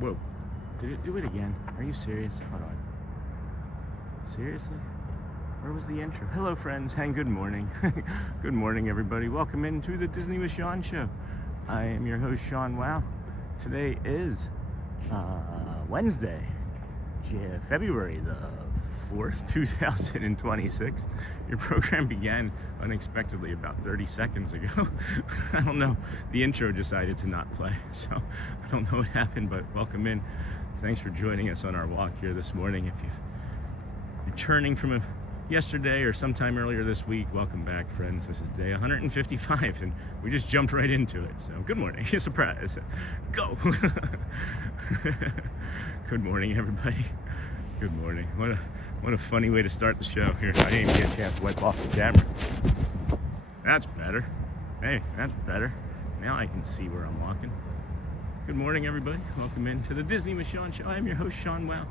Whoa. Did it do it again? Are you serious? Hold on. Seriously? Where was the intro? Hello, friends, and good morning. Good morning, everybody. Welcome into the Disney with Sean show. I am your host, Sean Wow. Today is Wednesday, February the 4th, 2026. Your program began unexpectedly about 30 seconds ago. I don't know. The intro decided to not play, so I don't know what happened, but welcome in. Thanks for joining us on our walk here this morning. If you're returning from yesterday or sometime earlier this week, welcome back, friends. This is day 155, and we just jumped right into it. So good morning. Surprise. Go. Good morning, everybody. Good morning. What a funny way to start the show here. I didn't even get a chance to wipe off the camera. That's better. Hey, that's better. Now I can see where I'm walking. Good morning, everybody. Welcome into the Disney with Sean show. I am your host, Sean Wow.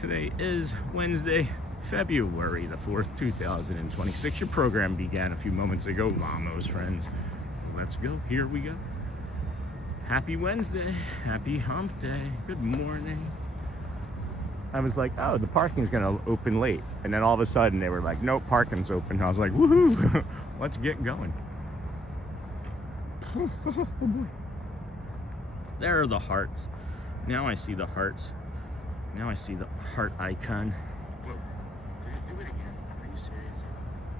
Today is Wednesday, February the 4th, 2026. Your program began a few moments ago. Vamos, friends. Let's go. Here we go. Happy Wednesday. Happy hump day. Good morning. I was like, oh, the parking's going to open late. And then all of a sudden they were like, nope, parking's open. I was like, woohoo, let's get going. Oh, boy. There are the hearts. Now I see the hearts. Now I see the heart icon. Whoa. Did it do it again? Are you serious?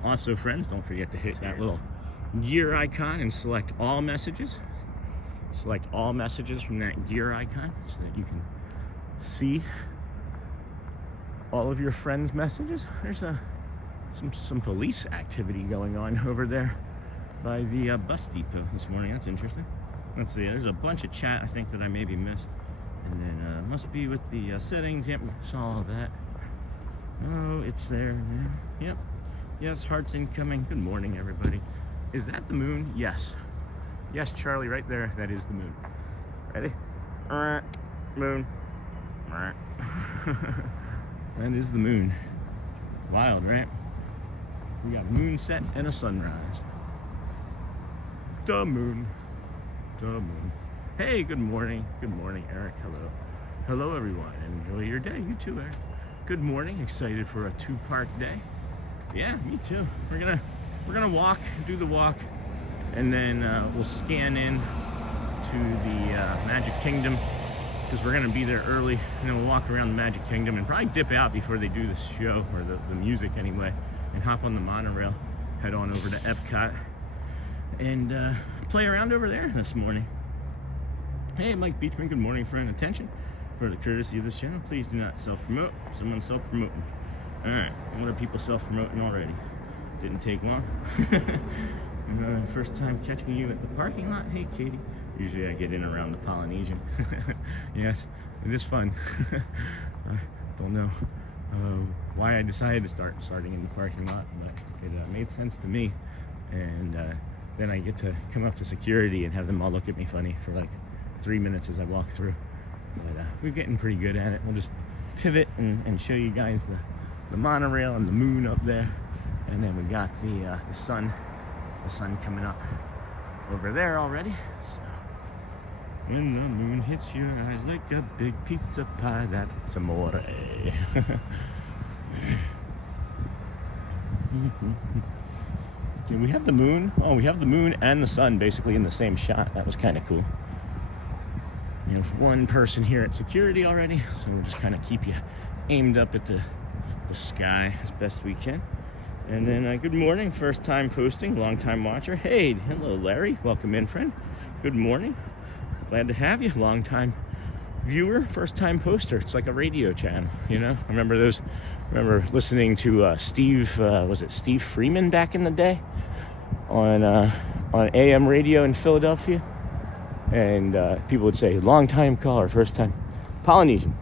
Also, friends, don't forget to hit that little gear icon and select all messages. Select all messages from that gear icon so that you can see all of your friends' messages. There's some police activity going on over there by the bus depot this morning. That's interesting. Let's see, there's a bunch of chat I think that I maybe missed. And then must be with the settings. Yep, saw all that. Oh, it's there now. Yep. Yes, hearts incoming. Good morning, everybody. Is that the moon? Yes. Yes, Charlie, right there. That is the moon. Ready? Moon. That is the moon. Wild, right? We got moon set and a sunrise. The moon. The moon. Hey, good morning. Good morning, Eric. Hello. Hello, everyone. Enjoy your day. You too, Eric. Good morning. Excited for a two-park day. Yeah, me too. We're gonna walk, do the walk, and then we'll scan in to the Magic Kingdom because we're gonna be there early, and then we'll walk around the Magic Kingdom and probably dip out before they do the show, or the music anyway, and hop on the monorail, head on over to Epcot, and play around over there this morning. Hey, Mike Beachman, good morning, friend. Attention, for the courtesy of this channel, please do not self-promote. Someone's self-promoting. All right, what are people self-promoting already? Didn't take long. First time catching you at the parking lot. Hey, Katie. Usually I get in around the Polynesian. Yes, it is fun. I don't know why I decided to starting in the parking lot, but it made sense to me. And then I get to come up to security and have them all look at me funny for like 3 minutes as I walk through. But we're getting pretty good at it. We'll just pivot and show you guys the monorail and the moon up there, and then we got the sun coming up over there already. So when the moon hits your eyes like a big pizza pie, that's amore. Okay, we have the moon. Oh, we have the moon and the sun basically in the same shot. That was kind of cool. We have one person here at security already, so we'll just kind of keep you aimed up at the sky as best we can. And then good morning, first time posting, long time watcher. Hey, hello Larry, welcome in, friend. Good morning, glad to have you. Long time viewer, first time poster. It's like a radio channel, you know. I remember listening to Steve, was it Steve Freeman back in the day on AM radio in Philadelphia? And people would say, long time caller, first time. Polynesian.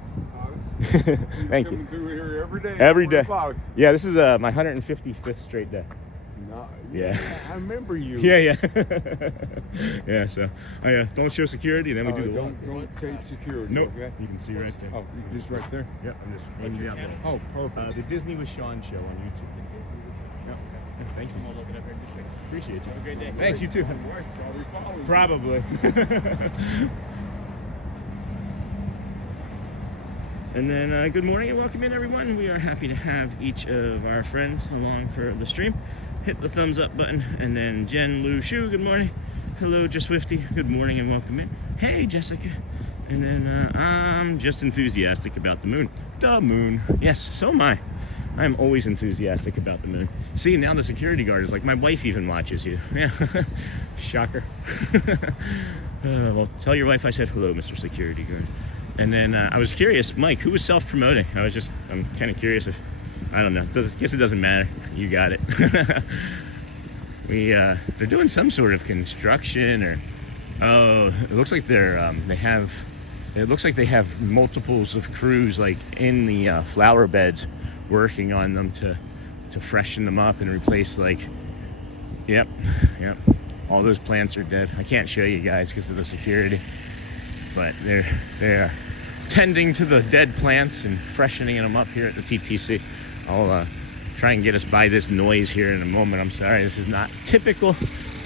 Thank you. Through here every day. Every day. Yeah, this is my 155th straight day. No, yeah. I remember you. Yeah. Yeah, so I don't show security, then we do the walk. Don't tape security. Nope. Okay? You can see right there. Oh, just right there? Yeah, I'm just aiming out there. Oh, perfect. The Disney with Sean show on YouTube. Yeah, okay. Yeah, thank you. I'll look it up here in just a second. Appreciate you. Have a great day. Thanks, you too. Probably follows you. Probably. And then good morning and welcome in, everyone. We are happy to have each of our friends along for the stream. Hit the thumbs up button. And then Jen Lu Shu, good morning. Hello, Just Swifty, good morning and welcome in. Hey, Jessica. And then I'm just enthusiastic about the moon. The moon. Yes, so am I. I'm always enthusiastic about the moon. See, now the security guard is like, my wife even watches you. Yeah, shocker. Well, tell your wife I said hello, Mr. Security Guard. And then I was curious, Mike, who was self-promoting? I'm kind of curious if, I don't know. Guess it doesn't matter. You got it. They're doing some sort of construction, or it looks like it looks like they have multiples of crews like in the flower beds working on them to freshen them up and replace, like, yep, all those plants are dead. I can't show you guys because of the security, but they're tending to the dead plants and freshening them up here at the TTC. I'll try and get us by this noise here in a moment. I'm sorry, this is not typical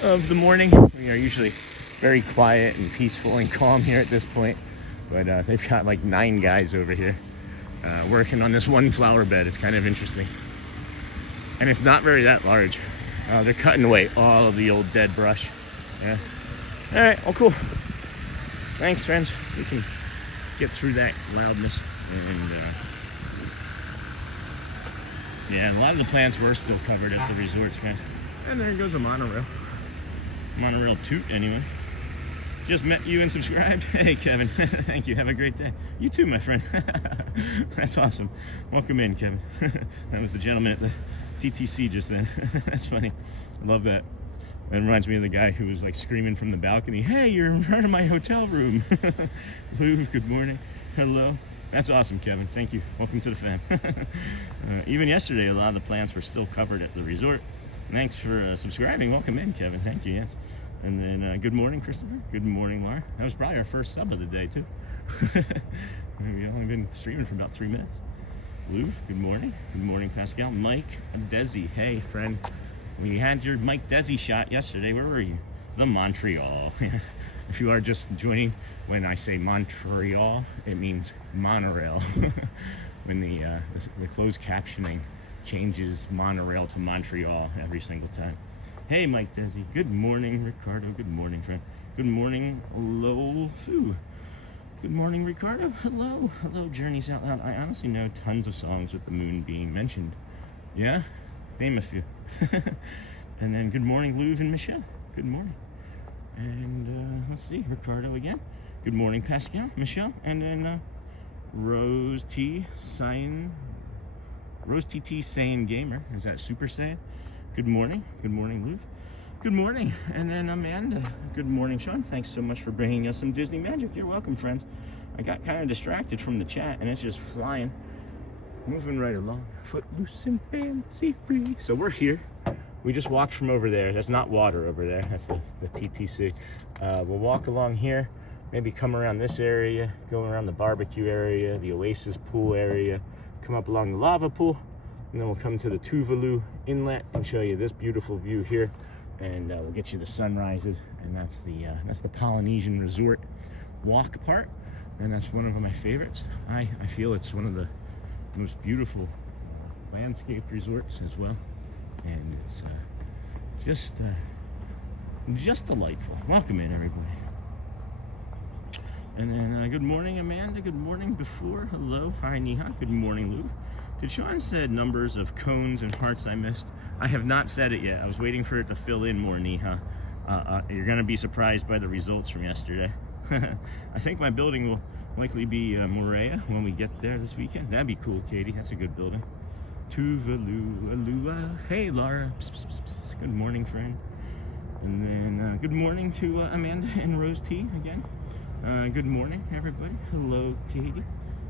of the morning. We are usually very quiet and peaceful and calm here at this point, but they've got like 9 guys over here working on this one flower bed. It's kind of interesting, and it's not that large. They're cutting away all of the old dead brush. Yeah. All right, well, cool. Thanks, friends. We can get through that loudness. And yeah, a lot of the plants were still covered at the resorts, guys. And there goes a monorail. Monorail toot, anyway. Just met you and subscribed. Hey, Kevin. Thank you. Have a great day. You too, my friend. That's awesome. Welcome in, Kevin. That was the gentleman at the TTC just then. That's funny. I love that. That reminds me of the guy who was like screaming from the balcony, hey, you're in front of my hotel room. Lou, good morning. Hello. That's awesome, Kevin. Thank you. Welcome to the fam. Even yesterday, a lot of the plants were still covered at the resort. Thanks for subscribing. Welcome in, Kevin. Thank you, yes. And then good morning, Christopher. Good morning, Laura. That was probably our first sub of the day, too. We've only been streaming for about 3 minutes. Lou, good morning. Good morning, Pascal. Mike, Desi. Hey, friend. We had your Mike Desi shot yesterday. Where were you? The Montreal. If you are just joining, when I say Montreal, it means monorail. When the closed captioning changes monorail to Montreal every single time. Hey, Mike Desi. Good morning, Ricardo. Good morning, friend. Good morning, Lowell Fu. Good morning, Ricardo. Hello. Hello, Journeys Out Loud. I honestly know tons of songs with the moon being mentioned. Yeah? Name a few. And then good morning, Louv and Michelle. Good morning. And let's see, Ricardo again. Good morning, Pascal, Michelle, and then Rose T Saiyan Gamer. Is that Super Saiyan? Good morning. Good morning, Louv. Good morning. And then Amanda. Good morning, Sean. Thanks so much for bringing us some Disney magic. You're welcome, friends. I got kind of distracted from the chat, and it's just flying. Moving right along. Footloose and fancy free. So we're here. We just walked from over there. That's not water over there. That's the TTC. We'll walk along here, maybe come around this area, go around the barbecue area, the Oasis pool area, come up along the lava pool, and then we'll come to the Tuvalu inlet and show you this beautiful view here. And we'll get you the sunrises. And that's the Polynesian resort walk part. And that's one of my favorites. I feel it's one of the most beautiful landscaped resorts as well. And it's just delightful. Welcome in, everybody. And then good morning, Amanda. Good morning, Before. Hello. Hi, Neha. Good morning, Lou. Did Sean said numbers of cones and hearts I missed? I have not said it yet. I was waiting for it to fill in more, Neha. You're going to be surprised by the results from yesterday. I think my building will likely be Monorail when we get there this weekend. That'd be cool, Katie. That's a good building. Tuvalu, Alua. Hey, Laura. Psst, psst, psst, psst. Good morning, friend. And then good morning to Amanda and Rose T again. Good morning, everybody. Hello, Katie.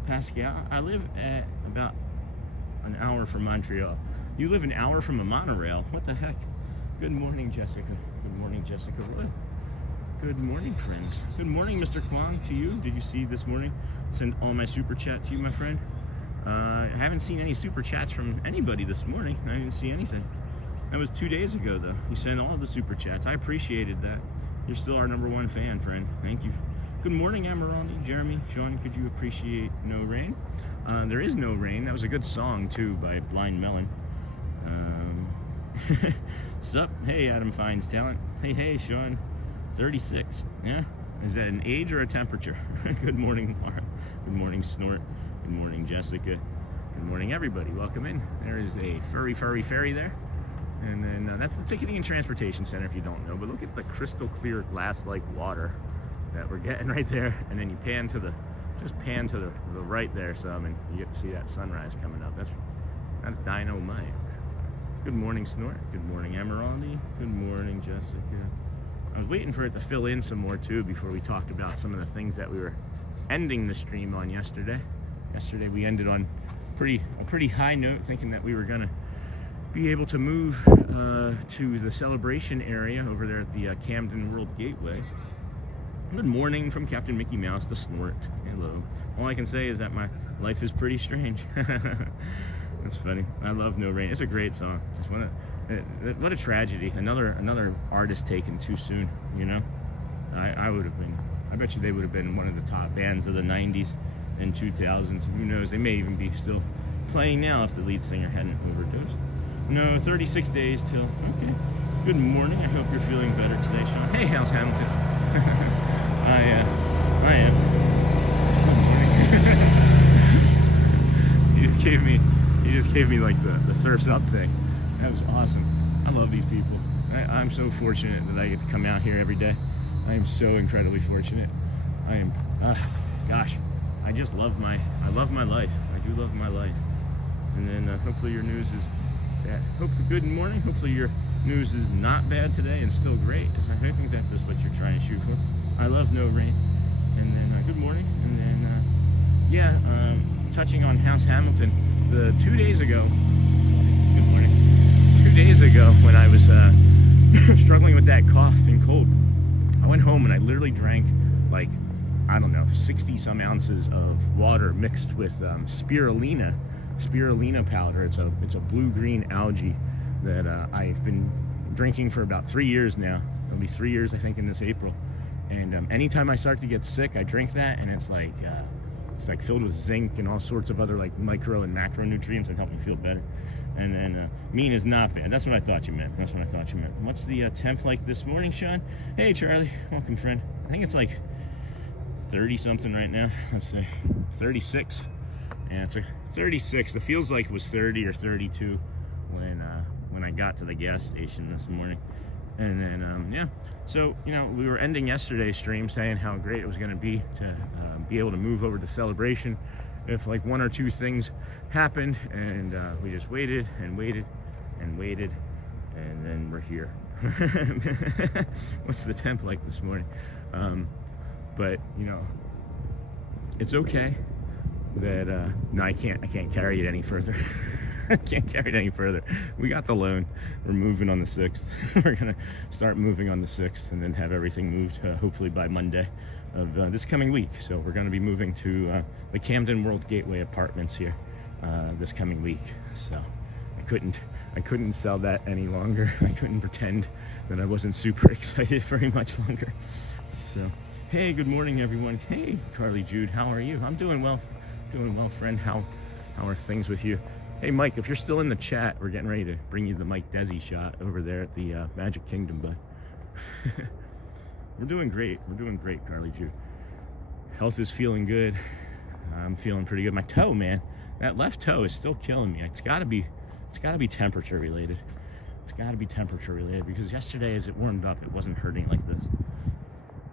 Pascal. I live at about an hour from Montreal. You live an hour from a monorail. What the heck? Good morning, Jessica. Good morning, Jessica Roy. Good morning, friends. Good morning, Mr. Kwong, to you. Did you see this morning? Send all my super chat to you, my friend. I haven't seen any super chats from anybody this morning. I didn't see anything. That was 2 days ago, though. You sent all of the super chats. I appreciated that. You're still our #1 fan, friend. Thank you. Good morning, Amarani. Jeremy, Sean, could you appreciate No Rain? There is no rain. That was a good song too by Blind Melon. Sup? Hey, Adam Finds Talent. Hey, Sean. 36. Yeah. Is that an age or a temperature? Good morning, Laura. Good morning, Snort. Good morning, Jessica. Good morning, everybody. Welcome in. There is a furry ferry there. And then that's the Ticketing and Transportation Center if you don't know. But look at the crystal clear glass-like water that we're getting right there. And then you pan to the right there some, and you get to see that sunrise coming up. That's dynamite. Good morning, Snort. Good morning, Emeraldi. Good morning, Jessica. I was waiting for it to fill in some more too before we talked about some of the things that we were ending the stream on yesterday. Yesterday we ended on a pretty high note, thinking that we were gonna be able to move to the celebration area over there at the Camden World Gateway. Good morning from Captain Mickey Mouse to Snort. Hello. All I can say is that my life is pretty strange. That's funny. I love No Rain. It's a great song. What a tragedy. Another artist taken too soon, you know? I bet you they would have been one of the top bands of the 90s and 2000s. Who knows? They may even be still playing now if the lead singer hadn't overdosed. No, 36 days till. Okay. Good morning. I hope you're feeling better today, Sean. Hey, how's Hamilton? I am. Good morning. He just gave me like the surf's up thing. That was awesome. I love these people. I'm so fortunate that I get to come out here every day. I am so incredibly fortunate. I am, gosh, I just love my life. I do love my life. And then hopefully your news is bad. Good morning. Hopefully your news is not bad today and still great. I think that's just what you're trying to shoot for. I love No Rain. And then good morning. And then touching on House Hamilton, 2 days ago. Good morning. 2 days ago, when I was struggling with that cough and cold, I went home and I literally drank like, I don't know, 60 some ounces of water mixed with spirulina powder. It's a blue-green algae that I've been drinking for about 3 years now. It'll be 3 years, I think, in this April. And anytime I start to get sick, I drink that, and it's like filled with zinc and all sorts of other like micro and macronutrients that help me feel better. And then mean is not bad. That's what I thought you meant. What's the temp like this morning, Sean? Hey, Charlie. Welcome, friend. I think it's like 30 something right now. Let's say 36. Yeah, it's a 36. It feels like it was 30 or 32 when I got to the gas station this morning. And then so we were ending yesterday's stream saying how great it was going to be to be able to move over to Celebration if like one or two things happened, and we just waited and waited and waited, and then we're here. What's the temp like this morning? But it's okay that no, I can't carry it any further. I can't carry it any further. We got the loan. We're moving on the 6th. We're gonna start moving on the 6th and then have everything moved hopefully by Monday of this coming week. So we're gonna be moving to the Camden World Gateway apartments here this coming week. So I couldn't sell that any longer. I couldn't pretend that I wasn't super excited very much longer. So hey, good morning everyone. Hey, Carly Jude, how are you? I'm doing well, friend. How are things with you? Hey Mike, if you're still in the chat, we're getting ready to bring you the Mike Desi shot over there at the Magic Kingdom, bud. We're doing great, Carly Jew. Health is feeling good. I'm feeling pretty good. My toe, man, that left toe is still killing me. It's gotta be temperature related. It's gotta be temperature related, because yesterday as it warmed up, it wasn't hurting like this.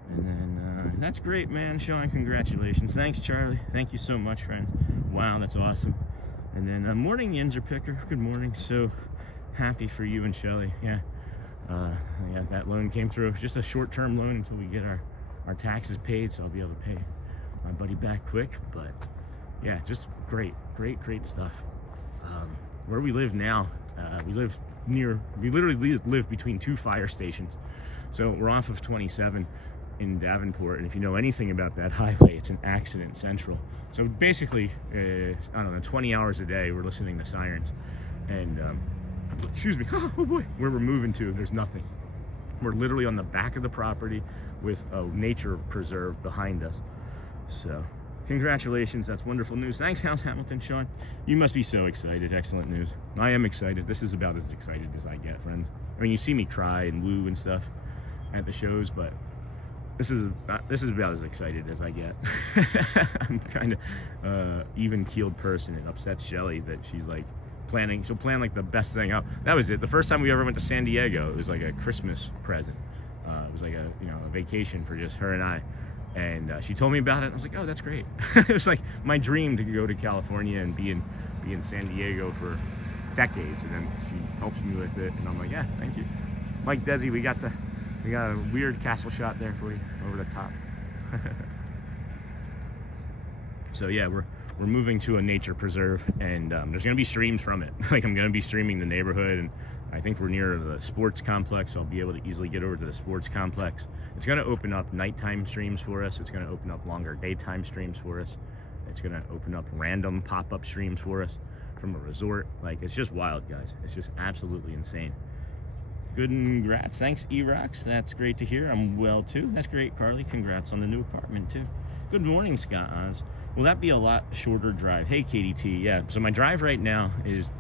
And then that's great, man. Sean, congratulations. Thanks, Charlie. Thank you so much, friend. Wow, that's awesome. And then morning, Ninja Picker. Good morning. So happy for you and Shelly. Yeah, that loan came through. Just a short-term loan until we get our taxes paid, so I'll be able to pay my buddy back quick. But yeah, just great stuff. Where we live now, we literally live between two fire stations. So we're off of 27 in Davenport, and if you know anything about that highway, it's an accident central. So basically, I don't know, 20 hours a day we're listening to sirens, and excuse me, oh boy, where we're moving to, there's nothing. We're literally on the back of the property with a nature preserve behind us. So congratulations, that's wonderful news. Thanks, House Hamilton. Sean, you must be so excited. Excellent news. I am excited. This is about as excited as I get, friends. I mean, you see me cry and woo and stuff at the shows, but this is about as excited as I get. I'm kind of even-keeled person. It upsets Shelly that she's like she'll plan like the best thing out. That was it. The first time we ever went to San Diego, it was like a Christmas present. It was like a vacation for just her and I. And she told me about it. And I was like, oh, that's great. It was like my dream to go to California and be in San Diego for decades. And then she helps me with it, and I'm like, yeah, thank you. Mike Desi, we got a weird castle shot there for you over the top. So yeah, we're moving to a nature preserve, and there's gonna be streams from it. Like, I'm gonna be streaming the neighborhood, and I think we're near the sports complex, so I'll be able to easily get over to the sports complex. It's gonna open up nighttime streams for us. It's gonna open up longer daytime streams for us. It's gonna open up random pop-up streams for us from a resort. Like, it's just wild, guys. It's just absolutely insane. Good, congrats. Thanks, E-Rocks. That's great to hear. I'm well too. That's great, Carly. Congrats on the new apartment too. Good morning, Scott Oz. Will that be a lot shorter drive? Hey, KDT. Yeah, so my drive right now is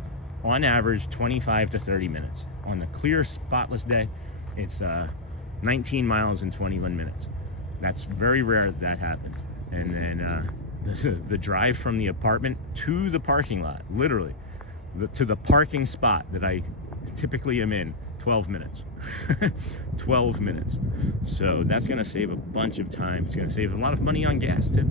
on average 25 to 30 minutes. On a clear, spotless day, it's 19 miles and 21 minutes. That's very rare that happens. And then the drive from the apartment to the parking lot, literally, to the parking spot that I typically am in, 12 minutes. 12 minutes. So that's going to save a bunch of time. It's going to save a lot of money on gas too.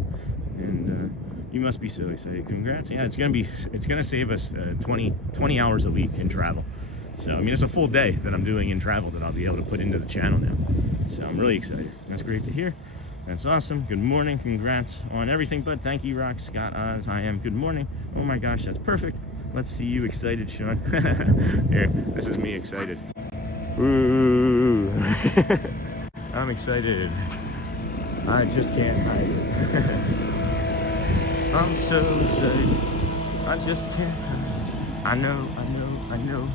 And you must be so excited. Congrats. Yeah, it's going to save us 20 hours a week in travel. So, I mean, it's a full day that I'm doing in travel that I'll be able to put into the channel now. So I'm really excited. That's great to hear. That's awesome. Good morning. Congrats on everything, bud. Thank you, Rock, Scott, Oz. I am. Good morning. Oh my gosh, that's perfect. Let's see you excited, Sean. Here, this is me excited. Ooh. I'm excited. I just can't hide it. I'm so excited. I just can't hide it. I know.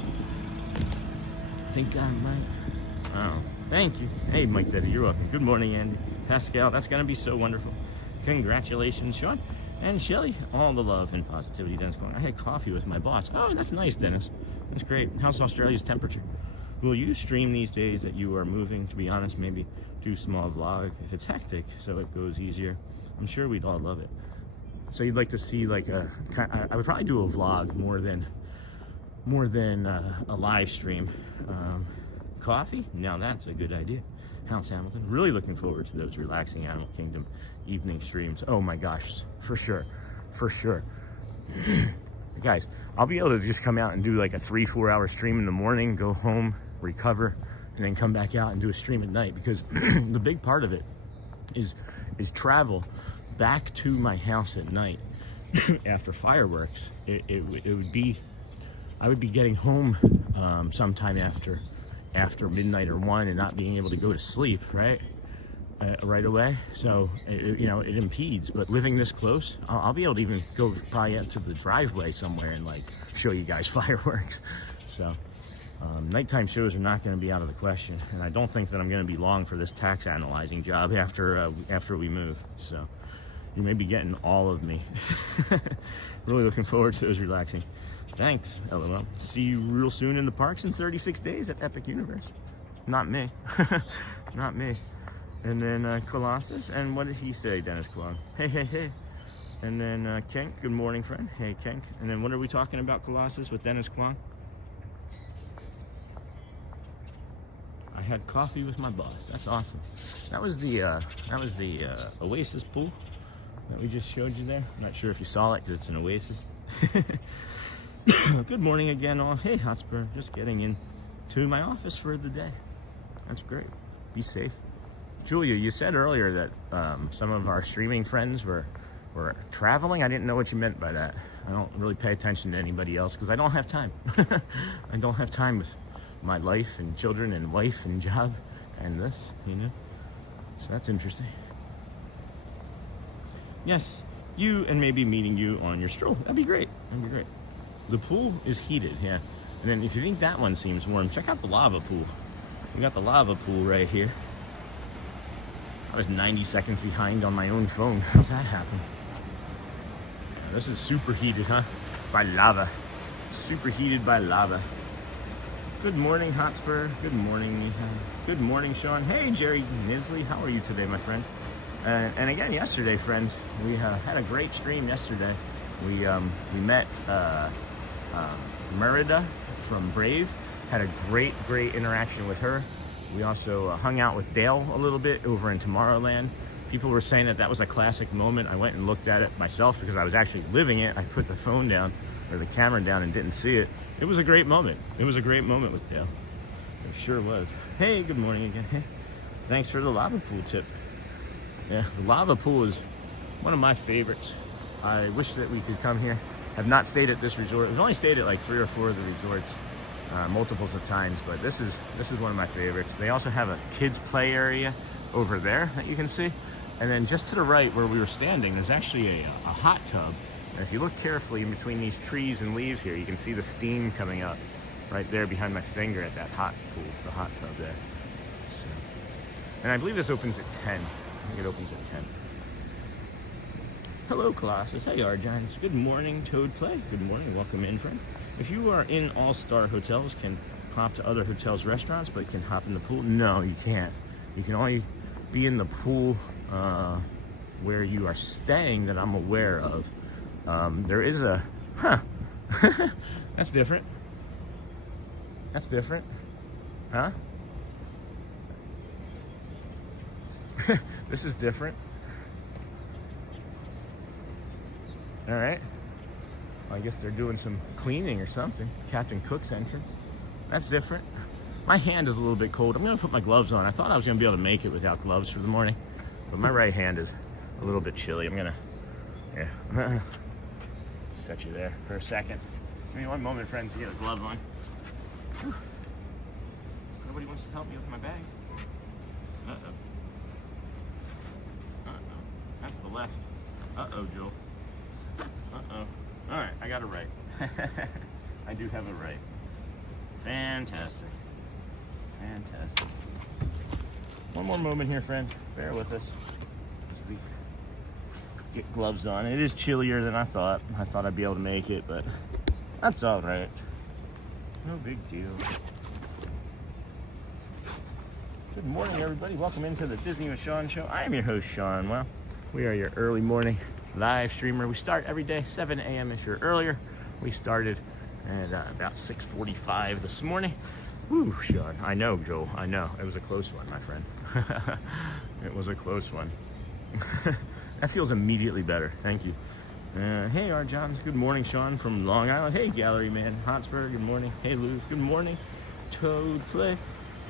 I think I might. Oh, thank you. Hey, Mike Desi, you're welcome. Good morning, Andy. Pascal, that's going to be so wonderful. Congratulations, Sean. And Shelly, all the love and positivity. Dennis going, I had coffee with my boss. Oh, that's nice, Dennis. That's great. How's Australia's temperature? Will you stream these days that you are moving? To be honest, maybe do small vlog if it's hectic so it goes easier. I'm sure we'd all love it. So you'd like to see like I would probably do a vlog more than a live stream. Coffee? Now that's a good idea. House Hamilton. Really looking forward to those relaxing Animal Kingdom evening streams. Oh my gosh, for sure. Guys, I'll be able to just come out and do like a 3-4 hour stream in the morning, go home, recover, and then come back out and do a stream at night, because the big part of it is travel back to my house at night after fireworks. It would be, I would be getting home sometime after midnight or 1 and not being able to go to sleep right away. So it impedes. But living this close, I'll be able to even go probably out to the driveway somewhere and like show you guys fireworks. So nighttime shows are not going to be out of the question, and I don't think that I'm going to be long for this tax analyzing job after we move. So you may be getting all of me. Really looking forward to those relaxing. Thanks, LOL. See you real soon in the parks in 36 days at Epic Universe. Not me. Not me. And then Colossus. And what did he say, Dennis Kwong? Hey. And then Kenk. Good morning, friend. Hey, Kenk. And then what are we talking about, Colossus, with Dennis Kwong? I had coffee with my boss. That's awesome. That was the Oasis pool that we just showed you there. I'm not sure if you saw it because it's an Oasis. Good morning again, all. Hey, Hotspur, just getting in to my office for the day. That's great. Be safe. Julia, you said earlier that some of our streaming friends were traveling. I didn't know what you meant by that. I don't really pay attention to anybody else because I don't have time. I don't have time with my life and children and wife and job and this, So that's interesting. Yes, you and maybe meeting you on your stroll. That'd be great. That'd be great. The pool is heated, yeah. And then if you think that one seems warm, check out the lava pool. We got the lava pool right here. I was 90 seconds behind on my own phone. How's that happen? This is superheated, huh? By lava. Superheated by lava. Good morning, Hotspur. Good morning, Miha. Good morning, Sean. Hey, Jerry Nisley. How are you today, my friend? And again, yesterday, friends, we had a great stream yesterday. We met Merida from Brave. Had a great interaction with her. We also hung out with Dale a little bit over in Tomorrowland. People were saying that was a classic moment. I went and looked at it myself because I was actually living it. I put the phone down or the camera down and didn't see it. It was a great moment. It was a great moment with Dale. It sure was. Hey, good morning again. Hey, thanks for the lava pool tip. Yeah, the lava pool is one of my favorites. I wish that we could come here. Have not stayed at this resort. We've only stayed at like 3 or 4 of the resorts. Multiples of times, but this is one of my favorites. They also have a kids play area over there that you can see, and then just to the right where we were standing, there's actually a hot tub. And if you look carefully in between these trees and leaves here, you can see the steam coming up right there behind my finger at that hot pool, the hot tub there. So, and I believe this opens at 10. I think it opens at 10. Hello, Colossus. Hey, Argines. Good morning, Toad Play. Good morning. Welcome in, friend. If you are in all-star hotels, can hop to other hotels' restaurants, but can hop in the pool? No, you can't. You can only be in the pool where you are staying that I'm aware of. There is a... Huh. That's different. That's different. Huh? This is different. All right. I guess they're doing some cleaning or something. Captain Cook's entrance. That's different. My hand is a little bit cold. I'm gonna put my gloves on. I thought I was gonna be able to make it without gloves for the morning, but my right hand is a little bit chilly. I'm gonna, yeah, set you there for a second. Give me one moment, friends, to get a glove on. Whew. Nobody wants to help me with my bag. Uh-oh. Uh-oh. That's the left. Uh-oh, Joel. Uh-oh. All right, I got it right. I do have it right. Fantastic. Fantastic. One more moment here, friends. Bear with us as we get gloves on. It is chillier than I thought. I thought I'd be able to make it, but that's all right. No big deal. Good morning, everybody. Welcome into the Disney with Sean show. I am your host, Sean. Well, we are your early morning live streamer. We start every day 7 a.m. if you're earlier. We started at about 6:45 this morning. Woo, Sean. I know, Joel. I know. It was a close one, my friend. It was a close one. That feels immediately better. Thank you. Hey, R. Johns. Good morning, Sean from Long Island. Hey, Gallery Man. Hotspur. Good morning. Hey, Lou. Good morning. Toad Play.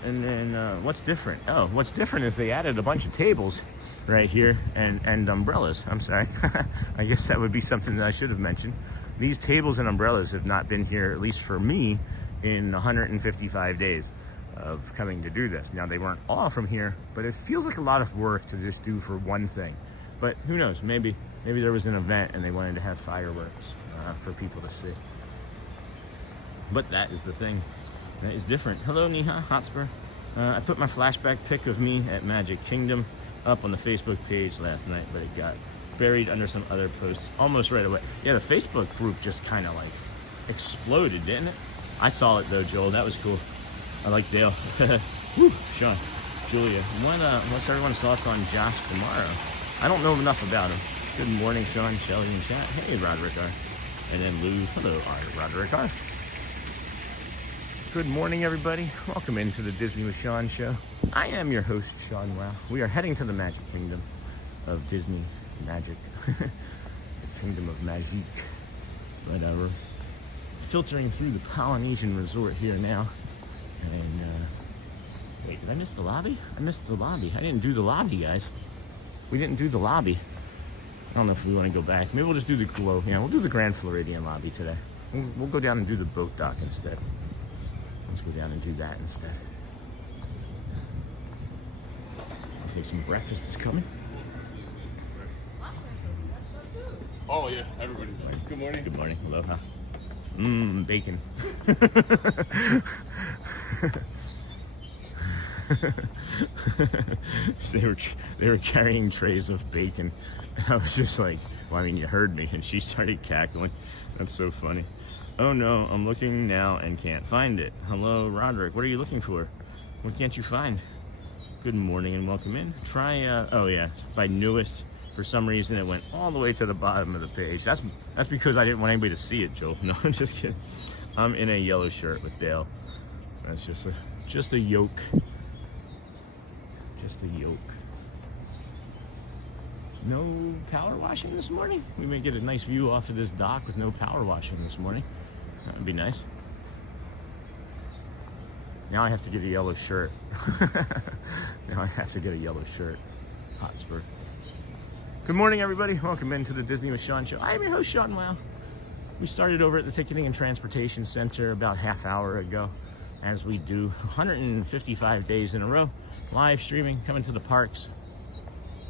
And then what's different? Oh, what's different is they added a bunch of tables right here and umbrellas. I'm sorry. I guess that would be something that I should have mentioned. These tables and umbrellas have not been here, at least for me, in 155 days of coming to do this. Now, they weren't all from here, but it feels like a lot of work to just do for one thing. But who knows? Maybe there was an event and they wanted to have fireworks for people to see. But that is the thing. That is different. Hello, Neha, Hotspur. I put my flashback pic of me at Magic Kingdom up on the Facebook page last night, but it got buried under some other posts almost right away. Yeah, the Facebook group just kind of like exploded, didn't it? I saw it though, Joel. That was cool. I like Dale. Woo, Sean, Julia. What's everyone's thoughts on Josh tomorrow? I don't know enough about him. Good morning, Sean, Shelly, and chat. Hey, Roderick R. And then Lou. Hello, Roderick R. Good morning, everybody. Welcome into the Disney with Sean show. I am your host, Sean Wow. We are heading to the Magic Kingdom of Disney Magic. The Kingdom of Magic. Whatever. Filtering through the Polynesian resort here now. And, wait, did I miss the lobby? I missed the lobby. I didn't do the lobby, guys. We didn't do the lobby. I don't know if we want to go back. Maybe we'll just do the glow. Yeah, we'll do the Grand Floridian lobby today. We'll go down and do the boat dock instead. Let's go down and do that instead. I think some breakfast is coming. Oh yeah, everybody's like, good morning. Good morning. Aloha. Bacon. they were carrying trays of bacon. And I was just like, well, I mean, you heard me. And she started cackling. That's so funny. Oh no, I'm looking now and can't find it. Hello, Roderick. What are you looking for? What can't you find? Good morning and welcome in. Try, oh yeah, by newest. For some reason, it went all the way to the bottom of the page. That's because I didn't want anybody to see it, Joel. No, I'm just kidding. I'm in a yellow shirt with Dale. That's just a yoke. Just a yoke. No power washing this morning? We may get a nice view off of this dock with no power washing this morning. That would be nice. Now I have to get a yellow shirt. Now I have to get a yellow shirt. Hotspur. Good morning, everybody. Welcome into the Disney with Sean show. I am your host, Sean Wow. We started over at the Ticketing and Transportation Center about half hour ago, as we do 155 days in a row, live streaming, coming to the parks.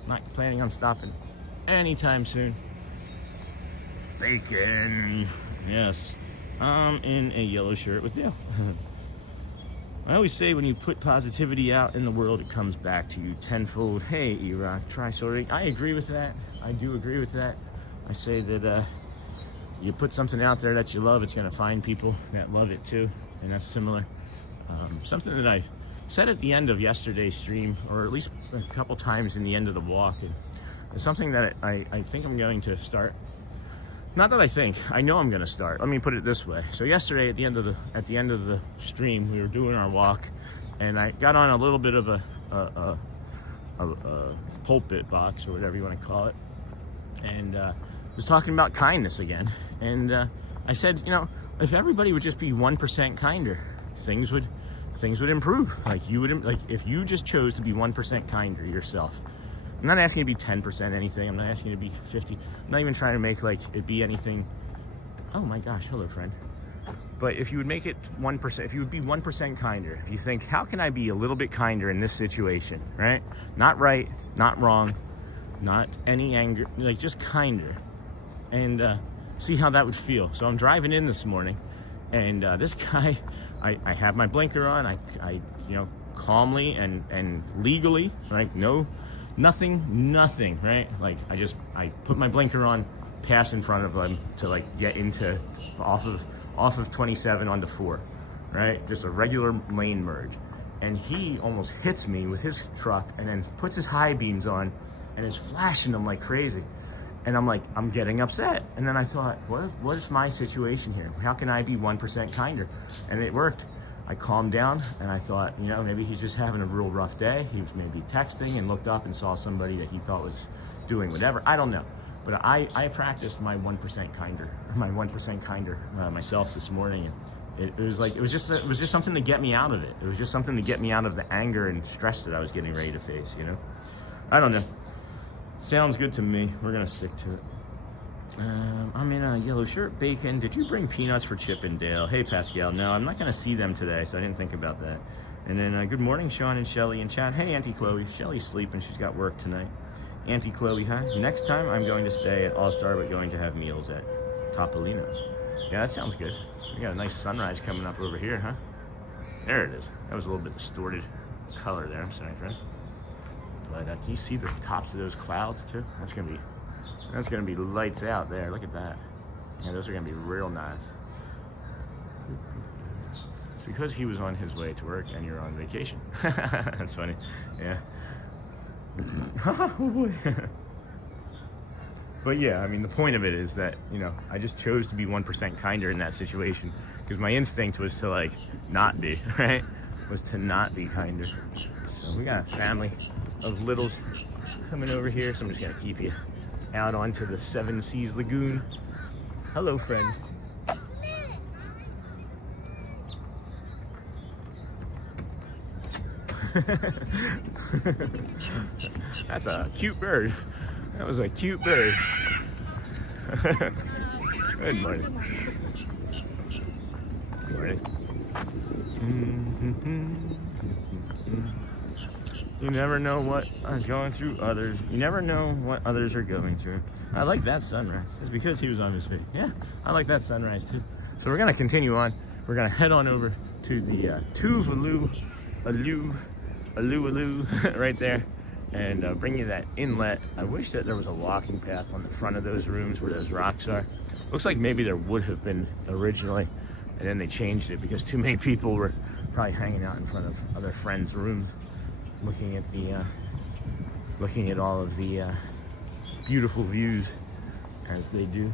Not planning on stopping anytime soon. Bacon. Yes. I'm in a yellow shirt with Dale. I always say when you put positivity out in the world, it comes back to you tenfold. Hey, E-Rock, try sorting. I agree with that. I do agree with that. I say that you put something out there that you love, it's going to find people that love it too. And that's similar. Something that I said at the end of yesterday's stream, or at least a couple times in the end of the walk, and it's something that I think I'm going to start. Not that I think, I know I'm gonna start. Let me put it this way. So yesterday at the end of the stream, we were doing our walk, and I got on a little bit of a pulpit box, or whatever you want to call it, and was talking about kindness again. And I said, you know, if everybody would just be 1% kinder, things would improve. Like if you just chose to be 1% kinder yourself. I'm not asking you to be 10% anything. I'm not asking you to be 50. I'm not even trying to make like it be anything. Oh my gosh, hello friend. But if you would make it 1%, if you would be 1% kinder, if you think, how can I be a little bit kinder in this situation, right? Not right, not wrong, not any anger, like just kinder. And see how that would feel. So I'm driving in this morning, and this guy, I have my blinker on. I you know, calmly and legally, right? Nothing, right? Like I put my blinker on, pass in front of him to like get into off of 27 onto 4, right? Just a regular lane merge. And he almost hits me with his truck and then puts his high beams on and is flashing them like crazy. And I'm like, I'm getting upset. And then I thought, what is my situation here? How can I be 1% kinder? And it worked. I calmed down and I thought, you know, maybe he's just having a real rough day. He was maybe texting and looked up and saw somebody that he thought was doing whatever. I don't know. But I practiced my 1% kinder myself this morning. And it was just something to get me out of it. It was just something to get me out of the anger and stress that I was getting ready to face, you know? I don't know. Sounds good to me. We're gonna stick to it. I'm in a yellow shirt. Bacon. Did you bring peanuts for Chip and Dale? Hey, Pascal. No, I'm not going to see them today, so I didn't think about that. And then good morning, Sean and Shelly and chat. Hey, Auntie Chloe. Shelly's sleeping. She's got work tonight. Auntie Chloe, hi. Next time, I'm going to stay at All-Star, but going to have meals at Topolino's. Yeah, that sounds good. We got a nice sunrise coming up over here, huh? There it is. That was a little bit distorted color there. I'm sorry, friends. But can you see the tops of those clouds, too? That's gonna be lights out there. Look at that. Yeah, those are gonna be real nice. It's because he was on his way to work and you're on vacation. That's funny. Yeah. Oh boy. But yeah, I mean, the point of it is that, you know, I just chose to be 1% kinder in that situation because my instinct was to like not be, right? Was to not be kinder. So we got a family of littles coming over here, so I'm just gonna keep you out onto the Seven Seas Lagoon. Hello, friend. That's a cute bird. That was a cute bird. Good morning. Good morning. You never know what is going through others. You never know what others are going through. I like that sunrise. It's because he was on his feet. Yeah, I like that sunrise too. So we're gonna continue on. We're gonna head on over to the Tuvalu aloo right there, and bring you that inlet. I wish that there was a walking path on the front of those rooms where those rocks are. Looks like maybe there would have been originally, and then they changed it because too many people were probably hanging out in front of other friends' rooms, looking at all of the beautiful views as they do.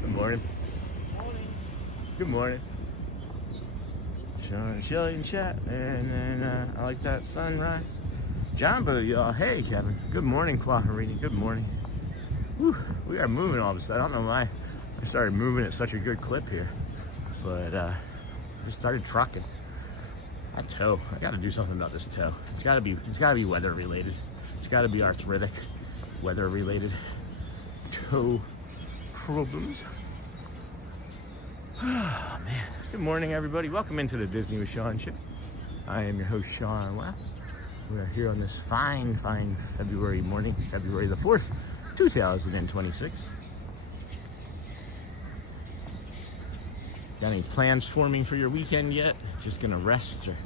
Good morning. Good morning. Chilling chat, and then I like that sunrise. Jumbo, y'all. Hey, Kevin. Good morning, Quaharini. Good morning. Whew, we are moving all of a sudden. I don't know why I started moving at such a good clip here, but just started trucking. That toe. I got to do something about this toe. It's got to be weather related. It's got to be arthritic, weather related toe problems. Oh, man. Good morning, everybody. Welcome into the Disney with Sean Chip. I am your host, Sean Wow. We are here on this fine February morning, February the 4th, 2026. Got any plans forming for your weekend yet? Just gonna rest or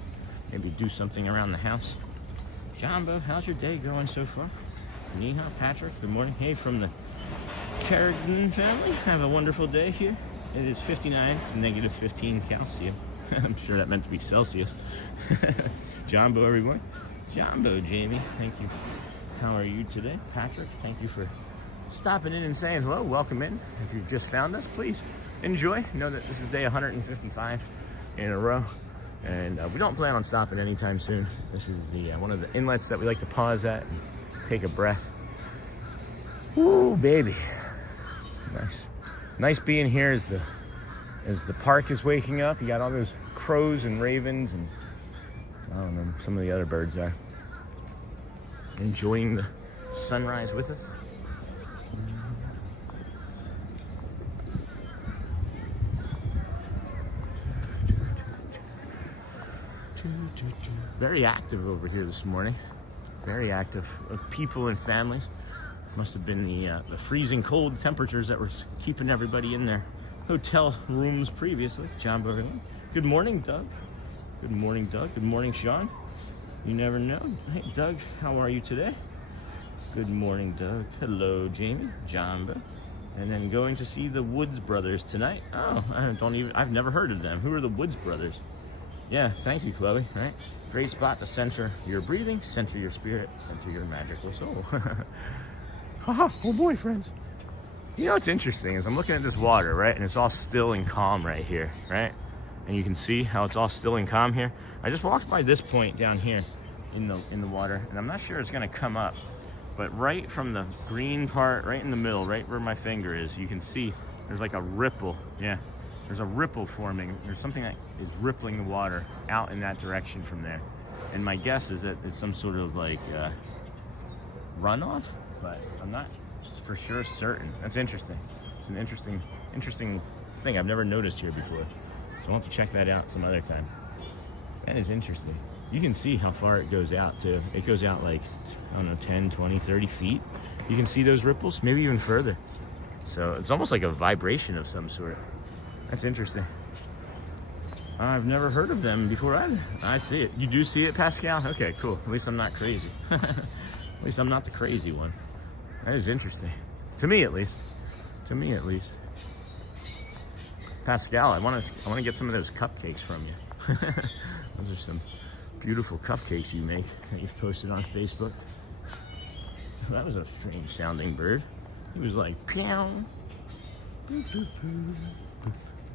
maybe do something around the house? Jumbo, how's your day going so far? Neha, Patrick, good morning. Hey, from the Carrigan family. Have a wonderful day here. It is 59 to negative 15 Celsius. I'm sure that meant to be Celsius. Jumbo, everyone. Jumbo, Jamie, thank you. How are you today? Patrick, thank you for stopping in and saying hello. Welcome in. If you've just found us, please enjoy. Know that this is day 155 in a row, and we don't plan on stopping anytime soon. This is the one of the inlets that we like to pause at and take a breath. Ooh, baby. Nice being here as the park is waking up. You got all those crows and ravens and I don't know, some of the other birds are enjoying the sunrise with us. Very active over here this morning. Very active with people and families. Must have been the freezing cold temperatures that were keeping everybody in their hotel rooms previously. Jumbo, good morning, Doug. Good morning, Doug. Good morning, Sean. You never know. Hey, Doug, how are you today? Good morning, Doug. Hello, Jamie, Jumbo. And then going to see the Woods Brothers tonight. Oh, I've never heard of them. Who are the Woods Brothers? Yeah, thank you, Chloe. Right? Great spot to center your breathing, center your spirit, center your magical soul. Haha, oh boy, friends. You know what's interesting is I'm looking at this water, right? And it's all still and calm right here, right? And you can see how it's all still and calm here. I just walked by this point down here in the water, and I'm not sure it's gonna come up, but right from the green part, right in the middle, right where my finger is, you can see there's like a ripple. Yeah, there's a ripple forming. There's something that is rippling the water out in that direction from there. And my guess is that it's some sort of like runoff, but I'm not for sure certain. That's interesting. It's an interesting thing I've never noticed here before. So I'll have to check that out some other time. That is interesting. You can see how far it goes out too. It goes out like, I don't know, 10, 20, 30 feet. You can see those ripples, maybe even further. So it's almost like a vibration of some sort. That's interesting. I've never heard of them before either. I see it. You do see it, Pascal? Okay, cool. At least I'm not crazy. At least I'm not the crazy one. That is interesting. To me, at least. To me, at least. Pascal, I want to get some of those cupcakes from you. Those are some beautiful cupcakes you make that you've posted on Facebook. That was a strange sounding bird. He was like, pew.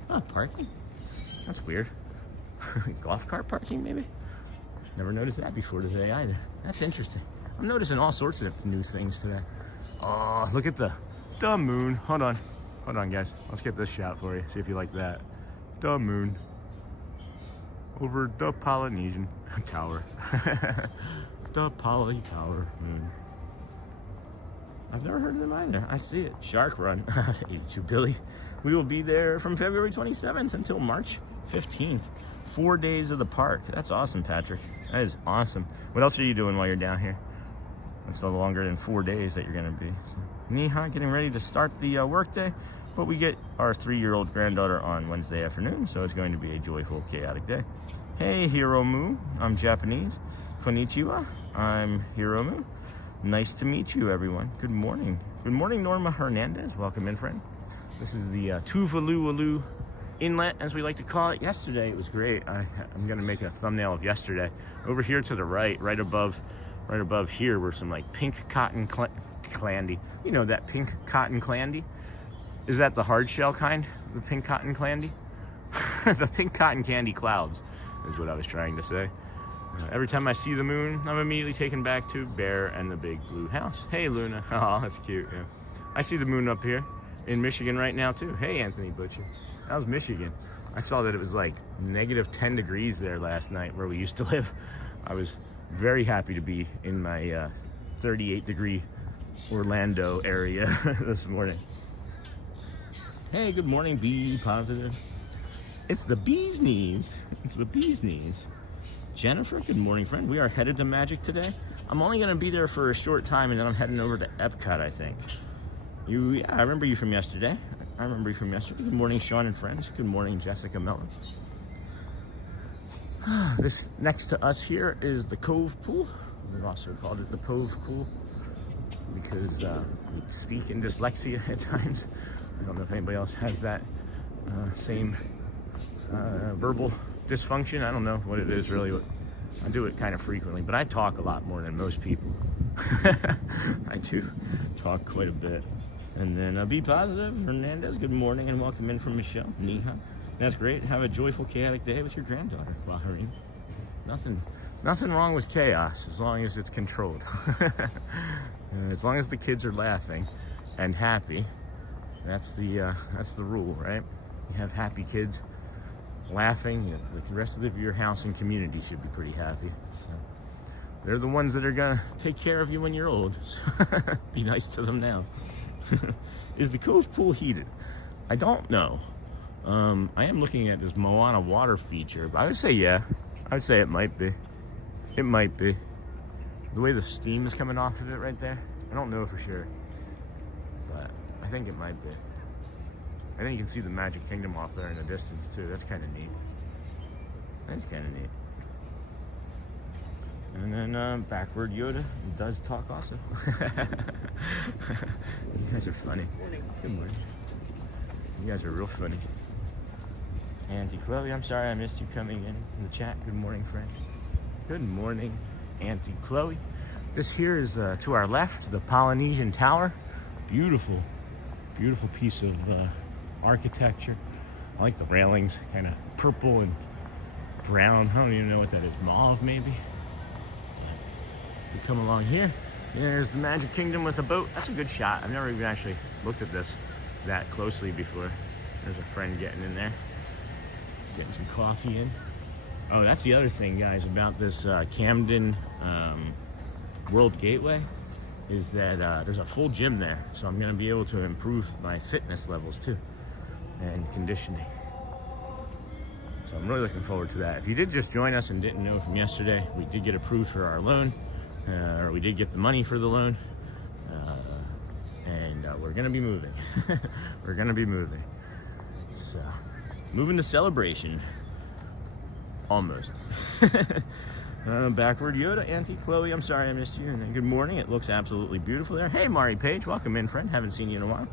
Oh, parking? That's weird. Golf cart parking, maybe? Never noticed that before today either. That's interesting. I'm noticing all sorts of new things today. Oh, look at the moon. Hold on, guys. Let's get this shot for you. See if you like that. The moon over the Polynesian tower. The Poly Tower moon. I've never heard of them either. I see it. Shark Run. 82 Billy. We will be there from February 27th until March 15th. 4 days of the park. That's awesome, Patrick. That is awesome. What else are you doing while you're down here? It's no longer than 4 days that you're going to be. So, Neha, getting ready to start the workday. but we get our 3-year-old granddaughter on Wednesday afternoon, so it's going to be a joyful, chaotic day. Hey, Hiromu, I'm Japanese. Konnichiwa, I'm Hiromu. Nice to meet you, everyone. Good morning. Good morning, Norma Hernandez. Welcome in, friend. This is the Tuvalu inlet, as we like to call it. Yesterday, it was great. I'm gonna make a thumbnail of yesterday. Over here to the right above here were some like pink cotton clandy. You know that pink cotton clandy? Is that the hard shell kind? The pink cotton clandy? The pink cotton candy clouds is what I was trying to say. Every time I see the moon, I'm immediately taken back to Bear and the Big Blue House. Hey, Luna. Oh, that's cute. Yeah. I see the moon up here in Michigan right now, too. Hey, Anthony Butcher. That was Michigan. I saw that it was like -10 degrees there last night where we used to live. I was very happy to be in my 38-degree Orlando area this morning. Hey, good morning, Be Positive. It's the bee's knees. It's the bee's knees. Jennifer, good morning, friend. We are headed to Magic today. I'm only going to be there for a short time, and then I'm heading over to Epcot, I think. Yeah, I remember you from yesterday. Good morning, Sean and friends. Good morning, Jessica Mellon. This next to us here is the Cove Pool. We've also called it the Cove Pool because we speak in dyslexia at times. I don't know if anybody else has that same verbal dysfunction. I don't know what it is really. I do it kind of frequently, but I talk a lot more than most people. I do talk quite a bit. And then Be Positive, Hernandez, good morning and welcome in from Michelle. Niha. That's great. Have a joyful, chaotic day with your granddaughter, Bahrain. Nothing wrong with chaos as long as it's controlled. As long as the kids are laughing and happy, that's the rule, right? You have happy kids laughing, the rest of your house and community should be pretty happy. So they're the ones that are gonna take care of you when you're old. Be nice to them now. Is the Cove Pool heated? I don't know. I am looking at this Moana water feature, but I would say yeah. I would say it might be. It might be. The way the steam is coming off of it right there, I don't know for sure, but I think it might be. I think you can see the Magic Kingdom off there in the distance too. That's kind of neat. That's kind of neat. And then backward Yoda does talk also. You guys are funny. Good morning. You guys are real funny. Auntie Chloe, I'm sorry I missed you coming in the chat. Good morning, friend. Good morning, Auntie Chloe. This here is to our left, the Polynesian Tower. Beautiful, beautiful piece of architecture. I like the railings, kind of purple and brown. I don't even know what that is. Mauve, maybe? We come along here. There's the Magic Kingdom with a boat. That's a good shot. I've never even actually looked at this that closely before. There's a friend getting in there. Getting some coffee in. Oh, that's the other thing, guys, about this Camden World Gateway is that there's a full gym there. So I'm going to be able to improve my fitness levels, too, and conditioning. So I'm really looking forward to that. If you did just join us and didn't know from yesterday, we did get approved for our loan. Or we did get the money for the loan, and we're gonna be moving. We're gonna be moving. So, moving to Celebration. Almost. Backward Yoda, Auntie Chloe, I'm sorry I missed you. And then good morning. It looks absolutely beautiful there. Hey, Mari Page, welcome in, friend. Haven't seen you in a while.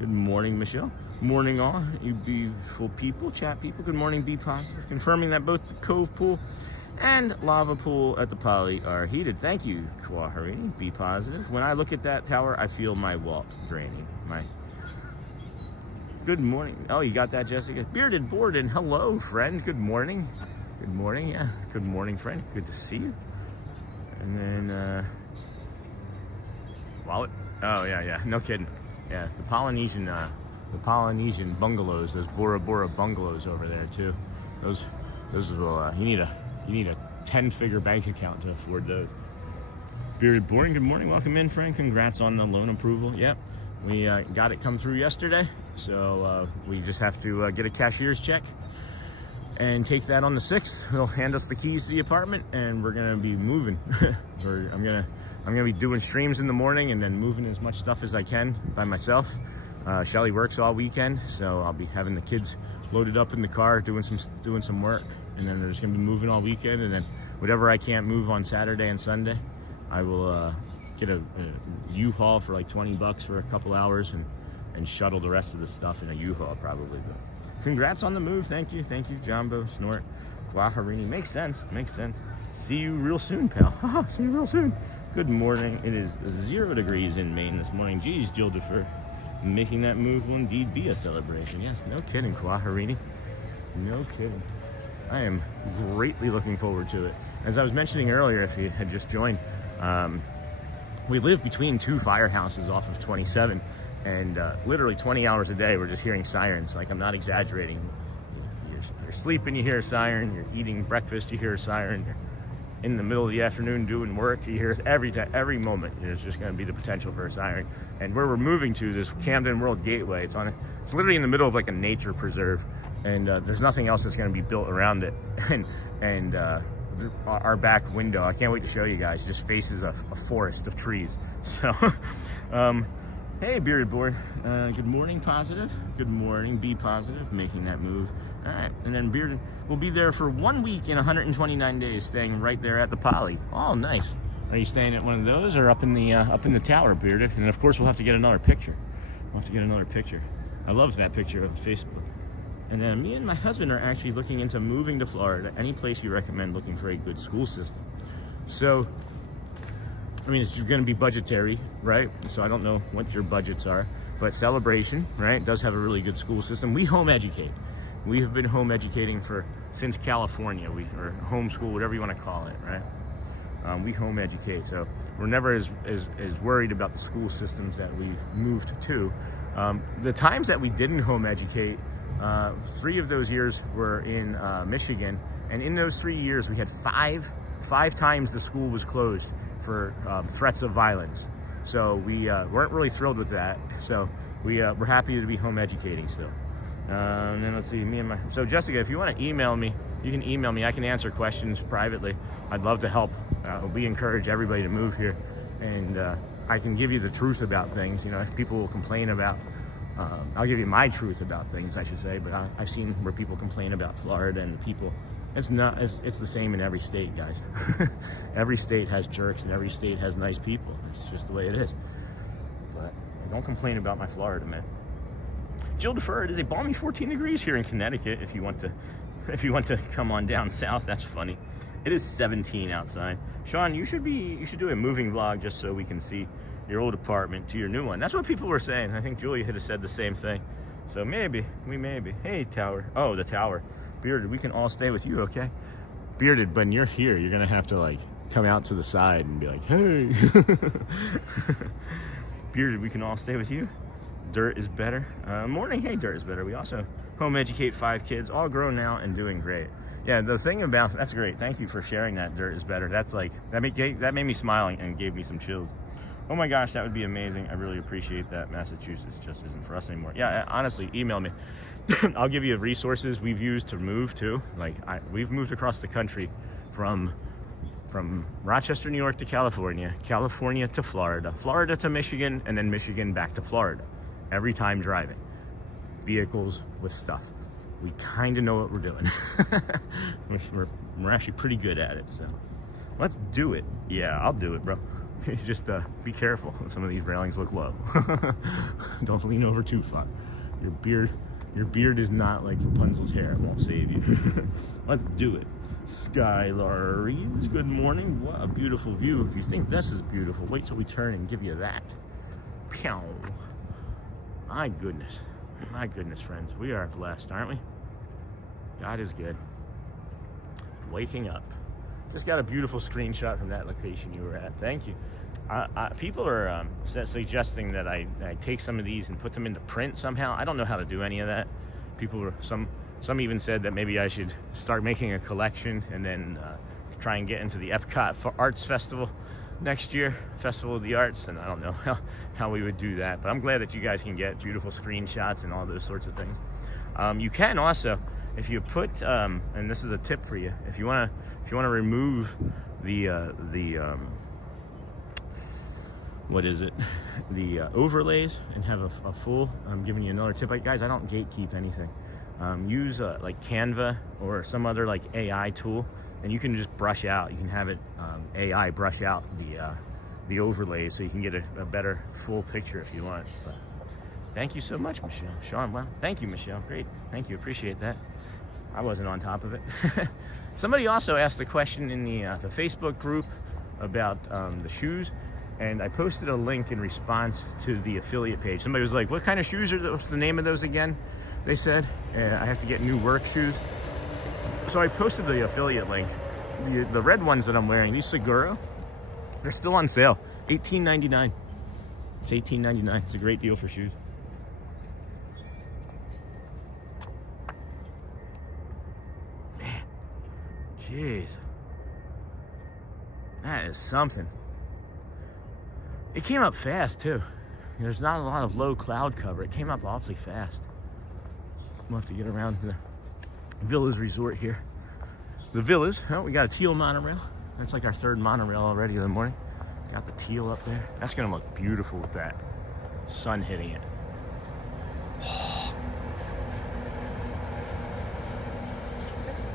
Good morning, Michelle. Morning, all you beautiful people, chat people. Good morning, Be Positive. Confirming that both the Cove Pool and Lava Pool at the Poly are heated. Thank you, Kwaharini. Be Positive. When I look at that tower, I feel my Walt draining. Good morning. Oh, you got that, Jessica? Bearded Borden. Hello, friend. Good morning. Good morning. Yeah. Good morning, friend. Good to see you. And then, Wallet. Oh, yeah. No kidding. Yeah, the Polynesian bungalows. Those Bora Bora bungalows over there too. Those will. You need a 10-figure bank account to afford those. Bearded Boring, good morning. Welcome in, friend. Congrats on the loan approval. Yep, we got it come through yesterday. So we just have to get a cashier's check and take that on the 6th. They'll hand us the keys to the apartment and we're gonna be moving. I'm gonna be doing streams in the morning and then moving as much stuff as I can by myself Shelly works all weekend, so I'll be having the kids loaded up in the car doing some work, and then they're just gonna be moving all weekend, and then whatever I can't move on Saturday and Sunday, I will get a U-Haul for like 20 bucks for a couple hours and shuttle the rest of the stuff in a U-Haul probably. But congrats on the move. Thank you, Jumbo, Snort, Guajarini. Makes sense. See you real soon, pal. See you real soon. Good morning. It is 0 degrees in Maine this morning. Geez, Jill Defer, making that move will indeed be a celebration. Yes, no kidding, Guajarini. No kidding. I am greatly looking forward to it. As I was mentioning earlier, if you had just joined, we live between 2 firehouses off of 27, and literally 20 hours a day we're just hearing sirens. Like, I'm not exaggerating. You're sleeping, you hear a siren. You're eating breakfast, you hear a siren. You're in the middle of the afternoon doing work, you hear it every moment. There's just going to be the potential for a siren. And where we're moving to, this Camden World Gateway, it's literally in the middle of like a nature preserve, and there's nothing else that's going to be built around it. And our back window, I can't wait to show you guys, just faces a forest of trees. So hey, Bearded Board, good morning, positive. Good morning, be positive, making that move. All right, and then Bearded will be there for 1 week in 129 days, staying right there at the Poly. Oh, nice. Are you staying at one of those, or up in the tower, Bearded? And of course, we'll have to get another picture. I love that picture of Facebook. And then me and my husband are actually looking into moving to Florida. Any place you recommend, looking for a good school system. So, I mean, it's going to be budgetary, right? So I don't know what your budgets are, but Celebration, right, does have a really good school system. We home educate. We have been home educating since California, or homeschool, whatever you want to call it, right? We home educate, so we're never as worried about the school systems that we've moved to. The times that we didn't home educate, 3 of those years were in Michigan, and in those 3 years we had five times the school was closed for threats of violence. So we weren't really thrilled with that. So we're happy to be home educating still. And then let's see, so Jessica, if you want to email me, you can email me. I can answer questions privately. I'd love to help. We encourage everybody to move here, and I can give you the truth about things. You know, if people will complain about, I'll give you my truth about things, I should say. But I've seen where people complain about Florida and people. It's the same in every state, guys. Every state has jerks, and every state has nice people. It's just the way it is. But don't complain about my Florida, man. Jill Defer, it is a balmy 14 degrees here in Connecticut. If you want to come on down south, that's funny. It is 17 outside. Sean, you should do a moving vlog just so we can see your old apartment to your new one. That's what people were saying. I think Julia had said the same thing. So maybe. Hey, Tower. Oh, the Tower. Bearded, we can all stay with you, okay? Bearded, when you're here, you're gonna have to like come out to the side and be like, hey. Bearded, we can all stay with you. Dirt is better. Morning, hey, Dirt is better. We also home educate 5 kids, all grown now and doing great. Yeah, the thing about, that's great. Thank you for sharing that. Dirt is better. That's like, that made me smile and gave me some chills. Oh my gosh, that would be amazing. I really appreciate that. Massachusetts just isn't for us anymore. Yeah, honestly, email me. I'll give you resources we've used to move to. Like, we've moved across the country from Rochester, New York to California, California to Florida, Florida to Michigan, and then Michigan back to Florida. Every time driving. Vehicles with stuff. We kind of know what we're doing. we're actually pretty good at it, so let's do it. Yeah, I'll do it, bro. Just be careful. Some of these railings look low. Don't lean over too far. Your beard is not like Rapunzel's hair. It won't save you. Let's do it. Skylar Reeves, good morning. What a beautiful view. If you think this is beautiful, wait till we turn and give you that. Pew. My goodness, friends. We are blessed, aren't we? God is good. Waking up. Just got a beautiful screenshot from that location you were at. Thank you. People are suggesting that I take some of these and put them into print somehow. I don't know how to do any of that. Some even said that maybe I should start making a collection and then try and get into the Epcot for Arts Festival next year, Festival of the Arts, and I don't know how we would do that, but I'm glad that you guys can get beautiful screenshots and all those sorts of things. You can also, if you put, and this is a tip for you, if you want to remove the what is it? the overlays and have a full. I'm giving you another tip, guys. I don't gatekeep anything. Use like Canva or some other like AI tool, and you can just brush out. You can have it AI brush out the overlays so you can get a better full picture if you want. But thank you so much, Michelle. Sean, well, thank you, Michelle. Great, thank you, appreciate that. I wasn't on top of it. Somebody also asked the question in the Facebook group about the shoes, and I posted a link in response to the affiliate page. Somebody was like, what kind of shoes are those? What's the name of those again? They said, I have to get new work shoes. So I posted the affiliate link. The red ones that I'm wearing, these Seguro, they're still on sale. $18.99. It's $18.99. It's a great deal for shoes. Man, jeez. That is something. It came up fast too. There's not a lot of low cloud cover. It came up awfully fast. We'll have to get around to the Villas Resort here. The Villas, oh, we got a teal monorail. That's like our third monorail already in the morning. Got the teal up there. That's gonna look beautiful with that sun hitting it.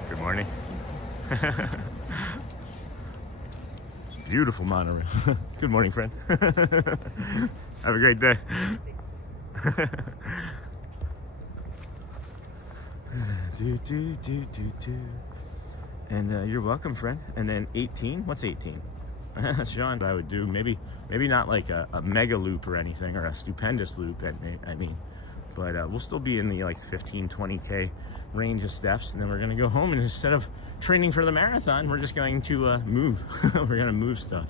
Good morning. Beautiful monorail. Good morning, friend. Have a great day. And you're welcome, friend. And then 18. What's 18? Sean, I would do maybe not like a mega loop or anything, or a stupendous loop. I mean, but we'll still be in the like 15-20K range of steps, and then we're gonna go home, and instead of training for the marathon, we're just going to move. We're gonna move stuff.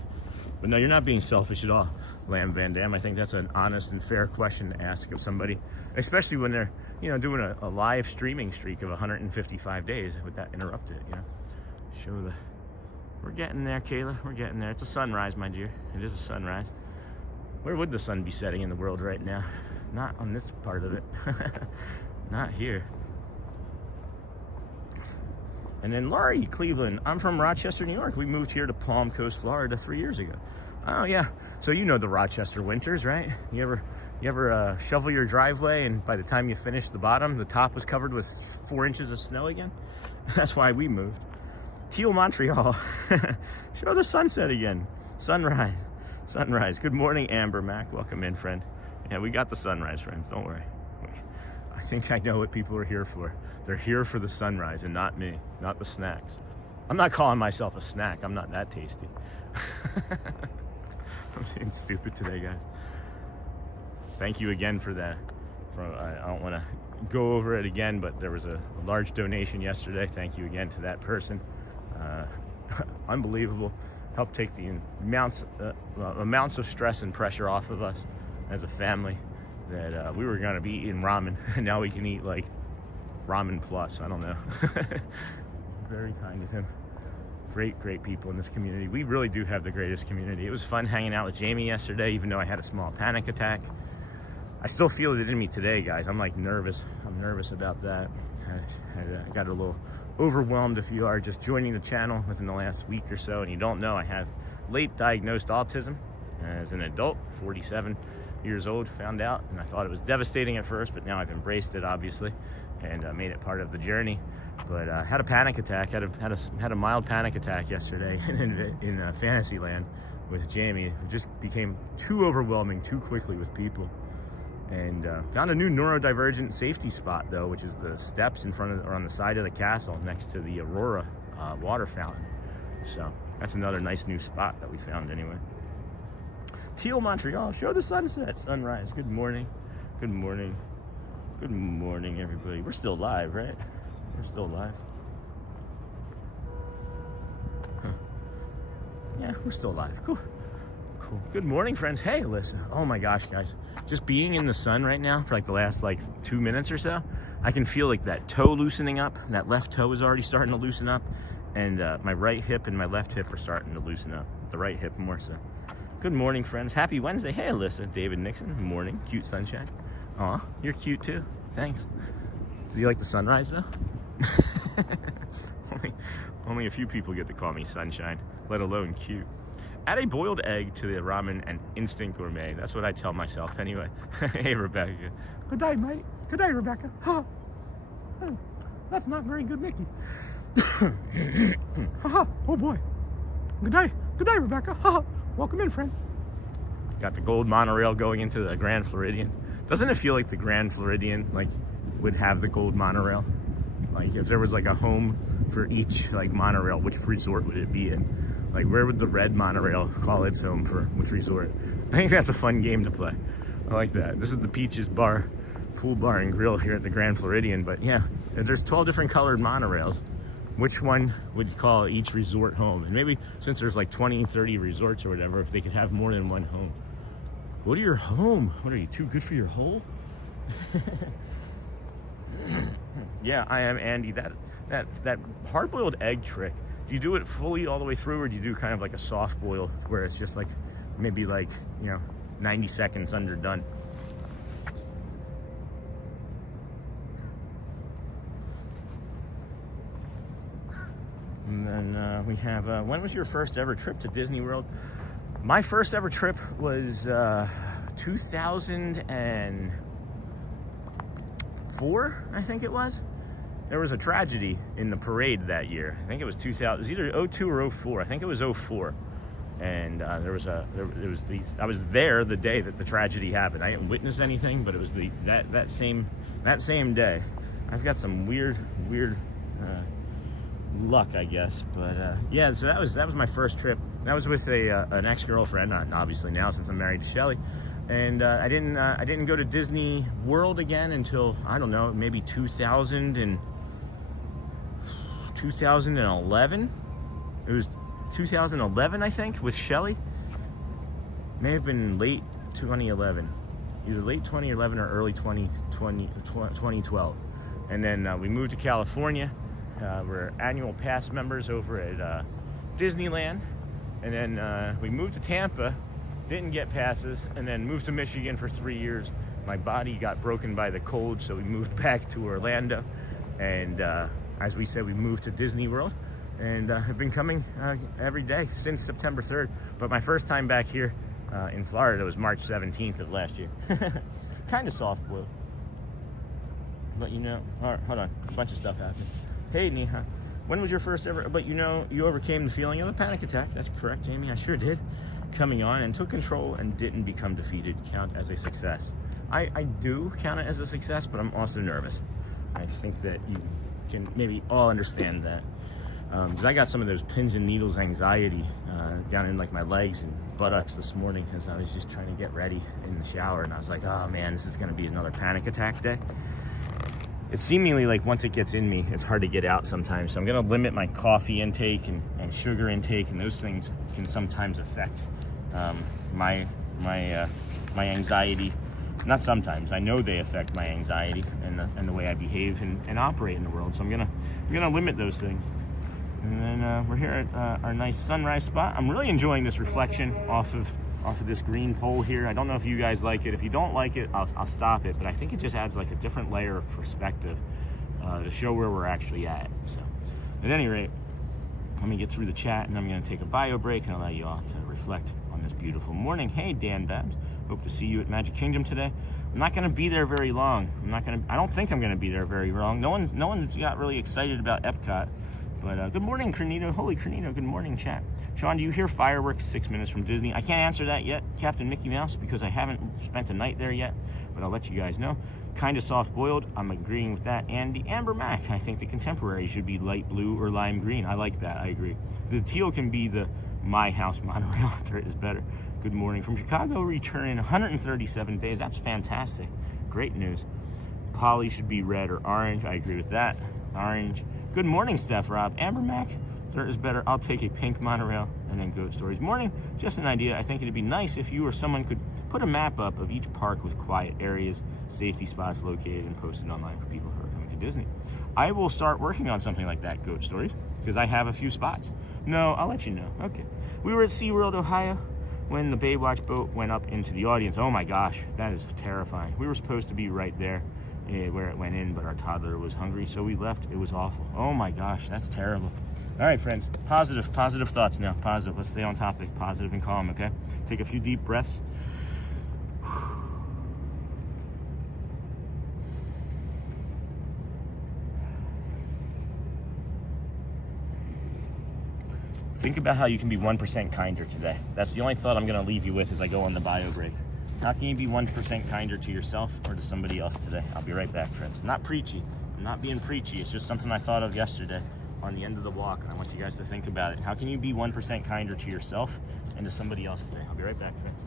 But no, you're not being selfish at all, Lamb Van Dam. I think that's an honest and fair question to ask of somebody, especially when they're, you know, doing a live streaming streak of 155 days. Would that interrupt it, you know? Show the, we're getting there, Kayla. We're getting there. It's a sunrise, my dear. It is a sunrise. Where would the sun be setting in the world right now? Not on this part of it. Not here. And then Laurie Cleveland, I'm from Rochester, New York. We moved here to Palm Coast, Florida 3 years ago. Oh yeah, so you know the Rochester winters, right? You ever shovel your driveway, and by the time you finish the bottom, the top was covered with 4 inches of snow again? That's why we moved. Teal Montreal. Show the sunset again. Sunrise. Sunrise. Good morning, Amber Mac. Welcome in, friend. Yeah, we got the sunrise, friends. Don't worry. I think I know what people are here for. They're here for the sunrise and not me, not the snacks. I'm not calling myself a snack. I'm not that tasty. I'm being stupid today, guys. Thank you again for that. I don't want to go over it again, but there was a large donation yesterday. Thank you again to that person. Unbelievable. Helped take the amounts of stress and pressure off of us as a family, that we were going to be eating ramen, and now we can eat like ramen plus. I don't know. Very kind of him. Great people in this community. We really do have the greatest community. It was fun hanging out with Jamie yesterday, even though I had a small panic attack. I still feel it in me today, guys. I'm like nervous. I'm nervous about that. I got a little overwhelmed if you are just joining the channel within the last week or so and you don't know. I have late diagnosed autism as an adult, 47 years old, found out, and I thought it was devastating at first, but now I've embraced it, obviously, and made it part of the journey. But I had a panic attack, had a mild panic attack yesterday in Fantasyland with Jamie. It just became too overwhelming too quickly with people. And found a new neurodivergent safety spot, though, which is the steps in front of, or on the side of the castle next to the Aurora water fountain. So that's another nice new spot that we found anyway. Teal Montreal, show the sunset, sunrise. Good morning, good morning, good morning, everybody. We're still live, right? We're still live. Huh. Yeah, we're still live. Cool. Cool. Good morning, friends. Hey, listen. Oh my gosh, guys. Just being in the sun right now for like the last 2 minutes or so, I can feel like that toe loosening up. That left toe is already starting to loosen up, and my right hip and my left hip are starting to loosen up. The right hip more so. Good morning, friends. Happy Wednesday. Hey, Alyssa. David Nixon. Good morning. Cute sunshine. Aw, you're cute too. Thanks. Do you like the sunrise though? only a few people get to call me sunshine, let alone cute. Add a boiled egg to the ramen and instant gourmet. That's what I tell myself anyway. Hey, Rebecca. Good day, mate. Good day, Rebecca. Huh. That's not very good, Mickey. Haha. Oh boy. Good day. Good day, Rebecca. Haha. Welcome in, friend. Got the gold monorail going into the Grand Floridian. Doesn't it feel like the Grand Floridian would have the gold monorail? Like if there was like a home for each like monorail, which resort would it be in? Like where would the red monorail call its home for which resort? I think that's a fun game to play. I like that. This is the Peaches Bar, Pool Bar and Grill here at the Grand Floridian. But yeah, if there's 12 different colored monorails, which one would you call each resort home? And maybe since there's like 20, 30 resorts or whatever, if they could have more than one home. Go to your home. What are you, too good for your hole? Yeah, I am Andy. That hard-boiled egg trick, do you do it fully all the way through, or do you do kind of like a soft boil where it's just like maybe like, you know, 90 seconds underdone? And then we have, when was your first ever trip to Disney World? My first ever trip was 2004, I think it was. There was a tragedy in the parade that year. I think it was 2000. It was either 02 or 04. I think it was 04. And I was there the day that the tragedy happened. I didn't witness anything, but it was that same day. I've got some weird luck, I guess. But yeah, so that was my first trip. That was with an ex-girlfriend, not obviously now since I'm married to Shelly. And I didn't go to Disney World again until, I don't know, maybe 2011. It was 2011, I think, with Shelly. May have been late 2011, either late 2011 or early 2012. And then we moved to California. We're annual pass members over at Disneyland. And then we moved to Tampa, didn't get passes, and then moved to Michigan for 3 years. My body got broken by the cold, so we moved back to Orlando. And as we said, we moved to Disney World. And I've been coming every day since September 3rd. But my first time back here in Florida was March 17th of last year. Kind of soft blue. But you know, all right, hold on, a bunch of stuff happened. Hey, Neha. When was your first ever, but you know, you overcame the feeling of a panic attack. That's correct, Jamie, I sure did. Coming on and took control and didn't become defeated. Count as a success. I do count it as a success, but I'm also nervous. I think that you can maybe all understand that. Because I got some of those pins and needles anxiety down in like my legs and buttocks this morning as I was just trying to get ready in the shower. And I was like, oh man, this is gonna be another panic attack day. It's seemingly like once it gets in me, it's hard to get out sometimes. So I'm gonna limit my coffee intake and sugar intake, and those things can sometimes affect my anxiety. Not sometimes, I know they affect my anxiety and the way I behave and operate in the world. So I'm gonna limit those things. And then we're here at our nice sunrise spot. I'm really enjoying this reflection off of this green pole here. I don't know if you guys like it. If you don't like it, I'll stop it. But I think it just adds like a different layer of perspective to show where we're actually at. So at any rate, let me get through the chat and I'm gonna take a bio break and allow you all to reflect on this beautiful morning. Hey, Dan Babs, hope to see you at Magic Kingdom today. I'm not gonna be there very long. I don't think I'm gonna be there very long. No one got really excited about Epcot. But good morning, Crenito. Holy Crenito, good morning, chat. Sean, do you hear fireworks 6 minutes from Disney? I can't answer that yet, Captain Mickey Mouse, because I haven't spent a night there yet, but I'll let you guys know. Kind of soft-boiled, I'm agreeing with that. Andy Amber Mac, I think the contemporary should be light blue or lime green. I like that, I agree. The teal can be the My House monorail, it is better. Good morning from Chicago, returning 137 days. That's fantastic, great news. Polly should be red or orange, I agree with that. Orange. Good morning, Steph Rob. Amber Mac, dirt is better. I'll take a pink monorail and then goat stories. Morning, just an idea. I think it'd be nice if you or someone could put a map up of each park with quiet areas, safety spots located, and post it online for people who are coming to Disney. I will start working on something like that, goat stories, because I have a few spots. No, I'll let you know. Okay. We were at SeaWorld, Ohio, when the Baywatch boat went up into the audience. Oh my gosh, that is terrifying. We were supposed to be right there where it went in, but our toddler was hungry, so we left. It was awful. Oh my gosh, that's terrible. All right, friends, positive thoughts now. Positive, let's stay on topic, positive and calm, okay? Take a few deep breaths. Think about how you can be 1% kinder today. That's the only thought I'm gonna leave you with as I go on the bio break. How can you be 1% kinder to yourself or to somebody else today? I'll be right back, friends. Not preachy, I'm not being preachy. It's just something I thought of yesterday on the end of the walk, and I want you guys to think about it. How can you be 1% kinder to yourself and to somebody else today? I'll be right back, friends.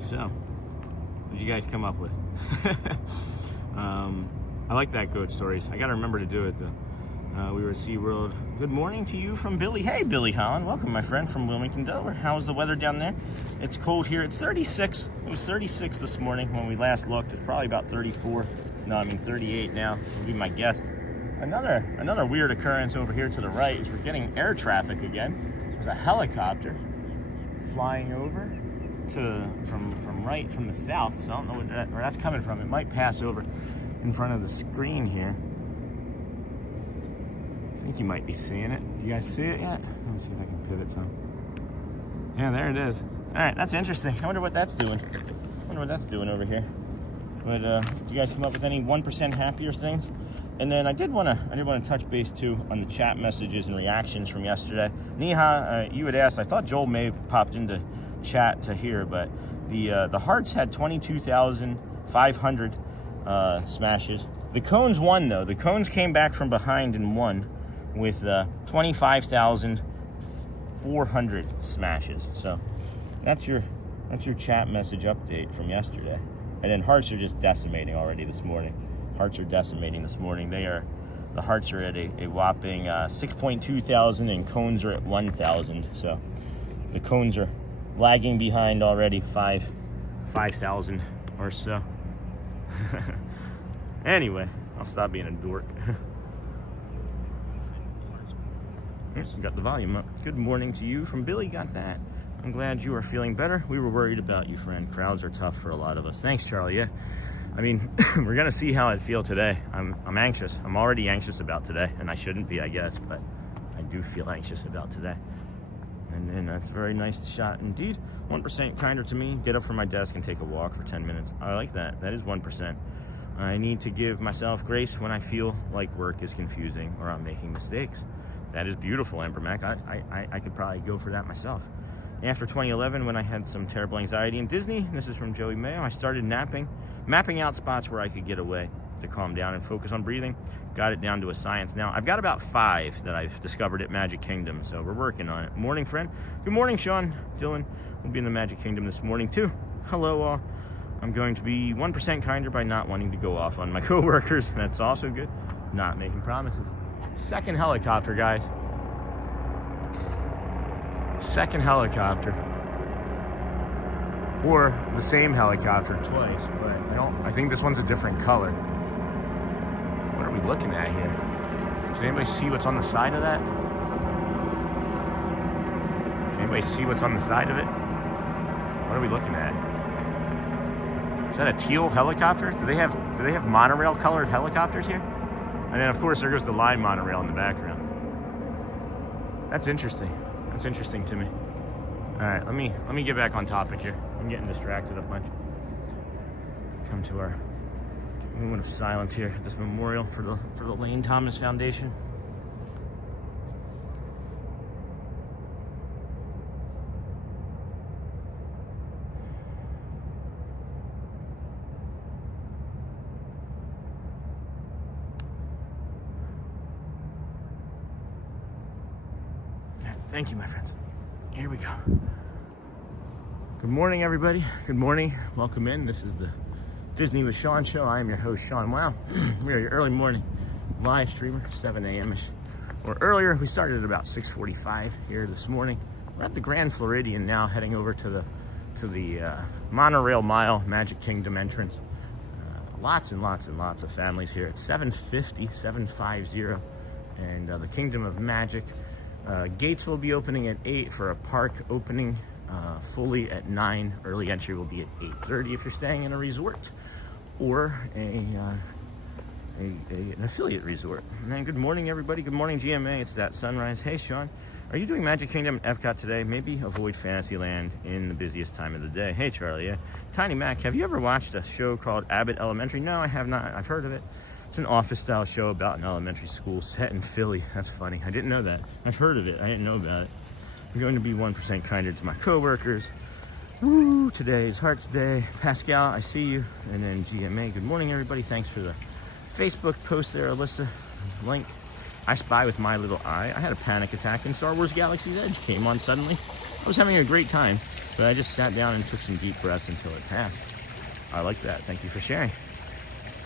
So, what did you guys come up with? I like that goat stories. I gotta remember to do it though. We were at SeaWorld. Good morning to you from Billy. Hey, Billy Holland. Welcome, my friend, from Wilmington, Delaware. How's the weather down there? It's cold here. It's 36. It was 36 this morning when we last looked. It's probably about 34. No, I mean 38 now, would be my guess. Another weird occurrence over here to the right is we're getting air traffic again. There's a helicopter flying over from the south, so I don't know where that's coming from. It might pass over in front of the screen here. I think you might be seeing it. Do you guys see it yet? Let me see if I can pivot some. Yeah, there it is. All right, that's interesting. I wonder what that's doing. Over here. But do you guys come up with any 1% happier things? And then I did want to touch base too on the chat messages and reactions from yesterday. Neha, you had asked. I thought Joel may have popped into chat to hear, but the hearts had 22,500 smashes. The cones won though. The cones came back from behind and won with 25,400 smashes. So that's your chat message update from yesterday. And then hearts are just decimating already this morning. The hearts are at a whopping 6.2 thousand and cones are at 1,000. So the cones are lagging behind already 5,000 or so. Anyway, I'll stop being a dork. Got the volume up. Good morning to you from Billy. Got that. I'm glad you are feeling better. We were worried about you, friend. Crowds are tough for a lot of us. Thanks, Charlie. Yeah, I mean, we're gonna see how I feel today. I'm anxious. I'm already anxious about today, and I shouldn't be, I guess, but I do feel anxious about today. And then that's a very nice shot indeed. 1% kinder to me. Get up from my desk and take a walk for 10 minutes. I like that. That is 1%. I need to give myself grace when I feel like work is confusing or I'm making mistakes. That is beautiful, Amber Mac. I could probably go for that myself. After 2011, when I had some terrible anxiety in Disney, this is from Joey Mayo, I started mapping out spots where I could get away to calm down and focus on breathing. Got it down to a science now. I've got about 5 that I've discovered at Magic Kingdom, so we're working on it. Morning, friend. Good morning, Sean. Dylan will be in the Magic Kingdom this morning, too. Hello, all. I'm going to be 1% kinder by not wanting to go off on my coworkers. That's also good. Not making promises. Second helicopter, guys. Second helicopter. Or the same helicopter twice, but I think this one's a different color. What are we looking at here? Does anybody see what's on the side of that? Does Anybody see what's on the side of it? What are we looking at? Is that a teal helicopter? Do they have monorail colored helicopters here? And then of course there goes the line monorail in the background. That's interesting. That's interesting to me. All right, let me get back on topic here. I'm getting distracted a bunch. Come to our moment of silence here at this memorial for the Lane Thomas Foundation. Thank you, my friends. Here we go. Good morning, everybody. Good morning. Welcome in. This is the Disney with Sean show. I am your host, Sean. Wow, we are your early morning live streamer, 7 a.m.ish. Or earlier, we started at about 6:45 here this morning. We're at the Grand Floridian now, heading over to the Monorail Mile Magic Kingdom entrance. Lots and lots and lots of families here. It's 750, and the Kingdom of Magic. Gates will be opening at 8 for a park opening fully at 9. Early entry will be at 8:30 if you're staying in a resort or an affiliate resort. And then good morning, everybody. Good morning, GMA. It's that sunrise. Hey, Sean, are you doing Magic Kingdom Epcot today? Maybe avoid Fantasyland in the busiest time of the day. Hey, Charlie. Yeah. Tiny Mac, have you ever watched a show called Abbott Elementary? No, I have not. I've heard of it. It's an office-style show about an elementary school set in Philly. That's funny. I didn't know that. I've heard of it. I didn't know about it. I'm going to be 1% kinder to my coworkers. Woo! Today is Hearts Day. Pascal, I see you. And then GMA. Good morning, everybody. Thanks for the Facebook post there, Alyssa. Link. I Spy with My Little Eye. I had a panic attack in Star Wars Galaxy's Edge. Came on suddenly. I was having a great time, but I just sat down and took some deep breaths until it passed. I like that. Thank you for sharing.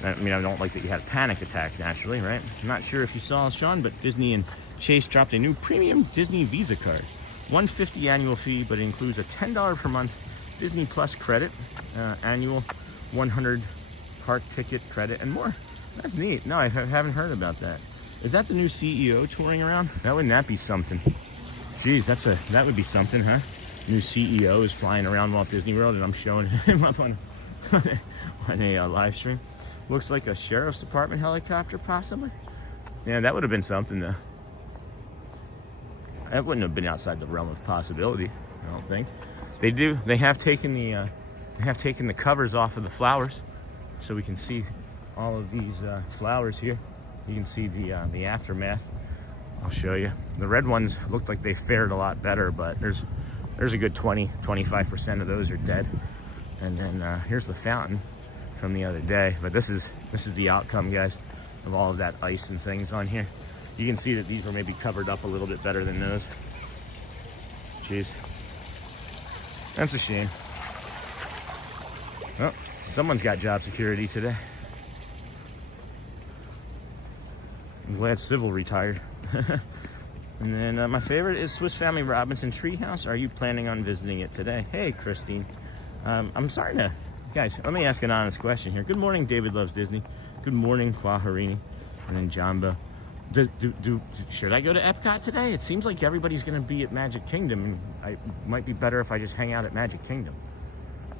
I mean, I don't like that you had a panic attack, naturally, right? I'm not sure if you saw, Sean, but Disney and Chase dropped a new premium Disney Visa card. $150 annual fee, but it includes a $10 per month Disney Plus credit, annual 100 park ticket credit, and more. That's neat. No, I haven't heard about that. Is that the new CEO touring around? Wouldn't that be something? Geez, that would be something, huh? New CEO is flying around Walt Disney World, and I'm showing him up on a live stream. Looks like a sheriff's department helicopter, possibly. Yeah, that would have been something, though. That wouldn't have been outside the realm of possibility, I don't think. They have taken the covers off of the flowers, so we can see all of these flowers here. You can see the aftermath. I'll show you. The red ones looked like they fared a lot better, but there's a good 25% of those are dead. And then here's the fountain from the other day, but this is the outcome, guys, of all of that ice and things on here. You can see that these were maybe covered up a little bit better than those. Jeez, that's a shame. Oh, someone's got job security today. I'm glad Civil retired. And then my favorite is Swiss Family Robinson Treehouse. Are you planning on visiting it today? Hey, Christine. I'm starting to... Guys, let me ask an honest question here. Good morning, David Loves Disney. Good morning, Kwaharini. And then Jamba. Should I go to Epcot today? It seems like everybody's going to be at Magic Kingdom. It might be better if I just hang out at Magic Kingdom.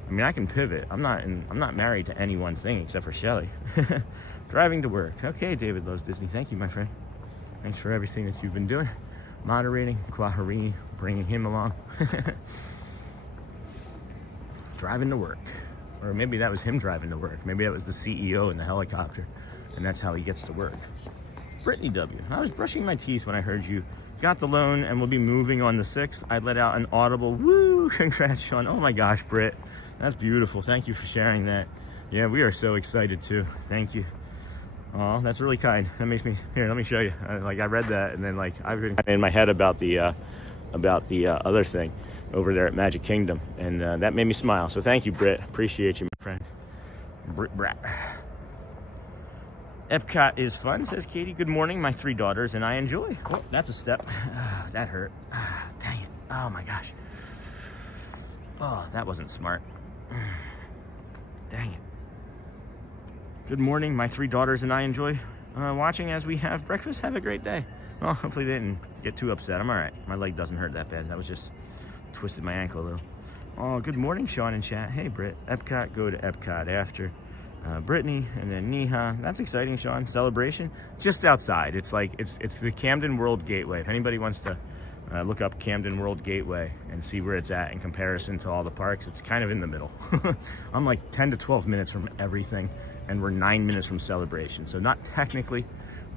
I mean, I can pivot. I'm not married to any one thing except for Shelly. Driving to work. Okay, David Loves Disney. Thank you, my friend. Thanks for everything that you've been doing. Moderating, Kwaharini, bringing him along. Driving to work. Or maybe that was him driving to work. Maybe that was the CEO in the helicopter, and that's how he gets to work. Brittany W. I was brushing my teeth when I heard you got the loan and will be moving on the 6th. I let out an audible woo. Congrats, Sean. Oh my gosh, Britt. That's beautiful. Thank you for sharing that. Yeah, we are so excited too. Thank you. Oh, that's really kind. That makes me... Here, let me show you. I read that, and then I've been in my head about the other thing over there at Magic Kingdom, and that made me smile. So thank you, Britt. Appreciate you, my friend. Brat. Epcot is fun, says Katie. Good morning, my 3 daughters, and I enjoy. Oh, that's a step. That hurt. Dang it. Oh my gosh. Oh, that wasn't smart. Dang it. Good morning, my 3 daughters and I enjoy watching as we have breakfast. Have a great day. Well, hopefully they didn't get too upset. I'm all right. My leg doesn't hurt that bad. That was just twisted my ankle a little. Oh, good morning, Sean and chat. Hey, Britt. Epcot, go to Epcot after. Brittany, and then Niha. That's exciting, Sean. Celebration, just outside. It's like, it's the Camden World Gateway. If anybody wants to look up Camden World Gateway and see where it's at in comparison to all the parks, it's kind of in the middle. I'm like 10 to 12 minutes from everything, and we're 9 minutes from Celebration. So not technically,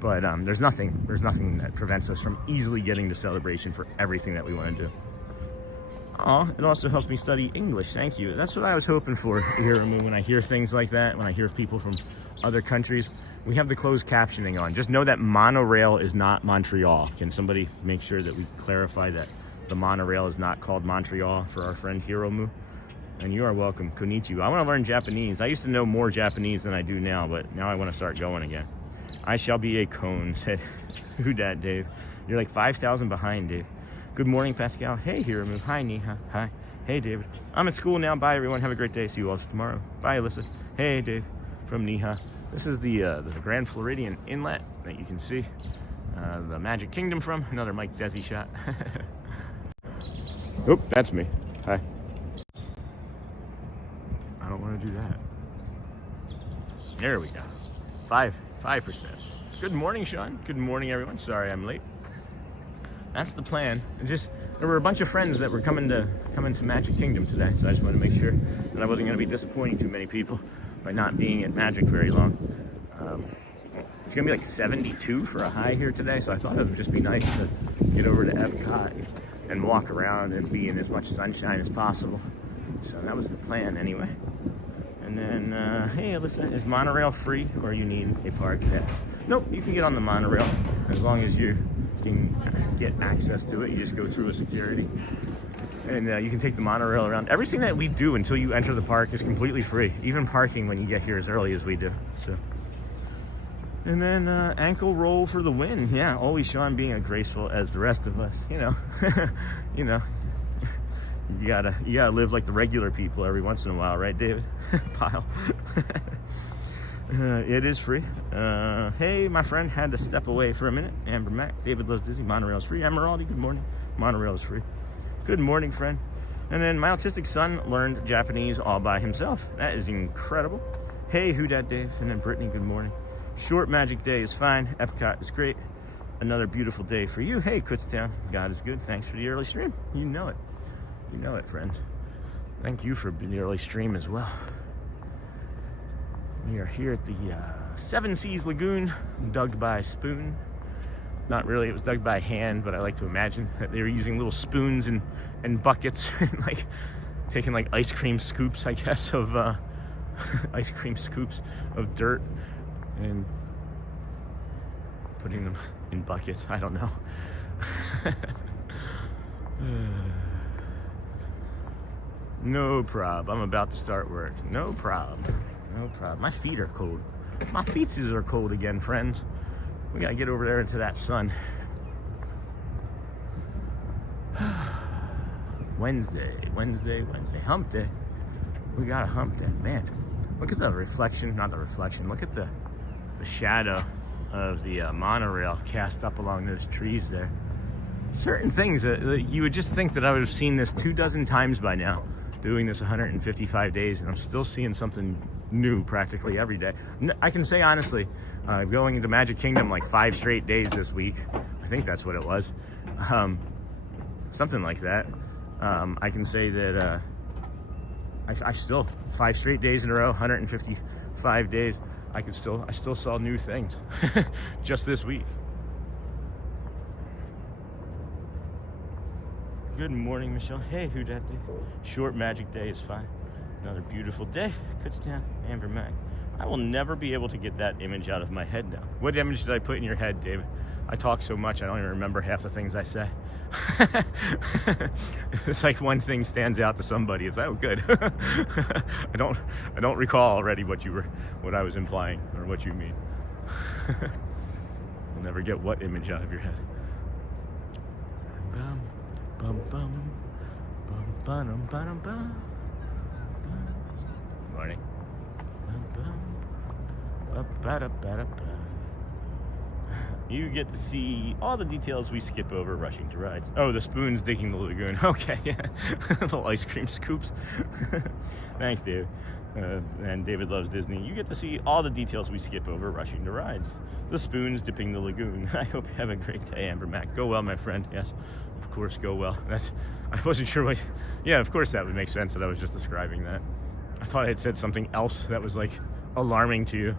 but there's nothing that prevents us from easily getting to Celebration for everything that we want to do. Oh, it also helps me study English. Thank you. That's what I was hoping for here, when I hear things like that, when I hear people from other countries. We have the closed captioning on. Just know that Monorail is not Montreal. Can somebody make sure that we clarify that the Monorail is not called Montreal for our friend Hiromu? And you are welcome. Konnichiwa. I want to learn Japanese. I used to know more Japanese than I do now, but now I want to start going again. I shall be a cone, said who dat, Dave. You're like 5,000 behind, Dave. Good morning, Pascal. Hey, Hiromu. Hi, Niha. Hi. Hey, David. I'm at school now. Bye, everyone. Have a great day. See you all tomorrow. Bye, Alyssa. Hey, Dave from Niha. This is the Grand Floridian inlet that you can see the Magic Kingdom from. Another Mike Desi shot. Oop, that's me. Hi. I don't want to do that. There we go. 5%. Good morning, Sean. Good morning, everyone. Sorry I'm late. That's the plan. There were a bunch of friends that were coming to Magic Kingdom today, so I just wanted to make sure that I wasn't going to be disappointing too many people by not being at Magic very long. It's going to be like 72 for a high here today, so I thought it would just be nice to get over to Epcot and walk around and be in as much sunshine as possible. So that was the plan anyway. And then, hey Alyssa, is Monorail free or you need a park pass? Nope, you can get on the Monorail as long as you can get access to it. You just go through a security, and you can take the Monorail around. Everything that we do until you enter the park is completely free, even parking when you get here as early as we do. So, and then ankle roll for the win. Yeah, always Sean being as graceful as the rest of us. You know, you know, you gotta live like the regular people every once in a while, right, David? Pile. It is free. Hey, my friend had to step away for a minute. Amber Mac, David loves Disney. Monorail is free. Emeraldi, good morning. Monorail is free. Good morning, friend. And then my autistic son learned Japanese all by himself. That is incredible. Hey, who dat, Dave? And then Brittany, good morning. Short Magic Day is fine. Epcot is great. Another beautiful day for you. Hey, Kutztown, God is good. Thanks for the early stream. You know it. You know it, friends. Thank you for the early stream as well. We are here at the Seven Seas Lagoon, dug by spoon. Not really, it was dug by hand, but I like to imagine that they were using little spoons and buckets and like taking like ice cream scoops, I guess, of ice cream scoops of dirt and putting them in buckets. I don't know. No prob. I'm about to start work. No prob. No problem. My feet are cold. My feetsies are cold again, friends. We gotta get over there into that sun. Wednesday. Hump day. We got a hump day. Man, look at the reflection. Not the reflection. Look at the shadow of the monorail cast up along those trees there. Certain things that you would just think that I would have seen this 24 times by now. Doing this 155 days, and I'm still seeing something new practically every day. I can say honestly, going into Magic Kingdom like 5 straight days this week. I think that's what it was. Something like that. I can say that I still 5 straight days in a row, 155 days. I still saw new things just this week. Good morning, Michelle. Hey, who dat day? Short Magic Day is fine. Another beautiful day. Kutztown, Amber Mac. I will never be able to get that image out of my head now. What image did I put in your head, David? I talk so much, I don't even remember half the things I say. It's like one thing stands out to somebody. It's like, oh, good. I don't recall already what I was implying or what you mean. I'll never get what image out of your head. Bum bum bum bum bum bum. Morning. You get to see all the details we skip over rushing to rides. Oh, the spoon's digging the lagoon. Okay, yeah. Little ice cream scoops. Thanks, David. And David loves Disney. You get to see all the details we skip over rushing to rides. The spoon's dipping the lagoon. I hope you have a great day, Amber Mac. Go well, my friend. Yes, of course, go well. I wasn't sure what... Yeah, of course that would make sense that I was just describing that. I thought I had said something else that was like alarming to you.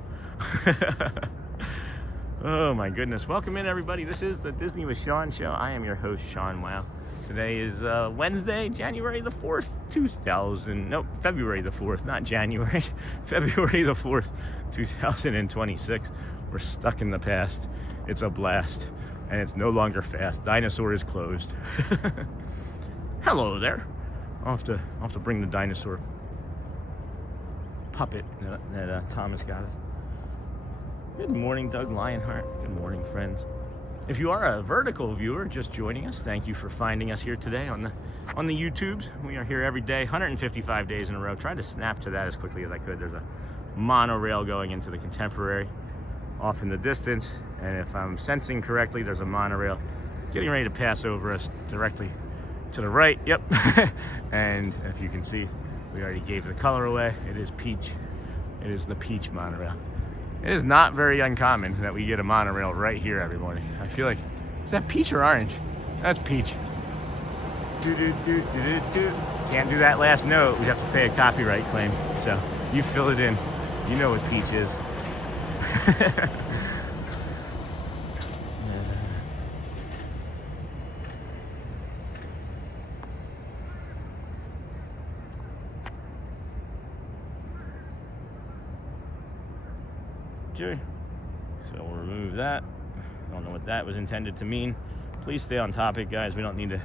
Oh my goodness. Welcome in, everybody. This is the Disney with Sean show. I am your host, Sean Wow. Today is Wednesday, January the 4th, February the 4th, not January. February the 4th, 2026. We're stuck in the past. It's a blast, and it's no longer fast. Dinosaur is closed. Hello there. I'll have to bring the dinosaur puppet that Thomas got us. Good morning, Doug Lionheart. Good morning, friends. If you are a vertical viewer just joining us, thank you for finding us here today on the YouTubes. We are here every day, 155 days in a row. Tried to snap to that as quickly as I could. There's a monorail going into the Contemporary off in the distance, and if I'm sensing correctly, there's a monorail getting ready to pass over us directly to the right. Yep. And if you can see, we already gave the color away. It is peach. It is the peach monorail. It is not very uncommon that we get a monorail right here every morning. I feel like, is that peach or orange? That's peach. Can't do that last note. We have to pay a copyright claim. So you fill it in. You know what peach is. So we'll remove that. I don't know what that was intended to mean. Please stay on topic, guys. We don't need to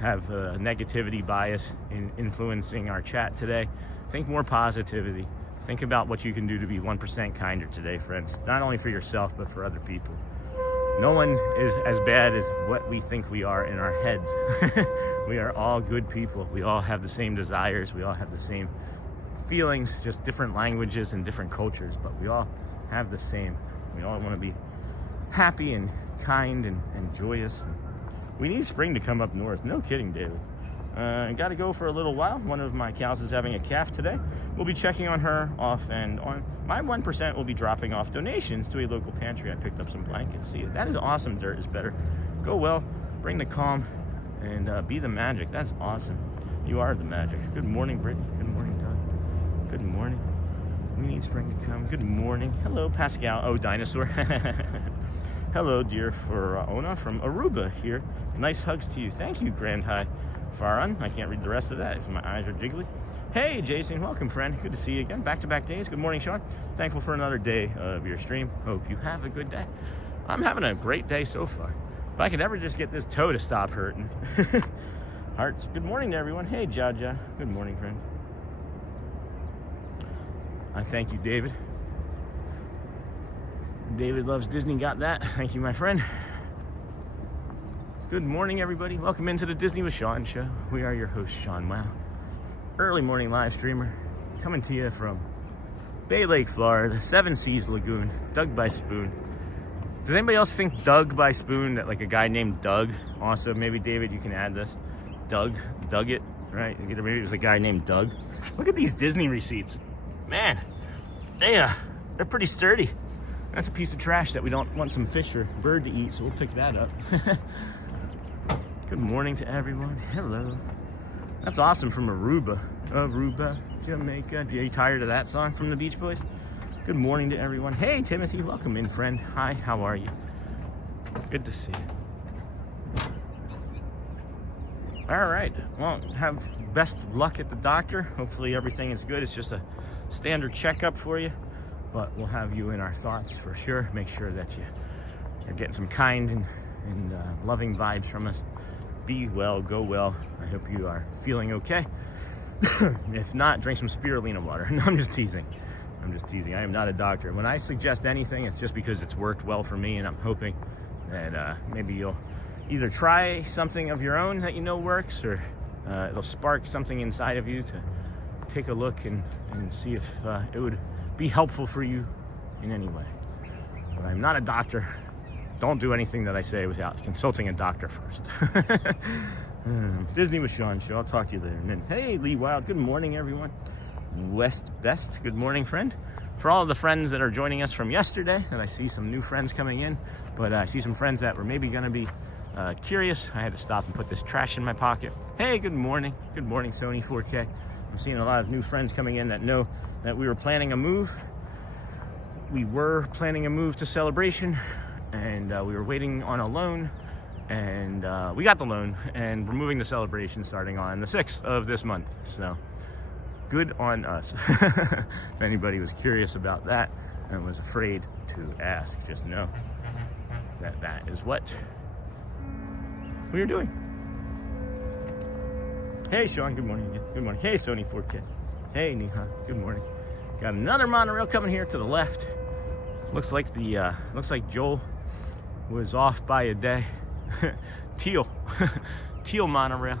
have a negativity bias in influencing our chat today. Think more positivity. Think about what you can do to be 1% kinder today, friends. Not only for yourself, but for other people. No one is as bad as what we think we are in our heads. We are all good people. We all have the same desires. We all have the same feelings, just different languages and different cultures, but we all have the same. We all want to be happy and kind and joyous. We need spring to come up north. No kidding, David. Got to go for a little while. One of my cows is having a calf today. We'll be checking on her off and on. My 1% will be dropping off donations to a local pantry. I picked up some blankets. See, that is awesome. Dirt is better. Go well, bring the calm, and be the magic. That's awesome. You are the magic. Good morning, Brittany. Good morning, Doug. Good morning. We need spring to come. Good morning. Hello, Pascal. Oh, dinosaur. Hello, dear Ona from Aruba here. Nice hugs to you. Thank you, Grand High Faran. I can't read the rest of that if my eyes are jiggly. Hey, Jason. Welcome, friend. Good to see you again. Back-to-back days. Good morning, Sean. Thankful for another day of your stream. Hope you have a good day. I'm having a great day so far. If I could ever just get this toe to stop hurting. Hearts. Good morning to everyone. Hey, Jaja. Good morning, friend. I thank you, David. David loves Disney. Got that. Thank you, my friend. Good morning, everybody. Welcome into the Disney with Sean show. We are your host, Sean Wow. Early morning live streamer. Coming to you from Bay Lake, Florida. Seven Seas Lagoon. Dug by Spoon. Does anybody else think Dug by Spoon, that like a guy named Doug? Also, maybe David, you can add this. Dug it, right? Maybe it was a guy named Doug. Look at these Disney receipts. Man, they're pretty sturdy. That's a piece of trash that we don't want some fish or bird to eat, so we'll pick that up. Good morning to everyone. Hello. That's awesome from Aruba. Aruba, Jamaica. Are you tired of that song from the Beach Boys? Good morning to everyone. Hey, Timothy, welcome in, friend. Hi, how are you? Good to see you. All right, well, have best luck at the doctor. Hopefully everything is good. It's just a standard checkup for you, but we'll have you in our thoughts for sure. Make sure that you're getting some kind and loving vibes from us. Be well, go well. I hope you are feeling okay. If not, drink some spirulina water. No, I'm just teasing. I am not a doctor. When I suggest anything, it's just because it's worked well for me, and I'm hoping that maybe you'll either try something of your own that you know works, or it'll spark something inside of you to take a look and see if it would be helpful for you in any way. But I'm not a doctor. don't do anything that I say without consulting a doctor first. Disney with Sean Show. I'll talk to you later. And then, hey, Lee Wild. Good morning, everyone. West Best. Good morning, friend. For all of the friends that are joining us from yesterday, and I see some new friends coming in, but I see some friends that were maybe going to be curious. I had to stop and put this trash in my pocket. Hey, good morning. Good morning, Sony 4K. I'm seeing a lot of new friends coming in that know that we were planning a move. We were planning a move to Celebration, and we were waiting on a loan, and we got the loan, and we're moving to Celebration starting on the 6th of this month. So good on us. If anybody was curious about that and was afraid to ask, just know that that is what we are doing. Hey, Sean, good morning again. Good morning. Hey, Sony 4K. Hey, Neha, good morning. Got another monorail coming here to the left. Looks like Joel was off by a day. Teal. Teal monorail.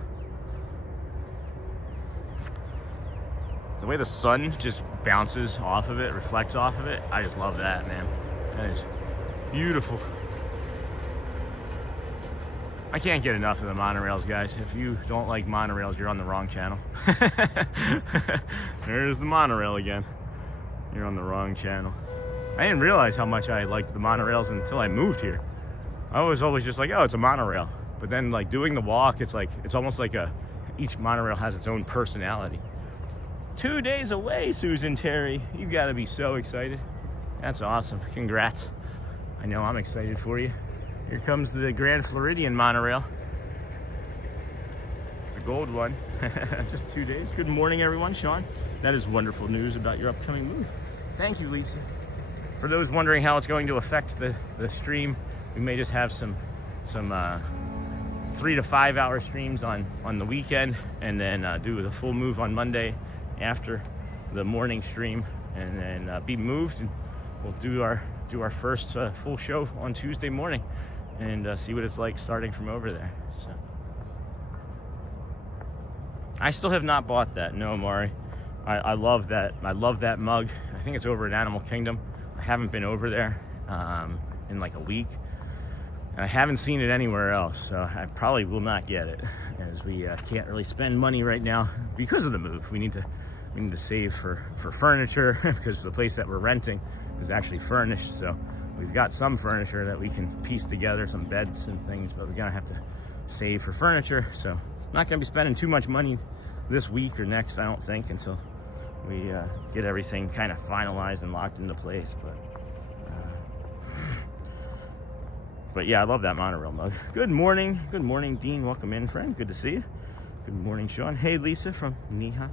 The way the sun just bounces off of it, reflects off of it, I just love that, man. That is beautiful. I can't get enough of the monorails, guys. If you don't like monorails, you're on the wrong channel. There's the monorail again. You're on the wrong channel. I didn't realize how much I liked the monorails until I moved here. I was always just like, oh, it's a monorail. But then like doing the walk, it's almost like each monorail has its own personality. 2 days away, Susan Terry. You gotta be so excited. That's awesome. Congrats. I know I'm excited for you. Here comes the Grand Floridian monorail. The gold one. Just 2 days. Good morning, everyone. Sean, that is wonderful news about your upcoming move. Thank you, Lisa. For those wondering how it's going to affect the stream, we may just have some 3 to 5 hour streams on the weekend, and then do the full move on Monday after the morning stream, and then be moved, and we'll do our first full show on Tuesday morning, and see what it's like starting from over there. So I still have not bought that. No, Amari. I love that. I love that mug. I think it's over at Animal Kingdom. I haven't been over there in like a week, and I haven't seen it anywhere else, so I probably will not get it, as we can't really spend money right now because of the move. We need to save for furniture, because the place that we're renting is actually furnished. So we've got some furniture that we can piece together, some beds and things, but we're gonna have to save for furniture. So I'm not gonna be spending too much money this week or next, I don't think, until we get everything kind of finalized and locked into place. But yeah, I love that monorail mug. Good morning, Dean. Welcome in, friend. Good to see you. Good morning, Sean. Hey, Lisa from Neha.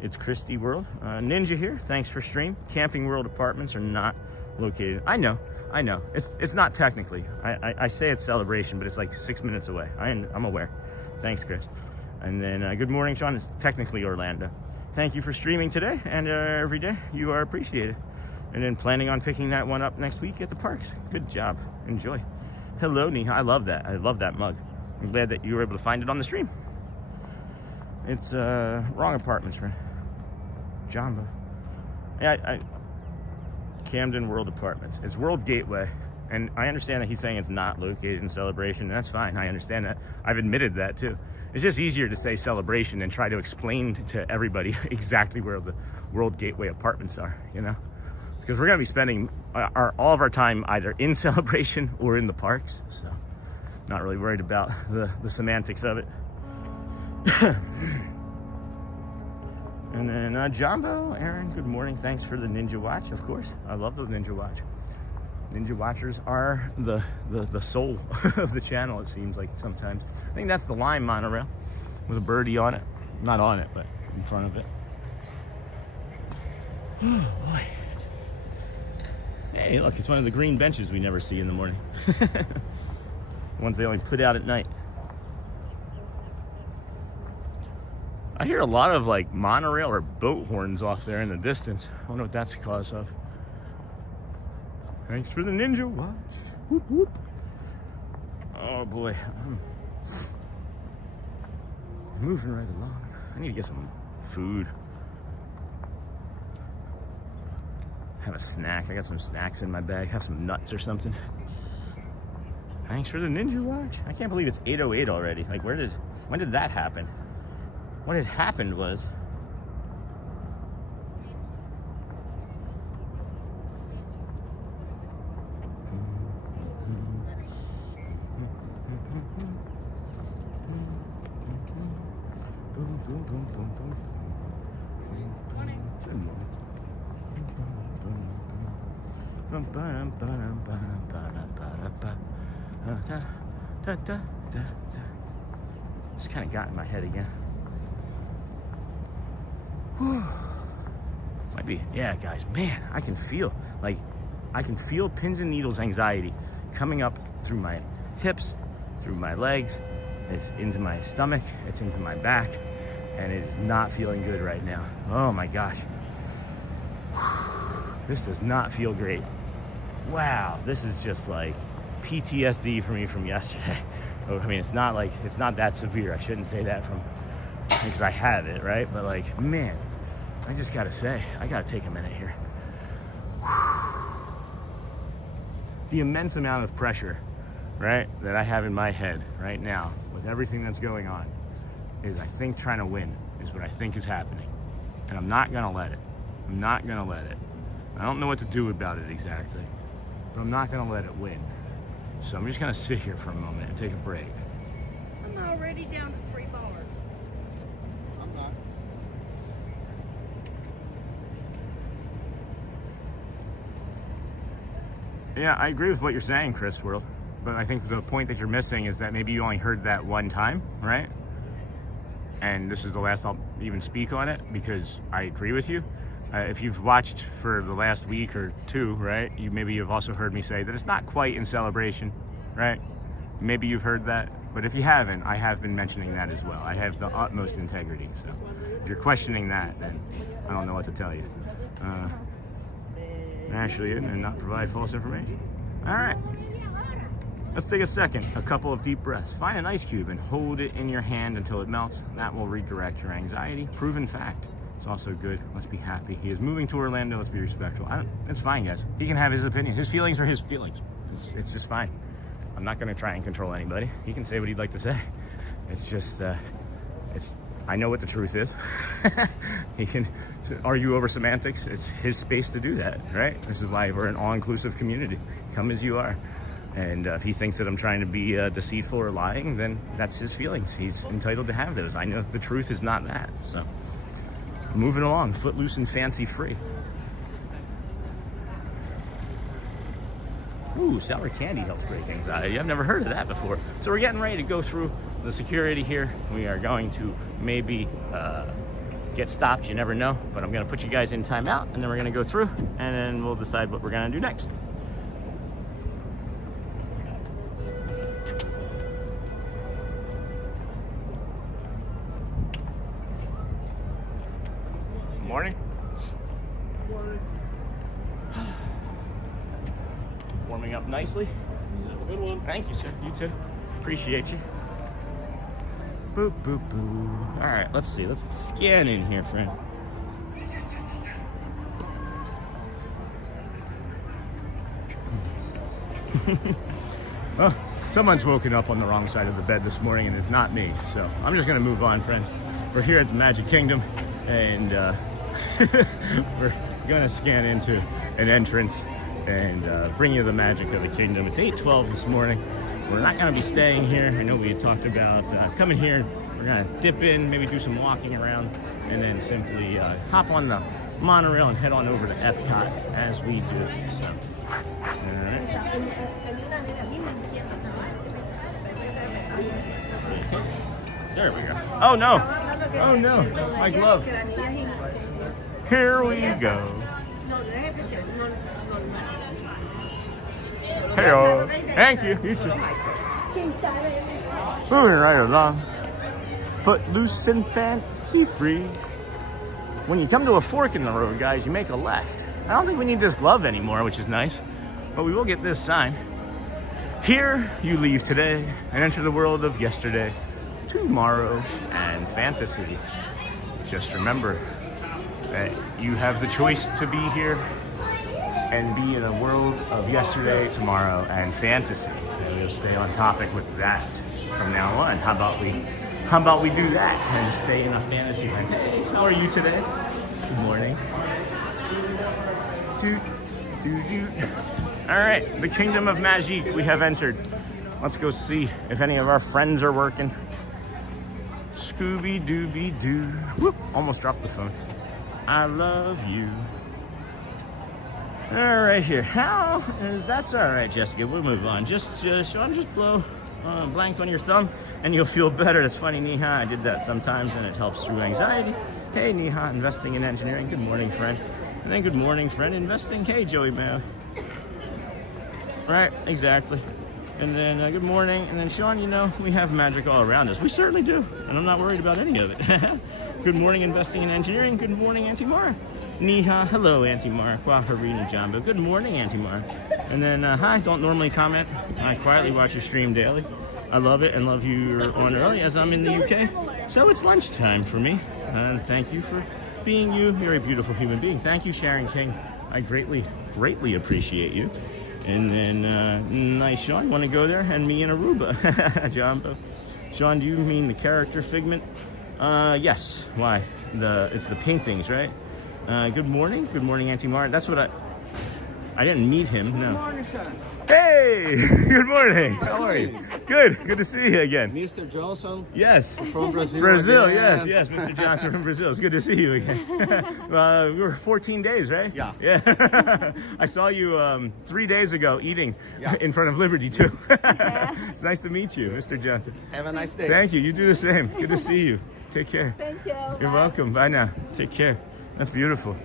It's Christy World. Ninja here. Thanks for stream. Camping World apartments are not located. I know. It's not technically. I say it's Celebration, but it's like 6 minutes away. I'm aware. Thanks, Chris. And then good morning, Sean. It's technically Orlando. Thank you for streaming today and every day. You are appreciated. And then planning on picking that one up next week at the parks. Good job. Enjoy. Hello, Neha. I love that. I love that mug. I'm glad that you were able to find it on the stream. It's wrong apartments, friend. Jamba. Yeah, Camden World Apartments. It's World Gateway. And I understand that he's saying it's not located in Celebration. That's fine. I understand that. I've admitted that too. It's just easier to say Celebration than try to explain to everybody exactly where the World Gateway apartments are, you know? Because we're going to be spending all of our time either in Celebration or in the parks. So not really worried about the semantics of it. And then Jumbo, Aaron, good morning. Thanks for the Ninja Watch, of course. I love the Ninja Watch. Ninja Watchers are the soul of the channel, it seems like sometimes. I think that's the Lime monorail with a birdie on it. Not on it, but in front of it. Oh, boy. Hey, look, it's one of the green benches we never see in the morning. Ones they only put out at night. I hear a lot of like monorail or boat horns off there in the distance. I wonder what that's the cause of. Thanks for the Ninja Watch. Whoop, whoop. Oh boy. I'm moving right along. I need to get some food. Have a snack. I got some snacks in my bag. Have some nuts or something. Thanks for the Ninja Watch. I can't believe it's 8:08 already. Like, when did that happen? What had happened was, boom, boom, boom, boom, boom. Just kind of got in my head again. Whew. Might be, yeah, guys, man, I can feel pins and needles anxiety coming up through my hips, through my legs. It's into my stomach, it's into my back, and it is not feeling good right now. Oh my gosh. This does not feel great. Wow, this is just like PTSD for me from yesterday. I mean, it's not that severe. I shouldn't say that because I have it, right? But like, man, I just gotta say, I gotta take a minute here. The immense amount of pressure, right, that I have in my head right now with everything that's going on is, I think, trying to win is what I think is happening. And I'm not gonna let it. I'm not gonna let it. I don't know what to do about it exactly, but I'm not gonna let it win. So I'm just gonna sit here for a moment and take a break. I'm already down to 3 bars. I'm not. Yeah, I agree with what you're saying, Chris World. But I think the point that you're missing is that maybe you only heard that one time, right? And this is the last I'll even speak on it, because I agree with you. If you've watched for the last week or two, right, maybe you've also heard me say that it's not quite in celebration, right? Maybe you've heard that, but if you haven't, I have been mentioning that as well. I have the utmost integrity, so if you're questioning that, then I don't know what to tell you. Actually, and not provide false information. All right, let's take a second, a couple of deep breaths. Find an ice cube and hold it in your hand until it melts. That will redirect your anxiety. Proven fact. It's also good. Let's be happy. He is moving to Orlando. Let's be respectful. It's fine, guys. He can have his opinion. His feelings are his feelings. It's just fine. I'm not going to try and control anybody. He can say what he'd like to say. It's just, I know what the truth is. He can argue over semantics. It's his space to do that, right? This is why we're an all-inclusive community. Come as you are. And if he thinks that I'm trying to be deceitful or lying, then that's his feelings. He's entitled to have those. I know the truth is not that, so. Moving along, footloose and fancy free. Ooh, sour candy helps break anxiety. I've never heard of that before. So we're getting ready to go through the security here. We are going to maybe get stopped, you never know. But I'm gonna put you guys in timeout, and then we're gonna go through, and then we'll decide what we're gonna do next. Morning. Morning. Warming up nicely. Have a good one. Thank you, sir. You too. Appreciate you. Boop, boop, boo. All right, let's see. Let's scan in here, friend. Well, someone's woken up on the wrong side of the bed this morning, and it's not me. So I'm just going to move on, friends. We're here at the Magic Kingdom, and we're gonna scan into an entrance and bring you the magic of the kingdom. It's 8:12 this morning. We're not gonna be staying here. I know we had talked about coming here. We're gonna dip in, maybe do some walking around, and then simply hop on the monorail and head on over to Epcot as we do. So, all right. There we go. Oh no! Oh no! My glove. Here we go. Hey-o. Thank you. You too. Moving right along. Footloose and fancy free. When you come to a fork in the road, guys, you make a left. I don't think we need this glove anymore, which is nice. But we will get this sign. Here you leave today and enter the world of yesterday, tomorrow, and fantasy. Just remember that you have the choice to be here and be in a world of yesterday, tomorrow, and fantasy. And we'll stay on topic with that from now on. How about we do that and stay in a fantasy land? Hey, how are you today? Good morning. Toot, toot, toot. All right, the kingdom of Magique we have entered. Let's go see if any of our friends are working. Scooby-Dooby-Doo. Whoop, almost dropped the phone. I love you. All right here. How is that's all right, Jessica. We'll move on. Sean, just blow blank on your thumb and you'll feel better. That's funny, Neha. I did that sometimes and it helps through anxiety. Hey, Neha, investing in engineering. Good morning, friend. And then good morning, friend, investing. Hey, Joey Man. Right, exactly. And then good morning. And then Sean, you know, we have magic all around us. We certainly do. And I'm not worried about any of it. Good morning, investing in engineering. Good morning, Auntie Mara. Neha, hello, Auntie Mara. Kwaharina Jumbo. Good morning, Auntie Mara. And then, hi, don't normally comment. I quietly watch your stream daily. I love it and love you on early as I'm in the UK. So it's lunchtime for me. And thank you for being you. You're a beautiful human being. Thank you, Sharon King. I greatly appreciate you. And then, nice, Sean. Want to go there? And me in Aruba. Jumbo. Sean, do you mean the character Figment? Yes. Why? It's the paintings, right? Good morning, Auntie Mara. That's what I didn't meet him. No. Good morning, Sean. Hey, good morning. How are you? Good to see you again. Mr. Johnson. Yes. From Brazil. Brazil, again. yes, Mr. Johnson from Brazil. It's good to see you again. We were 14 days, right? Yeah. Yeah. I saw you 3 days ago eating in front of Liberty too. It's nice to meet you, Mr. Johnson. Have a nice day. Thank you. You do the same. Good to see you. Take care. Thank you. You're welcome. Bye now. Take care. That's beautiful.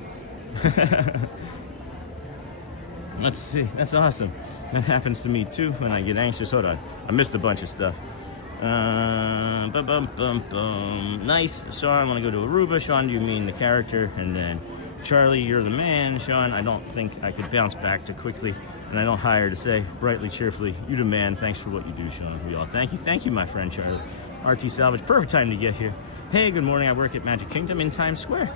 Let's see. That's awesome. That happens to me too when I get anxious. Hold on. I missed a bunch of stuff. Nice. Sean, I want to go to Aruba. Sean, do you mean the character? And then Charlie, you're the man. Sean, I don't think I could bounce back too quickly. And I don't hire to say brightly, cheerfully, you the man. Thanks for what you do, Sean. We all thank you. Thank you, my friend Charlie. RT Salvage, perfect time to get here. Hey, good morning. I work at Magic Kingdom in Times Square.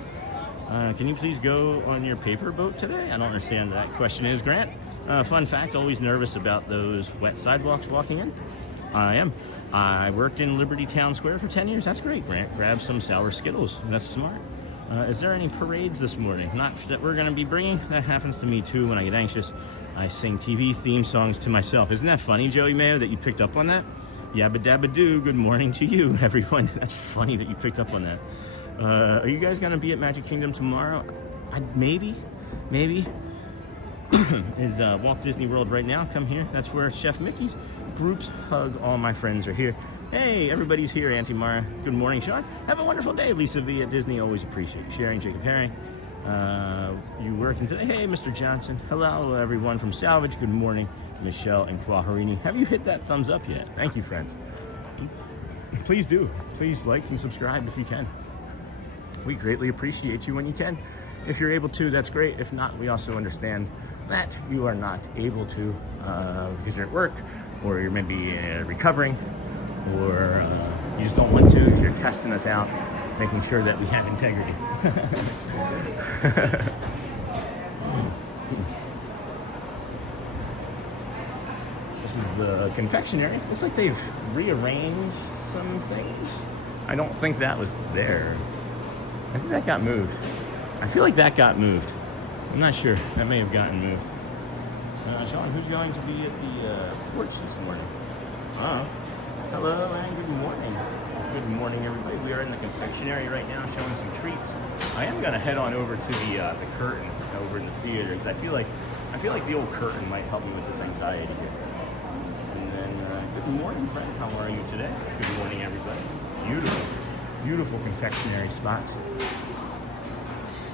Can you please go on your paper boat today? I don't understand what that question is, Grant. Fun fact, always nervous about those wet sidewalks walking in. I am. I worked in Liberty Town Square for 10 years. That's great, Grant. Grab some sour Skittles. That's smart. Is there any parades this morning? Not that we're going to be bringing. That happens to me too when I get anxious. I sing TV theme songs to myself. Isn't that funny, Joey Mayo, that you picked up on that? Yabba dabba doo. Good morning to you, everyone. That's funny that you picked up on that. Are you guys going to be at Magic Kingdom tomorrow? Maybe. Is Walt Disney World right now. Come here. That's where Chef Mickey's groups hug. All my friends are here. Hey, everybody's here, Auntie Mara. Good morning, Sean. Have a wonderful day, Lisa V at Disney. Always appreciate sharing. Jacob Herring. You working today? Hey, Mr. Johnson. Hello, everyone from Salvage. Good morning, Michelle and Kwaharini. Have you hit that thumbs up yet? Thank you, friends. Please do. Please like and subscribe if you can. We greatly appreciate you when you can. If you're able to, that's great. If not, we also understand that you are not able to because you're at work or you're maybe recovering or you just don't want to. If you're testing us out, making sure that we have integrity. This is the confectionery. Looks like they've rearranged some things. I don't think that was there. I think that got moved. I feel like that got moved. I'm not sure. That may have gotten moved. Sean, who's going to be at the porch this morning? Hello and good morning. Good morning, everybody. We are in the confectionery right now, showing some treats. I am going to head on over to the curtain over in the theater because I feel like the old curtain might help me with this anxiety here. And then, good morning, friend. How are you today? Good morning, everybody. Beautiful confectionery spots.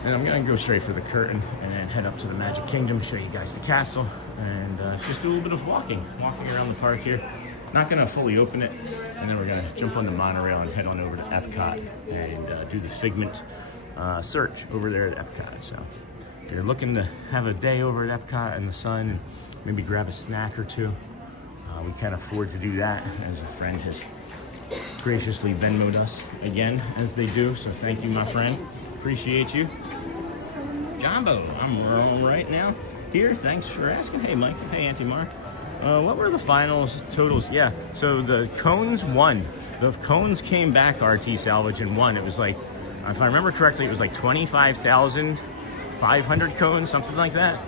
And I'm gonna go straight for the curtain and then head up to the Magic Kingdom, show you guys the castle, and just do a little bit of walking around the park here. Not gonna fully open it, and then we're gonna jump on the monorail and head on over to Epcot and do the Figment search over there at Epcot. So if you're looking to have a day over at Epcot in the sun and maybe grab a snack or two, we can't afford to do that, as a friend has graciously Venmo'd us again, as they do. So thank you, my friend. Appreciate you. Jumbo, I'm wrong right now. Here, thanks for asking. Hey, Mike. Hey, Auntie Mar. What were the finals totals? Yeah, so the cones won. The cones came back, RT Salvage, and won. It was like, if I remember correctly, it was like 25,500 cones, something like that,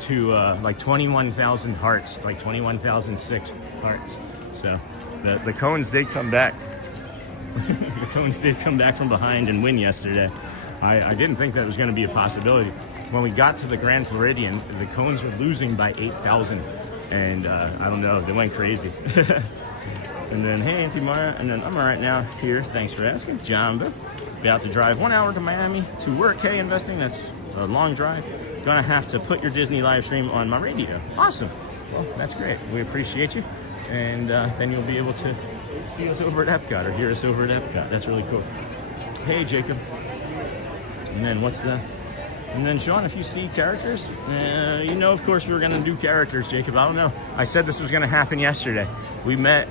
to like 21,000 hearts, like 21,006 hearts. So the cones did come back. The cones did come back from behind and win yesterday. I didn't think that was going to be a possibility. When we got to the Grand Floridian, the cones were losing by 8,000. And I don't know, they went crazy. And then, hey, Auntie Mara, and then I'm all right now here. Thanks for asking. Jamba, about to drive 1 hour to Miami to work. Hey, investing, that's a long drive. Gonna have to put your Disney live stream on my radio. Awesome. Well, that's great. We appreciate you. And then you'll be able to see us over at Epcot or hear us over at Epcot. That's really cool. Hey, Jacob. And then what's the... And then, Sean, if you see characters, you know, of course, we were going to do characters, Jacob. I don't know. I said this was going to happen yesterday. We met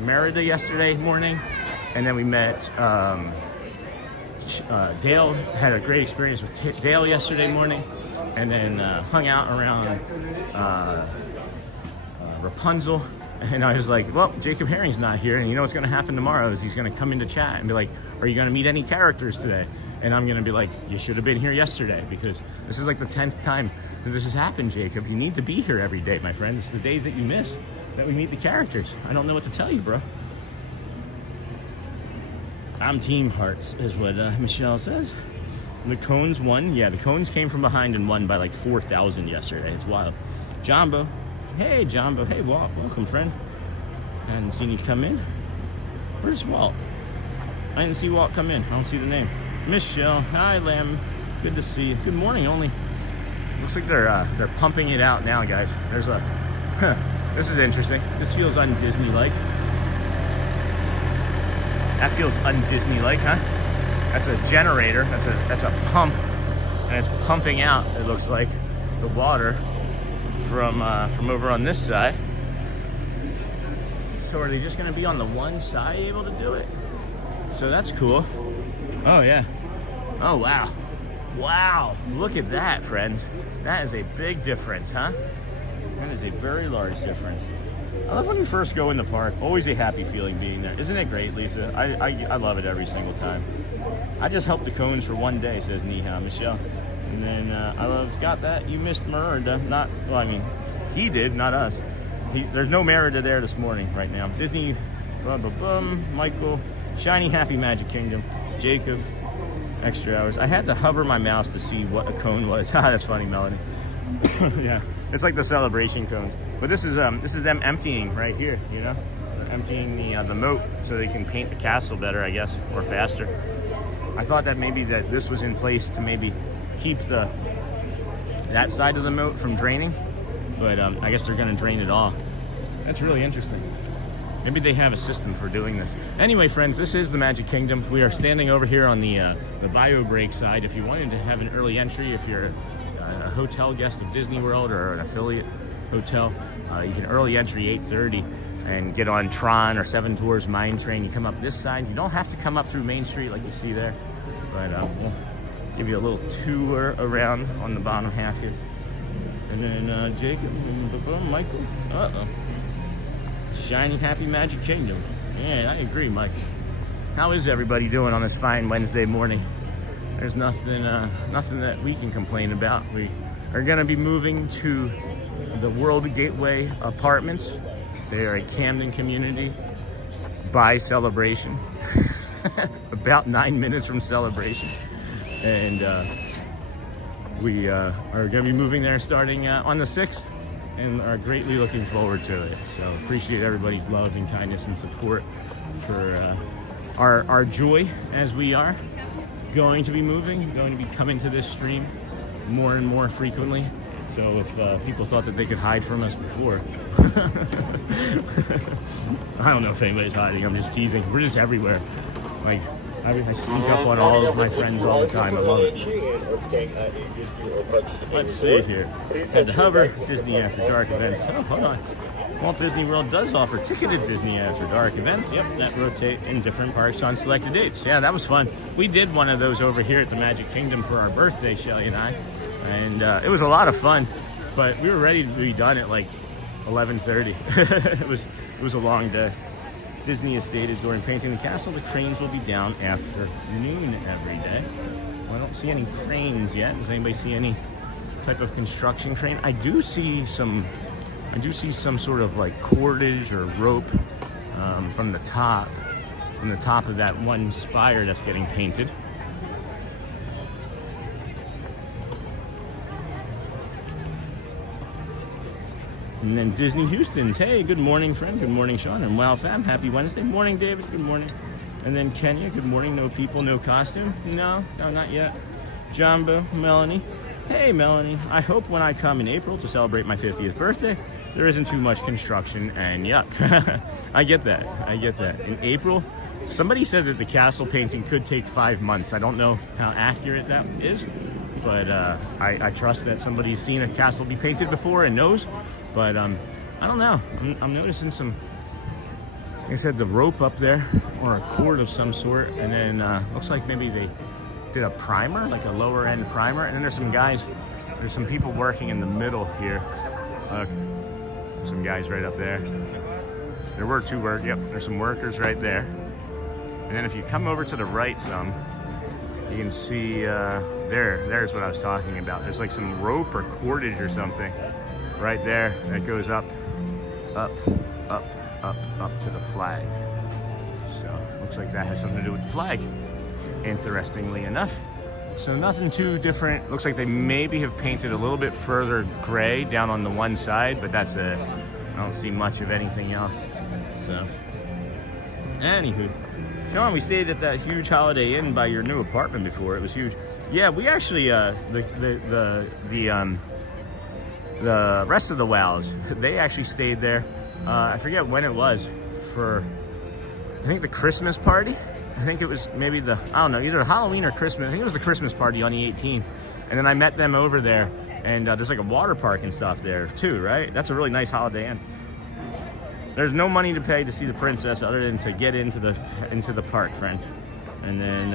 Merida yesterday morning, and then we met Dale. Had a great experience with Dale yesterday morning, and then hung out around Rapunzel. And I was like, well, Jacob Herring's not here, and you know what's going to happen tomorrow is he's going to come into chat and be like, are you going to meet any characters today? And I'm going to be like, you should have been here yesterday, because this is like the 10th time that this has happened, Jacob. You need to be here every day, my friend. It's the days that you miss that we meet the characters. I don't know what to tell you, bro. I'm Team Hearts, is what Michelle says. The cones won. Yeah, the cones came from behind and won by like 4,000 yesterday. It's wild. Jumbo. Hey, Jumbo. Hey, Walt. Welcome, friend. I hadn't seen you come in. Where's Walt? I didn't see Walt come in. I don't see the name. Michelle, hi, Lamb. Good to see you. Good morning. Only looks like they're pumping it out now, guys. There's a this is interesting. This feels un-Disney-like. That feels un-Disney-like, huh? That's a generator. That's a pump, and it's pumping out. It looks like the water from over on this side. So are they just going to be on the one side able to do it? So that's cool. Oh yeah. Oh wow. Wow. Look at that, friends. That is a big difference, huh? That is a very large difference. I love when you first go in the park. Always a happy feeling being there. Isn't it great, Lisa? I love it every single time. I just helped the cones for one day, says Neha Michelle. And then got that. You missed Merida. Not, well, I mean, he did, not us. There's no Merida there this morning right now. Disney, Michael, Shiny Happy Magic Kingdom, Jacob, extra hours. I had to hover my mouse to see what a cone was. That's funny, Melanie. Yeah, it's like the celebration cones. But this is them emptying right here, you know? They're emptying the moat so they can paint the castle better, I guess, or faster. I thought that maybe that this was in place to maybe keep that side of the moat from draining, but I guess they're gonna drain it all. That's really interesting. Maybe they have a system for doing this. Anyway, friends, this is the Magic Kingdom. We are standing over here on the bio break side. If you wanted to have an early entry, if you're a hotel guest of Disney World or an affiliate hotel, you can early entry 8:30 and get on Tron or 7 Tours Mine Train. You come up this side. You don't have to come up through Main Street like you see there, but we'll give you a little tour around on the bottom half here. And then Jacob and Michael. Uh-oh. Shiny Happy Magic Kingdom. Yeah, I agree, Mike. How is everybody doing on this fine Wednesday morning? There's nothing that we can complain about. We are going to be moving to the World Gateway Apartments. They are a Camden community by Celebration. About 9 minutes from Celebration. And we are going to be moving there starting on the 6th. And are greatly looking forward to it. So appreciate everybody's love and kindness and support for our joy as we are going to be moving, going to be coming to this stream more and more frequently. So if people thought that they could hide from us before, I don't know if anybody's hiding. I'm just teasing. We're just everywhere. Like I sneak up on all of my friends all the time. I love it. Let's see here. Had to hover. Disney After Dark events. Oh, hold on. Walt Disney World does offer ticketed Disney After Dark events. Yep, that rotate in different parks on selected dates. Yeah, that was fun. We did one of those over here at the Magic Kingdom for our birthday, Shelly and I. and it was a lot of fun. But we were ready to be done at like 11:30. it was a long day. Disney has stated during painting the castle, the cranes will be down after noon every day. Well, I don't see any cranes yet. Does anybody see any type of construction crane? I do see some sort of like cordage or rope from the top of that one spire that's getting painted. And then Disney Houston's, hey, good morning, friend. Good morning, Sean. And Wow Fam, happy Wednesday. Morning, David. Good morning. And then Kenya, good morning. No people, no costume. No, not yet. Jumbo, Melanie. Hey, Melanie. I hope when I come in April to celebrate my 50th birthday, there isn't too much construction and yuck. I get that. In April, somebody said that the castle painting could take 5 months. I don't know how accurate that is, but I trust that somebody's seen a castle be painted before and knows. But I don't know. I'm noticing some, like I said, the rope up there, or a cord of some sort, and then looks like maybe they did a primer, like a lower end primer. And then there's some people working in the middle here. Look, some guys right up there. There were two workers. Yep, there's some workers right there. And then if you come over to the right some, you can see there's what I was talking about. There's like some rope or cordage or something right there that goes up to the flag. So looks like that has something to do with the flag, interestingly enough. So nothing too different. Looks like they maybe have painted a little bit further gray down on the one side, but that's it. I don't see much of anything else. So anywho, Sean, we stayed at that huge Holiday Inn by your new apartment before. It was huge. Yeah, we actually the rest of the wows, they actually stayed there. I forget when it was, for I think the Christmas party. I think it was maybe I don't know, either Halloween or Christmas. I think it was the Christmas party on the 18th. And then I met them over there, and there's like a water park and stuff there too, right? That's a really nice Holiday Inn. There's no money to pay to see the princess other than to get into the park, friend. And then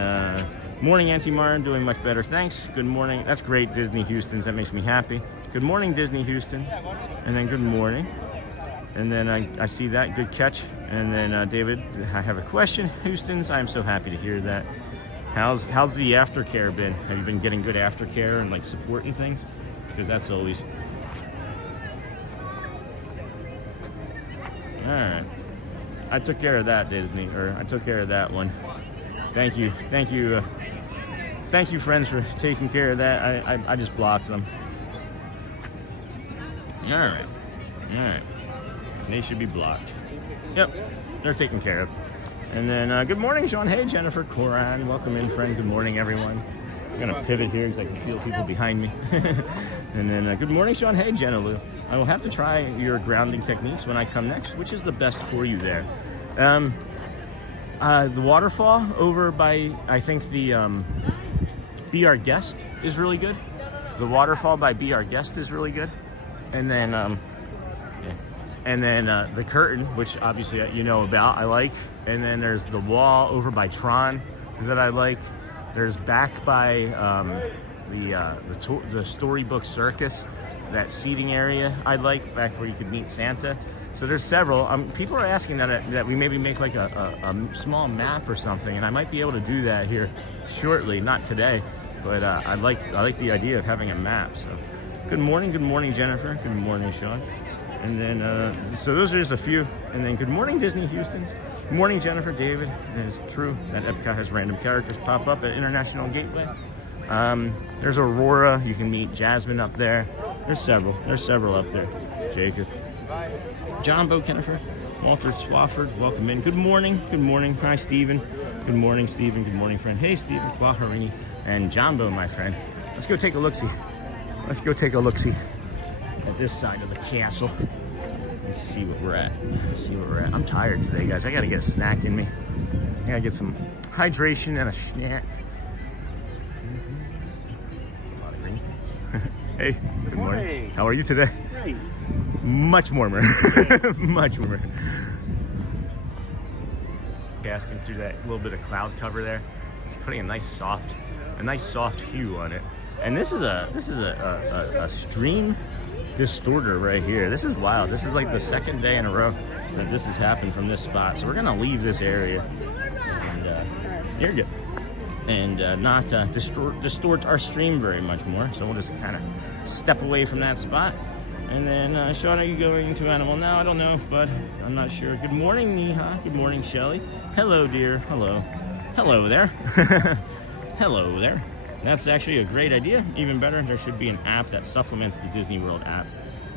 morning, Auntie Maren, doing much better, thanks. Good morning. That's great, Disney Houston's. That makes me happy. Good morning, Disney Houston. And then good morning. And then I see that, good catch. And then David, I have a question, Houston's. I'm so happy to hear that. How's the aftercare been? Have you been getting good aftercare and like support and things? Because that's always. All right. I took care of that, Disney, or I took care of that one. Thank you, friends, for taking care of that. I just blocked them. All right. They should be blocked. Yep, they're taken care of. And then good morning, Sean. Hey, Jennifer, Coran, welcome in, friend. Good morning, everyone. I'm gonna pivot here because I can feel people behind me. And then good morning, Sean. Hey, Jenna Lou. I will have to try your grounding techniques when I come next. Which is the best for you there? The waterfall over by, I think, the Be Our Guest is really good. The waterfall by Be Our Guest is really good. And then the curtain, which obviously you know about, I like. And then there's the wall over by Tron that I like. There's back by the Storybook Circus, that seating area I like, back where you could meet Santa. So there's several. People are asking that we maybe make like a small map or something, and I might be able to do that here shortly, not today, but I like the idea of having a map. So good morning, Jennifer. Good morning, Sean. And then so those are just a few. And then good morning, Disney Houston's. Good morning, Jennifer, David. And it's true that Epcot has random characters pop up at International Gateway. There's Aurora. You can meet Jasmine up there. There's several up there. Jacob. John Bo Kennifer, Walter Swafford, welcome in. Good morning. Hi, Stephen. Good morning, Stephen. Good morning, friend. Hey, Stephen, Claharini, and John Bo, my friend. Let's go take a look-see. At this side of the castle. Let's see what we're at. I'm tired today, guys. I gotta get a snack in me. I gotta get some hydration and a snack. Hey, good morning. How are you today? Great. Much warmer. Much warmer. Casting through that little bit of cloud cover there. It's putting a nice soft hue on it. And this is a stream distorter right here. This is wild. This is like the second day in a row that this has happened from this spot. So we're gonna leave this area, and you're good, and not distort our stream very much more. So we'll just kind of step away from that spot. And then, Sean, are you going to Animal now? I don't know, but I'm not sure. Good morning, Neha. Good morning, Shelly. Hello, dear. Hello. Hello there. Hello there. That's actually a great idea. Even better, there should be an app that supplements the Disney World app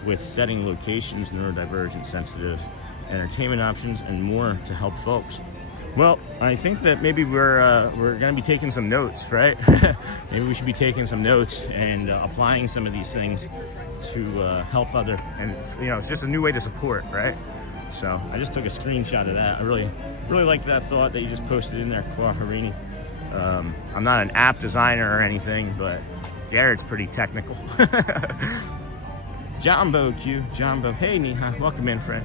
with setting locations, neurodivergent, sensitive, entertainment options, and more to help folks. Well, I think that maybe we're going to be taking some notes, right? Maybe we should be taking some notes and applying some of these things to help other, and you know, it's just a new way to support, right? So I just took a screenshot of that. I really like that thought that you just posted in there, Kwaharini. I'm not an app designer or anything, but Garrett's pretty technical. Jumbo Q, Jumbo. Hey Neha, welcome in, friend.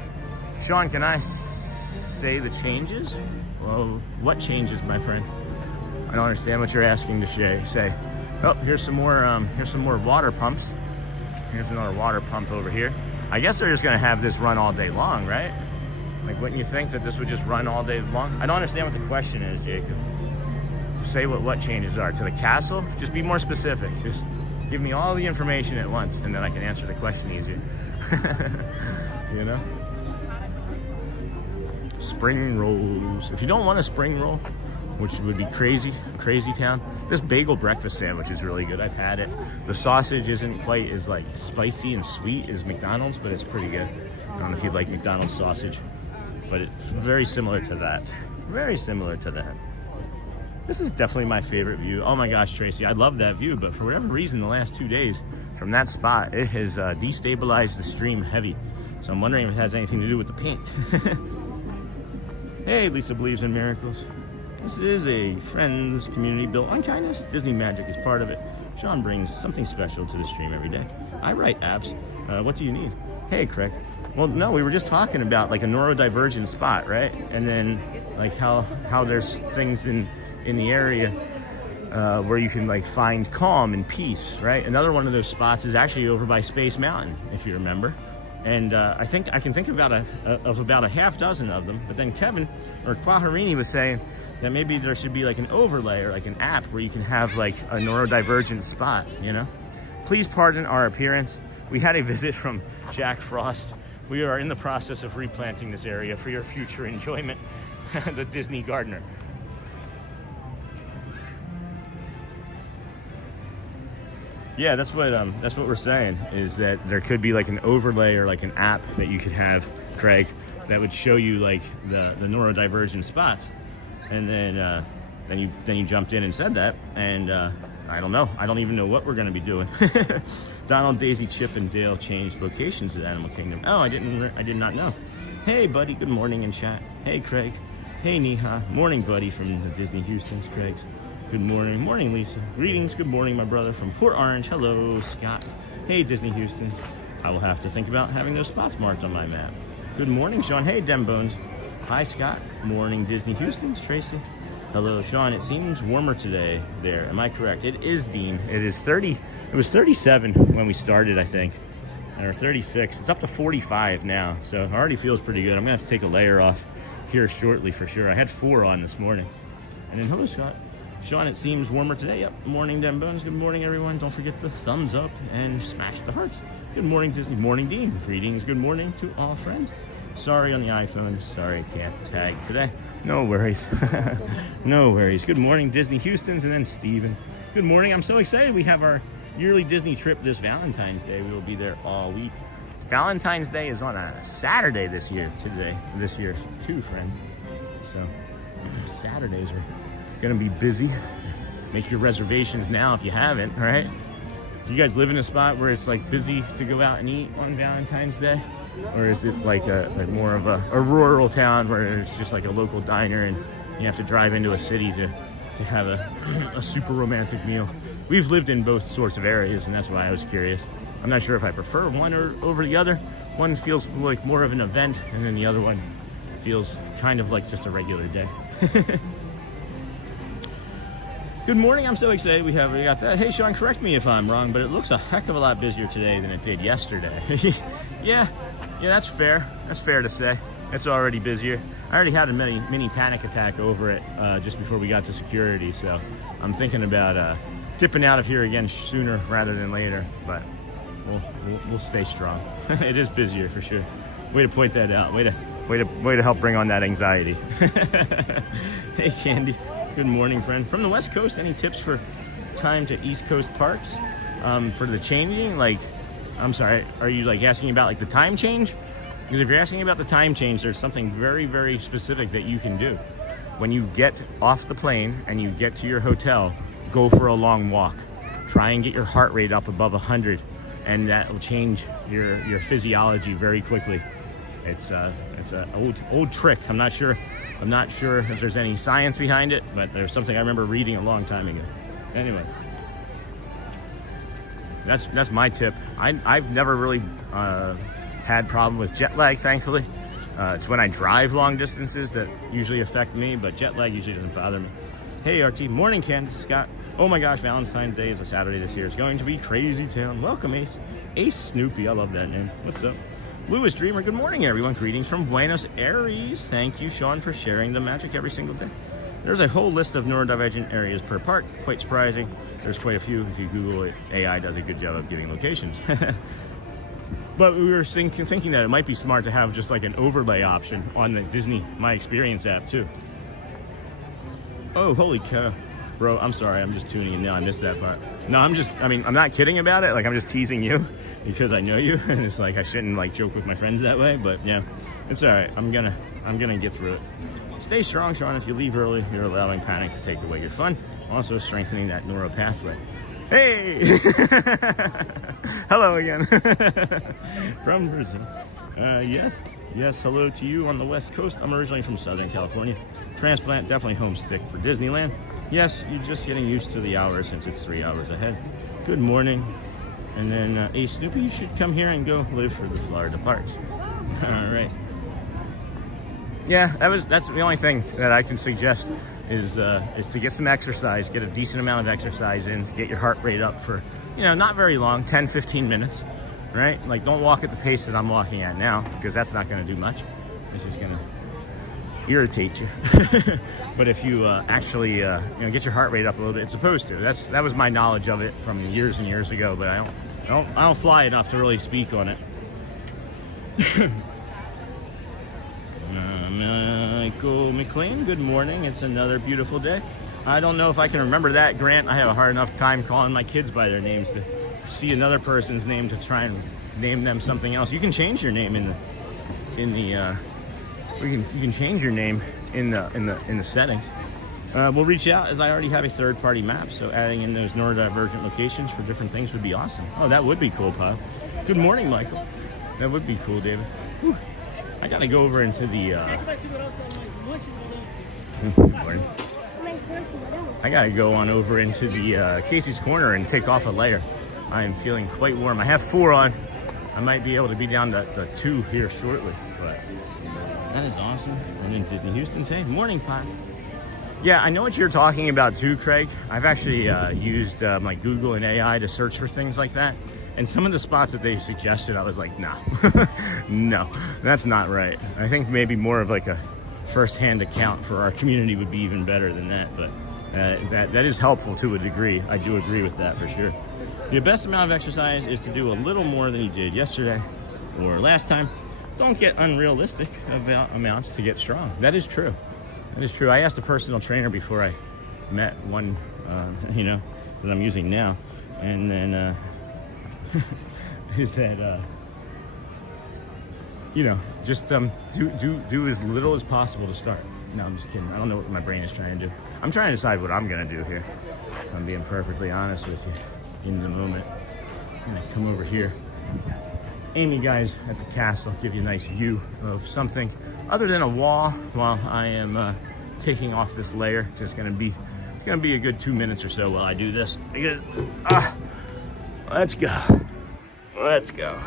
Sean, can I say the changes? Well, what changes, my friend? I don't understand what you're asking to say. Oh, here's some more water pumps. Here's another water pump over here. I guess they're just gonna have this run all day long, right? Like, wouldn't you think that this would just run all day long? I don't understand what the question is, Jacob. Say what changes are to the castle. Just be more specific. Just give me all the information at once, and then I can answer the question easier. You know? Spring rolls. If you don't want a spring roll, which would be crazy town, this bagel breakfast sandwich is really good. I've had it. The sausage isn't quite as like spicy and sweet as McDonald's, but it's pretty good. I don't know if you like McDonald's sausage, but it's very similar to that. Very similar to that. This is definitely my favorite view. Oh my gosh, Tracy, I love that view, but for whatever reason, the last 2 days from that spot, it has destabilized the stream heavy. So I'm wondering if it has anything to do with the paint. Hey, Lisa believes in miracles. This is a friends community built on kindness. Disney magic is part of it. Sean brings something special to the stream every day. I write apps. What do you need? Hey, Craig. Well, no, we were just talking about like a neurodivergent spot, right? And then like how there's things in the area where you can like find calm and peace, right? Another one of those spots is actually over by Space Mountain, if you remember. And I think I can think about about a half dozen of them. But then Kevin or Kwaharini was saying that maybe there should be like an overlay or like an app where you can have like a neurodivergent spot, you know? Please pardon our appearance. We had a visit from Jack Frost. We are in the process of replanting this area for your future enjoyment. The Disney gardener. Yeah, that's what we're saying, is that there could be like an overlay or like an app that you could have, Craig, that would show you like the neurodivergent spots. And then you jumped in and said that, and I don't know. I don't even know what we're going to be doing. Donald, Daisy, Chip, and Dale changed locations at Animal Kingdom. Oh, I did not know. Hey, buddy. Good morning in chat. Hey, Craig. Hey, Neha. Morning, buddy, from the Disney Houston's, Craig's. Good morning. Morning, Lisa. Greetings. Good morning, my brother from Port Orange. Hello, Scott. Hey, Disney Houston. I will have to think about having those spots marked on my map. Good morning, Sean. Hey, Dembones. Hi, Scott. Morning, Disney Houston's, Tracy. Hello, Sean. It seems warmer today there. Am I correct? It is, Dean. It is 30. It was 37 when we started, I think. Or 36. It's up to 45 now. So it already feels pretty good. I'm going to have to take a layer off here shortly for sure. I had 4 on this morning. And then, hello, Scott. Sean, it seems warmer today. Yep. Morning, Dembones. Good morning, everyone. Don't forget the thumbs up and smash the hearts. Good morning, Disney. Morning, Dean. Greetings. Good morning to all friends. Sorry on the iPhone. Sorry, I can't tag today. No worries. No worries. Good morning, Disney Houston's, and then Steven. Good morning. I'm so excited. We have our yearly Disney trip this Valentine's Day. We will be there all week. Valentine's Day is on a Saturday this year, too, friends. So Saturdays are gonna be busy. Make your reservations now if you haven't, right? Do you guys live in a spot where it's like busy to go out and eat on Valentine's Day? Or is it like more of a rural town where it's just like a local diner and you have to drive into a city to have a super romantic meal? We've lived in both sorts of areas, and that's why I was curious. I'm not sure if I prefer one over the other. One feels like more of an event, and then the other one feels kind of like just a regular day. Good morning. I'm so excited we got that. Hey, Sean, correct me if I'm wrong, but it looks a heck of a lot busier today than it did yesterday. yeah, that's fair. That's fair to say. It's already busier. I already had a mini panic attack over it just before we got to security, so I'm thinking about dipping out of here again sooner rather than later, but we'll stay strong. It is busier for sure. Way to point that out. Way to help bring on that anxiety. Hey, Candy. Good morning, friend. From the West Coast, any tips for time to East Coast parks for the changing? Like, I'm sorry, are you like asking about like the time change? Because if you're asking about the time change, there's something very, very specific that you can do. When you get off the plane and you get to your hotel, go for a long walk. Try and get your heart rate up above 100, and that will change your physiology very quickly. It's an old trick. I'm not sure if there's any science behind it, but there's something I remember reading a long time ago. Anyway, that's my tip. I've never really had problem with jet lag, thankfully. It's when I drive long distances that usually affect me, but jet lag usually doesn't bother me. Hey, RT. Morning, Ken. This is Scott. Oh my gosh, Valentine's Day is a Saturday this year. It's going to be crazy town. Welcome, Ace. Ace Snoopy. I love that name. What's up? Lewis Dreamer, good morning, everyone. Greetings from Buenos Aires. Thank you, Sean, for sharing the magic every single day. There's a whole list of neurodivergent areas per park. Quite surprising. There's quite a few. If you Google it, AI does a good job of giving locations. But we were thinking that it might be smart to have just like an overlay option on the Disney My Experience app, too. Oh, holy cow. Bro, I'm sorry. I'm just tuning in now. I missed that part. No, I'm not kidding about it. Like, I'm just teasing you because I know you. And it's like, I shouldn't like joke with my friends that way. But yeah, it's all right. I'm gonna get through it. Stay strong, Sean. If you leave early, you're allowing panic to take away your fun. Also strengthening that neural pathway. Hey! Hello again. From Brazil. Yes, hello to you on the West Coast. I'm originally from Southern California. Transplant, definitely homesick for Disneyland. Yes, you're just getting used to the hours since it's 3 hours ahead. Good morning. And then, hey, Snoopy, you should come here and go live for the Florida parks. All right. Yeah, that's the only thing that I can suggest is to get some exercise, get a decent amount of exercise in, to get your heart rate up for, not very long, 10, 15 minutes, right? Like, don't walk at the pace that I'm walking at now, because that's not going to do much. It's just going to irritate you. But if you actually get your heart rate up a little bit, it's supposed to. That was my knowledge of it from years and years ago, but I don't fly enough to really speak on it. Michael McLean, good morning. It's another beautiful day. I don't know if I can remember that, Grant. I have a hard enough time calling my kids by their names. To see another person's name to try and name them something else. You can change your name you can change your name in the settings. We'll reach out, as I already have a third-party map, so adding in those neurodivergent locations for different things would be awesome. Oh, that would be cool, Pop. Good morning, Michael. That would be cool, David. Whew. I gotta go over into the I gotta go on over into the Casey's Corner and take off a layer. I am feeling quite warm. I have 4 on. I might be able to be down to 2 here shortly, but that is awesome. I'm in Disney Houston. Say morning, Pop. Yeah, I know what you're talking about too, Craig. I've actually used my Google and AI to search for things like that. And some of the spots that they've suggested, I was like, no, no, that's not right. I think maybe more of like a first-hand account for our community would be even better than that. But that is helpful to a degree. I do agree with that for sure. The best amount of exercise is to do a little more than you did yesterday or last time. Don't get unrealistic about amounts to get strong. That is true. That is true. I asked a personal trainer before I met one, that I'm using now, and then is that just do as little as possible to start. No, I'm just kidding. I don't know what my brain is trying to do. I'm trying to decide what I'm gonna do here. I'm being perfectly honest with you in the moment. I'm gonna come over here. Aim you guys at the castle, give you a nice view of something other than a wall while I am taking off this layer. So it's gonna be a good 2 minutes or so while I do this. Because let's go. Let's go.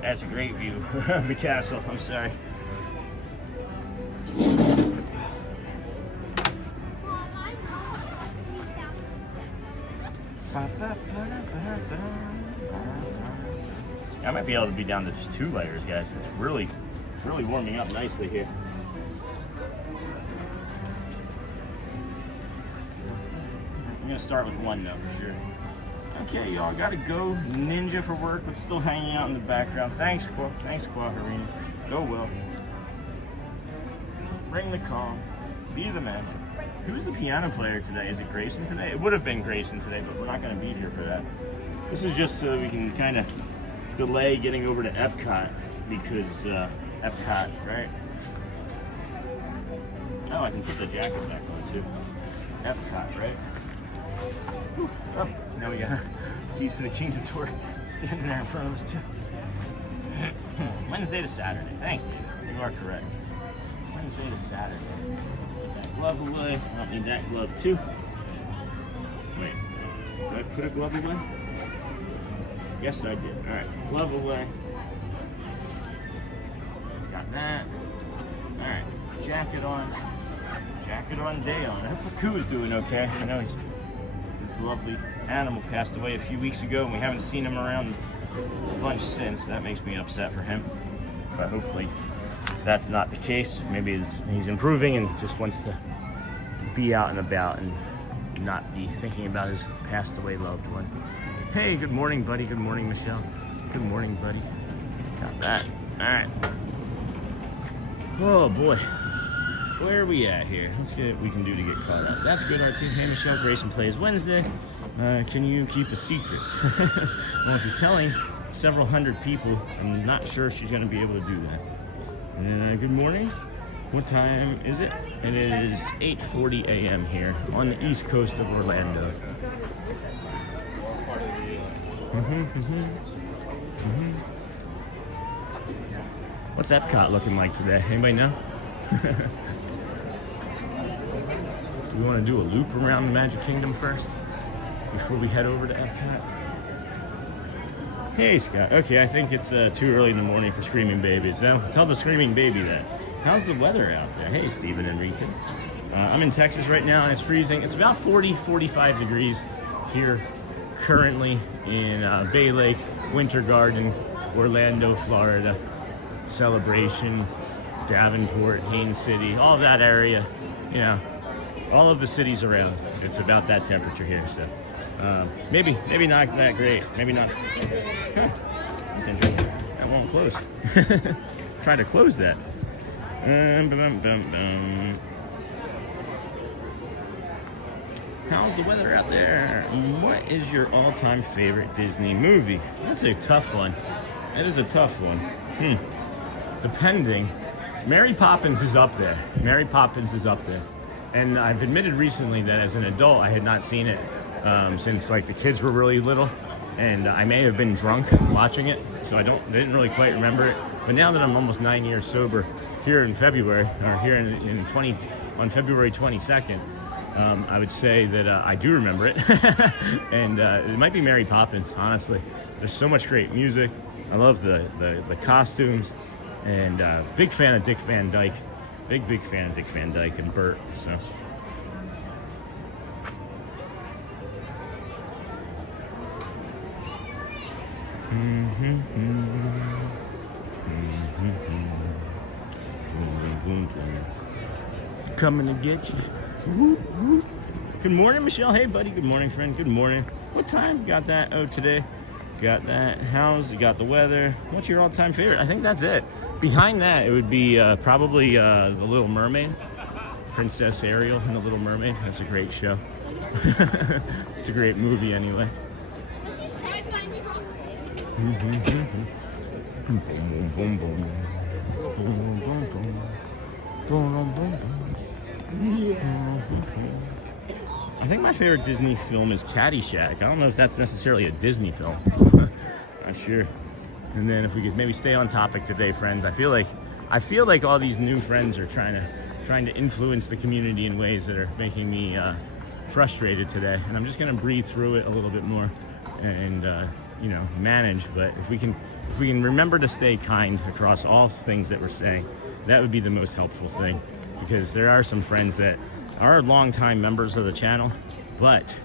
That's a great view of the castle. I'm sorry. I might be able to be down to just 2 layers, guys. It's really warming up nicely here. I'm gonna start with 1 though, for sure. Okay, y'all, gotta go. Ninja for work, but still hanging out in the background. Thanks, Harina. Go well. Bring the calm. Be the man. Who's the piano player today? Is it Grayson today? It would have been Grayson today, but we're not gonna be here for that. This is just so that we can kind of delay getting over to Epcot, because Epcot, right? Oh, I can put the jacket back on too. Epcot, right? Whew. Oh, now we got keys to the Kingdom Tour standing there in front of us too. Wednesday to Saturday. Thanks, Dave. You are correct. Wednesday to Saturday. Put that glove away. I don't need that glove too. Wait, did I put a glove away? Yes, I did. All right, glove away. Got that. All right, jacket on. Jacket on, day on. I hope Paku's doing okay. I know his lovely animal passed away a few weeks ago, and we haven't seen him around a bunch since. That makes me upset for him. But hopefully that's not the case. Maybe he's improving and just wants to be out and about and not be thinking about his passed away loved one. Hey, good morning, buddy. Good morning, Michelle. Good morning, buddy. Got that. All right. Oh boy. Where are we at here? Let's get what we can do to get caught up. That's good, RT. Hey, Michelle, Grayson plays Wednesday. Can you keep a secret? Well, if you're telling several hundred people, I'm not sure she's going to be able to do that. And then, good morning. What time is it? It is 8:40 a.m. here on the east coast of Orlando. What's Epcot looking like today? Anybody know? Do we want to do a loop around the Magic Kingdom first before we head over to Epcot? Hey, Scott. Okay, I think it's too early in the morning for screaming babies. Now, tell the screaming baby that. How's the weather out there? Hey, Stephen Enriquez. I'm in Texas right now, and it's freezing. It's about 45 degrees here currently in Bay Lake, Winter Garden, Orlando, Florida. Celebration, Davenport, Haines City, all of that area, you know, all of the cities around. It's about that temperature here, so maybe not that great. Maybe not. Huh. That's interesting. That won't close. Try to close that. How's the weather out there? What is your all-time favorite Disney movie? That's a tough one. That is a tough one. Depending. Mary Poppins is up there. Mary Poppins is up there. And I've admitted recently that as an adult, I had not seen it since like the kids were really little. And I may have been drunk watching it, so I didn't really quite remember it. But now that I'm almost 9 years sober, here in February, or here on February 22nd, I would say that I do remember it. And it might be Mary Poppins, honestly. There's so much great music. I love the costumes. And big fan of Dick Van Dyke. Big fan of Dick Van Dyke and Bert, so. Coming to get you. Good morning, Michelle. Hey, buddy. Good morning, friend. Good morning. What time? Got that? Oh, today. Got that. How's you got the weather? What's your all-time favorite? I think that's it. Behind that, it would be probably The Little Mermaid. Princess Ariel and The Little Mermaid. That's a great show. It's a great movie anyway. I think my favorite Disney film is Caddyshack. I don't know if that's necessarily a Disney film. Not sure. And then if we could maybe stay on topic today, friends. I feel like all these new friends are trying to influence the community in ways that are making me frustrated today. And I'm just gonna breathe through it a little bit more and you know, manage. But if we can remember to stay kind across all things that we're saying, that would be the most helpful thing, because there are some friends that are longtime members of the channel, but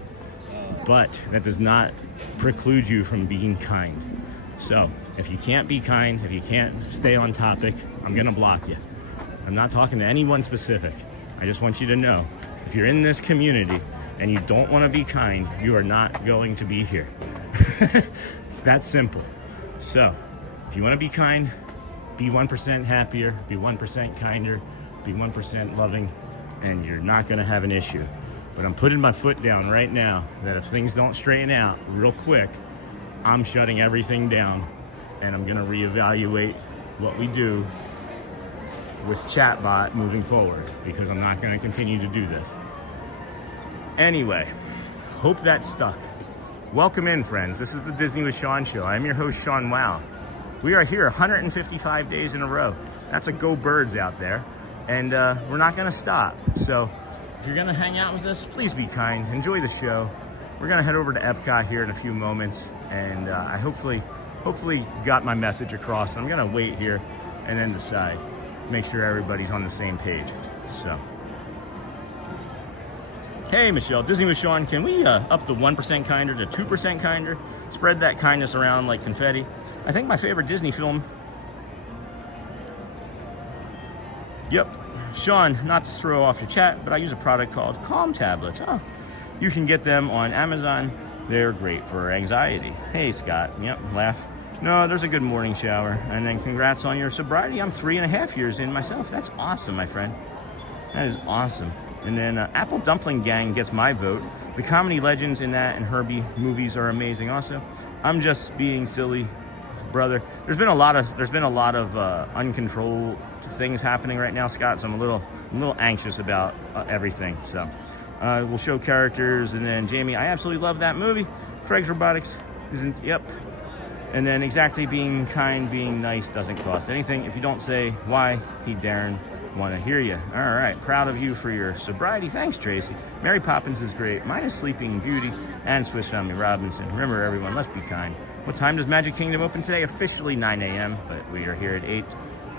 that does not preclude you from being kind. So if you can't be kind, if you can't stay on topic, I'm gonna block you. I'm not talking to anyone specific. I just want you to know, if you're in this community and you don't want to be kind, you are not going to be here. It's that simple. So if you want to be kind, be 1% happier, be 1% kinder, be 1% loving, and you're not going to have an issue. But I'm putting my foot down right now that if things don't straighten out real quick, I'm shutting everything down, and I'm going to reevaluate what we do with chatbot moving forward, because I'm not going to continue to do this. Anyway, hope that stuck. Welcome in, friends. This is the Disney with Sean show. I'm your host, Sean Wow. We are here 155 days in a row. That's a go birds out there. And we're not going to stop. So if you're going to hang out with us, please be kind. Enjoy the show. We're going to head over to Epcot here in a few moments. And I hopefully got my message across. I'm going to wait here and then decide. Make sure everybody's on the same page. So, hey Michelle, Disney with Sean, can we up the 1% kinder to 2% kinder? Spread that kindness around like confetti. I think my favorite Disney film. Yep, Sean, not to throw off your chat, but I use a product called Calm Tablets. Oh, you can get them on Amazon. They're great for anxiety. Hey Scott, yep, laugh. No, there's a good morning shower. And then congrats on your sobriety. I'm 3.5 years in myself. That's awesome, my friend. That is awesome. And then Apple Dumpling Gang gets my vote. The comedy legends in that and Herbie movies are amazing also. I'm just being silly, brother. There's been a lot of uncontrolled things happening right now, Scott, so I'm a little anxious about everything. So we'll show characters, and then Jamie, I absolutely love that movie. Craig's Robotics isn't, yep. And then exactly being kind, being nice doesn't cost anything. If you don't say why, he daren't want to hear you. All right, proud of you for your sobriety. Thanks, Tracy. Mary Poppins is great. Mine is Sleeping Beauty and Swiss Family Robinson. Remember, everyone, let's be kind. What time does Magic Kingdom open today? Officially 9 a.m., but we are here at 8.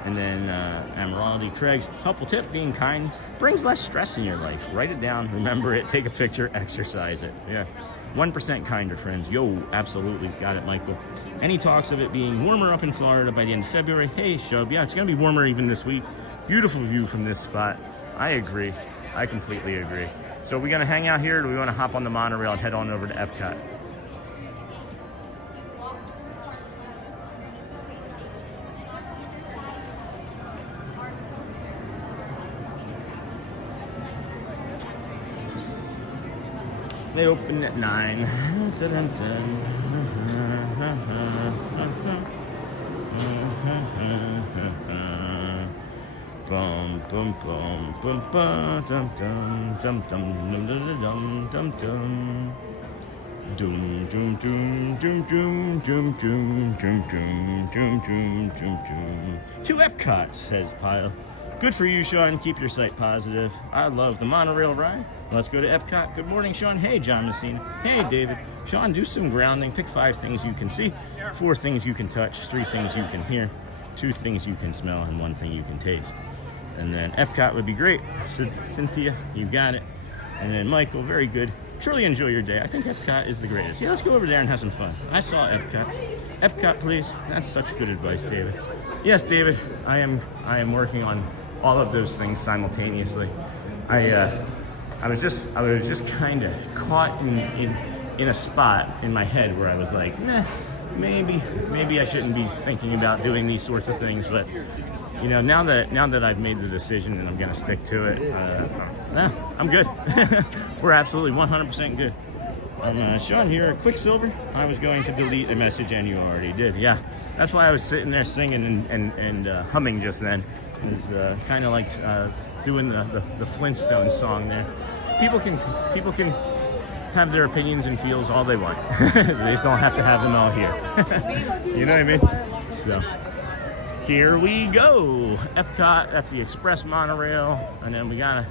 And then Amiralty, Craig's helpful tip, being kind brings less stress in your life. Write it down, remember it, take a picture, exercise it. Yeah. 1% kinder, friends. Yo, absolutely. Got it, Michael. Any talks of it being warmer up in Florida by the end of February? Hey, Shub. Yeah, it's going to be warmer even this week. Beautiful view from this spot. I agree. I completely agree. So are we going to hang out here, or do we want to hop on the monorail and head on over to Epcot? They open at 9. Dun, dun, dun. Bum, bum, bum, bum, bum, dum, dum, dum, dum, dum, dum, dum. Doom, doom, doom, doom, doom, doom, doom, doom, doom, doom, doom, doom, doom. To Epcot, says Pyle. Good for you, Sean. Keep your sight positive. I love the monorail ride. Let's go to Epcot. Good morning, Sean. Hey, John Messina. Hey, David. Sean, do some grounding. Pick 5 things you can see, 4 things you can touch, 3 things you can hear, 2 things you can smell, and 1 thing you can taste. And then Epcot would be great. Cynthia, you got it. And then Michael, very good. Truly enjoy your day. I think Epcot is the greatest. Yeah, let's go over there and have some fun. I saw Epcot. Epcot, please. That's such good advice, David. Yes, David, I am working on all of those things simultaneously. I was just kind of caught in a spot in my head where I was like, nah, maybe I shouldn't be thinking about doing these sorts of things. But you know, now that I've made the decision and I'm gonna stick to it, I'm good. We're absolutely 100% good. Sean here at Quicksilver. I was going to delete a message and you already did. Yeah, that's why I was sitting there singing and humming just then. It was kind of like doing the Flintstones song there. People can have their opinions and feels all they want. They just don't have to have them all here. You know what I mean? So here we go. Epcot, that's the express monorail, and then we gotta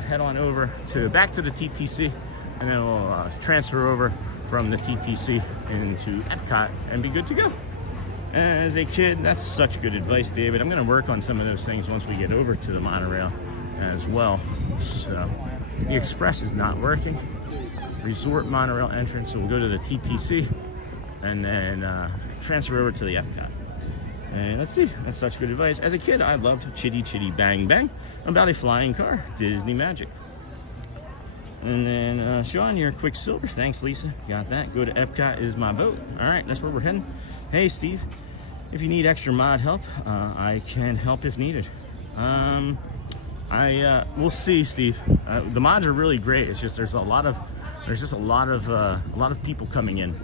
head on over back to the TTC, and then we'll transfer over from the TTC into Epcot and be good to go. As a kid, that's such good advice, David. I'm going to work on some of those things once we get over to the monorail as well. So the express is not working. Resort monorail entrance, so we'll go to the TTC and then transfer over to the Epcot. And let's see, that's such good advice. As a kid, I loved Chitty Chitty Bang Bang about a flying car, Disney magic. And then Sean, your Quicksilver. Thanks, Lisa. Got that. Go to Epcot is my boat. All right, that's where we're heading. Hey, Steve, if you need extra mod help, I can help if needed. We'll see, Steve. The mods are really great. It's just there's a lot of people coming in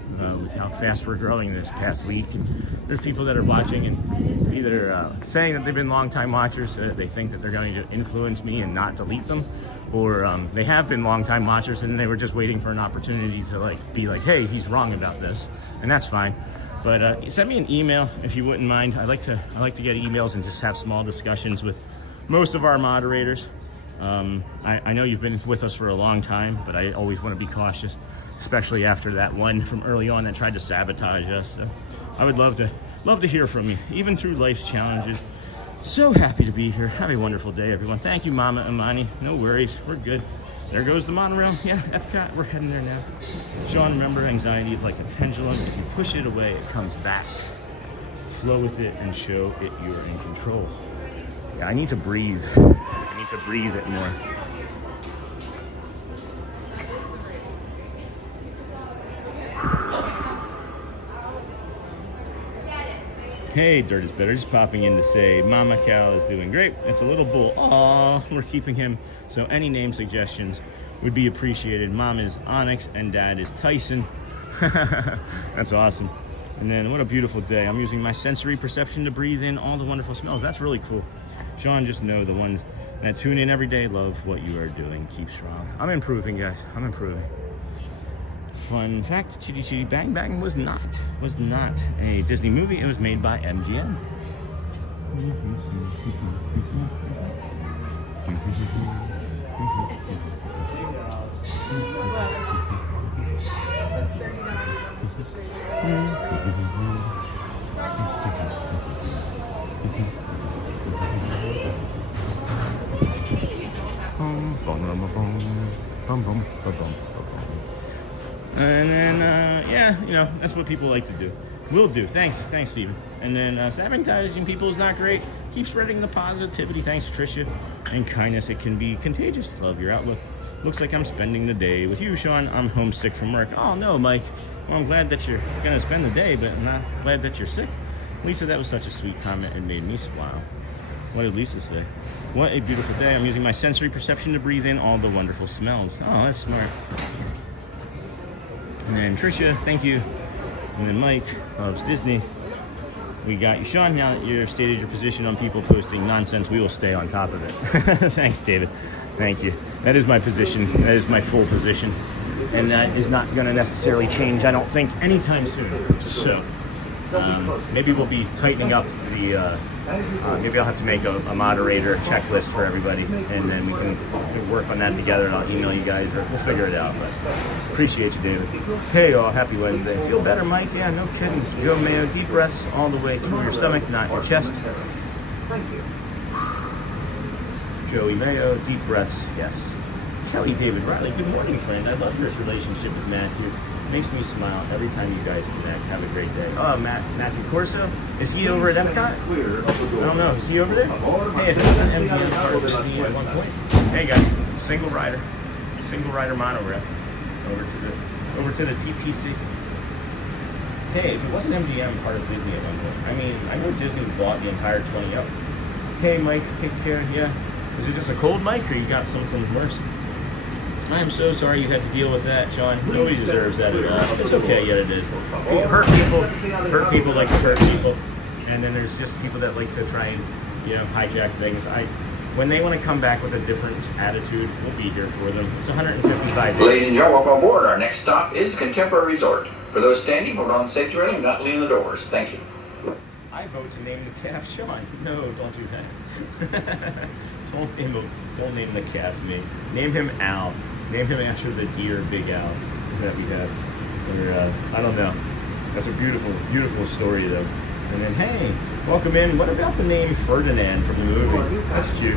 with how fast we're growing this past week. And there's people that are watching and either saying that they've been long-time watchers, they think that they're going to influence me and not delete them, or they have been long-time watchers and they were just waiting for an opportunity to be like, hey, he's wrong about this, and that's fine. But send me an email if you wouldn't mind. I like to get emails and just have small discussions with most of our moderators. I know you've been with us for a long time, but I always want to be cautious, especially after that one from early on that tried to sabotage us. So I would love to hear from you, even through life's challenges. So happy to be here. Have a wonderful day, everyone. Thank you, Mama Imani. No worries, we're good. There goes the monorail. Yeah, Epcot, we're heading there now. Sean, remember, anxiety is like a pendulum. If you push it away, it comes back. Flow with it and show it you're in control. Yeah, I need to breathe. I need to breathe it more. Hey, Dirt is Better, just popping in to say Mama Cal is doing great. It's a little bull. Aw, we're keeping him. So any name suggestions would be appreciated. Mom is Onyx and Dad is Tyson. That's awesome. And then what a beautiful day. I'm using my sensory perception to breathe in all the wonderful smells. That's really cool. Sean, just know the ones that tune in every day love what you are doing. Keep strong. I'm improving, guys. I'm improving. Fun fact, Chitty Chitty Bang Bang was not a Disney movie. It was made by MGM. And then, yeah, you know, that's what people like to do. Will do. Thanks, Steven. And then, sabotaging people is not great. Keep spreading the positivity. Thanks, Tricia. And kindness, it can be contagious. Love your outlook. Looks like I'm spending the day with you, Sean. I'm homesick from work. Oh, no, Mike. Well, I'm glad that you're going to spend the day, but I'm not glad that you're sick. Lisa, that was such a sweet comment. It made me smile. What did Lisa say? What a beautiful day. I'm using my sensory perception to breathe in all the wonderful smells. Oh, that's smart. And then Tricia, thank you. And then Mike loves Disney. We got you, Sean. Now that you've stated your position on people posting nonsense, we will stay on top of it. Thanks, David. Thank you. That is my position. That is my full position. And that is not going to necessarily change, I don't think, anytime soon. So maybe we'll be tightening up the, maybe I'll have to make a moderator checklist for everybody, and then we can work on that together, and I'll email you guys, or we'll figure it out. But appreciate you, David. Hey, all, happy Wednesday. Feel better, Mike? Yeah, no kidding. Joe Mayo, deep breaths all the way through your stomach, not your chest. Thank you. Joey Mayo, deep breaths, yes. Kelly David Riley, good morning, friend. I love this relationship with Matthew. Makes me smile every time you guys connect. Have a great day. Oh, Matthew Corso? Is he over at Epcot? I don't know. Is he over there? Hey, if it wasn't MGM part of Disney at one point. Hey guys, single rider monorail over to the TTC. Hey, if it wasn't MGM part of Disney at one point, I mean, I know Disney bought the entire 20 up. Hey Mike, take care. Yeah. Is it just a cold, Mike, or you got something worse? I am so sorry you had to deal with that, Sean. Nobody deserves that at all. It's okay, yet it is. Hurt people like to hurt people. And then there's just people that like to try and, you know, hijack things. When they want to come back with a different attitude, we'll be here for them. It's 155 days. Ladies and gentlemen, welcome aboard. Our next stop is Contemporary Resort. For those standing, hold on to the safety railing and not lean the doors. Thank you. I vote to name the calf Sean. No, don't do that. Don't name the calf me. Name him Al. Name him after the deer Big Al that we have. Or, I don't know. That's a beautiful, beautiful story though. And then, hey, welcome in. What about the name Ferdinand from the movie? That's cute.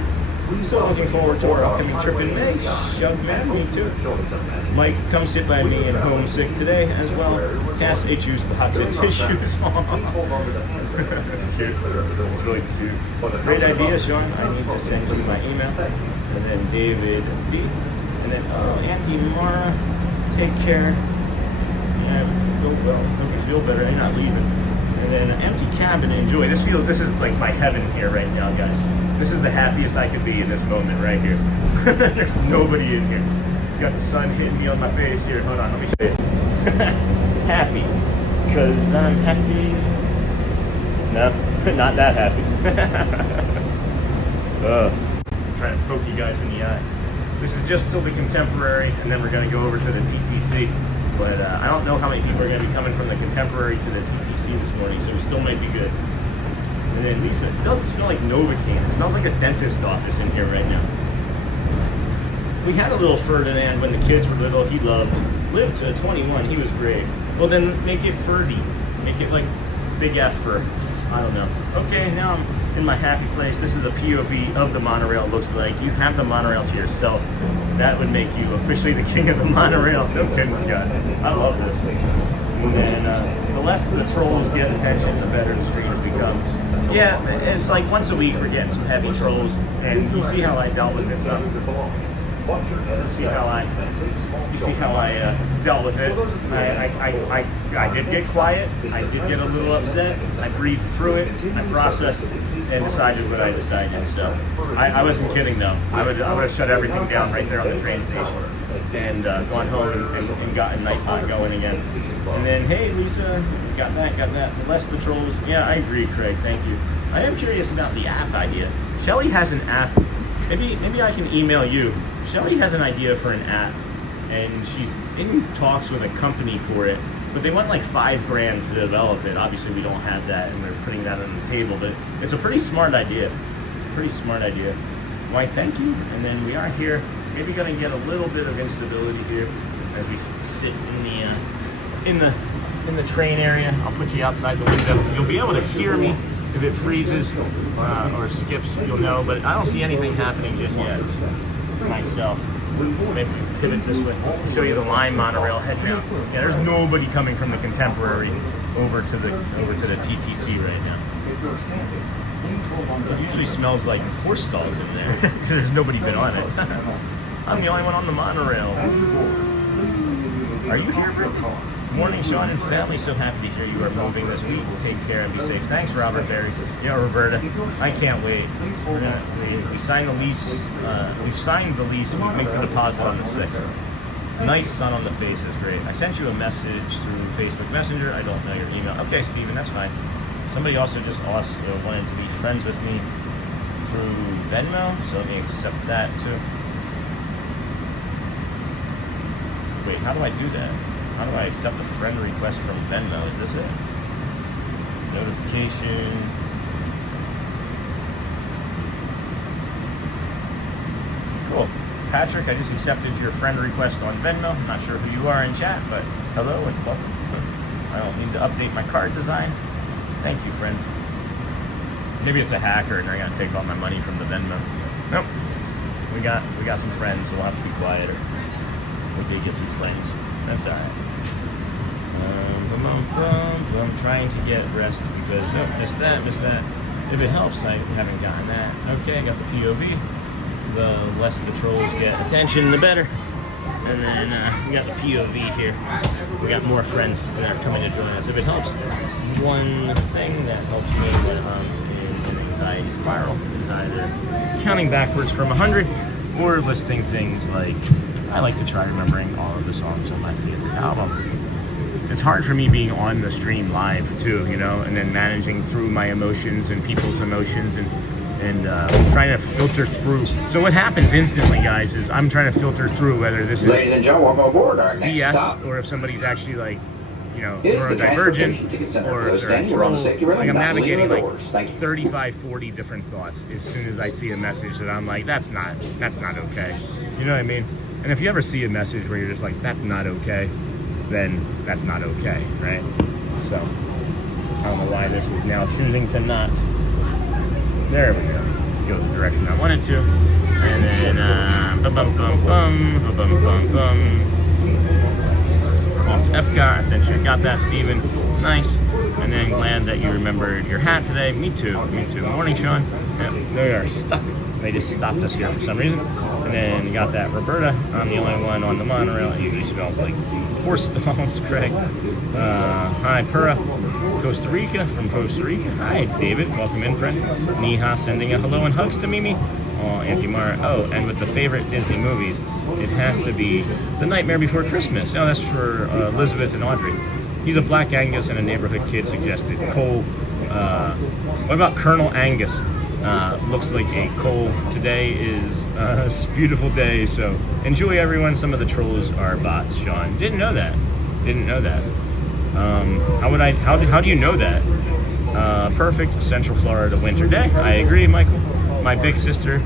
So looking forward to our upcoming trip in May. Shug man, me too. Mike, come sit by me and homesick today as well. Cass issues, lots of tissues. That's cute. It's really cute. Great idea, Sean. I need to send you my email. And then David B. And then, Auntie Mara, take care. Yeah, go well. Hope you feel better. You're not leaving. And then empty cabin, enjoy. This is like my heaven here right now, guys. This is the happiest I could be in this moment right here. There's nobody in here. Got the sun hitting me on my face here. Hold on, let me show you. Happy, because I'm happy. No, not that happy. Trying to poke you guys in the eye. This is just till the Contemporary, and then we're going to go over to the TTC. But I don't know how many people are going to be coming from the Contemporary to the TTC this morning, so we still might be good. And then Lisa, it does smell like Novocaine. It smells like a dentist office in here right now. We had a little Ferdinand when the kids were little. He lived to 21. He was great. Well, then make it Ferdy. Make it like big F for, I don't know. Okay, now I'm in my happy place. This is a POV of the monorail. It looks like you have the monorail to yourself. That would make you officially the king of the monorail. No kidding, Scott. I love this. And then the less the trolls get attention, the better the streams become. Yeah, it's like once a week we're getting some heavy trolls, and you see how I dealt with it. So you see how I dealt with it. I did get quiet. I did get a little upset. I breathed through it. I processed and decided what I decided. So I wasn't kidding though. I would have shut everything down right there on the train station and gone home and gotten Nightbot going again. And then, hey, Lisa, got that. The less the trolls. Yeah, I agree, Craig. Thank you. I am curious about the app idea. Shelly has an app. Maybe I can email you. Shelly has an idea for an app, and she's in talks with a company for it. But they want like $5,000 to develop it. Obviously, we don't have that, and we're putting that on the table. But it's a pretty smart idea. Why, thank you. And then we are here. Maybe going to get a little bit of instability here as we sit in the train area. I'll put you outside the window. You'll be able to hear me if it freezes or skips. You'll know, but I don't see anything happening just yet myself. So maybe we pivot this way. Show you the line monorail head now. Yeah, there's nobody coming from the Contemporary over to the TTC right now. It usually smells like horse stalls in there because there's nobody been on it. I'm the only one on the monorail. Are you here, Rick? Morning, Sean and family. So happy to hear you are moving this week. Take care and be safe. Thanks, Robert Berry. Yeah, Roberta. I can't wait. We signed the lease. We've signed the lease. We make the deposit on the 6th. Nice sun on the face is great. I sent you a message through Facebook Messenger. I don't know your email. Okay, Steven, that's fine. Somebody also just wanted to be friends with me through Venmo, so let me accept that too. Wait, how do I do that? How do I accept a friend request from Venmo? Is this it? Notification. Cool. Patrick, I just accepted your friend request on Venmo. I'm not sure who you are in chat, but hello and welcome. I don't need to update my card design. Thank you, friends. Maybe it's a hacker and they're gonna take all my money from the Venmo. Nope. We got some friends, so we'll have to be quiet, or maybe get some friends. That's alright. I'm trying to get rest because nope, missed that. If it helps, I haven't gotten that. Okay, I got the POV. The less the trolls get attention, the better. And then we got the POV here. We got more friends that are coming to join us. If it helps, one thing that helps me when I'm in an anxiety spiral is either counting backwards from 100 or listing things like, I like to try remembering all of the songs on my favorite album. It's hard for me being on the stream live too, you know, and then managing through my emotions and people's emotions and trying to filter through. So what happens instantly, guys, is I'm trying to filter through whether this is Ladies and gentlemen, welcome aboard our next BS stop. or if somebody's actually like, you know, Is the neurodivergent, transportation ticket center or for if those they're a standing troll. around the safety rail, Like I'm not leaning navigating the like doors. Thank you. 35, 40 different thoughts as soon as I see a message that I'm like, that's not okay. You know what I mean? And if you ever see a message where you're just like, that's not okay, then that's not okay, right? So I don't know why this is now choosing to not. There we go. Go the direction I wanted to. And then off to Epcot. I sent you got that, Steven. Nice. And then glad that you remembered your hat today. Me too. Me too. Morning, Sean. Yeah, they are stuck. They just stopped us here for some reason. And then you got that, Roberta. I'm the only one on the monorail. It usually smells like horse stalls, Craig. Hi, Pura. Costa Rica, from Costa Rica. Hi, David. Welcome in, friend. Neha sending a hello and hugs to Mimi. Oh, Auntie Mara. Oh, and with the favorite Disney movies, it has to be The Nightmare Before Christmas. Oh, that's for Elizabeth and Audrey. He's a Black Angus and a neighborhood kid suggested. Cole, what about Colonel Angus? Looks like a Cole. Today is a beautiful day, so enjoy, everyone. Some of the trolls are bots, Sean. Didn't know that. Didn't know that. How do you know that? Perfect Central Florida winter day. I agree, Michael. My big sister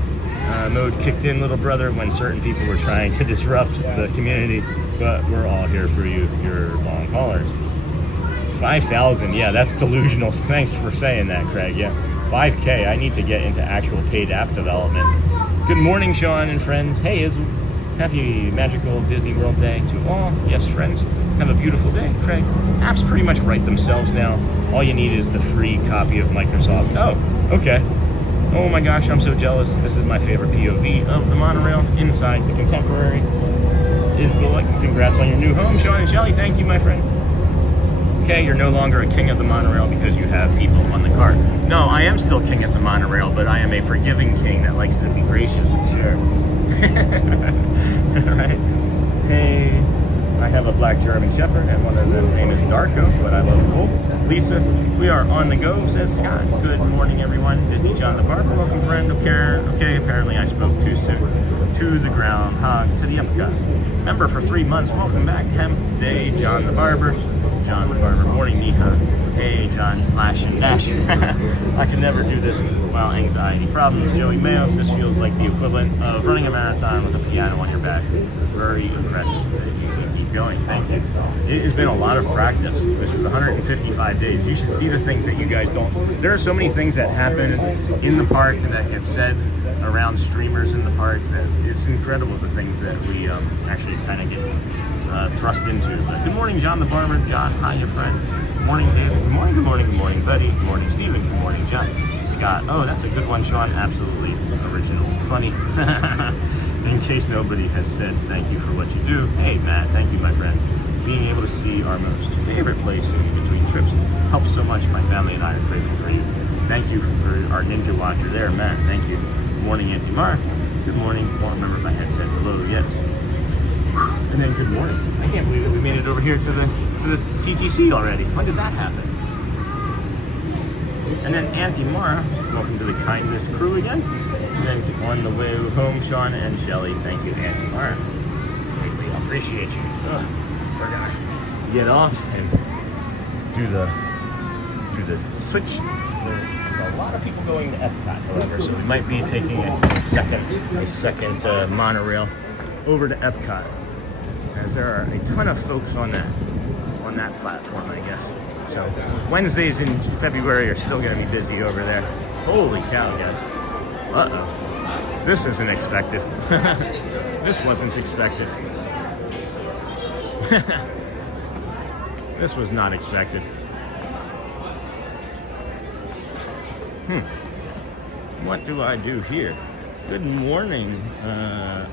mode kicked in, little brother, when certain people were trying to disrupt the community, but we're all here for you, your long haulers. 5,000, yeah, that's delusional. Thanks for saying that, Craig. Yeah, 5K. I need to get into actual paid app development. Good morning, Sean and friends. Hey, happy magical Disney World day to all. Yes, friends. Have a beautiful day, Craig. Apps pretty much write themselves now. All you need is the free copy of Microsoft. Oh, okay. Oh my gosh, I'm so jealous. This is my favorite POV of the monorail inside the Contemporary. Congrats on your new home, Sean and Shelly. Thank you, my friend. Okay, you're no longer a king of the monorail because you have people on the cart. No, I am still king of the monorail, but I am a forgiving king that likes to be gracious. Sure. All right. Hey, I have a black German Shepherd, and one of them name is Darko, but I love Cole. Lisa, we are on the go, says Scott. Good morning, everyone. Disney John the Barber, welcome, friend. Okay, apparently I spoke too soon. To the groundhog, to the Epcot. Member for 3 months, welcome back. Hemp Day, John the Barber. John the Barber, morning, Neha. Hey, John, slash and dash. I can never do this while anxiety problems. Joey Mayo, this feels like the equivalent of running a marathon with a piano on your back. Very impressive. Keep going, thank you. It has been a lot of practice. This is 155 days. You should see the things that you guys don't. There are so many things that happen in the park and that get said around streamers in the park that it's incredible, the things that we actually kind of get thrust into. But good morning, John the Barber. John, hi, your friend. Good morning, David. Good morning, good morning, good morning, buddy. Good morning, Steven. Good morning, John. Scott. Oh, that's a good one, Sean. Absolutely original. Funny. In case nobody has said thank you for what you do. Hey, Matt, thank you, my friend. Being able to see our most favorite place in between trips helps so much. My family and I are grateful for you. Thank you for our Ninja Watcher there, Matt. Thank you. Good morning, Auntie Mar. Good morning. Won't remember if I had said hello yet. And then good morning. I can't believe that we made it over here to the TTC already. When did that happen? And then Auntie Mara, welcome to the Kindness crew again. And then on the way home, Sean and Shelly. Thank you, Auntie Mara. Greatly appreciate you. We're gonna get off and do the switch. There's a lot of people going to Epcot, however, so we might be taking a second monorail over to Epcot, as there are a ton of folks on that platform, I guess. So Wednesdays in February are still going to be busy over there. Holy cow, guys. Uh-oh. This isn't expected. This wasn't expected. This was not expected. What do I do here? Good morning.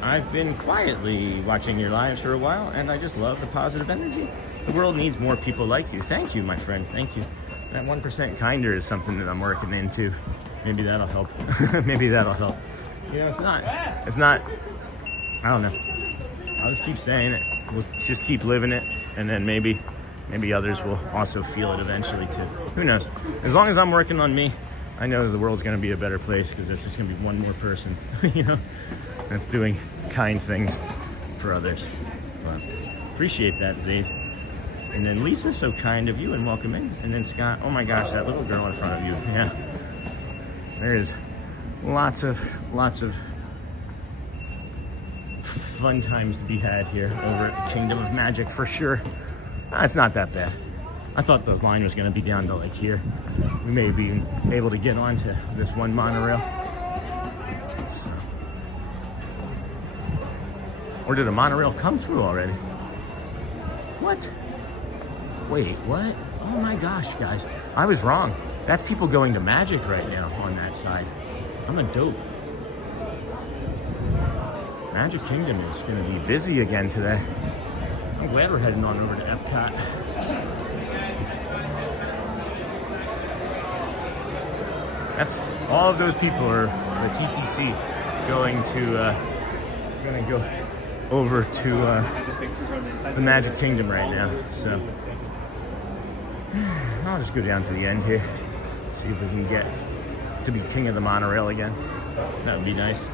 I've been quietly watching your lives for a while, and I just love the positive energy. The world needs more people like you. Thank you, my friend. Thank you. That 1% kinder is something that I'm working into. Maybe that'll help. Maybe that'll help. You know, it's not, I don't know. I'll just keep saying it. We'll just keep living it, and then maybe others will also feel it eventually too. Who knows? As long as I'm working on me, I know the world's going to be a better place, because it's just going to be one more person, you know, that's doing kind things for others. But appreciate that, Zaid. And then Lisa, so kind of you, and welcome in. And then Scott, oh my gosh, that little girl in front of you. Yeah, there is lots of fun times to be had here over at the Kingdom of Magic for sure. It's not that bad. I thought the line was going to be down to like here. We may be able to get onto this one monorail. So. Or did a monorail come through already? What? Wait, what? Oh my gosh, guys. I was wrong. That's people going to Magic right now on that side. I'm a dope. Magic Kingdom is going to be busy again today. I'm glad we're heading on over to Epcot. That's all of those people are the TTC going to go over to the Magic Kingdom right now. So I'll just go down to the end here, see if we can get to be king of the monorail again. That would be nice.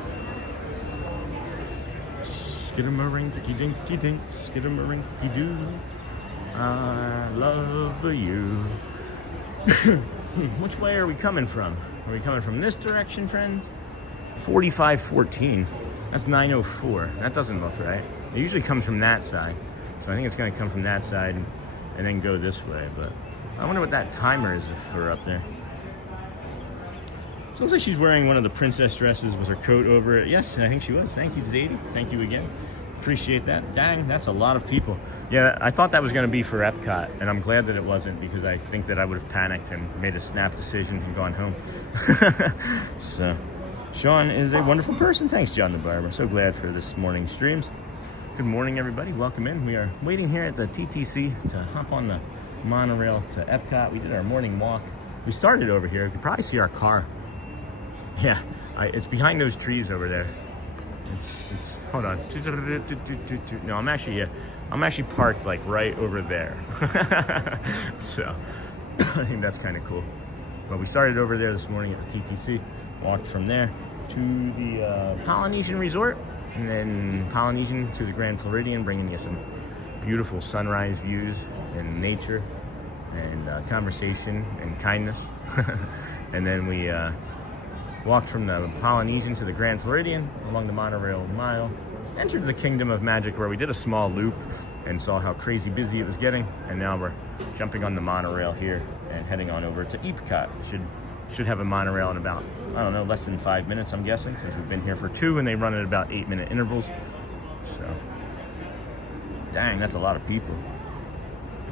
Skidamarinky dink, skidamarinky doo. I love you. Which way are we coming from? Are we coming from this direction, friends? 4514. That's 904. That doesn't look right. It usually comes from that side. So I think it's going to come from that side and then go this way. But I wonder what that timer is for up there. So it looks like she's wearing one of the princess dresses with her coat over it. Yes, I think she was. Thank you, Zadie. Thank you again. Appreciate that. Dang, that's a lot of people. Yeah, I thought that was going to be for Epcot, and I'm glad that it wasn't, because I think that I would have panicked and made a snap decision and gone home. So, Sean is a wonderful person. Thanks, John the Barber. So glad for this morning's streams. Good morning, everybody. Welcome in. We are waiting here at the TTC to hop on the monorail to Epcot. We did our morning walk. We started over here. You can probably see our car. Yeah, it's behind those trees over there. It's hold on. No, I'm actually parked like right over there. So I think that's kind of cool. But we started over there this morning at the TTC, walked from there to the Polynesian resort, and then Polynesian to the Grand Floridian, bringing you some beautiful sunrise views and nature and conversation and kindness. And then we walked from the Polynesian to the Grand Floridian along the Monorail Mile, entered the Kingdom of Magic, where we did a small loop and saw how crazy busy it was getting, and now we're jumping on the monorail here and heading on over to Epcot. Should have a monorail in about, I don't know, less than 5 minutes, I'm guessing, since we've been here for 2 and they run at about 8-minute intervals. So, dang, that's a lot of people.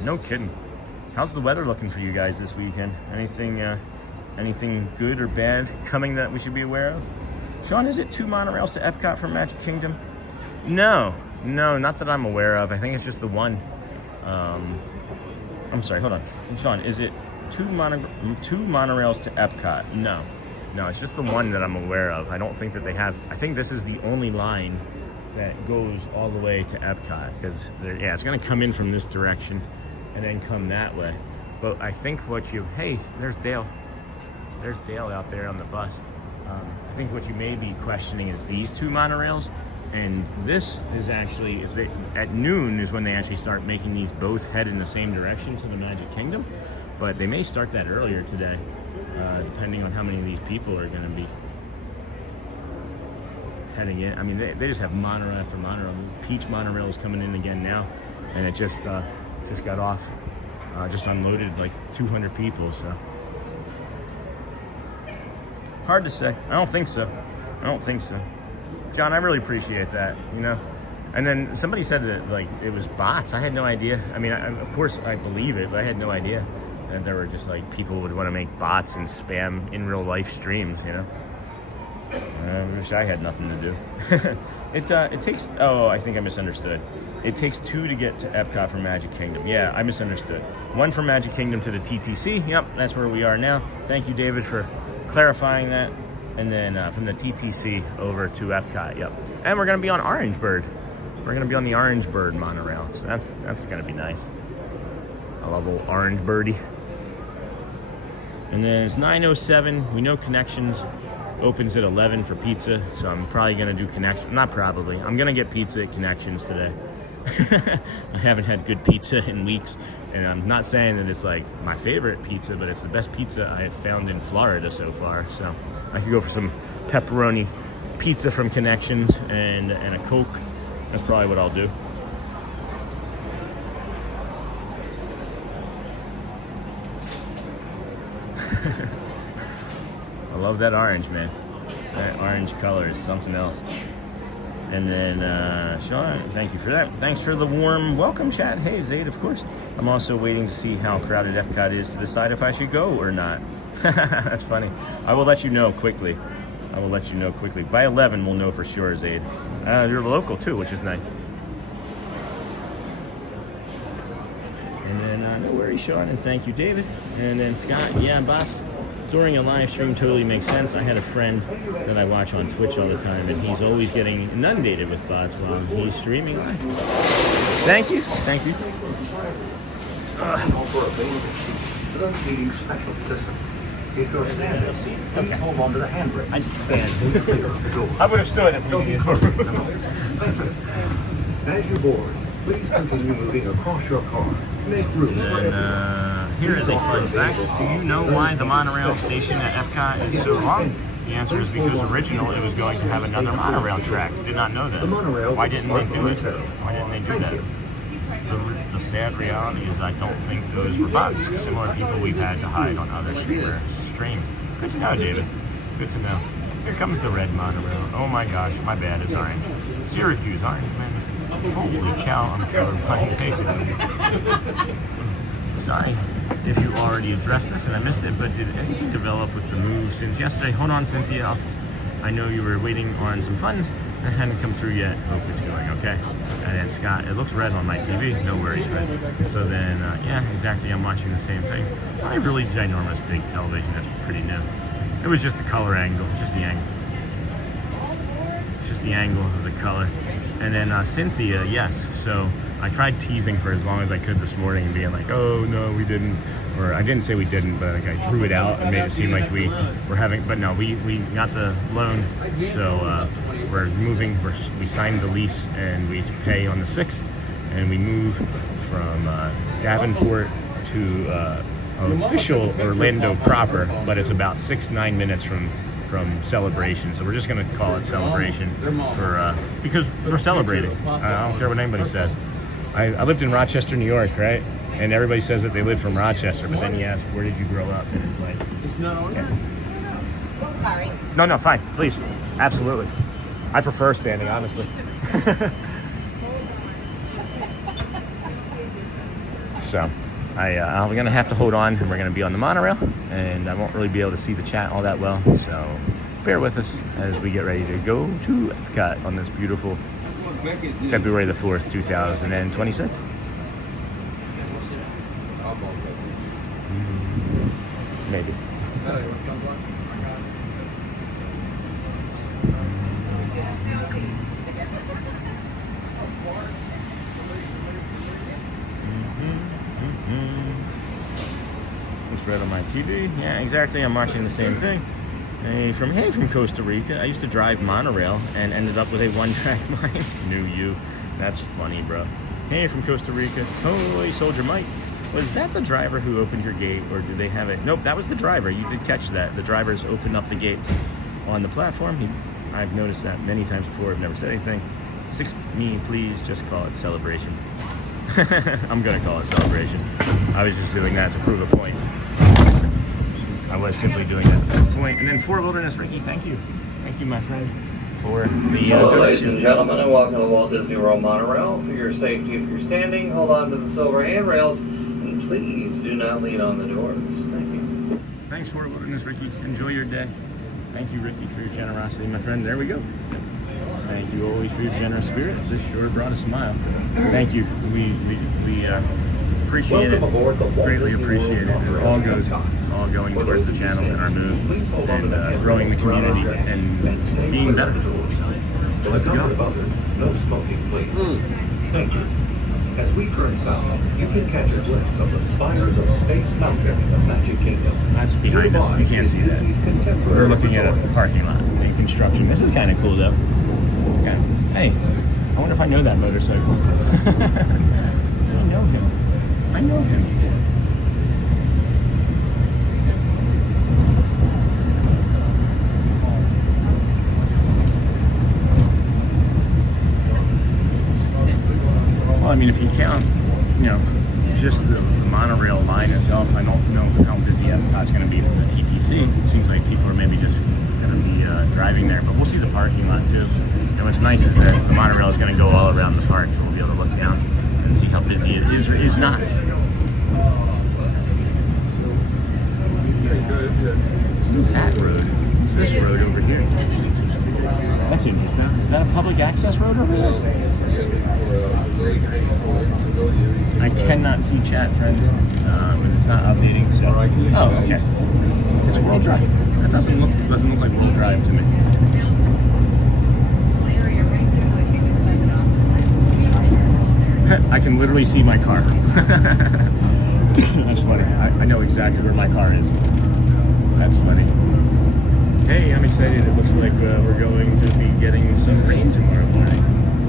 No kidding. How's the weather looking for you guys this weekend? Anything good or bad coming that we should be aware of? Sean, is it 2 monorails to Epcot from Magic Kingdom? No, not that I'm aware of. I think it's just the one. I'm sorry, hold on. Sean, is it 2 monorails to Epcot? No, it's just the one that I'm aware of. I don't think that they have. I think this is the only line that goes all the way to Epcot, because it's going to come in from this direction and then come that way. But I think hey, there's Dale. There's Dale out there on the bus. I think what you may be questioning is these 2 monorails, and this is actually, at noon is when they actually start making these both head in the same direction to the Magic Kingdom, but they may start that earlier today, depending on how many of these people are going to be heading in. I mean, they just have monorail after monorail. Peach monorail is coming in again now, and it just got off, just unloaded like 200 people, so. Hard to say. I don't think so. John, I really appreciate that, you know. And then somebody said that like it was bots. I had no idea. I mean, of course I believe it, but I had no idea that there were just like people would want to make bots and spam in real life streams, you know. I wish I had nothing to do. It takes, I think I misunderstood. It takes 2 to get to Epcot from Magic Kingdom. Yeah, I misunderstood. 1 from Magic Kingdom to the TTC. Yep, that's where we are now. Thank you, David, for clarifying that. And then from the TTC over to Epcot. Yep. And we're going to be on Orange Bird. We're going to be on the Orange Bird monorail. So that's going to be nice. I love old Orange Birdie. And then it's 9:07. We know Connections opens at 11 for pizza. So I'm probably going to do Connections. Not probably. I'm going to get pizza at Connections today. I haven't had good pizza in weeks, and I'm not saying that it's like my favorite pizza, but it's the best pizza I have found in Florida so far. So I could go for some pepperoni pizza from Connections and a Coke. That's probably what I'll do. I love that orange, man. That orange color is something else. And then, Sean, thank you for that. Thanks for the warm welcome chat. Hey, Zaid, of course. I'm also waiting to see how crowded Epcot is to decide if I should go or not. That's funny. I will let you know quickly. I will let you know quickly. By 11, we'll know for sure, Zaid. You're local, too, which is nice. And then, no worries, Sean, and thank you, David. And then Scott, yeah, boss. During a live stream totally makes sense. I had a friend that I watch on Twitch all the time, and he's always getting inundated with bots while he's streaming live. Thank you. Thank you. If you're standing, please hold on to the handbrake. I would have stood if we did. As you board, please continue moving across your car. Make room for everyone. Here is a fun fact. Do you know why the monorail station at Epcot is so long? The answer is because originally it was going to have another monorail track. Did not know that. Why didn't they do it? Why didn't they do that? The sad reality is I don't think those were bots. Similar people we've had to hide on other streams. Good to know, David. Good to know. Here comes the red monorail. Oh my gosh, my bad, it's orange. Syracuse, orange, man. Holy cow, I'm colorblind, basically. Sorry if you already addressed this and I missed it, but did anything develop with the move since yesterday? Hold on, Cynthia. I know you were waiting on some funds that hadn't come through yet. Hope it's going okay. And then Scott, it looks red on my TV. No worries, red. So then, yeah, exactly. I'm watching the same thing. Not a really ginormous big television. That's pretty new. It was just the color angle, just the angle. It's just the angle of the color. And then Cynthia, yes. So I tried teasing for as long as I could this morning and being like, oh no, we didn't. Or I didn't say we didn't, but like I drew it out and made it seem like we were having, but no, we got the loan. So we're moving, we signed the lease and we pay on the 6th. And we move from Davenport to official Orlando proper, but it's about 6-9 minutes from Celebration. So we're just gonna call it Celebration for because we're celebrating. I don't care what anybody says. I lived in Rochester, New York, right? And everybody says that they live from Rochester, but then you ask, where did you grow up? And it's like, it's not on. Okay. Sorry. No, fine, please, absolutely. I prefer standing, honestly. So, I'm gonna have to hold on, and we're gonna be on the monorail, and I won't really be able to see the chat all that well. So, bear with us as we get ready to go to Epcot on this beautiful February the 4th, 2026. Maybe. It's red on my TV. Yeah, exactly. I'm watching the same thing. Hey, from Costa Rica. I used to drive monorail and ended up with a one-track mind. Knew you. That's funny, bro. Hey, from Costa Rica. Toy Soldier Mike. Was that the driver who opened your gate, or did they have it? Nope, that was the driver. You did catch that. The drivers opened up the gates on the platform. I've noticed that many times before. I've never said anything. Me, please just call it Celebration. I'm gonna call it Celebration. I was just doing that to prove a point. I was simply doing that to prove a point. And then for Wilderness, Ricky, thank you. Thank you, my friend, for the Hello, ladies and gentlemen, and welcome to Walt Disney World Monorail. For your safety, if you're standing, hold on to the silver handrails, and please do not lean on the doors. Thank you. Thanks for Wilderness, Ricky. Enjoy your day. Thank you, Ricky, for your generosity, my friend. There we go. Thank you always for your generous spirit. This sure brought a smile. Thank you. We appreciate it. Greatly appreciate it. It all goes. It's all going towards the channel and our move and growing the community and being better. So let's go. No smoking, please. Thank you. As we turn south, you can catch a glimpse of the spires of Space Mountain in the Magic Kingdom. That's behind us. You can't see that. We're looking at a parking lot in construction. This is kind of cool, though. Okay. Hey, I wonder if I know that motorcycle. I know him. I know him. Well, I mean, if you count, just the monorail line itself, I don't know how busy Epcot's going to be from the TV parking lot too. And what's nice is that the monorail is going to go all around the park, so we'll be able to look down and see how busy it is or is not. What's that road? What's this road over here? That's interesting. Is that a public access road over there? I cannot see chat, friends. It's not updating, so. Oh, okay. It's World Drive. That doesn't look like World Drive to me. I can literally see my car. That's funny. I know exactly where my car is. That's funny. Hey, I'm excited. It looks like we're going to be getting some rain tomorrow morning.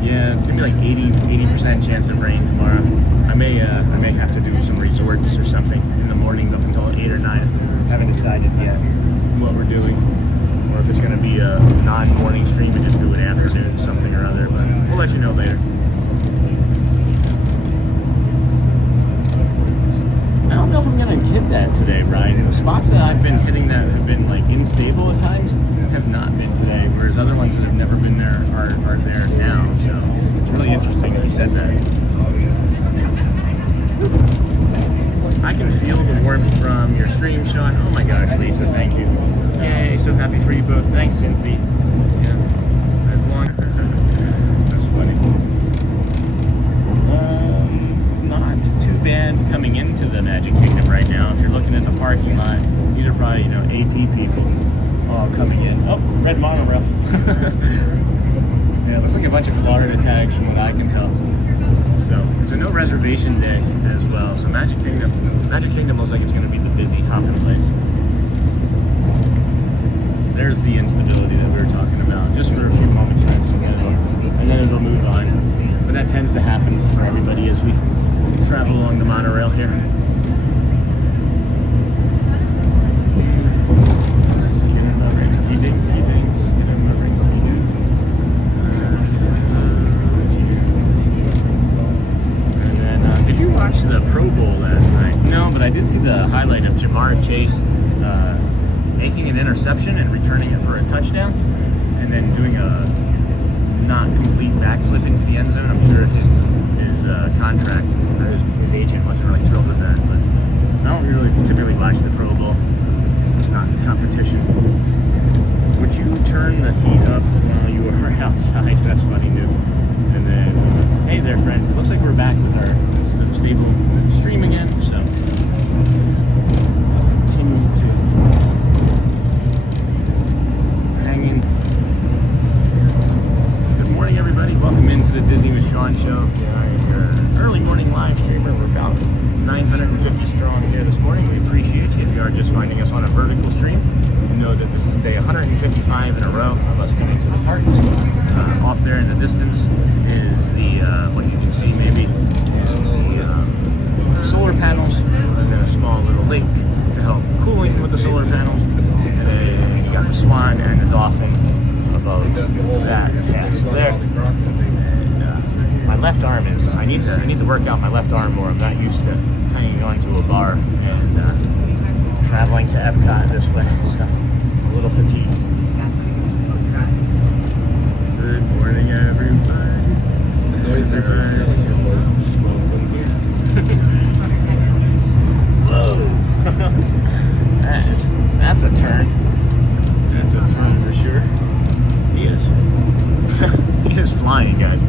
Yeah, it's gonna be like 80% chance of rain tomorrow. I may have to do some resorts or something in the morning up until 8 or 9. Haven't decided yet what we're doing, or if it's gonna be a non-morning stream and just do an afternoon something or other. But we'll let you know later. I don't know if I'm gonna hit that today, Ryan. The spots that I've been hitting that have been like unstable at times have not been today, whereas other ones that have never been there are there now. So it's really interesting that you said that. I can feel the warmth from your stream, Sean. Oh my gosh, Lisa, thank you. Yay, so happy for you both. Thanks, Cynthia. Yeah, as long. That's funny. It's not too bad coming into the Magic Kingdom right now. If you're looking at the parking lot, these are probably, AP people all coming in. Oh, red monorail. Yeah, it looks like a bunch of Florida tags from what I can tell. So it's a no reservation day as well. So Magic Kingdom looks like it's going to be the busy hopping place. There's the instability that we were talking about, just for a few moments, friends, and then it'll move on. But that tends to happen for everybody as we travel along the monorail here. The Pro Bowl last night. No, but I did see the highlight of Jamar Chase making an interception and returning it for a touchdown, and then doing a not complete backflip into the end zone. I'm sure his contract or his agent wasn't really thrilled with that, but I don't really typically watch the Pro Bowl. It's not competition. Would you turn the heat up while you are outside? That's funny, dude. And then, hey there, friend. It looks like we're back with our stable stream again, so continue to hang in. Good morning, everybody. Welcome into the Disney with Sean show. Early morning live streamer. We're about 950 strong here this morning. We appreciate you. If you are just finding us on a vertical stream, you know that this is day 155 in a row of us coming to the parks. Off there in the distance is the what you can see maybe is the solar panels, and then a small little lake to help cooling with the solar panels, and then you got the swan and the dolphin above that cast there. And my left arm is I need to work out my left arm more. I'm not used to hanging onto a bar and traveling to Epcot this way, so I'm a little fatigued. Good morning, everybody. Whoa! That's a turn. That's a turn for sure. He is flying, guys.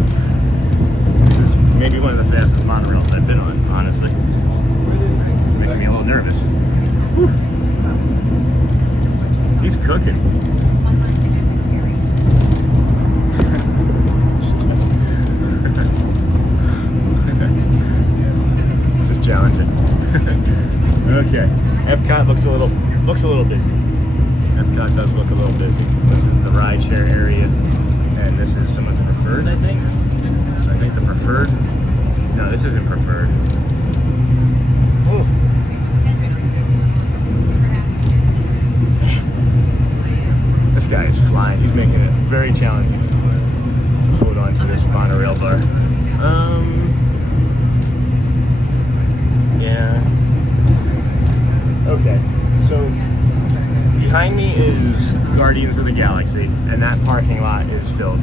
This is maybe one of the fastest monorails I've been on, honestly. It's making me a little nervous. Whew. He's cooking. This is challenging. Okay, Epcot looks a little busy. Epcot does look a little busy. This is the rideshare area, and this is some of the preferred, I think. So I think the preferred. No, this isn't preferred. Oh. This guy is flying. He's making it very challenging to hold on to this monorail bar. Yeah. Okay. So behind me is Guardians of the Galaxy, and that parking lot is filled.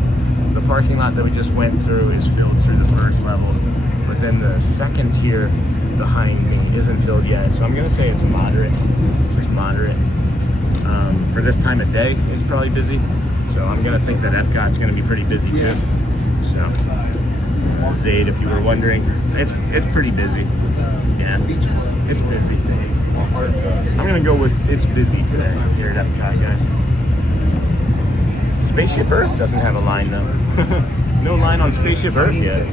The parking lot that we just went through is filled through the first level, but then the second tier behind me isn't filled yet. So I'm gonna say it's moderate, just moderate. For this time of day, it's probably busy. So I'm gonna think that Epcot's gonna be pretty busy too. So Zaid, if you were wondering, it's pretty busy. Yeah, it's busy. I'm gonna go with it's busy today here at Epcot, guys. Spaceship Earth doesn't have a line though. No line on Spaceship Earth yet.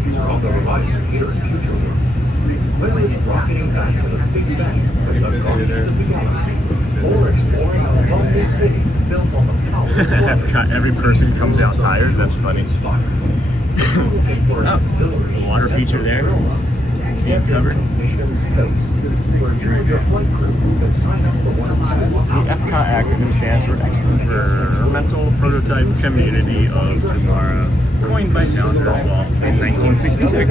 Epcot, every person comes out tired. That's funny. Oh, the water feature there is being covered. The Epcot acronym stands for Experimental Prototype Community of Tomorrow, coined by founder Walt in 1966.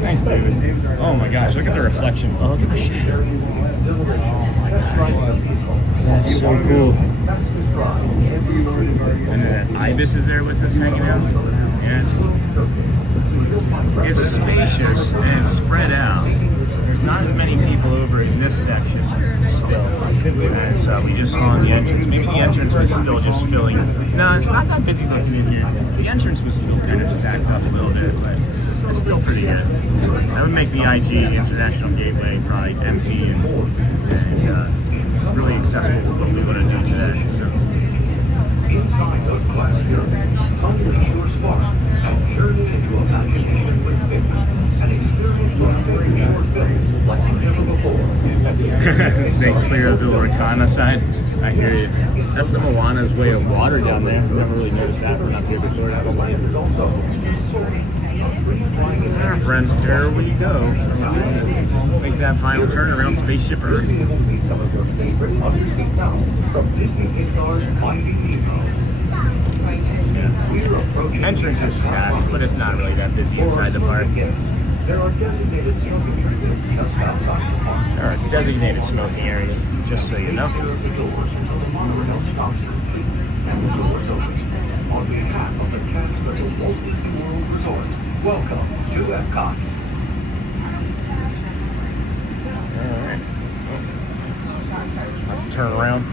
Thanks, David. Oh my gosh, look at the reflection. Oh, look at the shadow. Oh my gosh. That's so cool. And then that ibis is there with us hanging out. Yeah, it's spacious and it's spread out. There's not as many people over in this section still. And so we just saw in the entrance. Maybe the entrance was still just filling. No, it's not that busy looking in here. The entrance was still kind of stacked up a little bit, but it's still pretty good. That would make the IG International Gateway probably empty and really accessible for what we want to do today. So. Inside the glass pyramid, unleash your spark and journey into imagination with Figment. An experience to upgrade your build like never before. Stay clear of the Lorcana side. I hear you. That's the Moana's way of water down there. I've never really noticed that from up here before. Our friends, here we go. Make that final turn around Spaceship Earth. Entrance is stacked, but it's not really that busy inside the park. There are designated smoking areas just outside the park. There are designated smoking areas, just so you know. On behalf of the cast of the Walt Disney World Resort, welcome to Epcot. Alright. Turn around.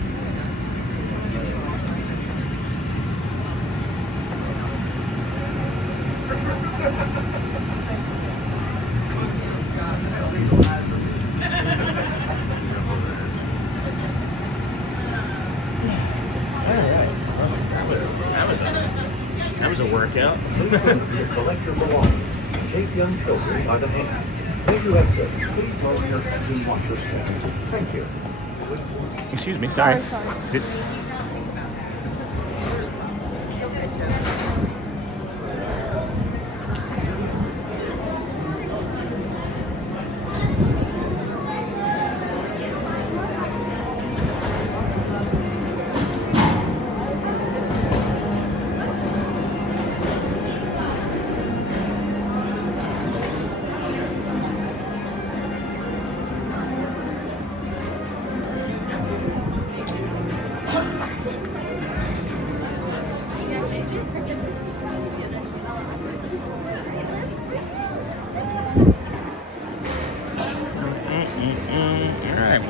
That was a workout. Collect your belongings. Take young children by the hand. If you exit, please lower your head and watch your step. Thank you. Excuse me, sorry.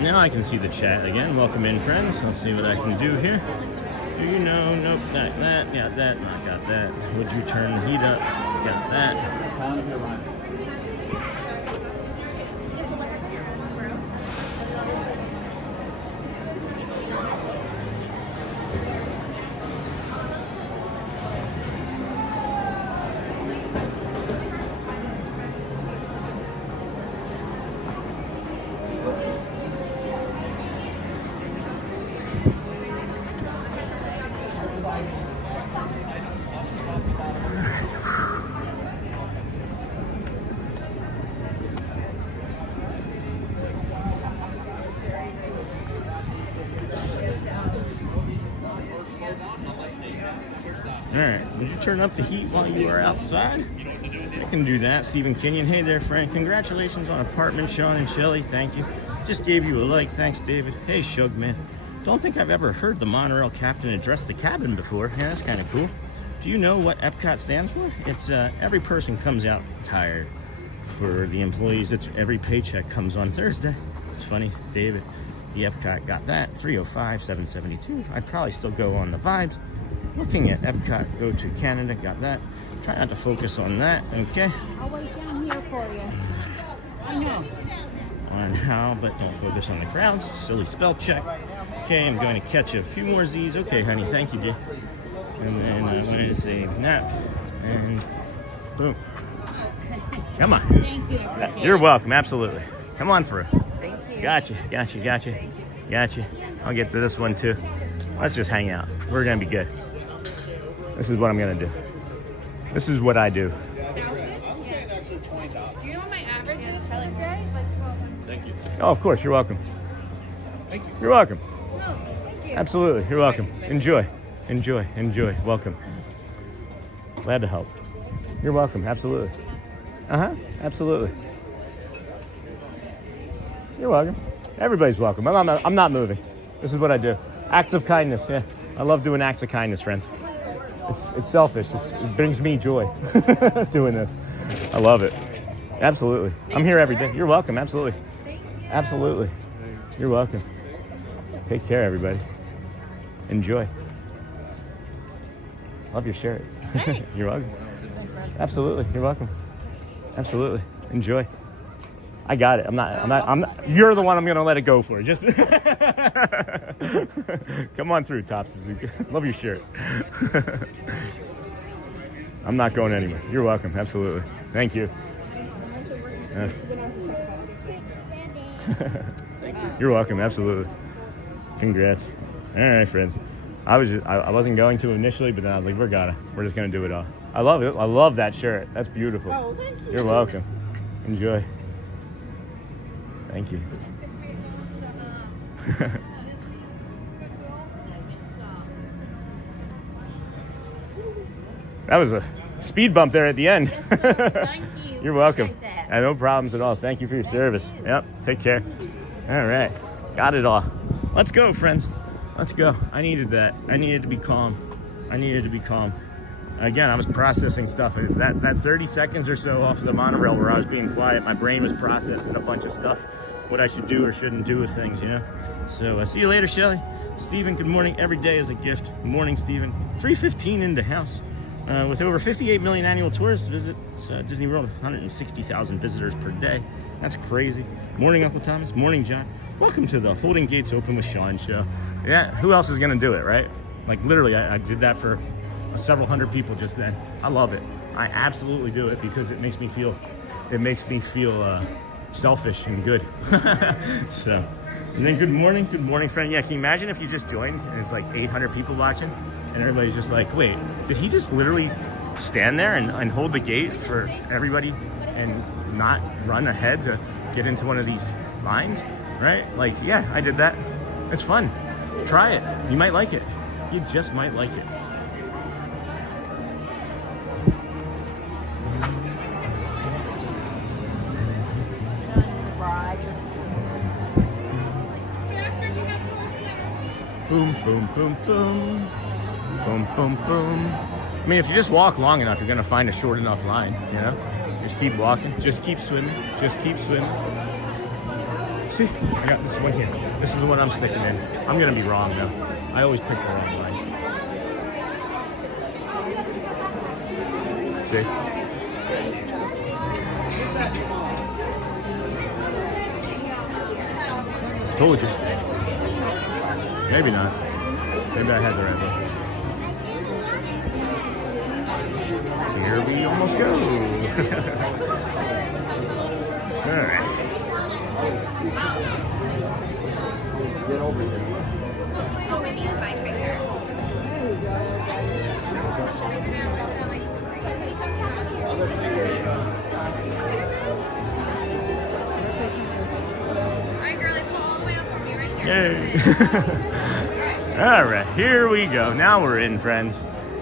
Now I can see the chat again. Welcome in, friends. Let's see what I can do here. Do you know? Nope, got that. Got that. Not got that. Would you turn the heat up? Got that. Alright, did you turn up the heat while you were outside? I can do that. Stephen Kenyon, hey there, friend. Congratulations on apartment, Sean and Shelly. Thank you. Just gave you a like. Thanks, David. Hey, Shug, man. Don't think I've ever heard the monorail captain address the cabin before. Yeah, that's kind of cool. Do you know what Epcot stands for? It's every person comes out tired. For the employees, it's every paycheck comes on Thursday. It's funny, David, the Epcot got that, 305, 772. I'd probably still go on the vibes. Looking at Epcot, go to Canada, got that. Try not to focus on that, okay? I'll wait down here for you. I know. On how, but don't focus on the crowds. Silly spell check. Okay, I'm going to catch a few more of these. Okay, honey, thank you, dear. And then I'm going to say nap, and boom. Come on. Thank you. You're welcome, absolutely. Come on through. Thank you. Gotcha. Gotcha. I'll get to this one too. Let's just hang out. We're gonna be good. This is what I'm gonna do. This is what I do. Do you know what my average is for the day? Like 12. Thank you. Oh, of course, you're welcome. Thank you. You're welcome. No, thank you. Absolutely, you're welcome. Enjoy. Welcome. Glad to help. You're welcome, absolutely. Absolutely. You're welcome. Everybody's welcome. I'm not moving. This is what I do. Acts of kindness, yeah. I love doing acts of kindness, friends. It's selfish. It brings me joy doing this. I love it. Absolutely. I'm here every day. You're welcome, absolutely. Absolutely. You're welcome. Take care, everybody. Enjoy. Love your shirt. You're welcome. Absolutely. You're welcome. Absolutely. Enjoy. I got it. I'm not. You're the one I'm going to let it go for. Just come on through, Tops Bazooka. Love your shirt. I'm not going anywhere. You're welcome. Absolutely. Thank you. You're welcome. Absolutely. Congrats. All right, friends. I wasn't going to initially, but then I was like, we're just going to do it all. I love it. I love that shirt. That's beautiful. Oh, thank you. You're welcome. Enjoy. Thank you. That was a speed bump there at the end. Yes, sir. Thank you. You're welcome. Appreciate that. No problems at all. Thank you for your service. Yep. Take care. All right. Got it all. Let's go, friends. Let's go. I needed that. I needed to be calm. Again, I was processing stuff. That 30 seconds or so off of the monorail where I was being quiet, my brain was processing a bunch of stuff, what I should do or shouldn't do with things, you know? So see you later, Shelly. Stephen, good morning. Every day is a gift. Good morning, Stephen. 3:15 into house. With over 58 million annual tourists visit Disney World, 160,000 visitors per day. That's crazy. Morning, Uncle Thomas. Morning, John. Welcome to the Holding Gates Open with Sean show. Yeah, who else is going to do it, right? Like, literally, I did that for several hundred people just then. I love it. I absolutely do it because it makes me feel selfish and good. So, and then good morning, friend. Yeah, can you imagine if you just joined and it's like 800 people watching and everybody's just like, wait, did he just literally stand there and hold the gate for everybody and not run ahead to get into one of these lines, right? Like, yeah, I did that. It's fun. Try it. You might like it. You just might like it. Boom, boom, boom, boom. Boom, boom, boom. I mean, if you just walk long enough, you're going to find a short enough line, you know? Just keep walking. Just keep swimming. Just keep swimming. See, I got this one here. This is the one I'm sticking in. I'm going to be wrong, though. I always pick the wrong line. See? Told you. Maybe not. Maybe I had the right one. Here we almost go. All right. Get over here. Yay. All right, here we go. Now we're in, friends.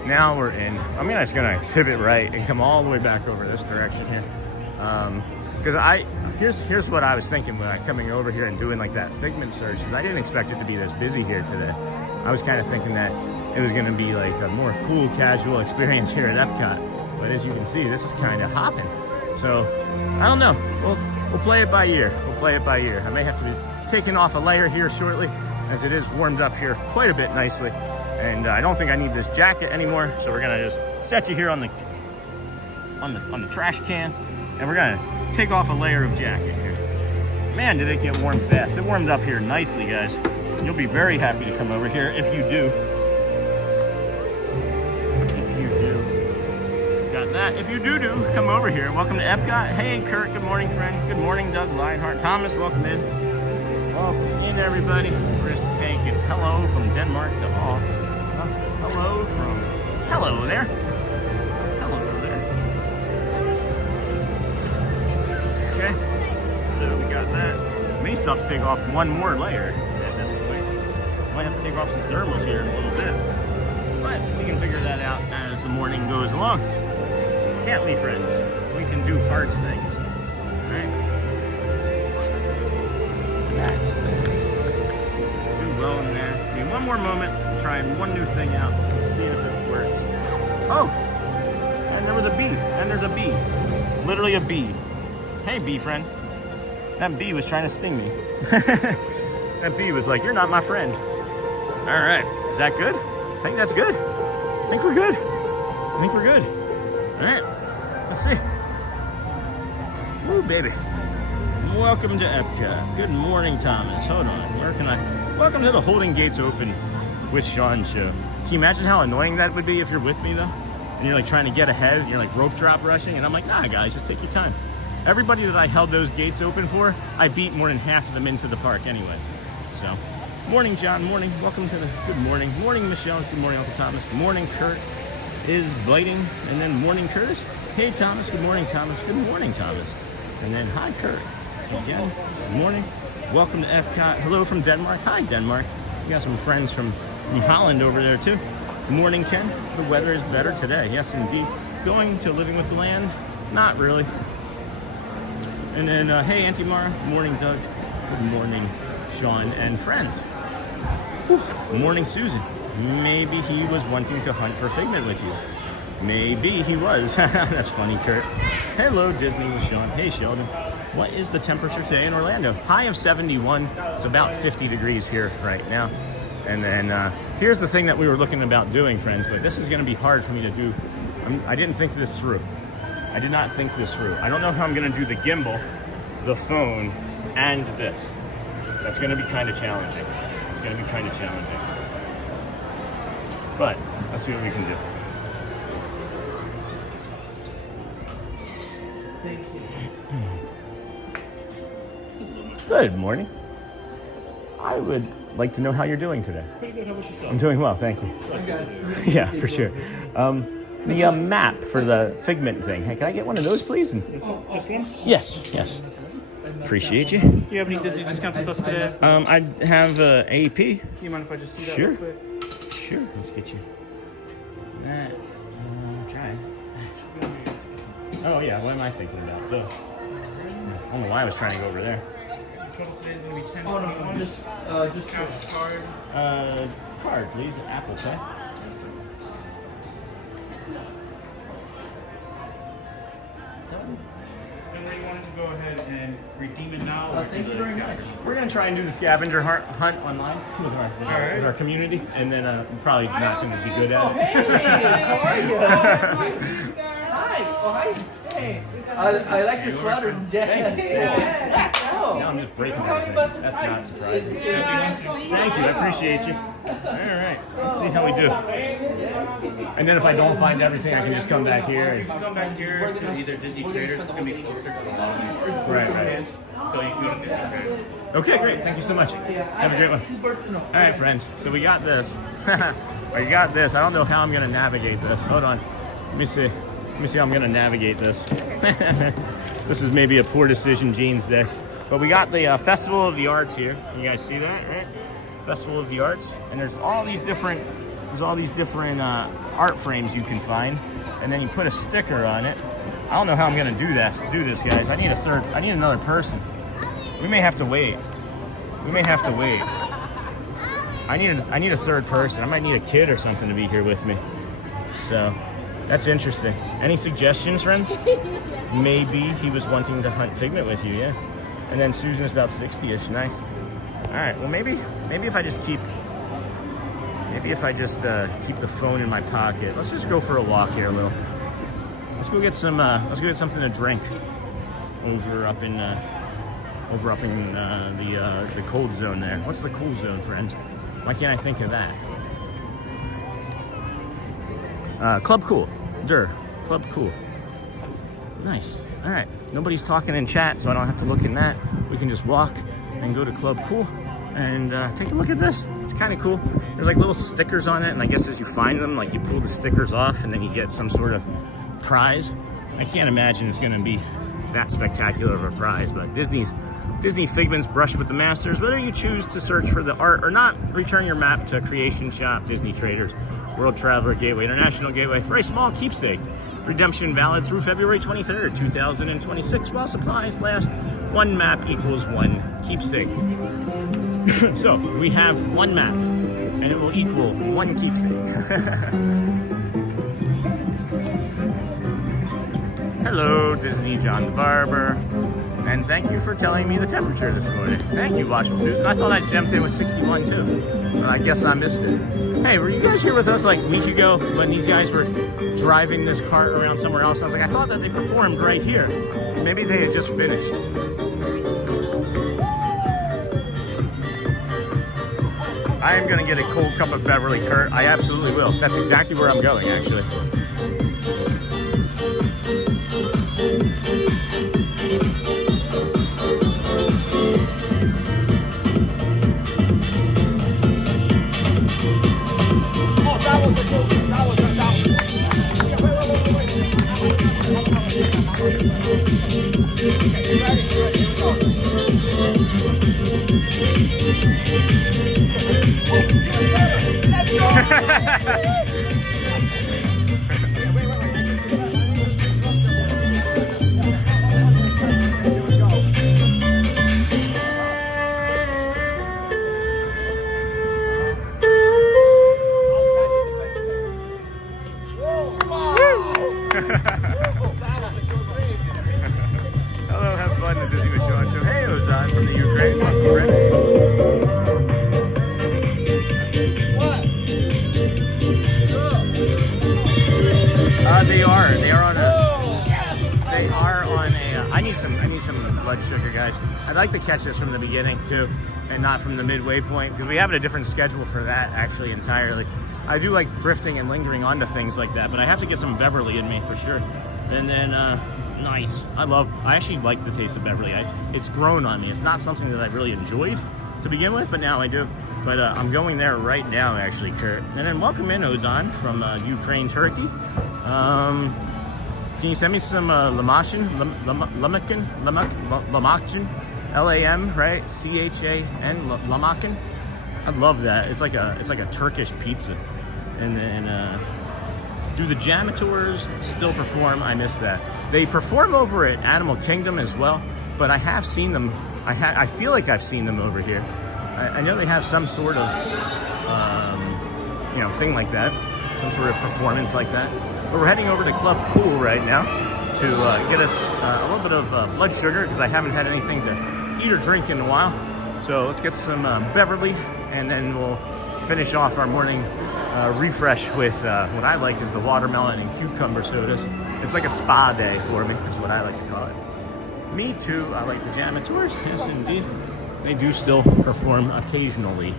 Now we're in. I'm just gonna pivot right and come all the way back over this direction here. because here's what I was thinking when I coming over here and doing like that Figment search, is I didn't expect it to be this busy here today. I was kind of thinking that it was going to be like a more cool, casual experience here at Epcot. But as you can see, this is kind of hopping. So I don't know. We'll play it by ear. We'll play it by ear. I may have to be taking off a layer here shortly, as it is warmed up here quite a bit nicely. And I don't think I need this jacket anymore. So we're gonna just set you here on the trash can, and we're gonna take off a layer of jacket here. Man, did it get warm fast. It warmed up here nicely, guys. You'll be very happy to come over here if you do. If you do come over here. Welcome to Epcot. Hey, Kurt, good morning, friend. Good morning, Doug Lionheart. Thomas, welcome in. Welcome in, everybody. Chris Tankin. Hello from Denmark to all. Hello there. Hello there. Okay, so we got that. May still have to take off one more layer at this point. Might have to take off some thermals here in a little bit. But we can figure that out as the morning goes along. Can't we, friends? We can do hard things. Alright? Do well in there. Give me one more moment. Trying one new thing out. Seeing if it works. Oh! And there was a bee. And there's a bee. Literally a bee. Hey, bee friend. That bee was trying to sting me. That bee was like, you're not my friend. Alright. Is that good? I think that's good. I think we're good. All right, let's see. Woo, baby. Welcome to Epcot. Good morning, Thomas. Hold on, where can I? Welcome to the Holding Gates Open with Sean show. Can you imagine how annoying that would be if you're with me, though? And you're like trying to get ahead, and you're like rope drop rushing, and I'm like, nah, guys, just take your time. Everybody that I held those gates open for, I beat more than half of them into the park anyway. So, morning, John, morning. Welcome to the, good morning. Morning, Michelle. Good morning, Uncle Thomas. Good morning, Kurt. Is biting, and then morning Curtis. Hey Thomas, good morning Thomas. Good morning Thomas. And then hi Kurt. Again, good morning. Welcome to Epcot. Hello from Denmark. Hi Denmark. We got some friends from Holland over there too. Good morning Ken. The weather is better today. Yes indeed. Going to Living with the Land? Not really. And then hey Auntie Mara. Good morning Doug. Good morning Sean and friends. Whew. Good morning Susan. Maybe he was wanting to hunt for Figment with you. Maybe he was. That's funny, Kurt. Hello, Disney with Sean. Hey, Sheldon. What is the temperature today in Orlando? High of 71. It's about 50 degrees here right now. And then here's the thing that we were looking about doing, friends, but this is going to be hard for me to do. I didn't think this through. I did not think this through. I don't know how I'm going to do the gimbal, the phone, and this. That's going to be kind of challenging. It's going to be kind of challenging. But let's see what we can do. Good morning. I would like to know how you're doing today. Pretty good. How about yourself? I'm doing well, thank you. Yeah, for sure. The map for the Figment thing. Hey, can I get one of those, please? And Just one? yes. Appreciate you. Do you have any Disney discounts with us today? I have AP. Do you mind if I just see that Sure. real quick? Sure. Let's get you that. Try. Oh yeah. What am I thinking about? I don't know why I was trying to go over there. Total today is going to be 10. Oh no, just Cash card. Card, please. Apple Pay. And where you wanted to go ahead and redeem it now? Or thank do you the very much. scavenger? We're gonna try and do the scavenger hunt online with our community, and then we're probably not gonna be good at it. Hey, how are you? Hi. Oh, hi. Hey. I like your sweaters and jackets. Now I'm just breaking Talking about everything. That's not surprises. surprising. Thank you, I appreciate you. All right, let's see how we do. And then if I don't find everything, I can just come back here. You can come back here to either Disney Traders. It's going to be closer to the bottom. Right. So you can go to Disney Traders. Okay, great. Thank you so much. Have a great one. All right, friends. So we got this. I got this. I don't know how I'm going to navigate this. Hold on. Let me see how I'm going to navigate this. This is maybe a poor decision jeans day. But we got the Festival of the Arts here. You guys see that, right? Festival of the Arts. And there's all these different art frames you can find. And then you put a sticker on it. I don't know how I'm gonna do this, guys. I need another person. We may have to wait. I need a third person. I might need a kid or something to be here with me. So that's interesting. Any suggestions, friends? Maybe he was wanting to hunt Figment with you, yeah. And then Susan is about 60-ish. Nice. All right. Well, maybe if I just keep the phone in my pocket. Let's just go for a walk here a little. Let's go get something to drink over up in the cold zone there. What's the cool zone, friends? Why can't I think of that? Club Cool. Club Cool. Nice. All right. Nobody's talking in chat, so I don't have to look in that. We can just walk and go to Club Cool and take a look at this. It's kind of cool. There's like little stickers on it, and I guess as you find them, like you pull the stickers off and then you get some sort of prize. I can't imagine it's going to be that spectacular of a prize, but Disney Figments brushed with the masters. Whether you choose to search for the art or not, return your map to Creation Shop, Disney Traders, World Traveler Gateway, International Gateway for a small keepsake. Redemption valid through February 23rd, 2026 while supplies last. One map equals one keepsake. So we have one map and it will equal one keepsake. Hello, Disney John the Barber. And thank you for telling me the temperature this morning. Thank you, Watchful Susan. I thought I jumped in with 61 too. I guess I missed it. Hey, were you guys here with us like a week ago when these guys were driving this cart around somewhere else? I was like, I thought that they performed right here. Maybe they had just finished. I am gonna get a cold cup of Beverly, Kurt. I absolutely will. That's exactly where I'm going, actually. Hello, have fun at Disney Michelle Show. Hey, Ozan from the Ukraine. Welcome, friend. They are on a. I need some blood sugar, guys. I'd like to catch this from the beginning too, and not from the midway point, because we have a different schedule for that actually entirely. I do like drifting and lingering onto things like that, but I have to get some Beverly in me for sure. And then nice. I actually like the taste of Beverly. It's grown on me. It's not something that I really enjoyed to begin with, but now I do. But I'm going there right now, actually, Kurt. And then welcome in, Ozan, from Ukraine, Turkey. Can you send me some Lamachin? Lamachin? L-A-M, right? C-H-A-N, Lamachin? I love that. It's like a Turkish pizza. And then do the janitors still perform? I miss that. They perform over at Animal Kingdom as well, but I have seen them. I feel like I've seen them over here. I know they have some sort of thing like that, some sort of performance like that. But we're heading over to Club Cool right now to get us a little bit of blood sugar, because I haven't had anything to eat or drink in a while. So let's get some Beverly, and then we'll finish off our morning refresh with what I like is the watermelon and cucumber sodas. It's like a spa day for me. That's what I like to call it. Me too. I like the janitors. Yes, indeed. They do still perform occasionally.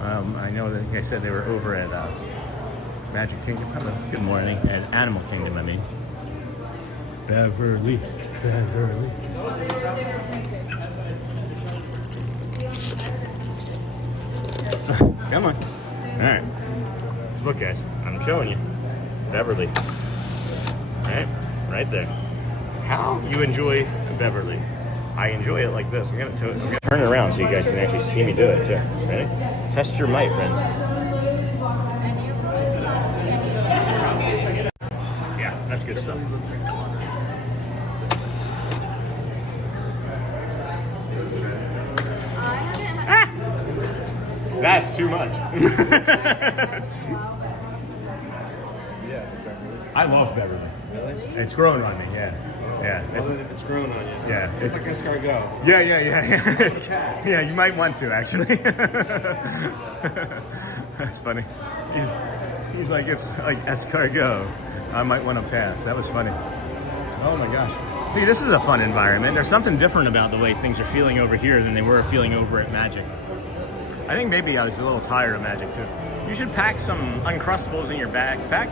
I know that, like I said, they were over at Magic Kingdom. Hello. Good morning. At Animal Kingdom, I mean. Beverly. Come on. All right. Just look, guys. I'm showing you. Beverly. Right there. How you enjoy Beverly? I enjoy it like this. I'm gonna turn it around so you guys can actually see me do it too. Ready? Test your might, friends. Yeah, that's good stuff. too much. I love Beverly. Really? It's growing on me, yeah. Yeah. If it's grown on you. Yeah. It's like escargot. Yeah. Yeah, you might want to, actually. That's funny. He's like, it's like escargot. I might want to pass. That was funny. Oh my gosh. See, this is a fun environment. There's something different about the way things are feeling over here than they were feeling over at Magic. I think maybe I was a little tired of Magic too. You should pack some Uncrustables in your backpack.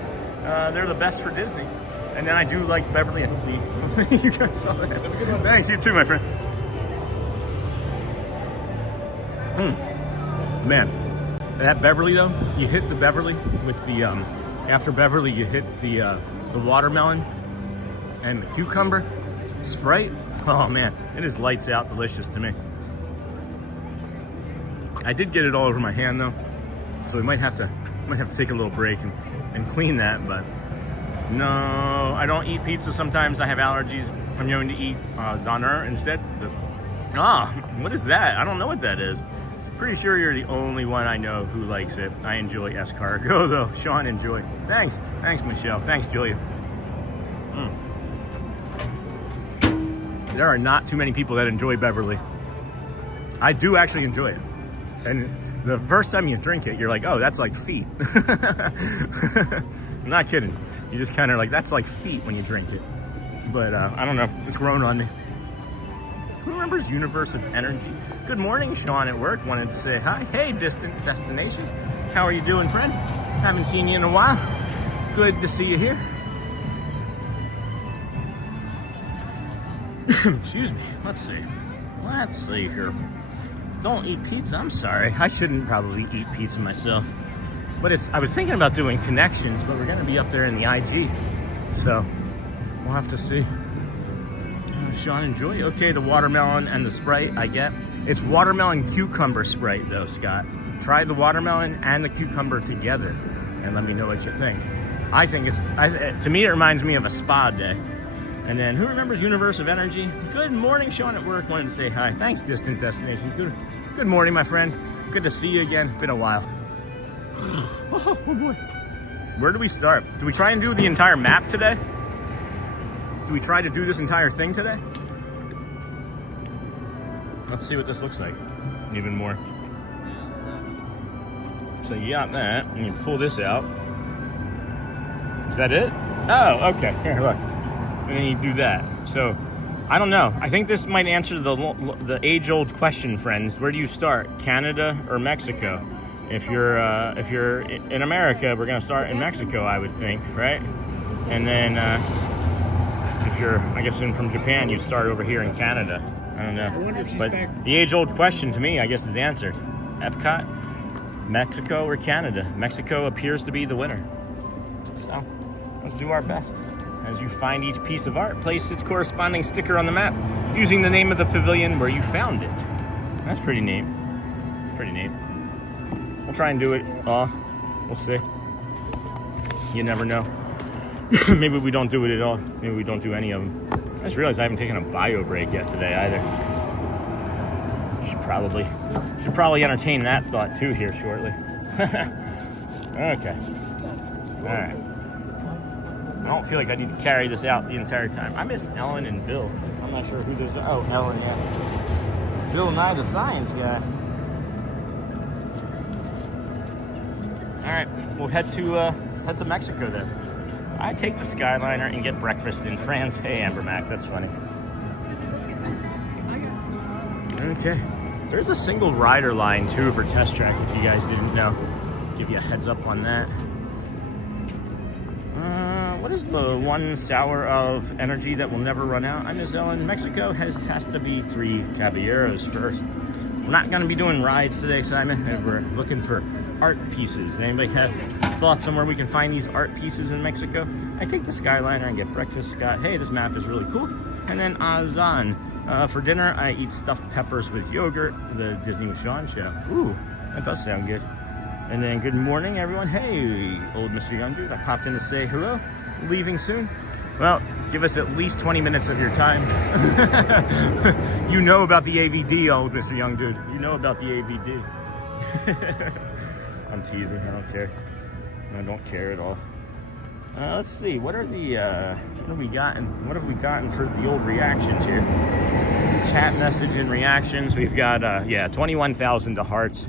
They're the best for Disney. And then I do like Beverly and Fleet. You guys saw that. Thanks, you too, my friend. Man, that Beverly though, you hit the Beverly with the, after Beverly you hit the watermelon and the cucumber, Sprite. Oh man, it is lights out delicious to me. I did get it all over my hand though, so we might have to take a little break and clean that, but no, I don't eat pizza sometimes. I have allergies. I'm going to eat doner instead. What is that? I don't know what that is. Pretty sure you're the only one I know who likes it. I enjoy escargot though. Sean, enjoy. Thanks, Michelle. Thanks, Julia. There are not too many people that enjoy Beverly. I do actually enjoy it. And the first time you drink it, you're like, oh, that's like feet. I'm not kidding. You just kind of like, that's like feet when you drink it. But I don't know, it's grown on me. Who remembers Universe of Energy? Good morning, Sean at work. Wanted to say hi. Hey, distant destination. How are you doing, friend? Haven't seen you in a while. Good to see you here. Excuse me. Let's see here. Don't eat pizza. I'm sorry. I shouldn't probably eat pizza myself. But I was thinking about doing connections, but we're going to be up there in the IG. So we'll have to see. Sean, enjoy. Okay, the watermelon and the Sprite, I get. It's watermelon cucumber Sprite though, Scott. Try the watermelon and the cucumber together and let me know what you think. I think to me, it reminds me of a spa day. And then, who remembers Universe of Energy? Good morning, Sean at work. Wanted to say hi. Thanks, Distant Destinations. Good morning, my friend. Good to see you again. Been a while. Oh boy. Where do we start? Do we try and do the entire map today? Do we try to do this entire thing today? Let's see what this looks like. Even more. So you got that, and you pull this out. Is that it? Oh, okay. Here, look. And then you do that. So, I don't know. I think this might answer the age-old question, friends. Where do you start, Canada or Mexico? If you're in America, we're gonna start in Mexico, I would think, right? And then if you're, I guess, from Japan, you start over here in Canada. I don't know. But the age-old question to me, I guess, is answered. Epcot, Mexico, or Canada? Mexico appears to be the winner. So, let's do our best. As you find each piece of art, place its corresponding sticker on the map using the name of the pavilion where you found it. That's pretty neat. Pretty neat. We'll try and do it all. We'll see. You never know. Maybe we don't do it at all. Maybe we don't do any of them. I just realized I haven't taken a bio break yet today either. Should probably entertain that thought too here shortly. Okay. All right. I don't feel like I need to carry this out the entire time. I miss Ellen and Bill. I'm not sure who this is. Oh, Ellen, yeah. Bill Nye, the science guy. All right, we'll head to Mexico then. I take the Skyliner and get breakfast in France. Hey, Amber Mac, that's funny. Okay, there's a single rider line too for Test Track if you guys didn't know. Give you a heads up on that. What is the one sour of energy that will never run out? I miss Ellen. Mexico has to be 3 Caballeros first. We're not going to be doing rides today, Simon, and we're looking for art pieces. Anybody have thoughts on where we can find these art pieces in Mexico? I take the Skyliner and get breakfast. Scott, hey, this map is really cool. And then Azan. For dinner, I eat stuffed peppers with yogurt, the Disney with Sean show. Ooh, that does sound good. And then good morning, everyone. Hey, old Mr. Young Dude. I popped in to say hello. Leaving soon. Well, give us at least 20 minutes of your time. You know about the AVD, old Mr. Young Dude. You know about the AVD. I'm teasing. I don't care. I don't care at all. Let's see. What have we gotten? What have we gotten for the old reactions here? Chat message and reactions. We've got yeah, 21,000 to hearts,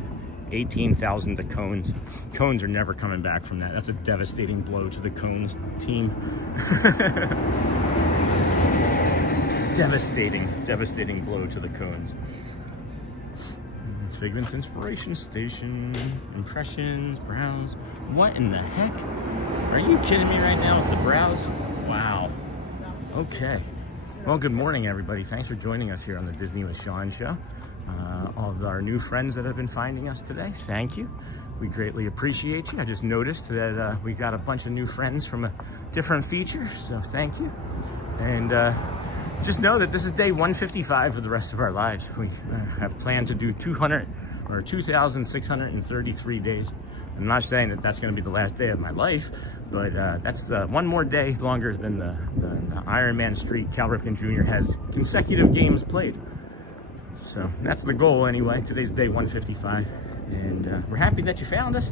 18,000 to cones. Cones are never coming back from that. That's a devastating blow to the cones team. Devastating blow to the cones. Figment's inspiration station, impressions, browse. What in the heck? Are you kidding me right now with the browse? Wow. Okay. Well, good morning, everybody. Thanks for joining us here on the Disney with Sean show. All of our new friends that have been finding us today, thank you. We greatly appreciate you. I just noticed that we got a bunch of new friends from a different feature, so thank you. And just know that this is day 155 for the rest of our lives. We have planned to do 2,633 days. I'm not saying that that's going to be the last day of my life, but that's one more day longer than the Ironman Street Cal Ripken Jr. has consecutive games played. So that's the goal anyway. Today's day 155, and we're happy that you found us.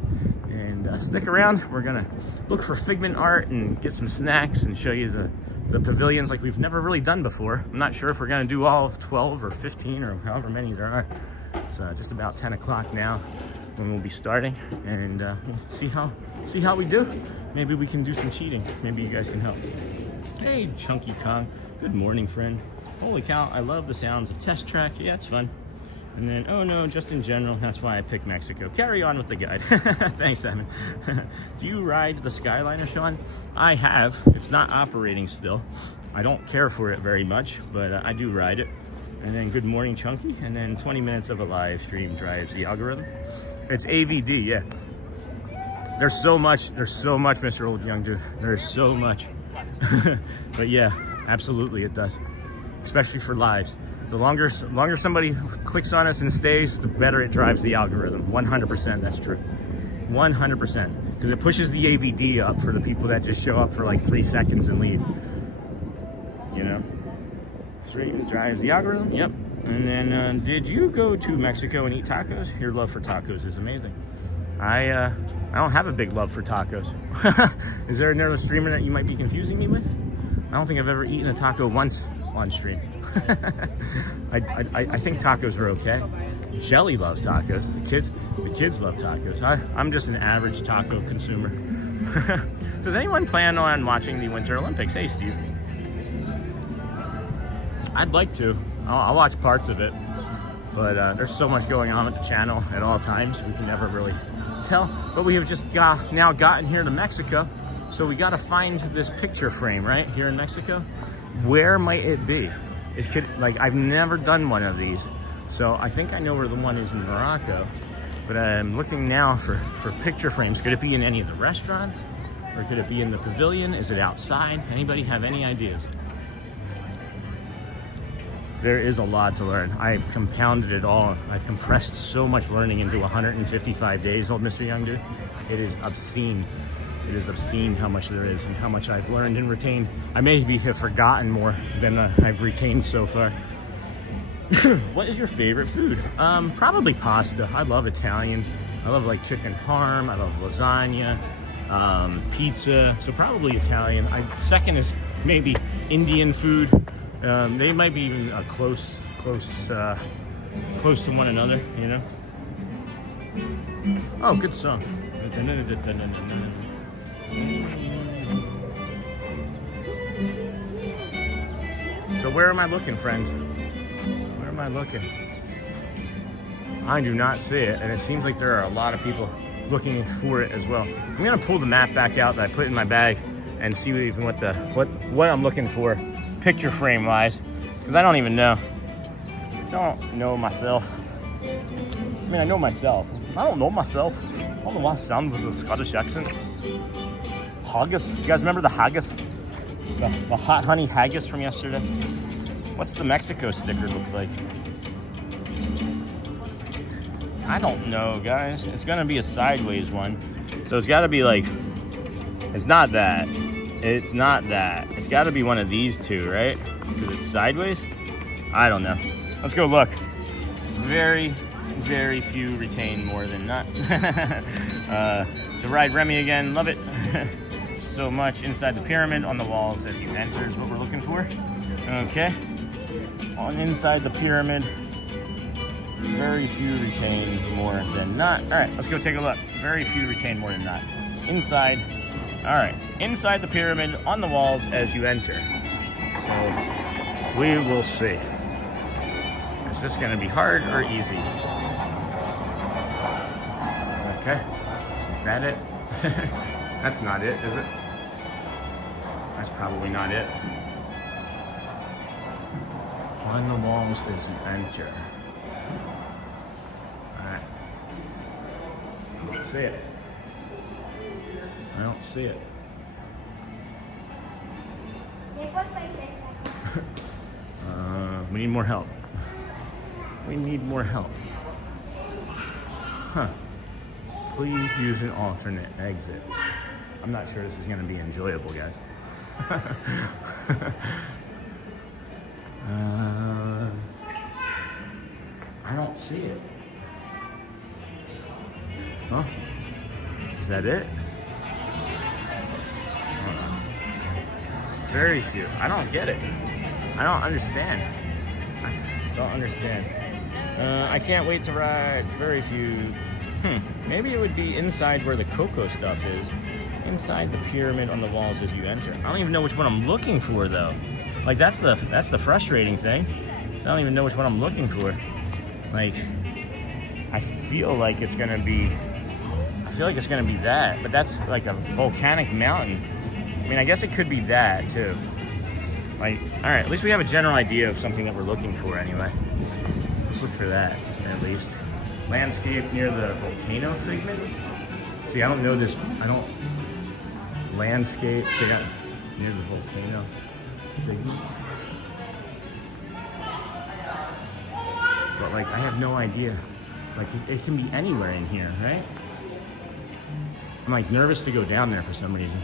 And stick around. We're gonna look for Figment art and get some snacks and show you the pavilions like we've never really done before. I'm not sure if we're gonna do all 12 or 15 or however many there are. It's just about 10 o'clock now when we'll be starting, and we'll see how we do. Maybe we can do some cheating. Maybe you guys can help. Hey, Chunky Kong. Good morning, friend. Holy cow, I love the sounds of Test Track. Yeah, it's fun. And then, oh no, just in general, that's why I picked Mexico. Carry on with the guide. Thanks, Simon. Do you ride the Skyliner, Sean? I have. It's not operating still. I don't care for it very much, but I do ride it. And then good morning, Chunky. And then 20 minutes of a live stream drives the algorithm. It's AVD, yeah. There's so much, Mr. Old Young Dude. There's so much. But yeah, absolutely it does. Especially for lives. The longer somebody clicks on us and stays, the better it drives the algorithm. 100%, that's true. 100%. Because it pushes the AVD up for the people that just show up for like 3 seconds and leave. You know? Stream drives the algorithm, yep. And then, did you go to Mexico and eat tacos? Your love for tacos is amazing. I don't have a big love for tacos. Is there another streamer that you might be confusing me with? I don't think I've ever eaten a taco once on stream. I think tacos are okay. Shelly loves tacos. The kids love tacos. I'm just an average taco consumer. Does anyone plan on watching the Winter Olympics? Hey, Steve. I'd like to. I'll watch parts of it, but there's so much going on with the channel at all times. We can never really tell. But we have just now gotten here to Mexico, so we got to find this picture frame right here in Mexico. Where might it be? It could, like, I've never done one of these, so I think I know where the one is in Morocco, but I'm looking now for picture frames. Could it be in any of the restaurants, or could it be in the pavilion? Is it outside? Anybody have any ideas? There is a lot to learn. I've compounded it all. I've compressed so much learning into 155 days, old Mr. Young Dude. It is obscene. It is obscene how much there is and how much I've learned and retained. I maybe have forgotten more than I've retained so far. What is your favorite food? Probably pasta. I love Italian. I love like chicken parm. I love lasagna, pizza. So probably Italian. Second is maybe Indian food. They might be even close to one another, you know? Oh, good song. So where am I looking, friends? Where am I looking? I do not see it, and it seems like there are a lot of people looking for it as well. I'm gonna pull the map back out that I put in my bag and see what I'm looking for, picture frame wise, because I don't even know. I don't know myself. I mean, I know myself. I don't know myself. I don't know why I sound with a Scottish accent. Haggis. You guys remember the haggis? The hot honey haggis from yesterday? What's the Mexico sticker look like? I don't know, guys. It's gonna be a sideways one. So it's gotta be like, it's not that. It's not that. It's gotta be one of these two, right? Because it's sideways? I don't know. Let's go look. Very, very few retain more than not. To ride Remy again, love it so much. Inside the pyramid on the walls as you enter is what we're looking for. Okay, on inside the pyramid, very few retain more than not. All right, let's go take a look. Very few retain more than not. Inside, all right, inside the pyramid on the walls as you enter. So we will see. Is this gonna be hard or easy? Okay, is that it? That's not it, is it? That's probably not it. On the walls as you enter. Alright. I don't see it. I don't see it. We need more help. We need more help. Huh. Please use an alternate exit. I'm not sure this is going to be enjoyable, guys. I don't see it. Huh? Is that it? Very few. I don't get it. I don't understand. I don't understand. I can't wait to ride. Very few. Maybe it would be inside where the cocoa stuff is. Inside the pyramid on the walls as you enter. I don't even know which one I'm looking for though. Like that's the frustrating thing. I don't even know which one I'm looking for. Like I feel like it's gonna be that, but that's like a volcanic mountain. I mean, I guess it could be that too. Like, all right, at least we have a general idea of something that we're looking for anyway. Let's look for that at least. Landscape near the volcano figment. See, I don't know this. I don't landscape. See, near the volcano figment. But like, I have no idea. Like, it can be anywhere in here, right? I'm like nervous to go down there for some reason.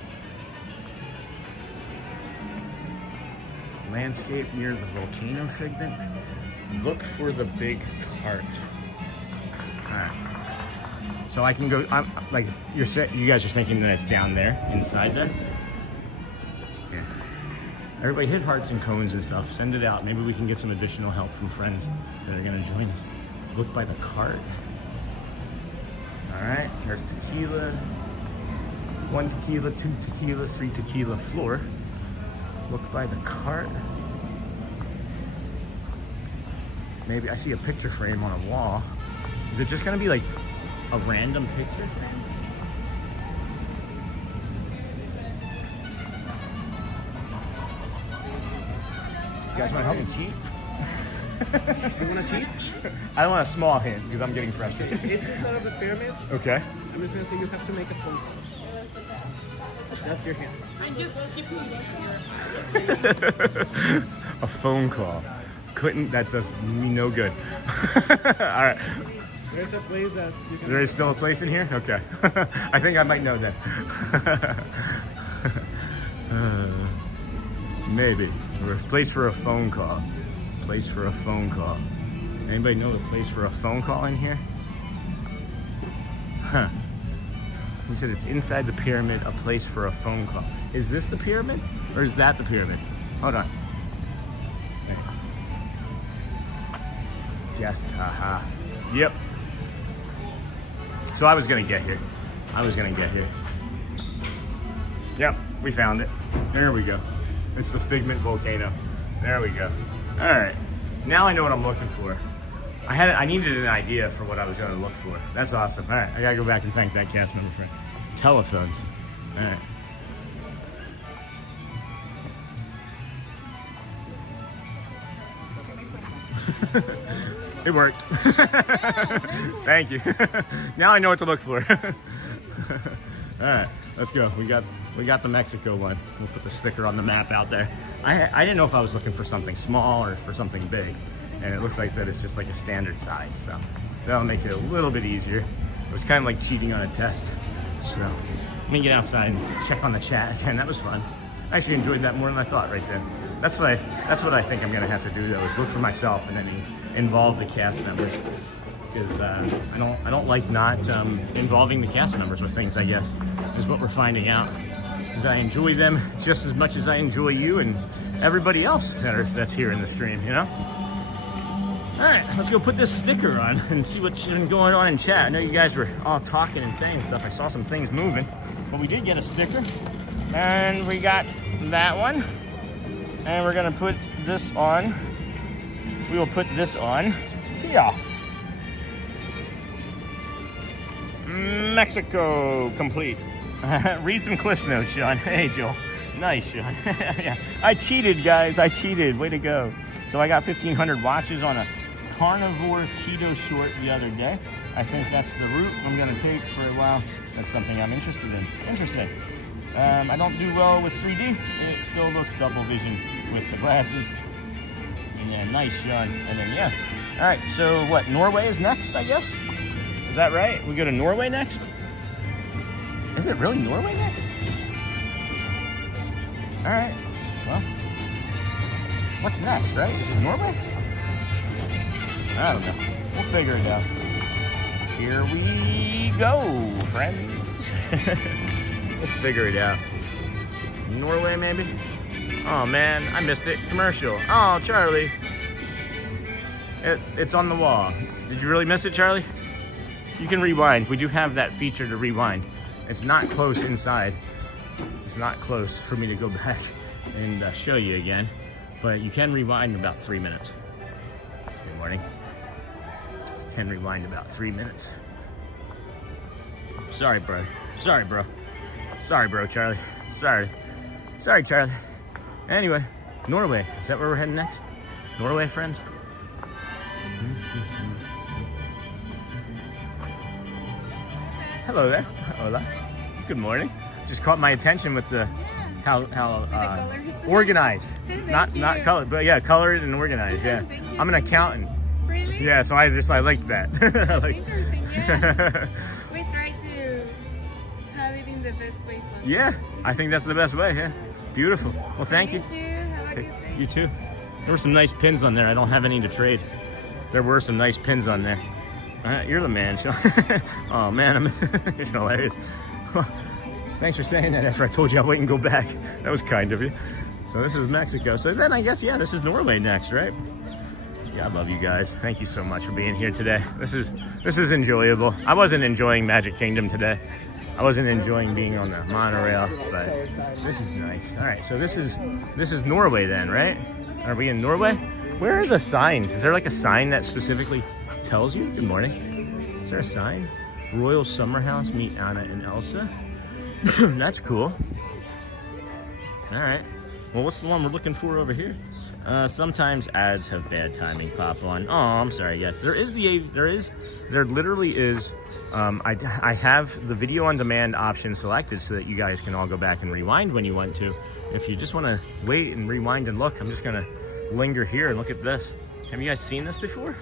Landscape near the volcano figment. Look for the big cart. Alright. So I can go. I'm like you guys are thinking that it's down there, inside there. Yeah. Everybody hit hearts and cones and stuff. Send it out. Maybe we can get some additional help from friends that are gonna join us. Look by the cart. All right. There's tequila. 1 tequila, 2 tequila, 3 tequila floor. Look by the cart. Maybe I see a picture frame on a wall. Is it just gonna be like a random picture frame? You guys wanna help me cheat? You wanna cheat? I want a small hint because I'm getting frustrated. If it's inside of the pyramid, Okay. I'm just gonna say you have to make a phone call. That's your hint. I'm just keeping A phone call. That does me no good. All right. There's a place that you can... There is still a place in here? Okay. I think I might know that. Maybe. Or a place for a phone call. Place for a phone call. Anybody know the place for a phone call in here? Huh. We said it's inside the pyramid, a place for a phone call. Is this the pyramid? Or is that the pyramid? Hold on. Yes, haha. Yep. So I was gonna get here. Yep, we found it. There we go. It's the Figment volcano. There we go. All right. Now I know what I'm looking for. I needed an idea for what I was gonna look for. That's awesome. All right, I gotta go back and thank that cast member for telephones. All right. It worked. Thank you. Now I know what to look for. All right, let's go. We got the Mexico one. We'll put the sticker on the map out there. I didn't know if I was looking for something small or for something big, and it looks like that it's just like a standard size. So that'll make it a little bit easier. It was kind of like cheating on a test. So let me get outside and check on the chat again. That was fun. I actually enjoyed that more than I thought right there. That's what I think I'm gonna have to do though, is look for myself and then involve the cast members. because I don't like not involving the cast members with things. I guess is what we're finding out. Because I enjoy them just as much as I enjoy you and everybody else that's here in the stream. You know. All right, let's go put this sticker on and see what's been going on in chat. I know you guys were all talking and saying stuff. I saw some things moving, but we did get a sticker, and we got that one, and we're gonna put this on. We will put this on here. Mexico complete. Read some cliff notes, Sean. Hey, Joel. Nice, Sean. Yeah. I cheated, guys. I cheated. Way to go. So I got 1,500 watches on a carnivore keto short the other day. I think that's the route I'm going to take for a while. That's something I'm interested in. Interesting. I don't do well with 3D. It still looks double vision with the glasses. And then nice, Sean. And then, yeah. All right, so what? Norway is next, I guess? Is that right? We go to Norway next? Is it really Norway next? All right. Well, what's next, right? Is it Norway? I don't know. We'll figure it out. Here we go, friends. We'll figure it out. Norway, maybe? Oh, man, I missed it. Commercial. Oh, Charlie. It's on the wall. Did you really miss it, Charlie? You can rewind. We do have that feature to rewind. It's not close inside. It's not close for me to go back and show you again. But you can rewind about 3 minutes. Good morning. You can rewind about 3 minutes. Sorry, bro. Sorry, bro. Sorry, bro, Charlie. Sorry. Sorry, Charlie. Anyway, Norway. Is that where we're heading next? Norway, friends? Hello there. Hola. Good morning. Just caught my attention with the how organized. not colored, but yeah, colored and organized. Yeah. I'm an accountant. Really? Yeah, so I like that. That's like, interesting, yeah. We try to have it in the best way possible. Yeah, I think that's the best way. Yeah. Beautiful. Well, thank you. Thank you. Have a good day. You too. There were some nice pins on there. I don't have any to trade. There were some nice pins on there. You're the man, Sean. Oh man, you're hilarious. Thanks for saying that after I told you I wouldn't go back. That was kind of you. So this is Mexico. So then I guess, yeah, this is Norway next, right? Yeah, I love you guys. Thank you so much for being here today. This is enjoyable. I wasn't enjoying Magic Kingdom today. I wasn't enjoying being on the monorail, but this is nice. All right, so this is Norway then, right? Are we in Norway? Where are the signs? Is there like a sign that specifically tells you? Good morning. Is there a sign? Royal Summer House, meet Anna and Elsa. That's cool. All right. Well, what's the one we're looking for over here? Sometimes ads have bad timing pop on. Oh, I'm sorry, guys. There literally is. I have the video on demand option selected so that you guys can all go back and rewind when you want to. If you just want to wait and rewind and look, I'm just gonna linger here and look at this. Have you guys seen this before?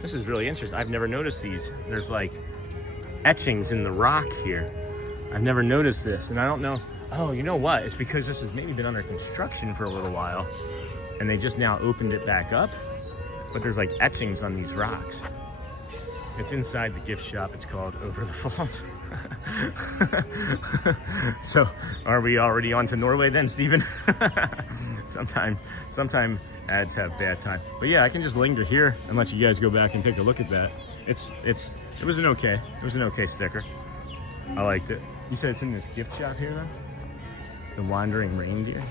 This is really interesting. I've never noticed these. There's like etchings in the rock here. I've never noticed this, and I don't know. Oh, you know what? It's because this has maybe been under construction for a little while, and they just now opened it back up. But there's like etchings on these rocks. It's inside the gift shop. It's called Over the Falls. So, are we already on to Norway then, Stephen? Sometime ads have bad time. But yeah, I can just linger here and let you guys go back and take a look at that. It was an okay sticker. I liked it. You said it's in this gift shop here though? The Wandering Reindeer.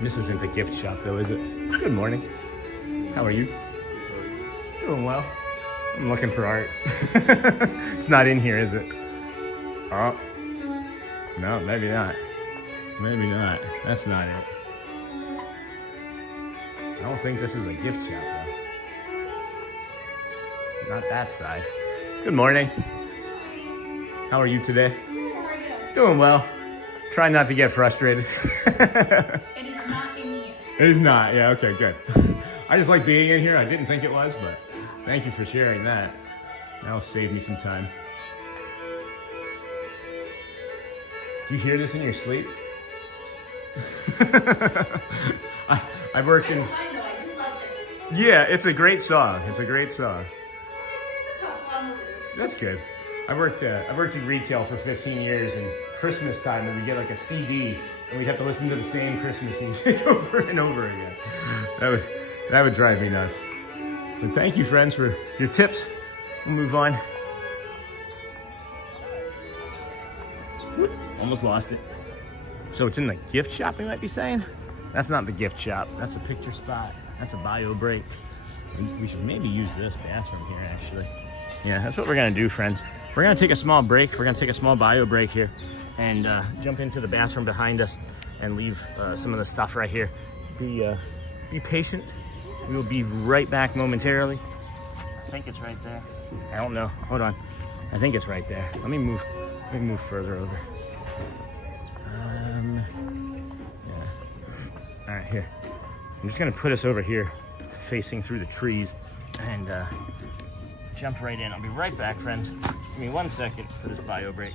This isn't a gift shop though, is it? Good morning. How are you? Doing well. I'm looking for art. It's not in here, is it? Oh. No, maybe not. Maybe not. That's not it. I don't think this is a gift shop though. Not that side. Good morning. How are you today? How are you? Doing well. Try not to get frustrated. It is not in here. It is not. Yeah, okay, good. I just like being in here. I didn't think it was, but thank you for sharing that. That'll save me some time. Do you hear this in your sleep? I worked in... Yeah, it's a great song. It's a great song. That's good. I worked in retail for 15 years, and Christmas time, and we get like a CD, and we'd have to listen to the same Christmas music over and over again. That would drive me nuts. But thank you, friends, for your tips. We'll move on. Whoop, almost lost it. So it's in the gift shop, we might be saying? That's not the gift shop. That's a picture spot. That's a bio break. We should maybe use this bathroom here, actually. Yeah, that's what we're gonna do, friends. We're gonna take a small break. We're gonna take a small bio break here and jump into the bathroom behind us and leave some of the stuff right here. Be patient. We will be right back momentarily. I think it's right there. I don't know. Hold on. I think it's right there. Let me move further over. Yeah. All right, here. I'm just gonna put us over here, facing through the trees, and jump right in. I'll be right back, friends. Give me 1 second for this bio break.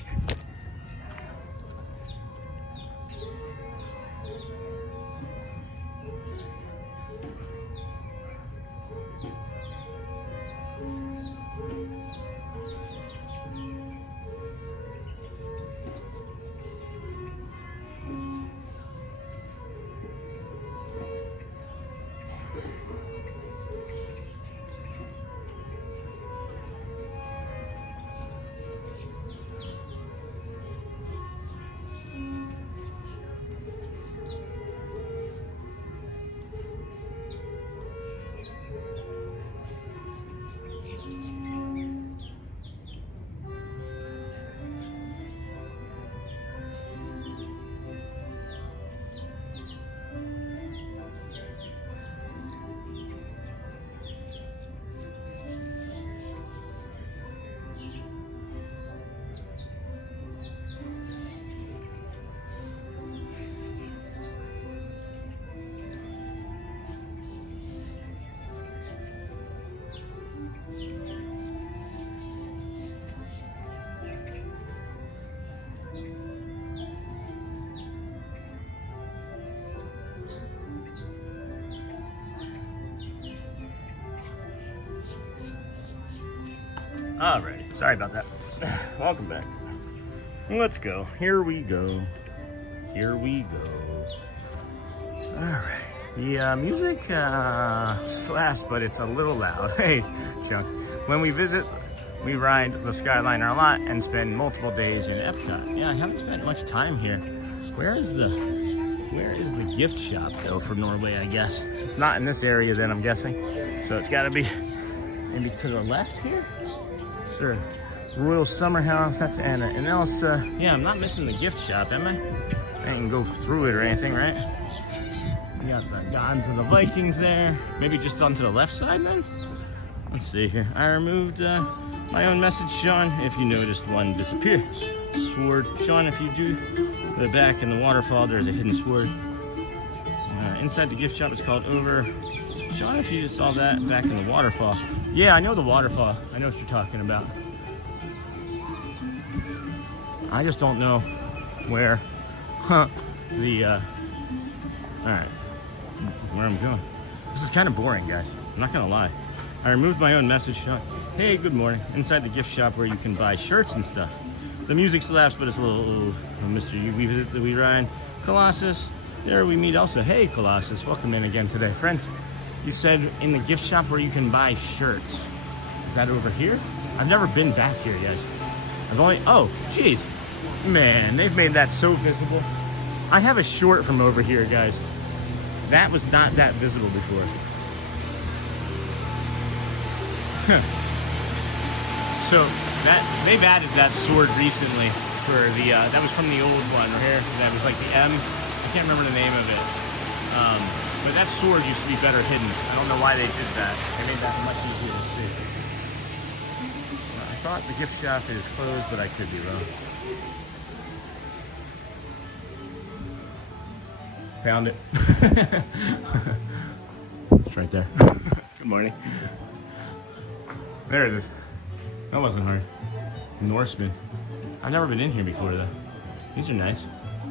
Alrighty, sorry about that. Welcome back. Let's go. Here we go. Here we go. Alright. The music slaps, but it's a little loud. Hey, Chunk. When we visit, we ride the Skyliner a lot and spend multiple days in Epcot. Yeah, I haven't spent much time here. Where is the gift shop, though, for Norway, I guess? It's not in this area, then, I'm guessing. So it's got to be maybe to the left here? Sir, Royal Summer House, that's Anna. And else, yeah, I'm not missing the gift shop, am I? I didn't go through it or anything, right? We got the Gods of the Vikings there. Maybe just onto the left side, then? Let's see here. I removed my own message, Sean, if you noticed one disappear. Sword. Sean, if you do the back in the waterfall, there's a hidden sword. Inside the gift shop, it's called Over. Sean, if you just saw that back in the waterfall. Yeah, I know the waterfall. I know what you're talking about. I just don't know where alright, where I'm going. This is kind of boring, guys. I'm not gonna lie. I removed my own message shot. Hey, good morning. Inside the gift shop where you can buy shirts and stuff. The music slaps, but it's a little Mr. We visit the We Ryan. Colossus. There we meet Elsa. Hey, Colossus. Welcome in again today. Friends, you said in the gift shop where you can buy shirts. Is that over here? I've never been back here, guys. I've only, oh, geez. Man, they've made that so visible. I have a short from over here, guys. That was not that visible before. So that they've added that sword recently for the that was from the old one right here. That was like the M. I can't remember the name of it. But that sword used to be better hidden. I don't know why they did that. They made that much easier to see. I thought the gift shop is closed, but I could be wrong. Found it. It's right there. Good morning. There it is. That wasn't hard. Norseman. I've never been in here before though. These are nice.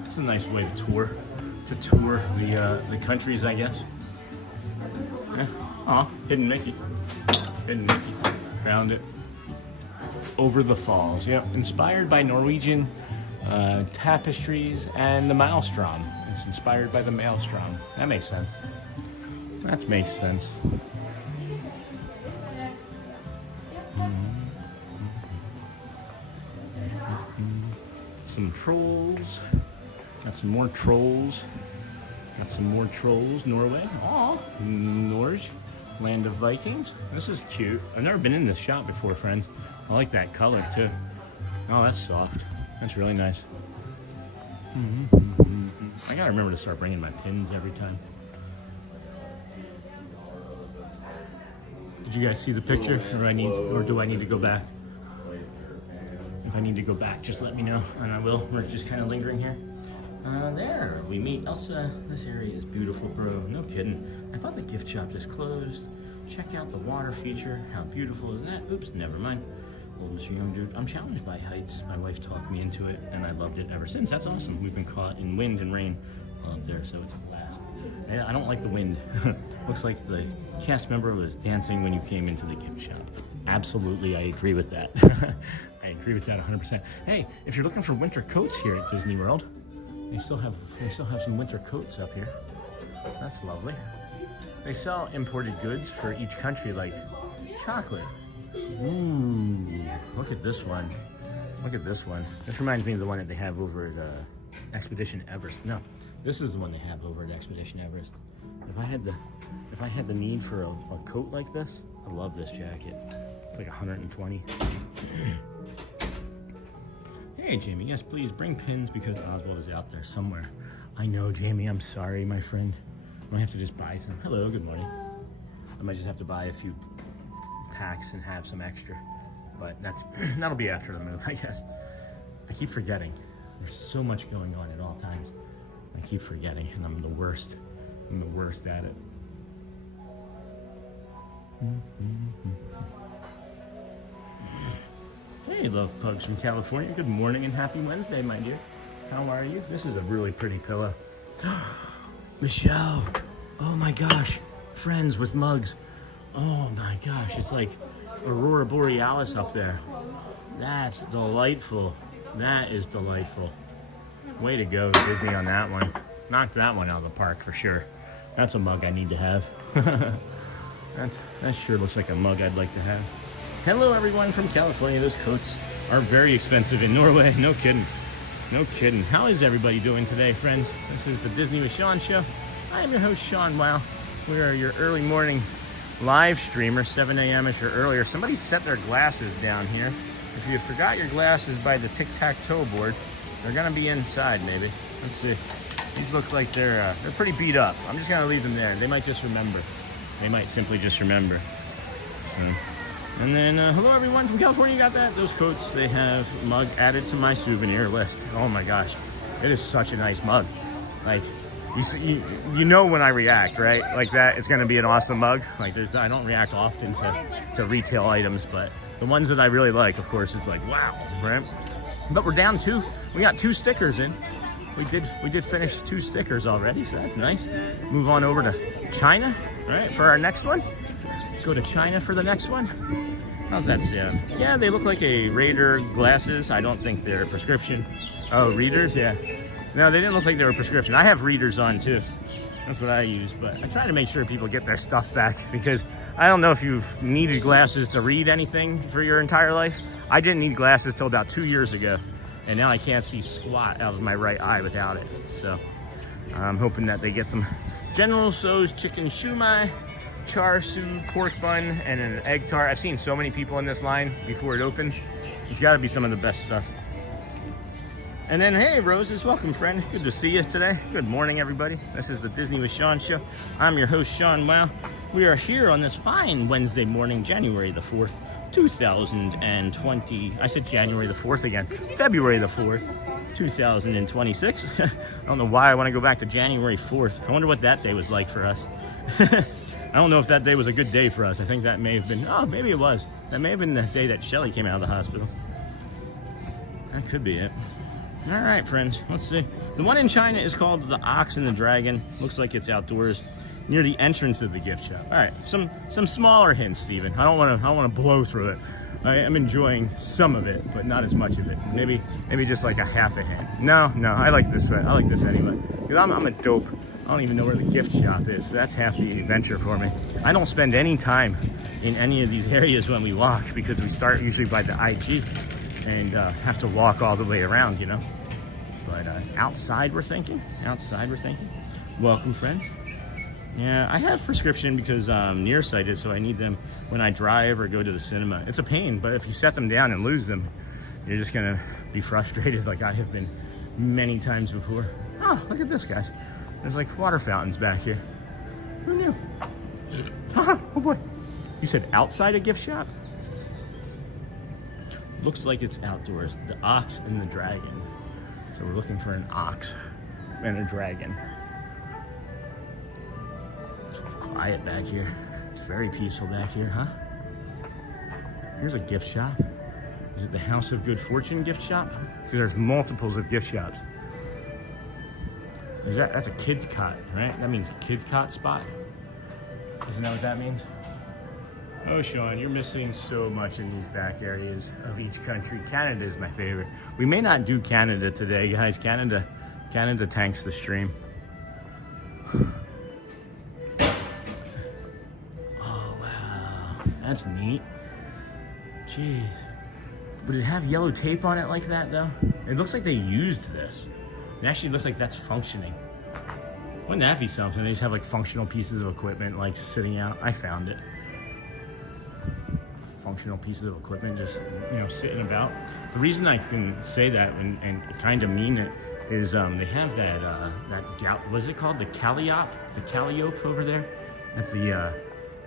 It's a nice way to tour. To tour the countries, I guess. Yeah. Aw, Hidden Mickey. Hidden Mickey. Found it. Over the Falls. Yep. Inspired by Norwegian tapestries and the maelstrom. It's inspired by the maelstrom. That makes sense. That makes sense. Some trolls. Got some more trolls. Got some more trolls. Norway. Aw. Norge. Land of Vikings. This is cute. I've never been in this shop before, friends. I like that color too. Oh, that's soft. That's really nice. I gotta remember to start bringing my pins every time. Did you guys see the picture, or do I need to go back? If I need to go back, just let me know, and I will. We're just kind of lingering here. There we meet Elsa. This area is beautiful, bro. No kidding. I thought the gift shop just closed. Check out the water feature. How beautiful is that? Oops, never mind. Old Mr. Young Dude. I'm challenged by heights. My wife talked me into it, and I loved it ever since. That's awesome. We've been caught in wind and rain up there, so it's a blast. I don't like the wind. Looks like the cast member was dancing when you came into the gift shop. Absolutely, I agree with that. I agree with that 100%. Hey, if you're looking for winter coats here at Disney World, they still have some winter coats up here. So that's lovely. They sell imported goods for each country, like chocolate. Ooh, look at this one. Look at this one. This reminds me of the one that they have over at Expedition Everest. No, this is the one they have over at Expedition Everest. If I had the need for a coat like this, I love this jacket. It's like 120. Hey, Jamie, yes, please bring pins because Oswald is out there somewhere. I know, Jamie, I'm sorry, my friend. I might have to just buy some. Hello, good morning. I might just have to buy a few packs and have some extra. But that'll be after the move, I guess. I keep forgetting. There's so much going on at all times. I keep forgetting, and I'm the worst. I'm the worst at it. Hey, love pugs from California. Good morning and happy Wednesday, my dear. How are you? This is a really pretty pillow. Michelle. Oh my gosh. Friends with mugs. Oh my gosh. It's like Aurora Borealis up there. That's delightful. That is delightful. Way to go, Disney, on that one. Knocked that one out of the park for sure. That's a mug I need to have. That sure looks like a mug I'd like to have. Hello, everyone from California. Those coats are very expensive in Norway. No kidding. No kidding. How is everybody doing today, friends? This is the Disney with Sean show. I am your host, Sean Wow. We are your early morning live streamer, 7 a.m.ish or earlier. Somebody set their glasses down here. If you forgot your glasses by the tic-tac-toe board, they're gonna be inside maybe. Let's see. These look like they're pretty beat up. I'm just gonna leave them there. They might just remember. They might simply just remember. And then, hello everyone from California, you got that? Those coats, they have mug added to my souvenir list. Oh my gosh, it is such a nice mug. Like, you know when I react, right? Like that, it's gonna be an awesome mug. Like, I don't react often to retail items, but the ones that I really like, of course, it's like, wow, right? But we're down two. We got 2 stickers in. We did finish 2 stickers already, so that's nice. Move on over to China, right, for our next one. Go to China for the next one. How's that sound? Yeah, they look like a Raider glasses. I don't think they're prescription. Oh, readers? Yeah. No, they didn't look like they were prescription. I have readers on too. That's what I use, but I try to make sure people get their stuff back because I don't know if you've needed glasses to read anything for your entire life. I didn't need glasses till about 2 years ago, and now I can't see squat out of my right eye without it. So I'm hoping that they get some General Tso's chicken shumai, char siu pork bun, and an egg tart. I've seen so many people in this line before it opens. It's got to be some of the best stuff. And then, hey, Roses, welcome, friend. Good to see you today. Good morning, everybody. This is the Disney with Sean show. I'm your host, Sean Wow. We are here on this fine Wednesday morning, January the 4th, 2020. I said January the 4th again. February the 4th, 2026. I don't know why I want to go back to January 4th. I wonder what that day was like for us. I don't know if that day was a good day for us. I think that may have been, oh, maybe it was. That may have been the day that Shelly came out of the hospital. That could be it. All right, friends, let's see. The one in China is called the Ox and the Dragon. Looks like it's outdoors. near the entrance of the gift shop. All right, some smaller hints, Steven. I don't want to blow through it. I am enjoying some of it, but not as much of it. Maybe just like a half a hint. No, I like this. I like this anyway. Because I'm a dope. I don't even know where the gift shop is. So that's half the adventure for me. I don't spend any time in any of these areas when we walk because we start usually by the IG and have to walk all the way around, you know. But outside we're thinking. Welcome, friends. Yeah, I have prescription because I'm nearsighted, so I need them when I drive or go to the cinema. It's a pain, but if you set them down and lose them, you're just gonna be frustrated like I have been many times before. Oh, look at this, guys. There's like water fountains back here. Who knew? Oh boy. You said outside a gift shop? Looks like it's outdoors. The ox and the dragon. So we're looking for an ox and a dragon. Quiet back here. It's very peaceful back here, huh? Here's a gift shop. Is it the House of Good Fortune gift shop? Because there's multiples of gift shops. That's a kid's cot, right? That means kid cot spot. Isn't that what that means? Oh, Sean, you're missing so much in these back areas of each country. Canada is my favorite. We may not do Canada today, guys. Canada tanks the stream. That's neat. Jeez. Would it have yellow tape on it like that, though? It looks like they used this. It actually looks like that's functioning. Wouldn't that be something? They just have like functional pieces of equipment like sitting out. I found it. Functional pieces of equipment just, you know, sitting about. The reason I can say that and kind of mean it is they have that what is it called? The calliope over there at the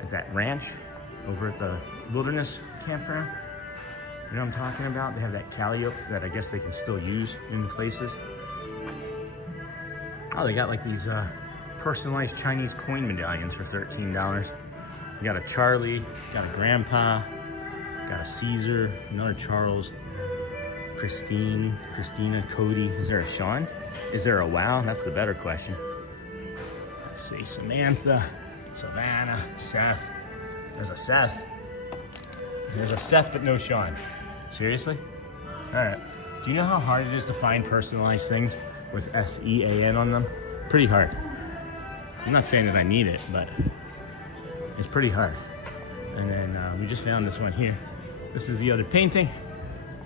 at that ranch. Over at the wilderness campground. You know what I'm talking about? They have that calliope that I guess they can still use in places. Oh, they got like these personalized Chinese coin medallions for $13. You got a Charlie, got a Grandpa, got a Caesar, another Charles, Christina, Cody. Is there a Sean? Is there a Wow? That's the better question. Let's see, Samantha, Savannah, Seth. There's a Seth. There's a Seth, but no Sean. Seriously? All right. Do you know how hard it is to find personalized things with S-E-A-N on them? Pretty hard. I'm not saying that I need it, but it's pretty hard. And then we just found this one here. This is the other painting.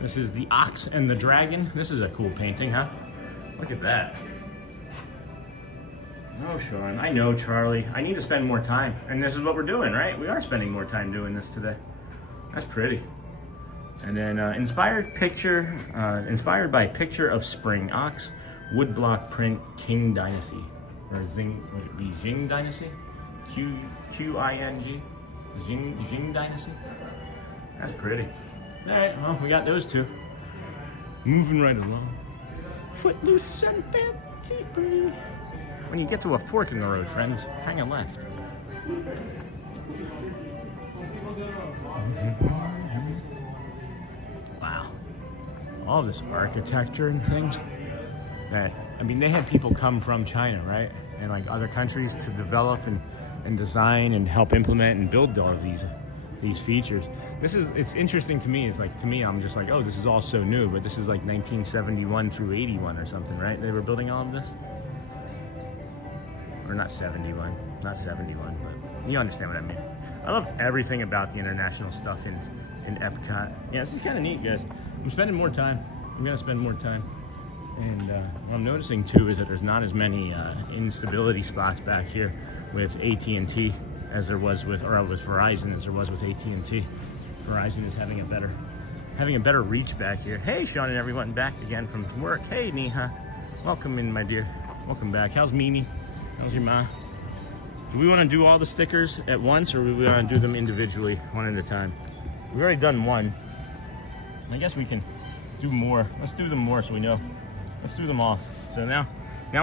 This is the ox and the dragon. This is a cool painting, huh? Look at that. No, Sean. I know, Charlie. I need to spend more time. And this is what we're doing, right? We are spending more time doing this today. That's pretty. And then inspired by picture of spring ox, woodblock print, Qing Dynasty. Or Jing Dynasty? Q-I-N-G? Jing Dynasty? That's pretty. All right, well, we got those two. Moving right along. Footloose and fancy free. When you get to a fork in the road, friends, hang a left. Wow. All of this architecture and things. I mean, they had people come from China, right? And like other countries to develop and design and help implement and build all of these features. It's interesting to me. It's like, to me, I'm just like, oh, this is all so new, but this is like 1971 through 81 or something, right? They were building all of this? Or not 71, but you understand what I mean. I love everything about the international stuff in Epcot. Yeah, this is kind of neat, guys. I'm spending more time. I'm gonna spend more time. And what I'm noticing too is that there's not as many instability spots back here with AT&T as there was with Verizon as there was with AT&T. Verizon is having a better reach back here. Hey, Sean and everyone, back again from work. Hey, Neha, welcome in, my dear. Welcome back. How's Mimi? How's your ma? Do we want to do all the stickers at once, or do we want to do them individually, one at a time? We've already done one. I guess we can do more. Let's do them more so we know. Let's do them all. So now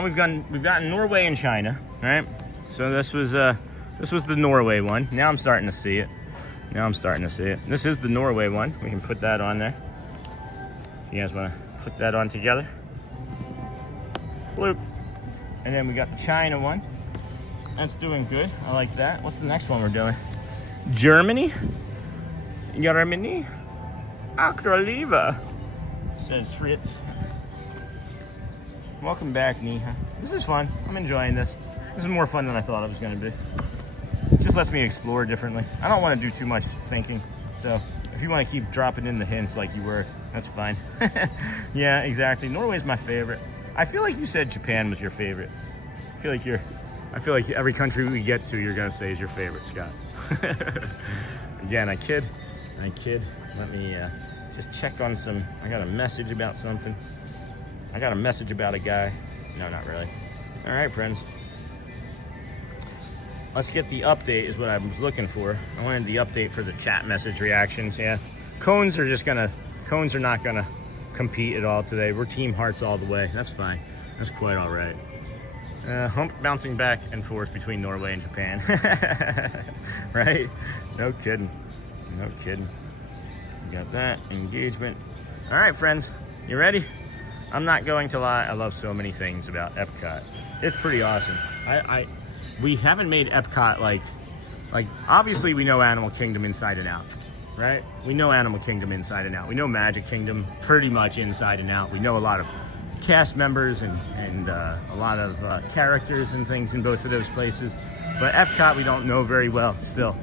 we've gotten Norway and China, right? So this was the Norway one. Now I'm starting to see it. This is the Norway one. We can put that on there. You guys want to put that on together? Bloop. And then we got the China one. That's doing good. I like that. What's the next one we're doing? Germany? Germany? Acroliva, says Fritz. Welcome back, Niha. This is fun. I'm enjoying this. This is more fun than I thought it was going to be. It just lets me explore differently. I don't want to do too much thinking. So if you want to keep dropping in the hints like you were, that's fine. Yeah, exactly. Norway's my favorite. I feel like you said Japan was your favorite. I feel like every country we get to, you're going to say is your favorite, Scott. Again, I kid. Let me just check on some. I got a message about something. I got a message about a guy. No, not really. All right, friends. Let's get the update is what I was looking for. I wanted the update for the chat message reactions. Yeah, cones are not gonna compete at all today. We're team hearts all the way. That's fine. That's quite all right. Hump bouncing back and forth between Norway and Japan. Right? No kidding. No kidding. You got that engagement. All right, friends, you ready? I'm not going to lie. I love so many things about Epcot. It's pretty awesome. We haven't made Epcot like obviously we know Animal Kingdom inside and out, right? We know Animal Kingdom inside and out. We know Magic Kingdom pretty much inside and out. We know a lot of cast members and a lot of characters and things in both of those places. But Epcot we don't know very well still.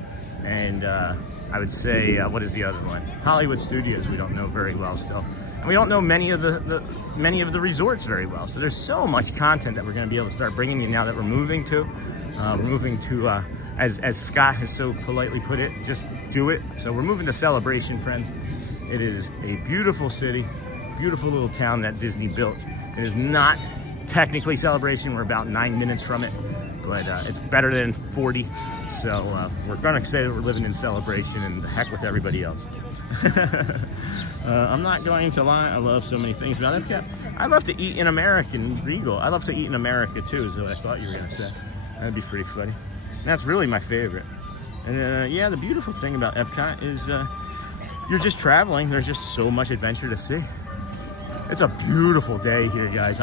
And I would say, what is the other one? Hollywood Studios we don't know very well still. And we don't know many of the resorts very well. So there's so much content that we're going to be able to start bringing you now that we're moving to. As Scott has so politely put it, just do it. So we're moving to Celebration, friends. It is a beautiful city, beautiful little town that Disney built. It is not technically Celebration. We're about 9 minutes from it, but it's better than 40. So we're going to say that we're living in Celebration, and the heck with everybody else. I'm not going to lie. I love so many things about Epcot. I love to eat in American Regal. I love to eat in America too, is what I thought you were going to say. That'd be pretty funny. And that's really my favorite. And yeah, the beautiful thing about Epcot is you're just traveling. There's just so much adventure to see. It's a beautiful day here, guys.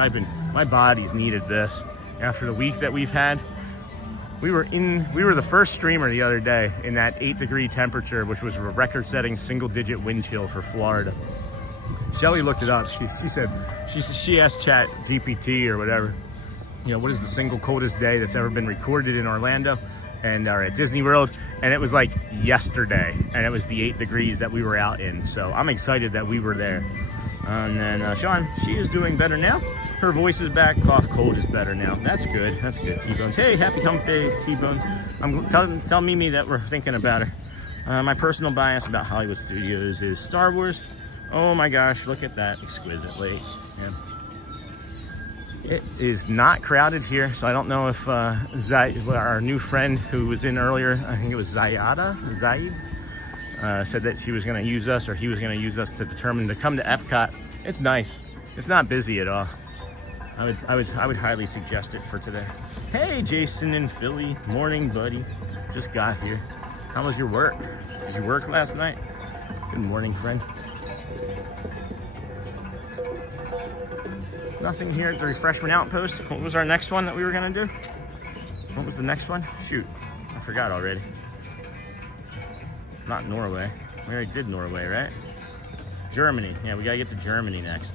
My body's needed this after the week that we've had. We were the first streamer the other day in that 8-degree temperature, which was a record-setting single-digit wind chill for Florida. Shelly looked it up. She asked Chat GPT or whatever, you know, what is the single coldest day that's ever been recorded in Orlando or at Disney World? And it was like yesterday, and it was the 8 degrees that we were out in. So I'm excited that we were there. And then Sean, she is doing better now. Her voice is back. Cough cold is better now. That's good. That's good. T-Bones. Hey, happy hump day, T-Bones. Tell Mimi that we're thinking about her. My personal bias about Hollywood Studios is Star Wars. Oh my gosh, look at that exquisitely. Yeah. It is not crowded here, so I don't know if our new friend who was in earlier, I think it was Zaid, said that she was going to use us, or he was going to use us to determine to come to Epcot. It's nice. It's not busy at all. I would highly suggest it for today. Hey, Jason in Philly. Morning, buddy. Just got here. How was your work? Did you work last night? Good morning, friend. Nothing here at the refreshment outpost. What was our next one that we were gonna do? What was the next one? Shoot, I forgot already. Not Norway. We already did Norway, right? Germany. Yeah, we gotta get to Germany next.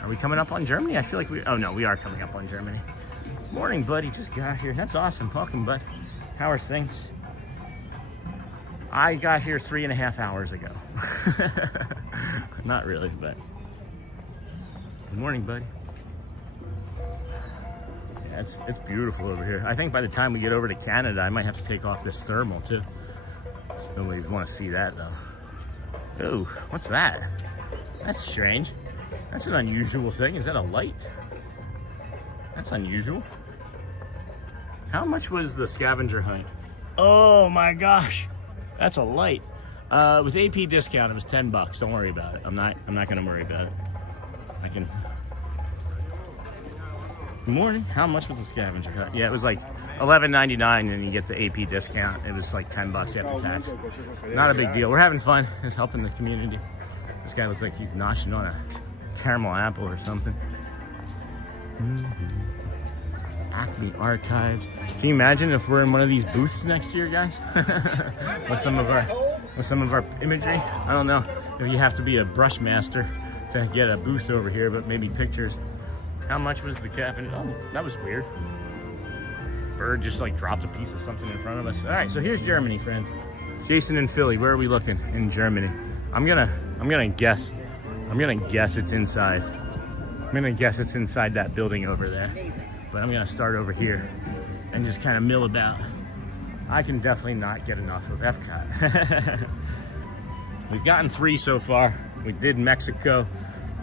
Are we coming up on Germany? I feel like oh no, we are coming up on Germany. Morning, buddy, just got here. That's awesome. Welcome, bud. How are things? I got here 3.5 hours ago. Not really, but. Good morning, buddy. Yeah, it's beautiful over here. I think by the time we get over to Canada, I might have to take off this thermal too. Nobody would want to see that though. Ooh, what's that? That's strange. That's an unusual thing. Is that a light? That's unusual. How much was the scavenger hunt? Oh my gosh, that's a light. With AP discount, it was $10. Don't worry about it. I'm not gonna worry about it. I can. Good morning. How much was the scavenger hunt? Yeah, it was like $11.99, and you get the AP discount. It was like $10 after tax. Not a big deal. We're having fun. It's helping the community. This guy looks like he's noshing on a caramel apple or something. Acme Archives. Can you imagine if we're in one of these booths next year, guys? with some of our imagery? I don't know if you have to be a brush master to get a booth over here, but maybe pictures. How much was the cap? Oh, that was weird. Bird just like dropped a piece of something in front of us. All right, so here's Germany, friends. Jason and Philly, where are we looking in Germany? I'm gonna guess. I'm gonna guess it's inside. I'm gonna guess it's inside that building over there. But I'm gonna start over here and just kind of mill about. I can definitely not get enough of Epcot. We've gotten 3 so far. We did Mexico,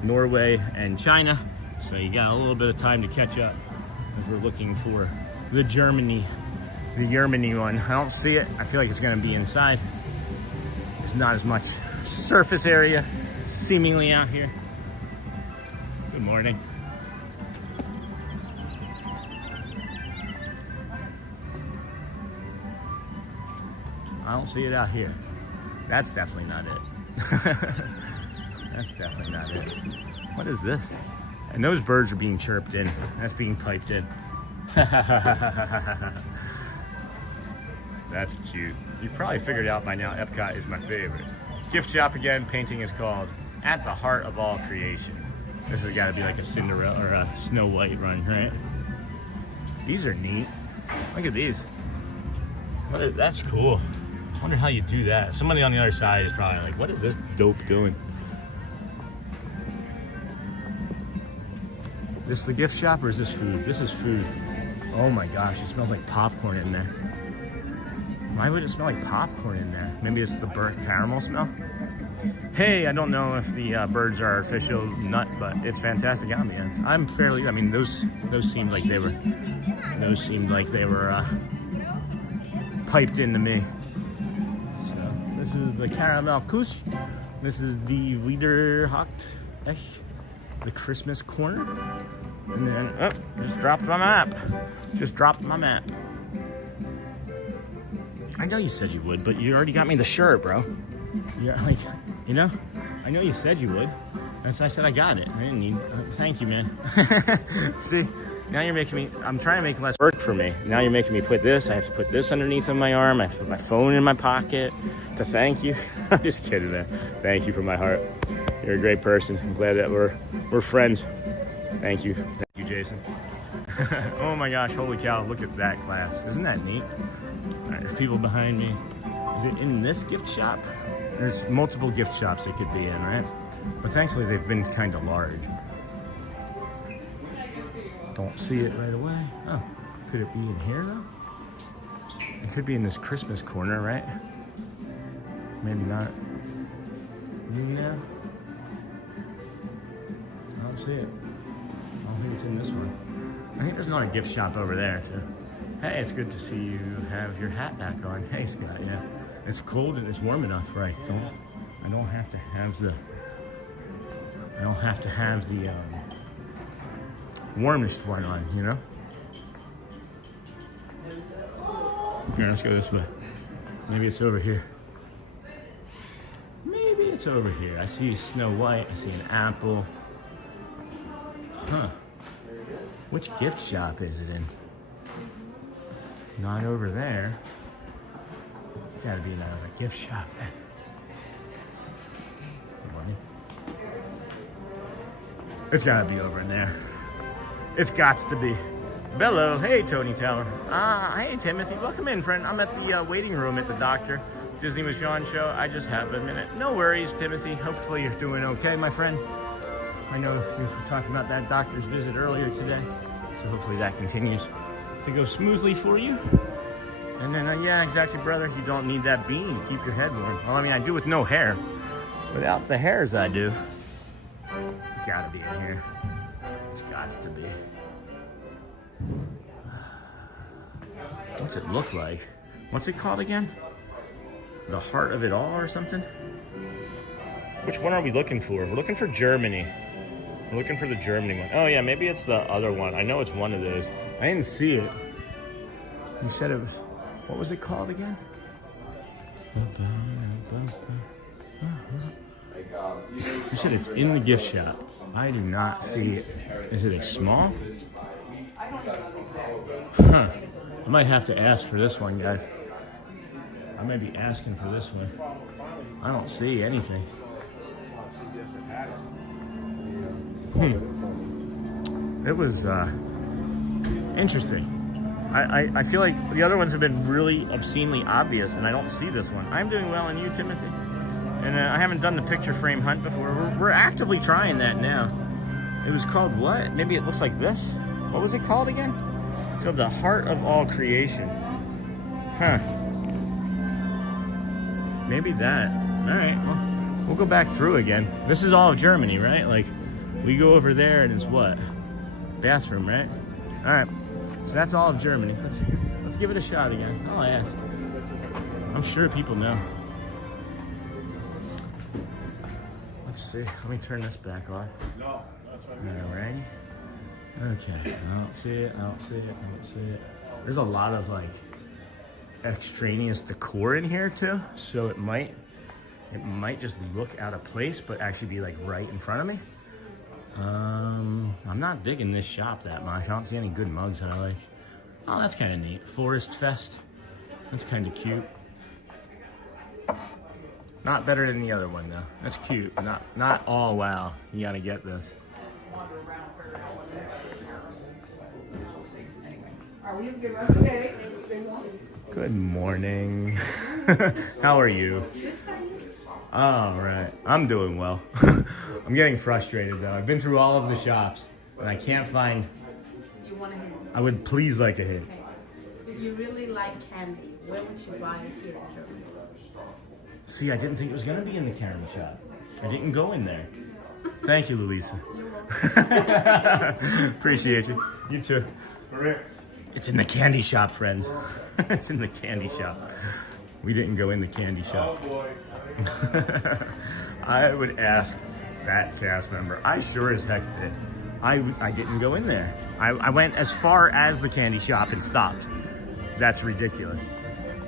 Norway, and China. So you got a little bit of time to catch up as we're looking for the Germany one. I don't see it. I feel like it's gonna be inside. There's not as much surface area seemingly out here. Good morning. I don't see it out here. That's definitely not it. That's definitely not it. What is this? And those birds are being chirped in. That's being piped in. That's cute. You probably figured out by now Epcot is my favorite. Gift shop again, painting is called At the Heart of All Creation. This has got to be like a Cinderella or a Snow White run, right? These are neat. Look at these. That's cool. I wonder how you do that. Somebody on the other side is probably like, what is this dope doing? This the gift shop or is this food? This is food. Oh my gosh, it smells like popcorn in there. Why would it smell like popcorn in there? Maybe it's the burnt caramel smell? Hey, I don't know if the birds are artificial nut, but it's fantastic ambience. I mean, those seemed like they were piped into me. So this is the caramel couche. This is the Wiederhakt, the Christmas corner. And then, oh, just dropped my map. Just dropped my map. I know you said you would, but you already got me the shirt, bro. You're like, you know, I know you said you would. And so I said I got it. I didn't need, thank you, man. See, now you're making me, I'm trying to make less work for me. Now you're making me put this, I have to put this underneath of my arm. I have to put my phone in my pocket to thank you. I'm just kidding, man. Thank you from my heart. You're a great person. I'm glad that we're friends. Thank you. Thank you, Jason. Oh my gosh, holy cow, look at that class. Isn't that neat? All right, there's people behind me. Is it in this gift shop? There's multiple gift shops it could be in, right? But thankfully they've been kind of large. Don't see it right away. Oh, could it be in here though? It could be in this Christmas corner, right? Maybe not. No. I don't see it. I don't think it's in this one. I think there's another gift shop over there too. Hey, it's good to see you have your hat back on. Hey, Scott, yeah. It's cold and it's warm enough, right? So I don't have to have the warmest one on, you know? Here, let's go this way. Maybe it's over here. Maybe it's over here. I see Snow White, I see an apple. Huh. Which gift shop is it in? Not over there. Gotta be another gift shop then. It's gotta be over in there. It's gots to be. Bello, hey Tony Teller. Hey Timothy, welcome in, friend. I'm at the waiting room at the doctor. Disney with Sean show. I just have a minute. No worries, Timothy. Hopefully you're doing okay, my friend. I know you were talking about that doctor's visit earlier today, so hopefully that continues to go smoothly for you. And then, yeah, exactly, brother. You don't need that bean. Keep your head warm. Well, I mean, I do with no hair. Without the hairs, I do. It's got to be in here. It's got to be. What's it look like? What's it called again? The Heart of It All or something? Which one are we looking for? We're looking for Germany. We're looking for the Germany one. Oh, yeah, maybe it's the other one. I know it's one of those. I didn't see it. You said it was... What was it called again? You said it's in the gift shop. I do not see it. Is it a small? Huh. I might have to ask for this one, guys. I might be asking for this one. I don't see anything. It was interesting. I feel like the other ones have been really obscenely obvious, and I don't see this one. I'm doing well, and you, Timothy? And I haven't done the picture frame hunt before. We're actively trying that now. It was called what? Maybe it looks like this? What was it called again? So the heart of all creation. Huh. Maybe that. All right, well, we'll go back through again. This is all of Germany, right? Like, we go over there and it's what? Bathroom, right? All right, so that's all of Germany. Let's give it a shot again. I'll ask. I'm sure people know. Let's see. Let me turn this back off. No, that's right. All right. Okay. I don't see it. I don't see it. I don't see it. There's a lot of like extraneous decor in here too, so it might just look out of place, but actually be like right in front of me. I'm not digging this shop that much. I don't see any good mugs that I like. Oh, that's kind of neat. Forest Fest. That's kind of cute. Not better than the other one though. That's cute. Not all wow. You gotta get this. Good morning. How are you? All right. I'm doing well. I'm getting frustrated though. I've been through all of the shops and I can't find. You want a hint? I would please like a hint. Okay. If you really like candy, where would you buy it here in Germany? See, I didn't think it was gonna be in the candy shop. I didn't go in there. Thank you, Louisa. Appreciate you. You too. All right. It's in the candy shop, friends. It's in the candy shop. We didn't go in the candy shop. Oh boy. I would ask that cast member. I sure as heck did. I didn't go in there. I went as far as the candy shop and stopped. That's ridiculous.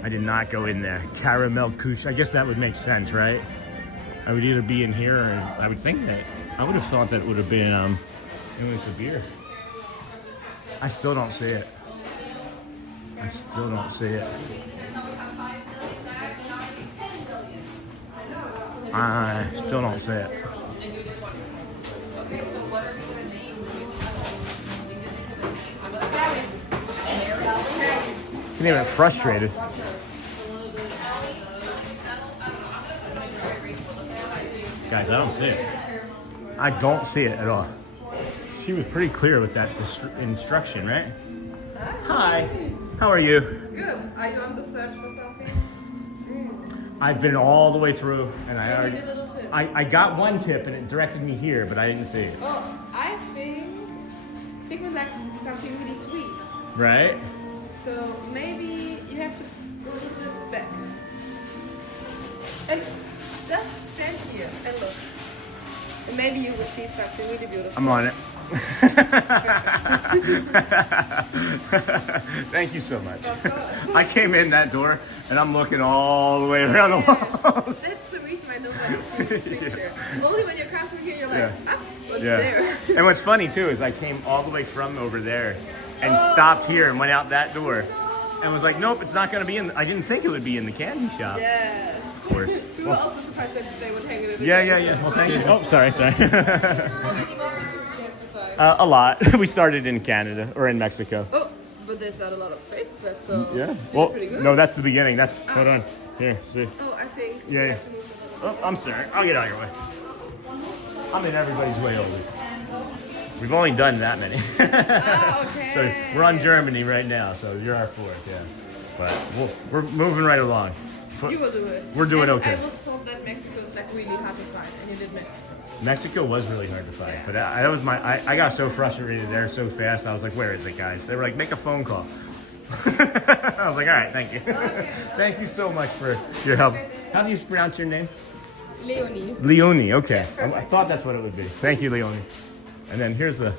I did not go in there. Caramel couche. I guess that would make sense, right? I would either be in here or I would think that. I would have thought that would have been with the beer. I still don't see it. I still don't see it. I still don't see it. I'm even frustrated. Guys, I don't see it. I don't see it at all. She was pretty clear with that instruction, right? Hi. How are you? Good. Are you on the search for something? I've been all the way through, and You need a little tip. I got one tip, and it directed me here, but I didn't see it. Oh, I think Figment likes something really sweet. Right? So maybe you have to go a little bit back. And just stand here and look. And maybe you will see something really beautiful. I'm on it. Thank you so much. I came in that door and I'm looking all the way around the walls. That's the reason why nobody sees this picture. Only when you come from here, you're like, Yeah. what's Yeah. there? And what's funny too is I came all the way from over there and stopped here and went out that door and was like, nope, it's not going to be in. I didn't think it would be in the candy shop. Yes. Of course. We were also surprised that they would hang it in the Yeah. game. Well, thank you. Oh, sorry. How many more pictures do you have to find? A lot. We started in Canada or in Mexico. Oh, but there's not a lot of spaces left, so Yeah. you Well, did pretty good. no, that's the beginning. Hold on. Here, see. Oh, I think Yeah, you yeah. have to move a little Oh, I'm sorry. I'll get out of your way. I'm in everybody's way over. We've only done that many. okay. So we're on Germany right now, so you're our fourth, yeah. But we're moving right along. You will do it. We're doing And okay. I was told that Mexico is like really hard to find, and you did Mexico. Mexico was really hard to find, but that was I got so frustrated there so fast. I was like, where is it, guys? They were like, make a phone call. I was like, all right, thank you. Thank you so much for your help. How do you pronounce your name? Leonie. Leonie, okay. I thought that's what it would be. Thank you, Leonie. And then here's at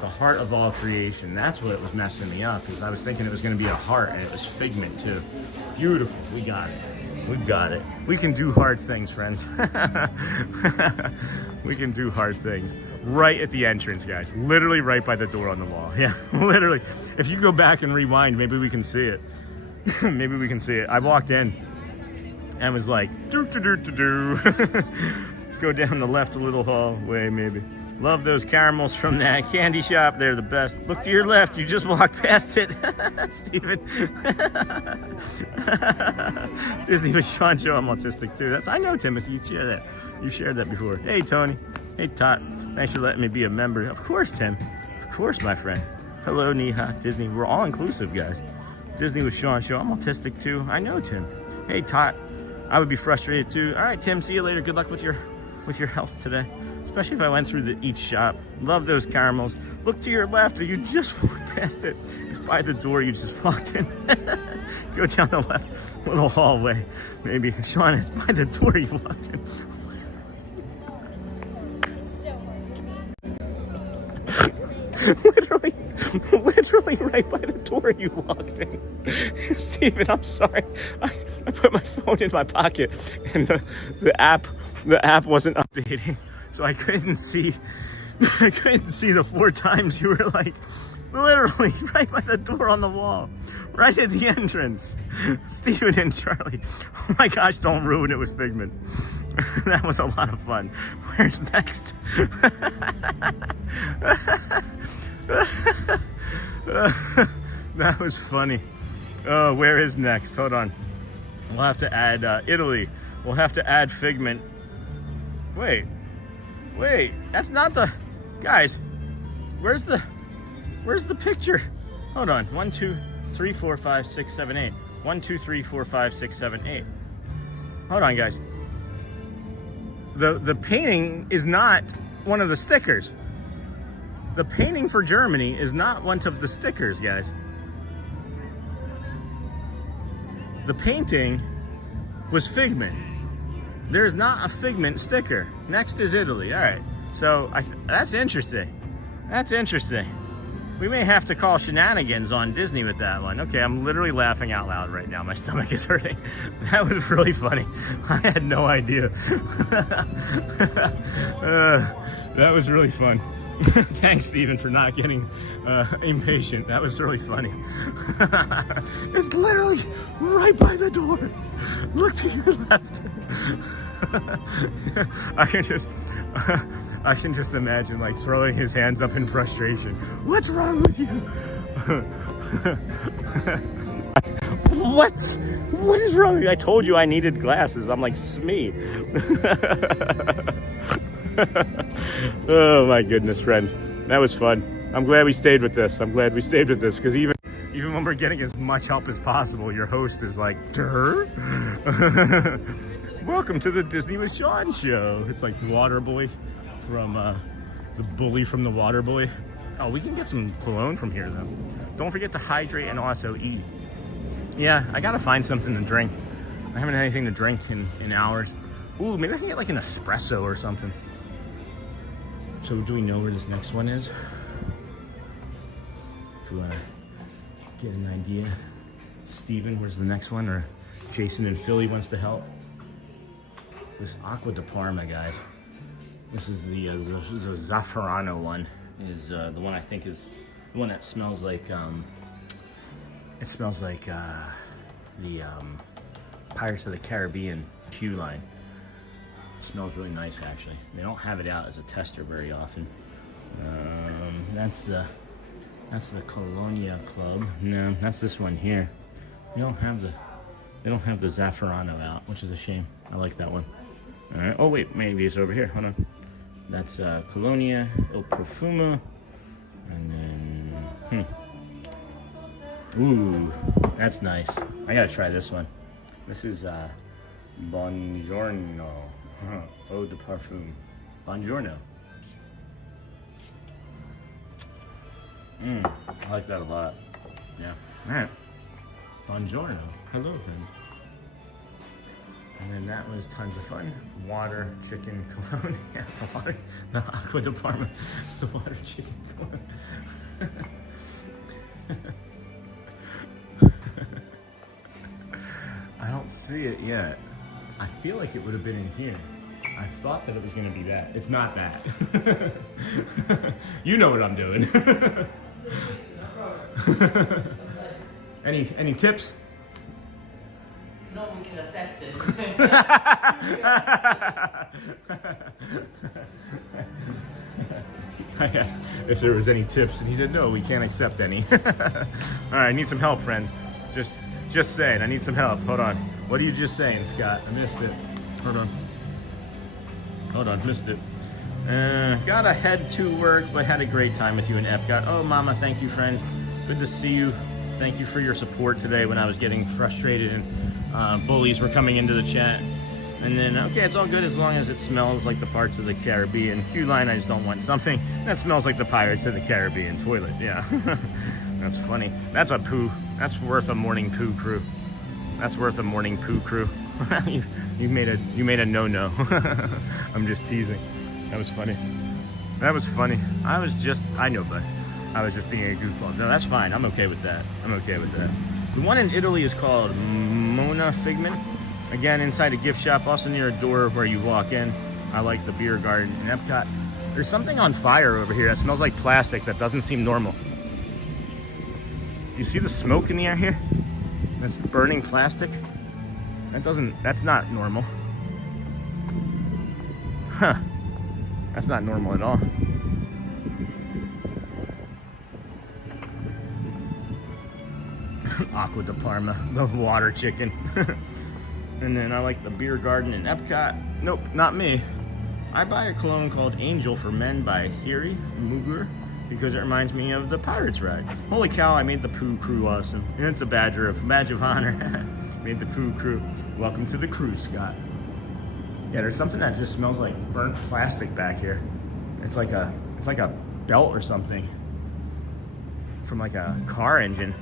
the heart of all creation. That's what was messing me up, because I was thinking it was going to be a heart, and it was Figment too. Beautiful. We got it. We got it. We can do hard things, friends. We can do hard things. right at the entrance, guys. Literally right by the door on the wall. Yeah, literally. If you go back and rewind, maybe we can see it. Maybe we can see it. I walked in and was like, doo doo doo doo doo. Go down the left a little hallway, maybe. Love those caramels from that candy shop. They're the best. Look to your left. You just walked past it, Steven. Disney with Sean Show. I'm autistic too. I know, Timothy. You share that. You shared that before. Hey, Tony. Hey, Tot. Thanks for letting me be a member. Of course, Tim. Of course, my friend. Hello, Neha. Disney. We're all inclusive, guys. Disney with Sean Show. I'm autistic too. I know, Tim. Hey, Tot. I would be frustrated too. All right, Tim. See you later. Good luck with your health today. Especially if I went through each shop. Love those caramels. Look to your left, or you just walked past it. It's by the door you just walked in. Go down the left little hallway. Maybe, Sean, it's by the door you walked in. Literally right by the door you walked in. Steven, I'm sorry. I put my phone in my pocket and the app wasn't updating. So I couldn't see the 4 times you were like literally right by the door on the wall, right at the entrance. Steven and Charlie. Oh my gosh, don't ruin it with Figment. That was a lot of fun. Where's next? That was funny. Oh, where is next? Hold on. We'll have to add Italy. We'll have to add Figment. Wait, that's not the, guys, where's the picture? Hold on, 1, 2, 3, 4, 5, 6, 7, 8. 1, 2, 3, 4, 5, 6, 7, 8. Hold on, guys. The painting is not one of the stickers. The painting for Germany is not one of the stickers, guys. The painting was Figment. There's not a Figment sticker. Next is Italy. All right. So that's interesting. That's interesting. We may have to call shenanigans on Disney with that one. Okay, I'm literally laughing out loud right now. My stomach is hurting. That was really funny. I had no idea. That was really fun. Thanks, Steven, for not getting impatient. That was really funny. It's literally right by the door. Look to your left. I can just imagine like throwing his hands up in frustration. What's wrong with you? What is wrong with you? I told you I needed glasses. I'm like Smee. Oh my goodness, friends. That was fun. I'm glad we stayed with this. Because even when we're getting as much help as possible, your host is like, Durr? Welcome to the Disney with Sean show. It's like the water boy from the bully from the water boy. Oh, we can get some cologne from here though. Don't forget to hydrate and also eat. Yeah, I gotta find something to drink. I haven't had anything to drink in hours. Ooh, maybe I can get like an espresso or something. So do we know where this next one is? If we wanna get an idea. Steven, where's the next one? Or Jason in Philly wants to help. This Aqua de Parma, guys. This is the Zafferano one. Is the one I think is the one that smells like it smells like the Pirates of the Caribbean queue line. It smells really nice, actually. They don't have it out as a tester very often. That's the Colonia Club. No, that's this one here. They don't have the Zafferano out, which is a shame. I like that one. All right. Oh wait, maybe it's over here. Hold on. That's Colonia Il Profumo, and then ooh, that's nice. I gotta try this one. This is Buongiorno Eau de Parfum. Buongiorno. I like that a lot. Yeah. All right. Buongiorno. Hello, friends. And then that was tons of fun. Water, chicken, cologne. Yeah, the Aqua de Parma. The water, chicken, cologne. I don't see it yet. I feel like it would have been in here. I thought that it was gonna be that. It's not that. You know what I'm doing. Any tips? No one can accept it. I asked if there was any tips, and he said, no, we can't accept any. All right, I need some help, friends. Just saying, I need some help. Hold on. What are you just saying, Scott? I missed it. Hold on, missed it. Gotta head to work, but had a great time with you in Epcot. Oh, Mama, thank you, friend. Good to see you. Thank you for your support today when I was getting frustrated and bullies were coming into the chat. And then, okay, it's all good as long as it smells like the parts of the Caribbean. Queue line, I just don't want something that smells like the Pirates of the Caribbean toilet. Yeah, that's funny. That's a poo. That's worth a morning poo crew. That's worth a morning poo crew. you made a no-no. I'm just teasing. That was funny. That was funny. I know, but I was just being a goofball. No, that's fine. I'm okay with that. The one in Italy is called Figment. Again, inside a gift shop, also near a door where you walk in. I like the beer garden in Epcot. There's something on fire over here that smells like plastic that doesn't seem normal. Do you see the smoke in the air here? That's burning plastic. That's not normal. Huh. That's not normal at all. Aqua de Parma, the water chicken. And then I like the beer garden in Epcot. Nope, not me. I buy a cologne called Angel for Men by Thierry Mugler because it reminds me of the Pirates ride. Holy cow, I made the poo crew awesome. And it's a badge of honor. Made the poo crew. Welcome to the crew, Scott. Yeah, there's something that just smells like burnt plastic back here. It's like a belt or something from like a car engine.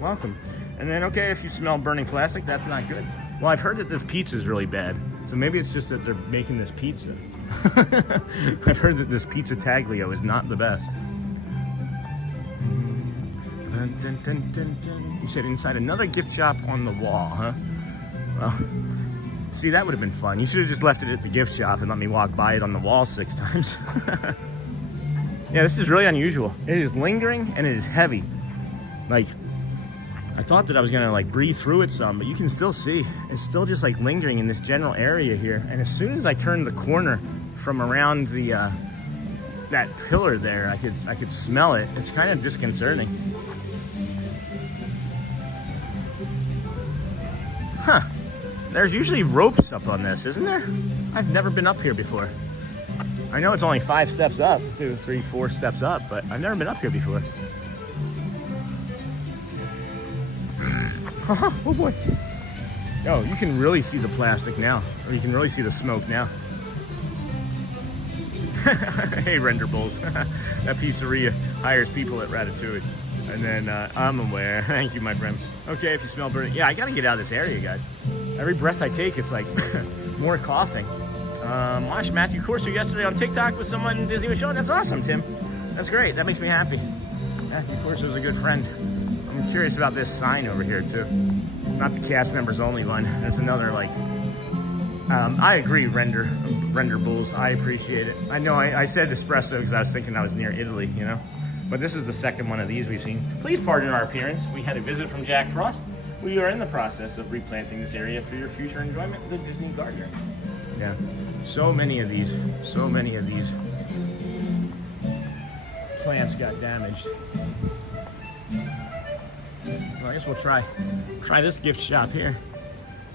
Welcome. And then, okay, if you smell burning plastic, that's not good. Well, I've heard that this pizza is really bad. So maybe it's just that they're making this pizza. I've heard that this pizza taglio is not the best. Dun, dun, dun, dun, dun. You said inside another gift shop on the wall, huh? Well, see, that would have been fun. You should have just left it at the gift shop and let me walk by it on the wall 6 times. Yeah, this is really unusual. It is lingering and it is heavy. Like, I thought that I was gonna like breathe through it some, but you can still see it's still just like lingering in this general area here. And as soon as I turned the corner from around the that pillar there, I could smell it. It's kind of disconcerting. Huh? There's usually ropes up on this, isn't there? I've never been up here before. I know it's only 5 steps up, 2, 3, 4 steps up, but I've never been up here before. Oh boy. Oh, you can really see the plastic now. Or you can really see the smoke now. Hey, Render Bulls. That pizzeria hires people at Ratatouille. And then, I'm aware. Thank you, my friend. Okay, if you smell burning. Yeah, I gotta get out of this area, guys. Every breath I take, it's like more coughing. Watched Matthew Corso yesterday on TikTok with someone in Disney was showing. That's awesome, Tim. That's great. That makes me happy. Matthew Corso's a good friend. I'm curious about this sign over here too. Not the cast members only one. That's another like. I agree, Render Bulls. I appreciate it. I know I said espresso because I was thinking I was near Italy, you know. But this is the second one of these we've seen. Please pardon our appearance. We had a visit from Jack Frost. We are in the process of replanting this area for your future enjoyment. The Disney Gardener. Yeah. So many of these. Plants got damaged. Well, I guess we'll try this gift shop here.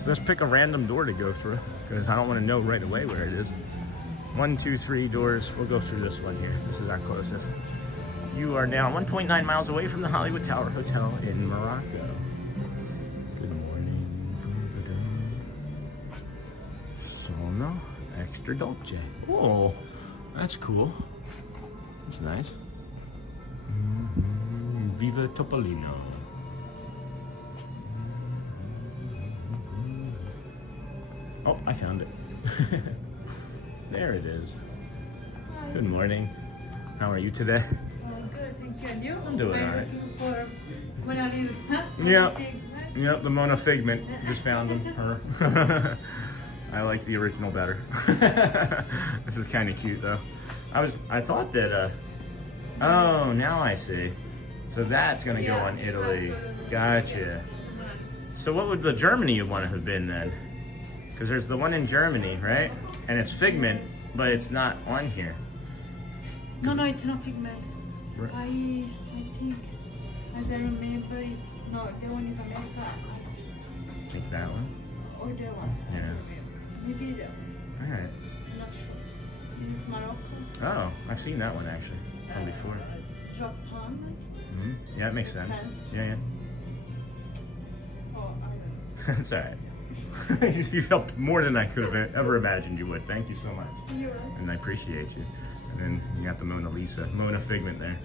Let's pick a random door to go through because I don't want to know right away where it is. 1, 2, 3 doors. We'll go through this one here. This is our closest. You are now 1.9 miles away from the Hollywood Tower Hotel in Morocco. Good morning. Sono extra dolce. Oh, that's cool. That's nice. Viva Topolino. Oh, I found it. There it is. Hi. Good morning. How are you today? Good, thank you. And you? I'm doing all right. Looking for Mona Lisa. Yep, the Mona Figment. Just found him. Her. I like the original better. This is kind of cute though. I thought that, oh, now I see. So that's gonna go on Italy. Gotcha. So what would the Germany want to have been then? Because there's the one in Germany, right? And it's Figment, but it's not on here. No, it's not Figment. Right. I think, as I remember, it's no, the one is America. I think that one. Or the one. Yeah. Maybe the one. All right. Not sure. This is Morocco. Oh, I've seen that one actually from before. Japan. Mm-hmm. Yeah, it makes sense. Sense. Yeah. Oh, I don't know. It's all right. You helped more than I could have ever imagined you would. Thank you so much. You're welcome. And I appreciate you. And then you got the Mona Lisa, Mona Figment there.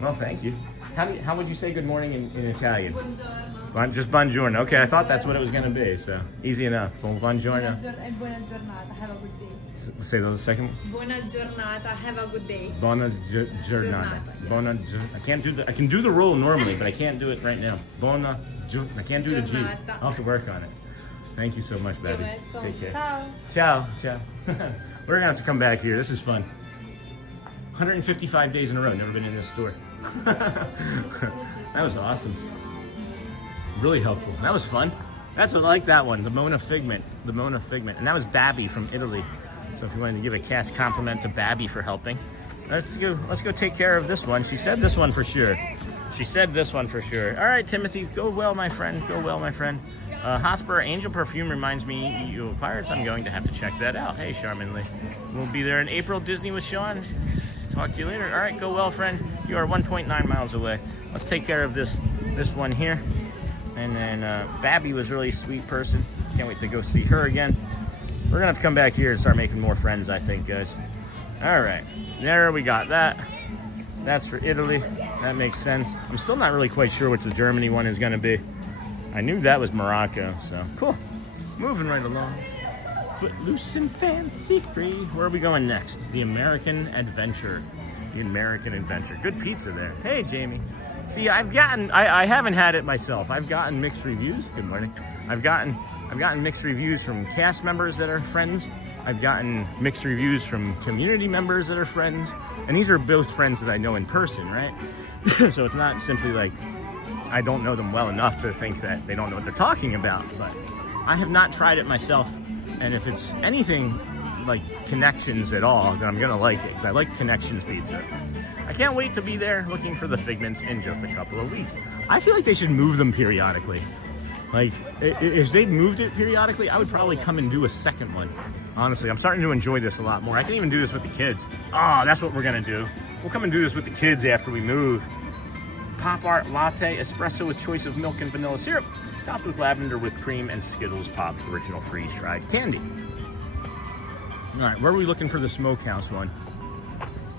Well, thank you. How would you say good morning in Italian? Buongiorno. Just buongiorno. Okay, I thought that's what it was going to be, so easy enough. Well, buongiorno. Buona giornata. Have a good day. Say the second. Buona giornata. Have a good day. Buona giornata. Buona. I can't do the. I can do the roll normally, but I can't do it right now. I can't do the G. I'll have to work on it. Thank you so much, Betty. You're welcome. Take care. Ciao. Ciao. We're gonna have to come back here. This is fun. 155 days in a row. Never been in this store. That was awesome. Really helpful. That was fun. That's what I like that one. The Mona Figment. The Mona Figment. And that was Babby from Italy. So if you wanted to give a cast compliment to Babby for helping, let's go take care of this one. She said this one for sure. She said this one for sure. All right, Timothy, go well, my friend. Go well, my friend. Hotspur Angel Perfume reminds me you of Pirates. I'm going to have to check that out. Hey, Charminley. We'll be there in April. Disney with Sean. Talk to you later. All right, go well, friend. You are 1.9 miles away. Let's take care of this one here. And then Babby was really a sweet person. Can't wait to go see her again. We're going to have to come back here and start making more friends, I think, guys. All right. There, we got that. That's for Italy. That makes sense. I'm still not really quite sure what the Germany one is going to be. I knew that was Morocco, so cool. Moving right along. Footloose and fancy free. Where are we going next? The American Adventure. The American Adventure. Good pizza there. Hey, Jamie. See, I haven't had it myself. I've gotten mixed reviews. Good morning. I've gotten mixed reviews from cast members that are friends. I've gotten mixed reviews from community members that are friends. And these are both friends that I know in person, right? So it's not simply like I don't know them well enough to think that they don't know what they're talking about. But I have not tried it myself. And if it's anything like Connections at all, then I'm going to like it. Because I like Connections pizza. I can't wait to be there looking for the Figments in just a couple of weeks. I feel like they should move them periodically. Like, if they'd moved it periodically, I would probably come and do a second one. Honestly, I'm starting to enjoy this a lot more. I can even do this with the kids. Oh, that's what we're gonna do. We'll come and do this with the kids after we move. Pop Art Latte, espresso with choice of milk and vanilla syrup, topped with lavender whipped cream and Skittles Popped original freeze-dried candy. All right, where are we looking for the smokehouse one?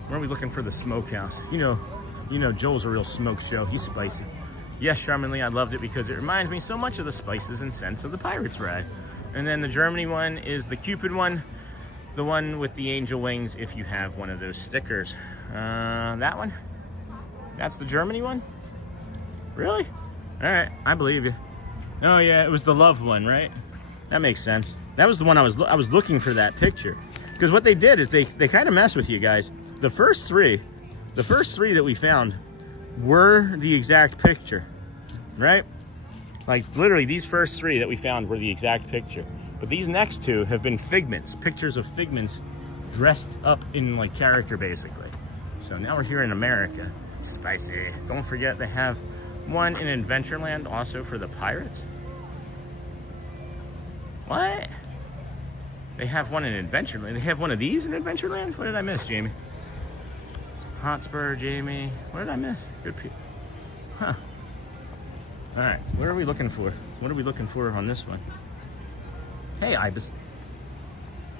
Where are we looking for the smokehouse? You know, Joel's a real smoke show. He's spicy. Yes, Charminley, I loved it because it reminds me so much of the spices and scents of the Pirates ride. And then the Germany one is the Cupid one, the one with the angel wings if you have one of those stickers. That one? That's the Germany one? Really? All right, I believe you. Oh yeah, it was the love one, right? That makes sense. That was the one I was looking for that picture. Because what they did is they kind of mess with you guys. The first three that we found were the exact picture, right? Like literally these first three that we found were the exact picture. But these next two have been Figments, pictures of Figments dressed up in like character basically. So now we're here in America. Spicy. Don't forget they have one in Adventureland also for the Pirates. What? They have one in Adventureland. They have one of these in Adventureland? What did I miss, Jamie? Hotspur, Jamie. What did I miss? Good people. Huh. All right, what are we looking for? What are we looking for on this one? Hey, Ibis.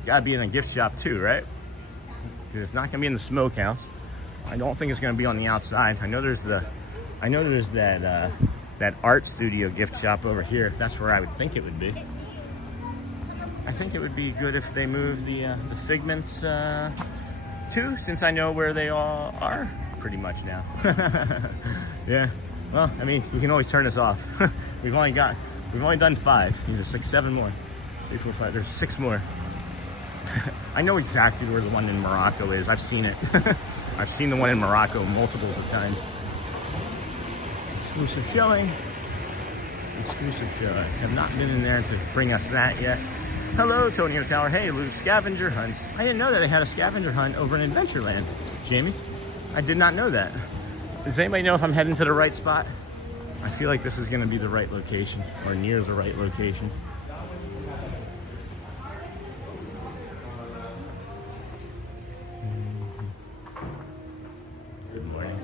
Gotta be in a gift shop too, right? Because it's not gonna be in the smokehouse. I don't think it's gonna be on the outside. I know there's that art studio gift shop over here. That's where I would think it would be. I think it would be good if they moved the Figments too, since I know where they all are pretty much now. Yeah. Well, I mean, you can always turn us off. We've only done 5. Need a 6, 7 more. 3, 4, 5. There's 6 more. I know exactly where the one in Morocco is. I've seen it. I've seen the one in Morocco multiples of times. Exclusive showing. Exclusive showing. Have not been in there to bring us that yet. Hello, Tony O'Tower. Hey, Lou, scavenger hunts. I didn't know that they had a scavenger hunt over in Adventureland. Jamie, I did not know that. Does anybody know if I'm heading to the right spot? I feel like this is going to be the right location, or near the right location. Good morning.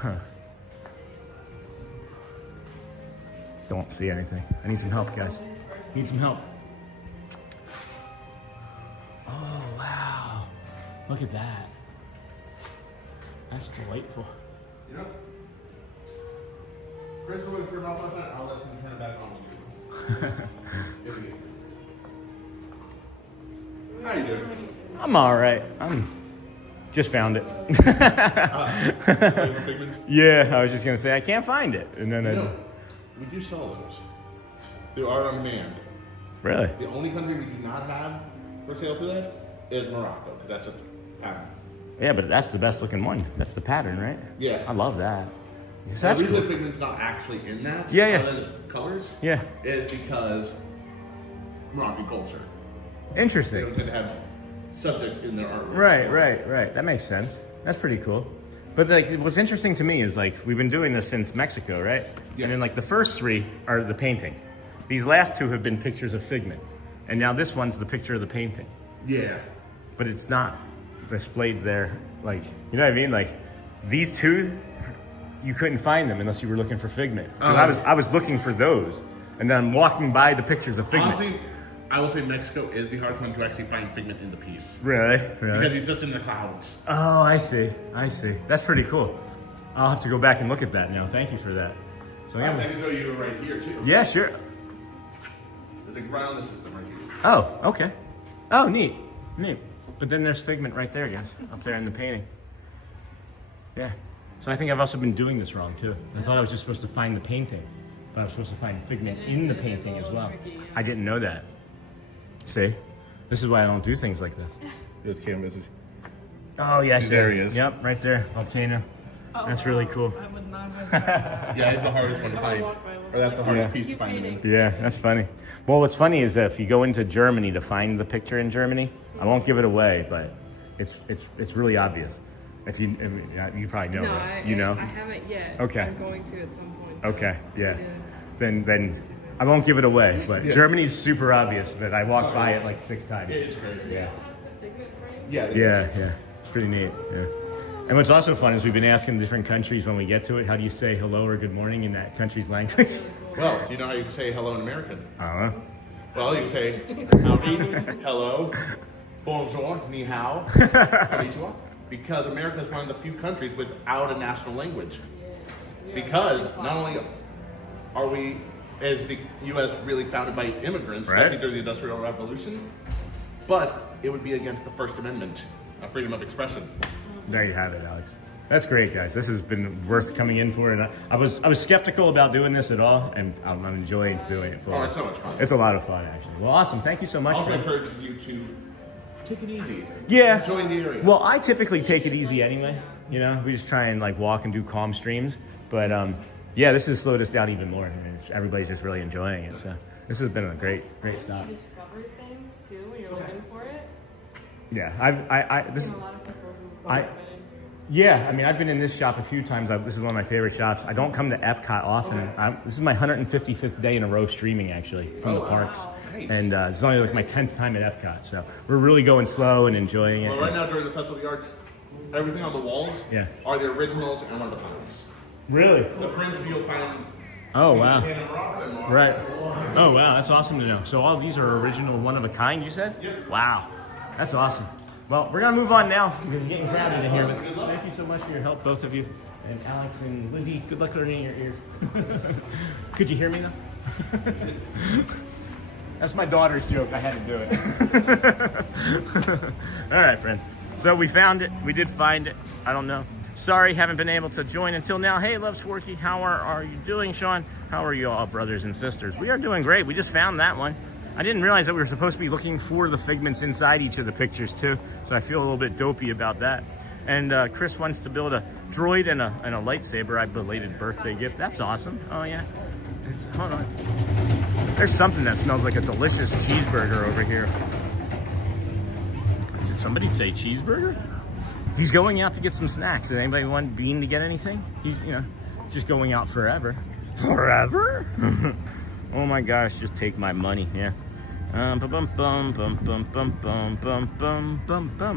Huh. Don't see anything. I need some help, guys. Need some help. Oh, wow. Look at that. That's delightful. You know, Chris will turn off like that. I'll let him turn it back on again. How you doing? I'm all right. I'm just found it. Figment? Yeah, I was just gonna say I can't find it, and then We do sell those. They are on demand. Really? The only country we do not have for sale for that is Morocco, because that's just pattern. Yeah, but that's the best looking one. That's the pattern, right? Yeah. I love that. So The that's reason cool. Figment's not actually in that, Yeah, yeah. other than its colors, Yeah. is because Moroccan culture. They Interesting. don't tend to have subjects in their artwork. Right. That makes sense. That's pretty cool. But like, what's interesting to me is like we've been doing this since Mexico, right? Yeah. And then like the first 3 are the paintings. These last 2 have been pictures of Figment, and now this one's the picture of the painting. Yeah. But it's not displayed there. Like, you know what I mean? Like these 2, you couldn't find them unless you were looking for Figment. 'Cause I was looking for those, and then I'm walking by the pictures of Figment. Honestly, I will say Mexico is the hardest one to actually find Figment in the piece. Really? Because he's just in the clouds. Oh, I see. That's pretty cool. I'll have to go back and look at that now. Thank you for that. So I can show you right here too. yeah, sure. There's a ground system right here. Oh, okay. Oh, neat. But then there's Figment right there, guys, up there in the painting. Yeah. So I think I've also been doing this wrong too. I thought I was just supposed to find the painting, but I was supposed to find Figment in the painting as well. I didn't know that. See? This is why I don't do things like this. There's canvas. Oh, yes. There he is. Yep, right there. Volcano. That's really cool. I would not have Yeah, it's the hardest one to find. Or that's the hardest piece to find in. Yeah, that's funny. Well, what's funny is that if you go into Germany to find the picture in Germany, I won't give it away, but it's really obvious. If you probably know, No, right? You know? I haven't yet. Okay. I'm going to at some point. Okay, yeah. Then I won't give it away, but Germany's super obvious, but I walked by it like 6 times. It's crazy. Yeah. Yeah. Yeah. It's pretty neat. Yeah. And what's also fun is we've been asking different countries when we get to it, how do you say hello or good morning in that country's language? Well, do you know how you can say hello in American? I don't know. Well, you can say howdy, hello, bonjour, ni hao, konnichiwa. Because America is one of the few countries without a national language. Because not only are we, as the U.S. really founded by immigrants, Right. especially during the Industrial Revolution, but it would be against the First Amendment, freedom of expression. There you have it, Alex. That's great, guys. This has been worth coming in for, and I was skeptical about doing this at all, and I'm enjoying doing it for. Oh, it's so much fun. It's a lot of fun, actually. Well, awesome. Thank you so much. Also man. encourages you to take it easy. Yeah. Enjoy the area. Well, I typically take it easy anyway. You know, we just try and like walk and do calm streams. But yeah, this has slowed us down even more. I mean, everybody's just really enjoying it. So this has been a great stop. You discover things too when you're looking for it. Yeah, I've seen a lot of people who I- Yeah, I mean, I've been in this shop a few times. This is one of my favorite shops. I don't come to Epcot often. This is my 155th day in a row streaming, actually, from the parks. Nice. And it's only like my 10th time at Epcot. So we're really going slow and enjoying it. Well, right now during the Festival of the Arts, everything on the walls are the originals and one of the finals. Really? The prints you'll find Oh, wow. in Morocco and Morocco. Right. Oh, wow. That's awesome to know. So all these are original one-of-a-kind, you said? Yep. Wow. That's awesome. Well, we're going to move on now because it's getting crowded in here. But thank you so much for your help, both of you. And Alex and Lizzie, good luck learning your ears. Could you hear me now? That's my daughter's joke. I had to do it. All right, friends. So we found it. We did find it. I don't know. Sorry, haven't been able to join until now. Hey, Loves Forky, how are you doing, Sean? How are you all, brothers and sisters? We are doing great. We just found that one. I didn't realize that we were supposed to be looking for the figments inside each of the pictures too, so I feel a little bit dopey about that. And Chris wants to build a droid and a lightsaber. I belated birthday gift. That's awesome. Oh yeah. Hold on. There's something that smells like a delicious cheeseburger over here. Did somebody say cheeseburger? He's going out to get some snacks. Does anybody want Bean to get anything? He's, you know, just going out forever. Forever? Oh my gosh, just take my money. Yeah.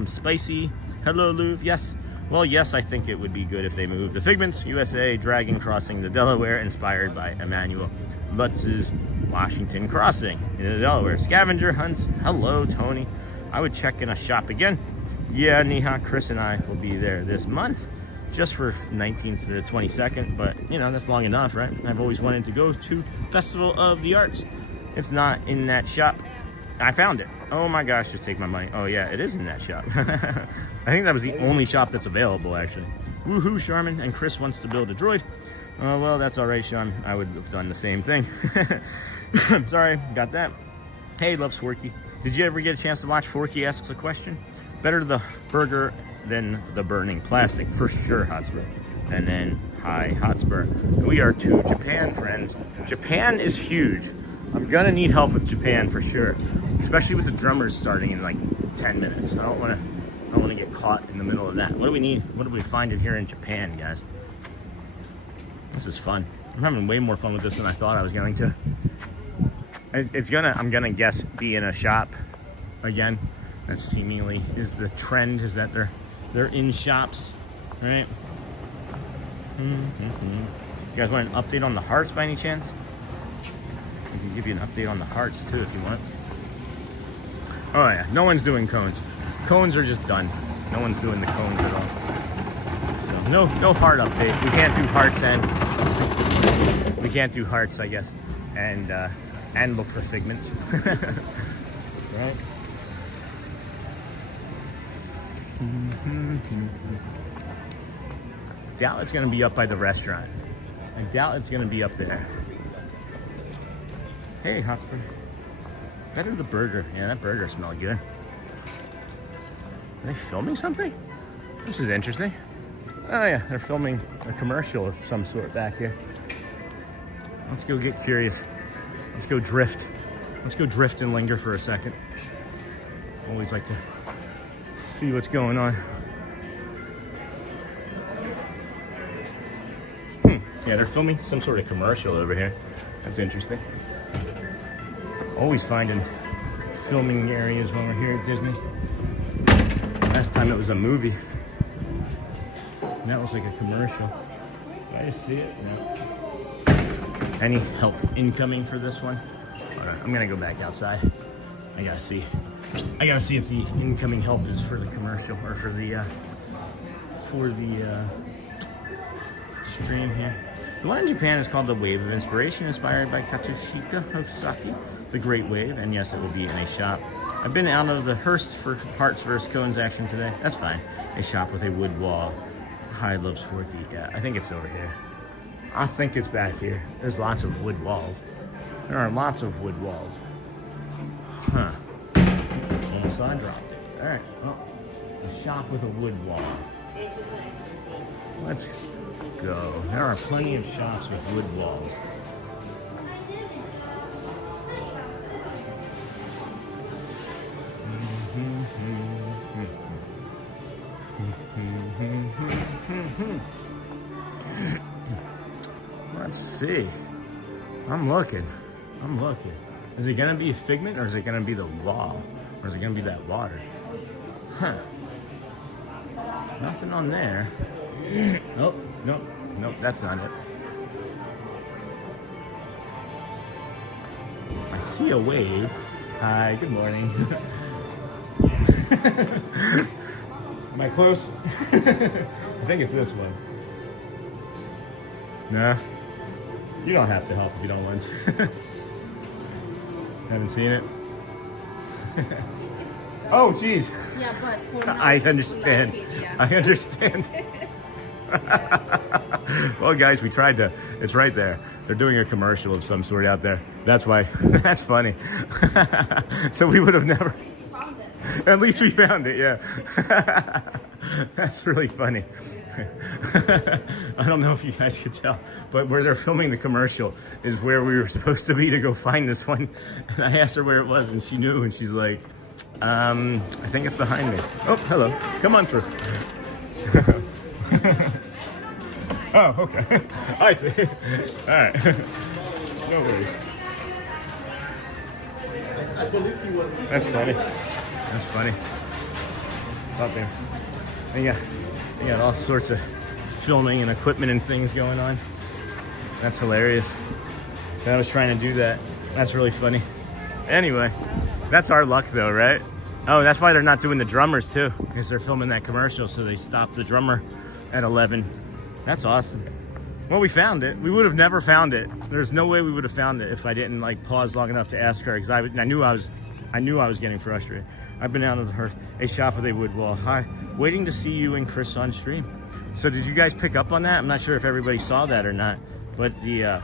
Spicy. Hello, Louvre. Yes. Well, yes, I think it would be good if they moved the Figments, USA, Dragon Crossing the Delaware, inspired by Emmanuel Lutz's Washington Crossing in the Delaware. Scavenger hunts. Hello, Tony. I would check in a shop again. Yeah, Neha, Chris and I will be there this month, just for 19th to the 22nd, but you know, that's long enough, right? I've always wanted to go to Festival of the Arts. It's not in that shop. I found it. Oh my gosh, just take my money. Oh yeah, it is in that shop. I think that was the only shop that's available, actually. Woohoo, Charmin, and Chris wants to build a droid. Oh, well, that's all right, Sean. I would have done the same thing. Sorry, got that. Hey, Loves Forky. Did you ever get a chance to watch Forky Asks a Question? Better the burger than the burning plastic, for sure, Hotspur. And then, hi, Hotspur. We are to Japan, friends. Japan is huge. I'm gonna need help with Japan for sure, especially with the drummers starting in like 10 minutes. I don't want to get caught in the middle of that. What do we need? What do we find in here in Japan, guys? This is fun. I'm having way more fun with this than I thought I was going to. I'm gonna guess, be in a shop again. That seemingly is the trend, is that they're in shops, right? You guys want an update on the hearts by any chance? I can give you an update on the hearts too if you want. Oh yeah, no one's doing cones. Cones are just done. No one's doing the cones at all. So no heart update. We can't do hearts, and we can't do hearts, I guess, and look for figments. Right? Doubt it's gonna be up by the restaurant. I doubt it's gonna be up there. Hey, Hotspur. Better the burger. Yeah, that burger smelled good. Are they filming something? This is interesting. Oh yeah, they're filming a commercial of some sort back here. Let's go get curious. Let's go drift. Let's go drift and linger for a second. Always like to see what's going on. Yeah, they're filming some sort of commercial over here. That's interesting. Always finding filming areas when we're here at Disney. Last time it was a movie. And that was like a commercial. Did I just see it? No. Any help incoming for this one? All right, I'm gonna go back outside. I gotta see if the incoming help is for the commercial or for the stream here. The one in Japan is called the Wave of Inspiration, inspired by Katsushika Hosaki, the Great Wave, and yes, it will be in a shop. I've been out of the Hearst for Hearts vs. Cones action today. That's fine. A shop with a wood wall. Hi, Loves Forky. Yeah, I think it's over here. I think it's back here. There's lots of wood walls. There are lots of wood walls. Huh. And so I dropped it. All right. Well, a shop with a wood wall. Let's go. There are plenty of shops with wood walls. Let's see. I'm looking. Is it gonna be a figment, or is it gonna be the wall? Or is it gonna be that water? Huh. Nothing on there. Oh, nope, that's not it. I see a wave. Hi, good morning. Am I close? I think it's this one. Nah. You don't have to help if you don't want to. Haven't seen it? Oh, geez. Yeah, but for now, I understand. Like it, yeah. I understand. Well, guys, we tried to. It's right there. They're doing a commercial of some sort out there. That's why. That's funny. So we would have never. At least we found it, yeah. That's really funny. I don't know if you guys could tell, but where they're filming the commercial is where we were supposed to be to go find this one. And I asked her where it was, and she knew, and she's like, I think it's behind me. Oh, hello. Come on through. Oh, okay. I see. All right. No worries. That's funny. That's funny. Up there. They got all sorts of filming and equipment and things going on. That's hilarious. I was trying to do that. That's really funny. Anyway, that's our luck though, right? Oh, that's why they're not doing the drummers too, because they're filming that commercial, so they stopped the drummer at 11. That's awesome. Well, we found it. We would have never found it. There's no way we would have found it if I didn't like pause long enough to ask her, because I knew I was getting frustrated. I've been out of a shop of they would. Well, hi, waiting to see you and Chris on stream. So did you guys pick up on that? I'm not sure if everybody saw that or not, but the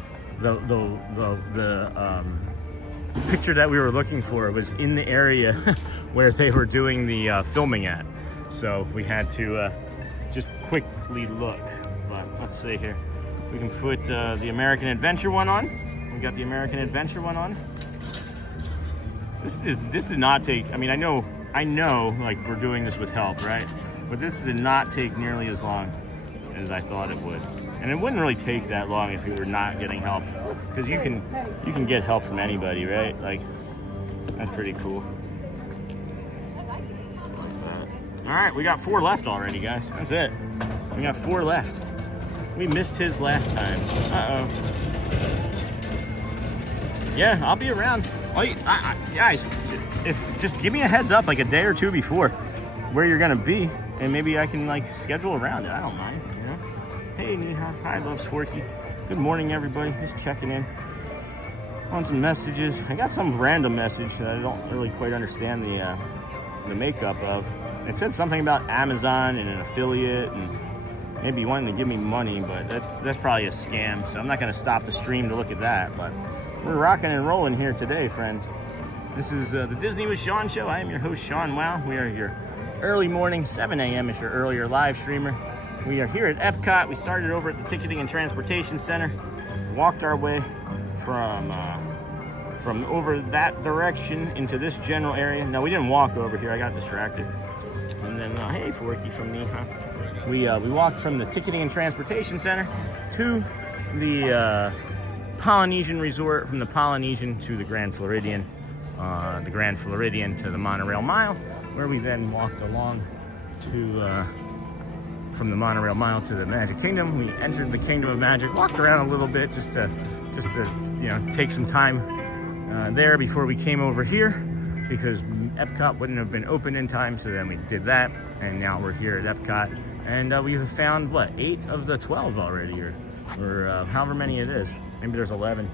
picture that we were looking for was in the area where they were doing the filming at. So we had to just quickly look. But let's see here. We can put the American Adventure one on. We got the American Adventure one on. This did not take, I mean, I know like we're doing this with help, right? But this did not take nearly as long as I thought it would. And it wouldn't really take that long if you were not getting help, because you can get help from anybody, right? Like, that's pretty cool. All right, we got 4 left already, guys. That's it. We got 4 left. We missed his last time. Uh-oh. Yeah, I'll be around. Guys, just give me a heads up like a day or 2 before where you're gonna be, and maybe I can like schedule around it. I don't mind, you know. Hey, Neha. Hi, Loves Forky. Good morning, everybody. Just checking in on some messages. I got some random message that I don't really quite understand the makeup of. It said something about Amazon and an affiliate and maybe wanting to give me money, but that's probably a scam. So I'm not gonna stop the stream to look at that. But we're rocking and rolling here today, friends. This is the Disney with Sean show. I am your host, Sean Wow. We are your early morning, 7 a.m. is your earlier live streamer. We are here at Epcot. We started over at the Ticketing and Transportation Center. Walked our way from over that direction into this general area. No, we didn't walk over here. I got distracted. And then, hey, Forky from Neha. We walked from the Ticketing and Transportation Center to the Polynesian Resort, from the Polynesian to the Grand Floridian, the Grand Floridian to the Monorail Mile, where we then walked along to from the Monorail Mile to the Magic Kingdom. We entered the Kingdom of Magic, walked around a little bit just to you know, take some time there before we came over here, because Epcot wouldn't have been open in time. So then we did that, and now we're here at Epcot, and we have found what, 8 of the 12 already, or however many it is. Maybe there's 11.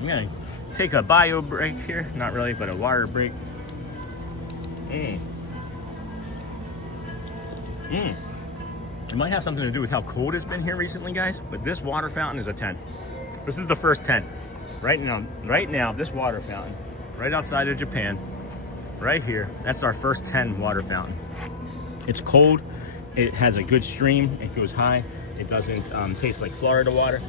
I'm gonna take a bio break here. Not really, but a water break. It might have something to do with how cold it's been here recently, guys, but this water fountain is a 10. This is the first 10. Right now, this water fountain, right outside of Japan, right here, that's our first 10 water fountain. It's cold, it has a good stream, it goes high, it doesn't taste like Florida water.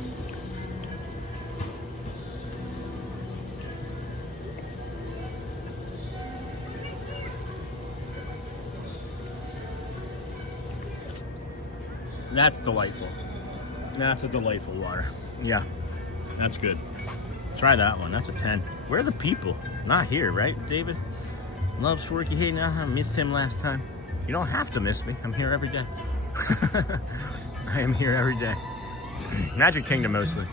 That's delightful. That's a delightful water. Yeah, that's good. Try that one. That's a 10. Where are the people? Not here, right, David? Loves Forky. Hey, now I missed him last time. You don't have to miss me. I'm here every day. I am here every day. Magic Kingdom mostly.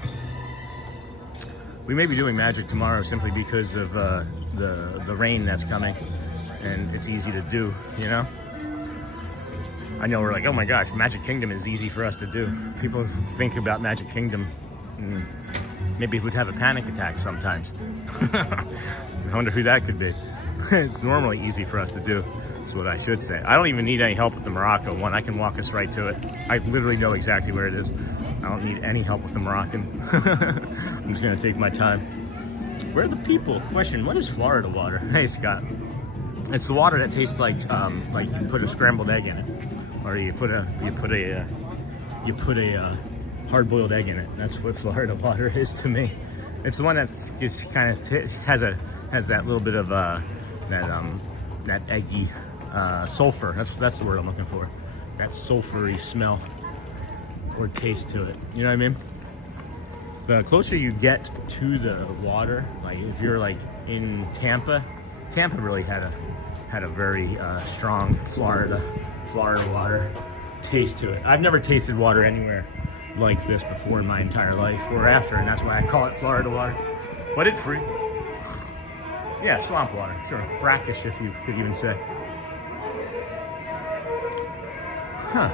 We may be doing Magic tomorrow simply because of the rain that's coming, and it's easy to do, you know? I know we're like, oh my gosh, Magic Kingdom is easy for us to do. People think about Magic Kingdom, maybe would have a panic attack sometimes. I wonder who that could be. It's normally easy for us to do, is what I should say. I don't even need any help with the Morocco one. I can walk us right to it. I literally know exactly where it is. I don't need any help with the Moroccan. I'm just gonna take my time. Where are the people? Question, what is Florida water? Hey, Scott. It's the water that tastes like you put a scrambled egg in it. Or you put a hard-boiled egg in it. That's what Florida water is to me. It's the one that's just kind of has that little bit of that eggy sulfur. That's the word I'm looking for. That sulfury smell or taste to it. You know what I mean? The closer you get to the water, like if you're like in Tampa really had a very strong Florida water taste to it. I've never tasted water anywhere like this before in my entire life or after, and that's why I call it Florida water. But it's free. Yeah, swamp water, sort of brackish, if you could even say. Huh.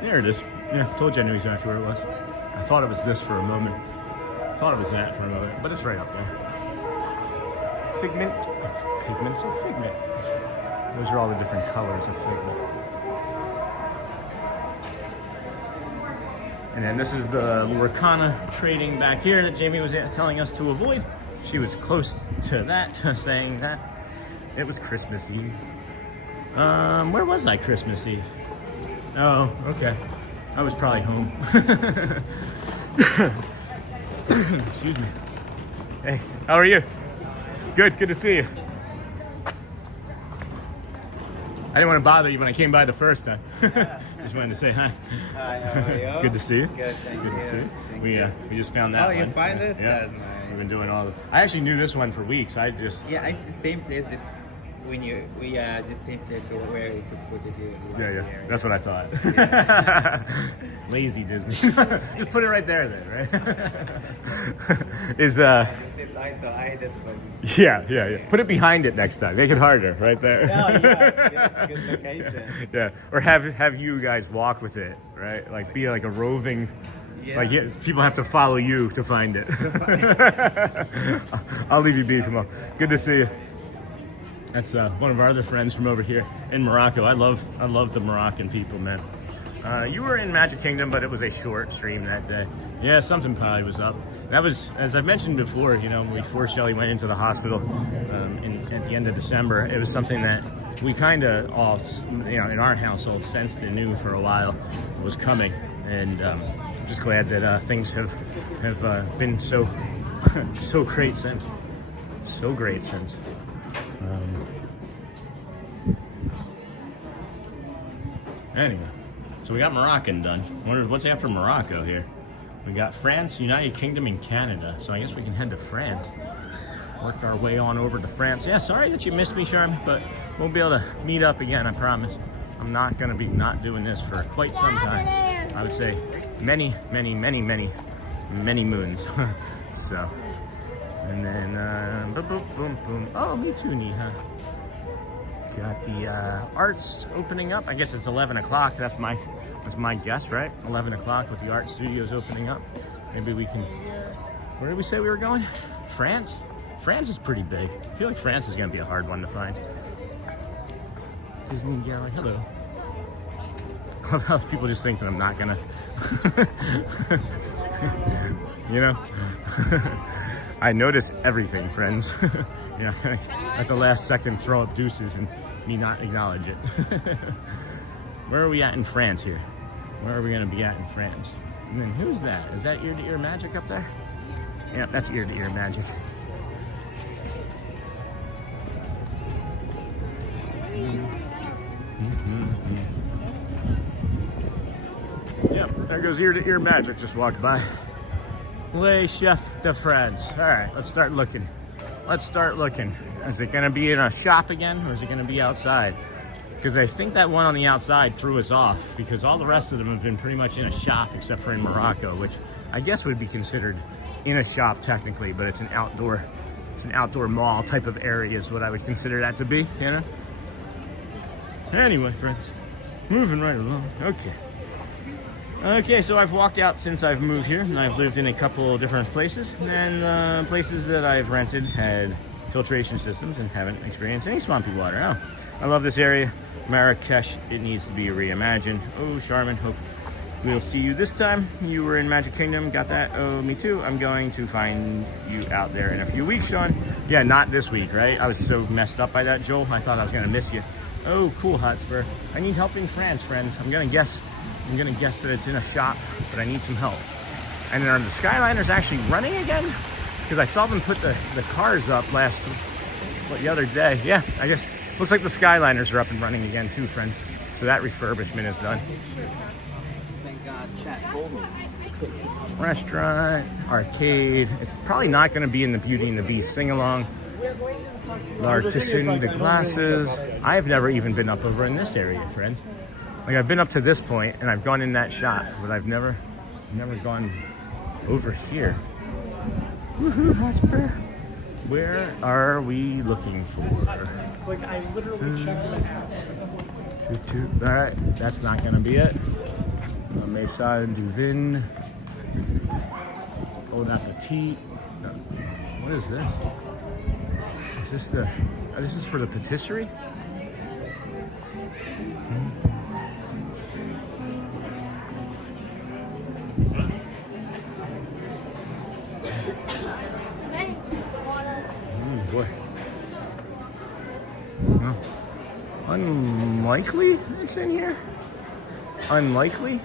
There it is. Yeah, told you I knew exactly where it was. I thought it was this for a moment. I thought it was that for a moment, but it's right up there. Pigments of figment. Those are all the different colors of figment. And then this is the Lurcana trading back here that Jamie was telling us to avoid. She was close to that, saying that it was Christmas Eve. Where was I Christmas Eve? Oh, okay. I was probably home. Excuse me. Hey, how are you? Good to see you. I didn't want to bother you when I came by the first time. Just wanted to say hi. Hi, how are you? Good to see you. Good, thank you. To see you. We just found that Oh, one. you find it? Yeah. That's nice. We've been doing all of. I actually knew this one for weeks. Yeah, it's the same place that we are the same place where we took photos here. Yeah. That's what I thought. Yeah. Lazy Disney. Just put it right there, then, right? Is I didn't like to hide it, but yeah. Put it behind it next time. Make it harder, right there. yeah, it's a good location. Yeah, or have you guys walk with it, right? Like be like a roving. Yeah. Like people have to follow you to find it. I'll leave you be. Come on. Good to see you. That's one of our other friends from over here in Morocco. I love the Moroccan people, man. You were in Magic Kingdom, but it was a short stream that day. Yeah, something probably was up. That was, as I mentioned before, you know, before Shelly went into the hospital at the end of December, it was something that we kind of all, you know, in our household sensed and knew for a while was coming. And I'm just glad that things have been so great since. So great since. Anyway, so we got Moroccan done. What's after Morocco here? We got France, United Kingdom, and Canada. So I guess we can head to France. Worked our way on over to France. Yeah, sorry that you missed me, Charmin, but we'll be able to meet up again, I promise. I'm not going to be not doing this for quite some time. I would say many moons. So, and then, boom. Oh, me too, Niha. Got the arts opening up. I guess it's 11 o'clock. That's my guess, right? 11 o'clock with the art studios opening up. Maybe we can. Where did we say we were going? France? France is pretty big. I feel like France is going to be a hard one to find. Disney Gallery. Hello. People just think that I'm not gonna. You know. I notice everything, friends. You're not gonna at the last second throw up deuces and me not acknowledge it. Where are we at in France here? Where are we gonna be at in France? And then who's that? Is that ear-to-ear magic up there? Yeah, that's ear-to-ear magic. Yeah, there goes ear-to-ear magic just walked by. Les Chef de France. All right, let's start looking. Is it gonna be in a shop again, or is it gonna be outside? Because I think that one on the outside threw us off, because all the rest of them have been pretty much in a shop, except for in Morocco, which I guess would be considered in a shop technically, but it's an outdoor mall type of area is what I would consider that to be, you know? Anyway, friends, moving right along. Okay, so I've walked out since I've moved here, and I've lived in a couple of different places, and places that I've rented had filtration systems and haven't experienced any swampy water. Oh, I love this area. Marrakesh, it needs to be reimagined. Oh, Charmin, hope we'll see you this time. You were in Magic Kingdom, got that? Oh, me too. I'm going to find you out there in a few weeks, Sean. Yeah, not this week, right? I was so messed up by that, Joel. I thought I was gonna miss you. Oh, cool, Hotspur. I need help in France, friends. I'm gonna guess that it's in a shop, but I need some help. And then are the Skyliners actually running again? Because I saw them put the cars up the other day. Yeah, I guess, looks like the Skyliners are up and running again too, friends. So that refurbishment is done. Thank God chat told me. Restaurant, arcade. It's probably not gonna be in the Beauty and the Beast sing-along. L'artisan, the glasses. I've never even been up over in this area, friends. Like, I've been up to this point and I've gone in that shop, but I've never gone over here. Woohoo, Hotspur. Where are we looking for? Like, I literally checked my app. All right, that's not gonna be it. Maison du Vin. Oh, not petite. No. What is this? Is this the? This is for the patisserie. Boy. Well, unlikely it's in here. Unlikely.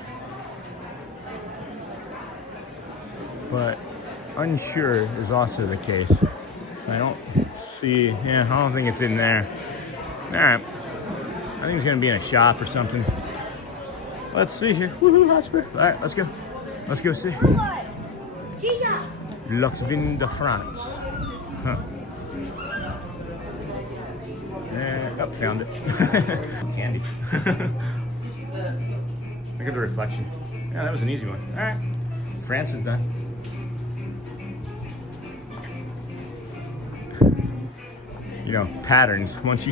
But unsure is also the case. I don't see, yeah, I don't think it's in there. All right. I think it's gonna be in a shop or something. Let's see here. Woohoo, Hotspur. All right, let's go. Let's go see. Luxvin de France. Huh. Oh, found it. Candy. Look at the reflection. Yeah, that was an easy one. All right. France is done. You know, patterns. Once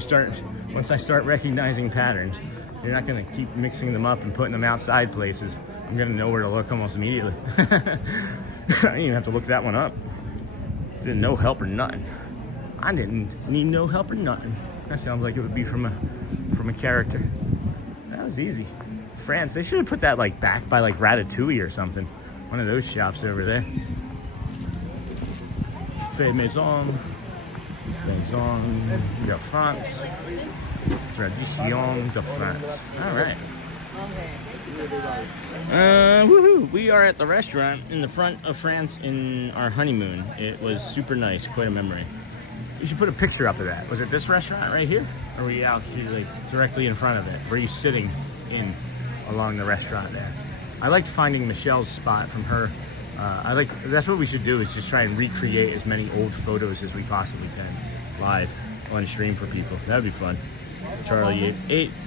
I start recognizing patterns, you're not gonna keep mixing them up and putting them outside places. I'm gonna know where to look almost immediately. I didn't even have to look that one up. Didn't no help or nothing. I didn't need no help or nothing. That sounds like it would be from a character. That was easy. France, they should have put that like back by like Ratatouille or something. One of those shops over there. Fait Maison de France. Tradition de France. All right. Woohoo! We are at the restaurant in the front of France in our honeymoon. It was super nice, quite a memory. You should put a picture up of that. Was it this restaurant right here? Or were you out here, like directly in front of it? Were you sitting along the restaurant there? I liked finding Michelle's spot from her. That's what we should do, is just try and recreate as many old photos as we possibly can live on stream for people. That'd be fun. Charlie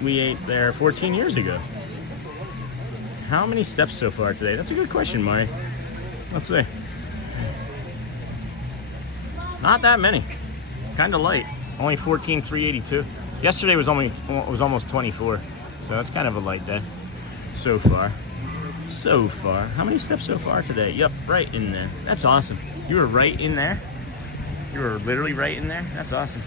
we ate there 14 years ago. How many steps so far today? That's a good question, Mari. Let's see. Not that many. Kind of light. Only 14,382. Yesterday was almost 24, so that's kind of a light day so far. So far. How many steps so far today? Yep, right in there. That's awesome. You were right in there? You were literally right in there? That's awesome.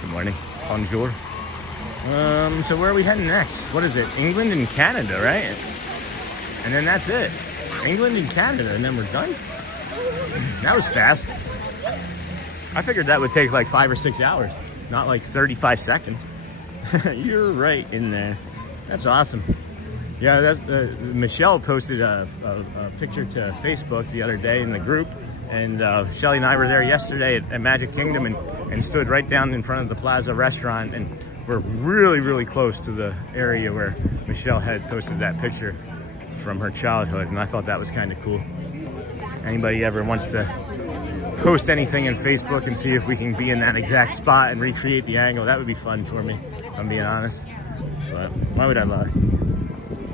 Good morning. Bonjour. So where are we heading next? What is it? England and Canada, right? And then that's it. England and Canada, and then we're done? That was fast. I figured that would take like 5 or 6 hours, not like 35 seconds. You're right in there. That's awesome. Yeah, that's Michelle posted a picture to Facebook the other day in the group, and Shelly and I were there yesterday at Magic Kingdom and stood right down in front of the Plaza restaurant, and we're really, really close to the area where Michelle had posted that picture from her childhood, and I thought that was kind of cool. Anybody ever wants to post anything in Facebook and see if we can be in that exact spot and recreate the angle, that would be fun for me, if I'm being honest. But why would I lie?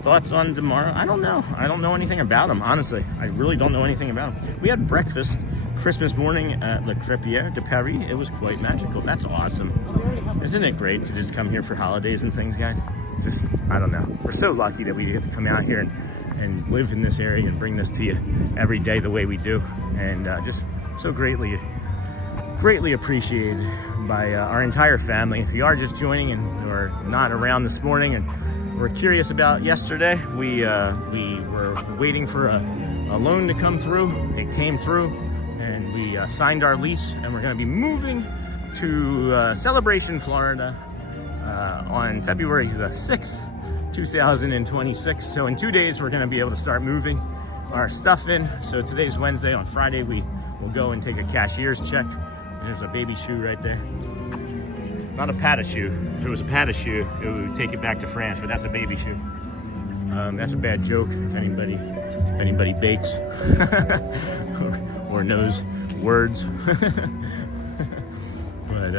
Thoughts on tomorrow? I don't know. I don't know anything about them, honestly. I really don't know anything about them. We had breakfast Christmas morning at Le Crêpier de Paris. It was quite magical. That's awesome. Isn't it great to just come here for holidays and things, guys? Just, I don't know. We're so lucky that we get to come out here and live in this area and bring this to you every day the way we do. And just so greatly appreciated by our entire family. If you are just joining and or not around this morning and we're curious about yesterday, we were waiting for a loan to come through. It came through, and we signed our lease, and we're going to be moving to Celebration, Florida on February the 6th, 2026. So in 2 days, we're going to be able to start moving our stuff in. So today's Wednesday. On Friday, we will go and take a cashier's check. And there's a baby shoe right there. Not a pata shoe. If it was a pata shoe, it would take it back to France, but that's a baby shoe. That's a bad joke if anybody bakes or knows words. But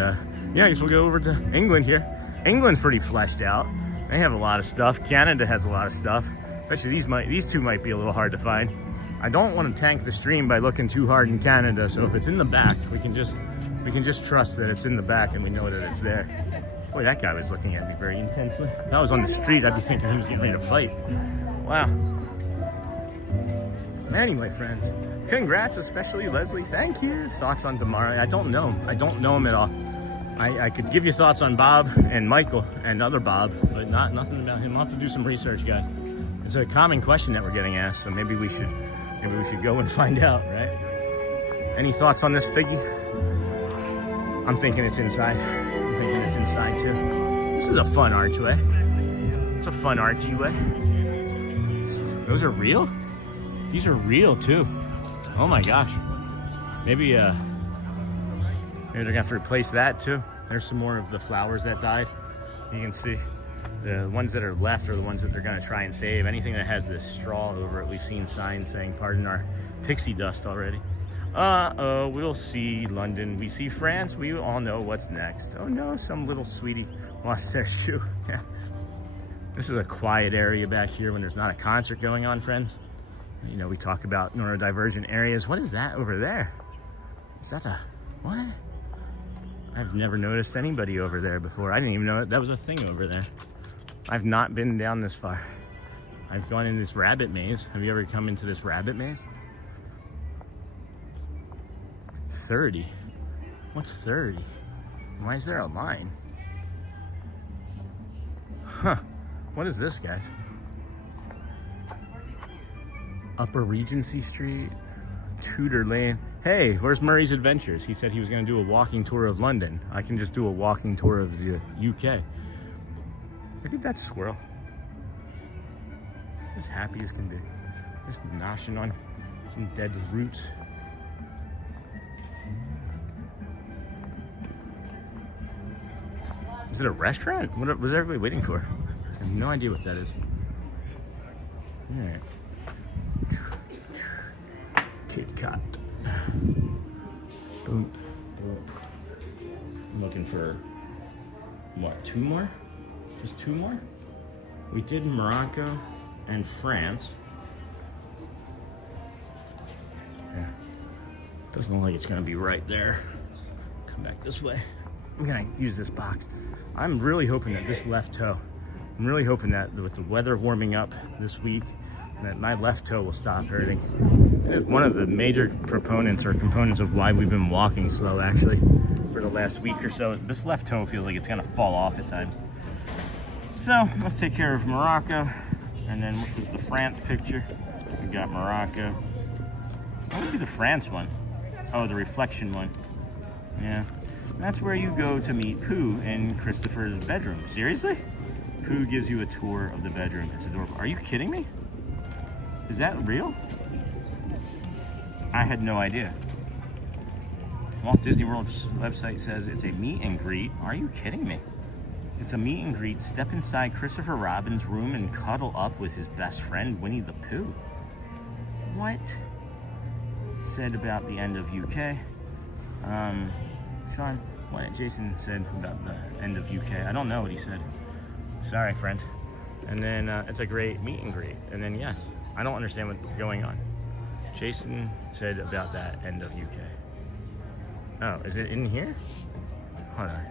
yeah, I guess we'll go over to England here. England's pretty fleshed out. They have a lot of stuff. Canada has a lot of stuff. Bet you these two might be a little hard to find. I don't want to tank the stream by looking too hard in Canada, so if it's in the back, we can just trust that it's in the back and we know that it's there. Boy, that guy was looking at me very intensely. If I was on the street, I'd be thinking he was getting ready to fight. Wow. Anyway, friends, congrats, especially Leslie. Thank you. Thoughts on tomorrow? I don't know him at all. I could give you thoughts on Bob and Michael and other Bob, but nothing about him. I'll have to do some research, guys. It's a common question that we're getting asked, so maybe we should go and find out, right? Any thoughts on this figgy? I'm thinking it's inside. I'm thinking it's inside too. This is a fun archway. It's a fun archway. Those are real? These are real too. Oh my gosh. Maybe they're gonna have to replace that too. There's some more of the flowers that died. You can see the ones that are left are the ones that they're gonna try and save. Anything that has this straw over it, we've seen signs saying pardon our pixie dust already. We'll see London, we see France, we all know what's next. Oh no, some little sweetie lost their shoe. Yeah. This is a quiet area back here when there's not a concert going on, friends. You know, we talk about neurodivergent areas. What is that over there? Is that a, what? I've never noticed anybody over there before. I didn't even know that was a thing over there. I've not been down this far. I've gone in this rabbit maze. Have you ever come into this rabbit maze? 30. What's 30? Why is there a line? Huh. What is this, guys? Upper Regency Street, Tudor Lane. Hey, where's Murray's Adventures? He said he was going to do a walking tour of London. I can just do a walking tour of the UK. Look at that squirrel. As happy as can be. Just gnashing on some dead roots. Is it a restaurant? What was everybody waiting for? I have no idea what that is. All right. Cape Cod. Boom. I'm looking for, what, 2 more? Just 2 more? We did Morocco and France. Yeah. Doesn't look like it's gonna be right there. Come back this way. I'm gonna use this box. I'm really hoping that this left toe, I'm really hoping that with the weather warming up this week, that my left toe will stop hurting. It's one of the major proponents or components of why we've been walking slow, actually, for the last week or so. This left toe feels like it's gonna fall off at times. So let's take care of Morocco, and then which was the France picture. We got Morocco. What would be the France one? Oh, the reflection one. Yeah. That's where you go to meet Pooh in Christopher's bedroom. Seriously? Pooh gives you a tour of the bedroom. It's adorable. Are you kidding me? Is that real? I had no idea. Walt Disney World's website says it's a meet and greet. Are you kidding me? It's a meet and greet. Step inside Christopher Robin's room and cuddle up with his best friend, Winnie the Pooh. What? Said about the end of UK. Sean, what Jason said about the end of UK. I don't know what he said. Sorry, friend. And then it's a great meet and greet. And then yes, I don't understand what's going on. Jason said about that end of UK. Oh, is it in here? Hold on.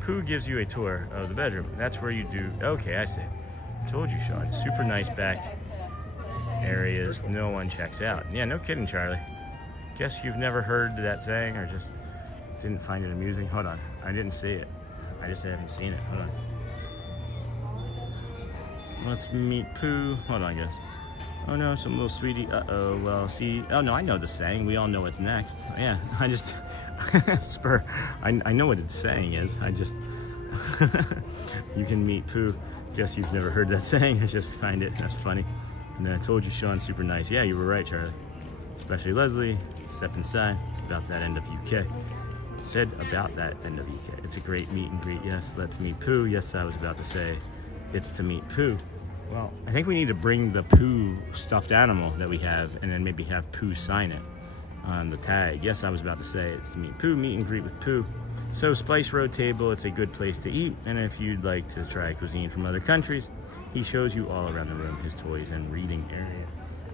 Pooh gives you a tour of the bedroom. That's where you do. Okay, I see. Told you, Sean. Super nice back areas no one checks out. Yeah, no kidding, Charlie. Guess you've never heard that saying or just didn't find it amusing. Hold on, I didn't see it. I just haven't seen it. Hold on. Let's meet Pooh. Hold on, guys. Oh no, some little sweetie. Uh-oh, well, see. Oh no, I know the saying. We all know what's next. Yeah, I just, I know what its saying is. I just, you can meet Pooh. Guess you've never heard that saying. I just find it, that's funny. And then I told you Sean's super nice. Yeah, you were right, Charlie. Especially Leslie. Step inside. It's about that end of UK. Said about that end of UK. It's a great meet and greet. Yes, let's meet Pooh. Yes, I was about to say it's to meet Pooh. Well, I think we need to bring the Pooh stuffed animal that we have and then maybe have Pooh sign it on the tag. Yes, I was about to say it's to meet Pooh, meet and greet with Pooh. So Spice Road Table, it's a good place to eat. And if you'd like to try cuisine from other countries, he shows you all around the room, his toys and reading area.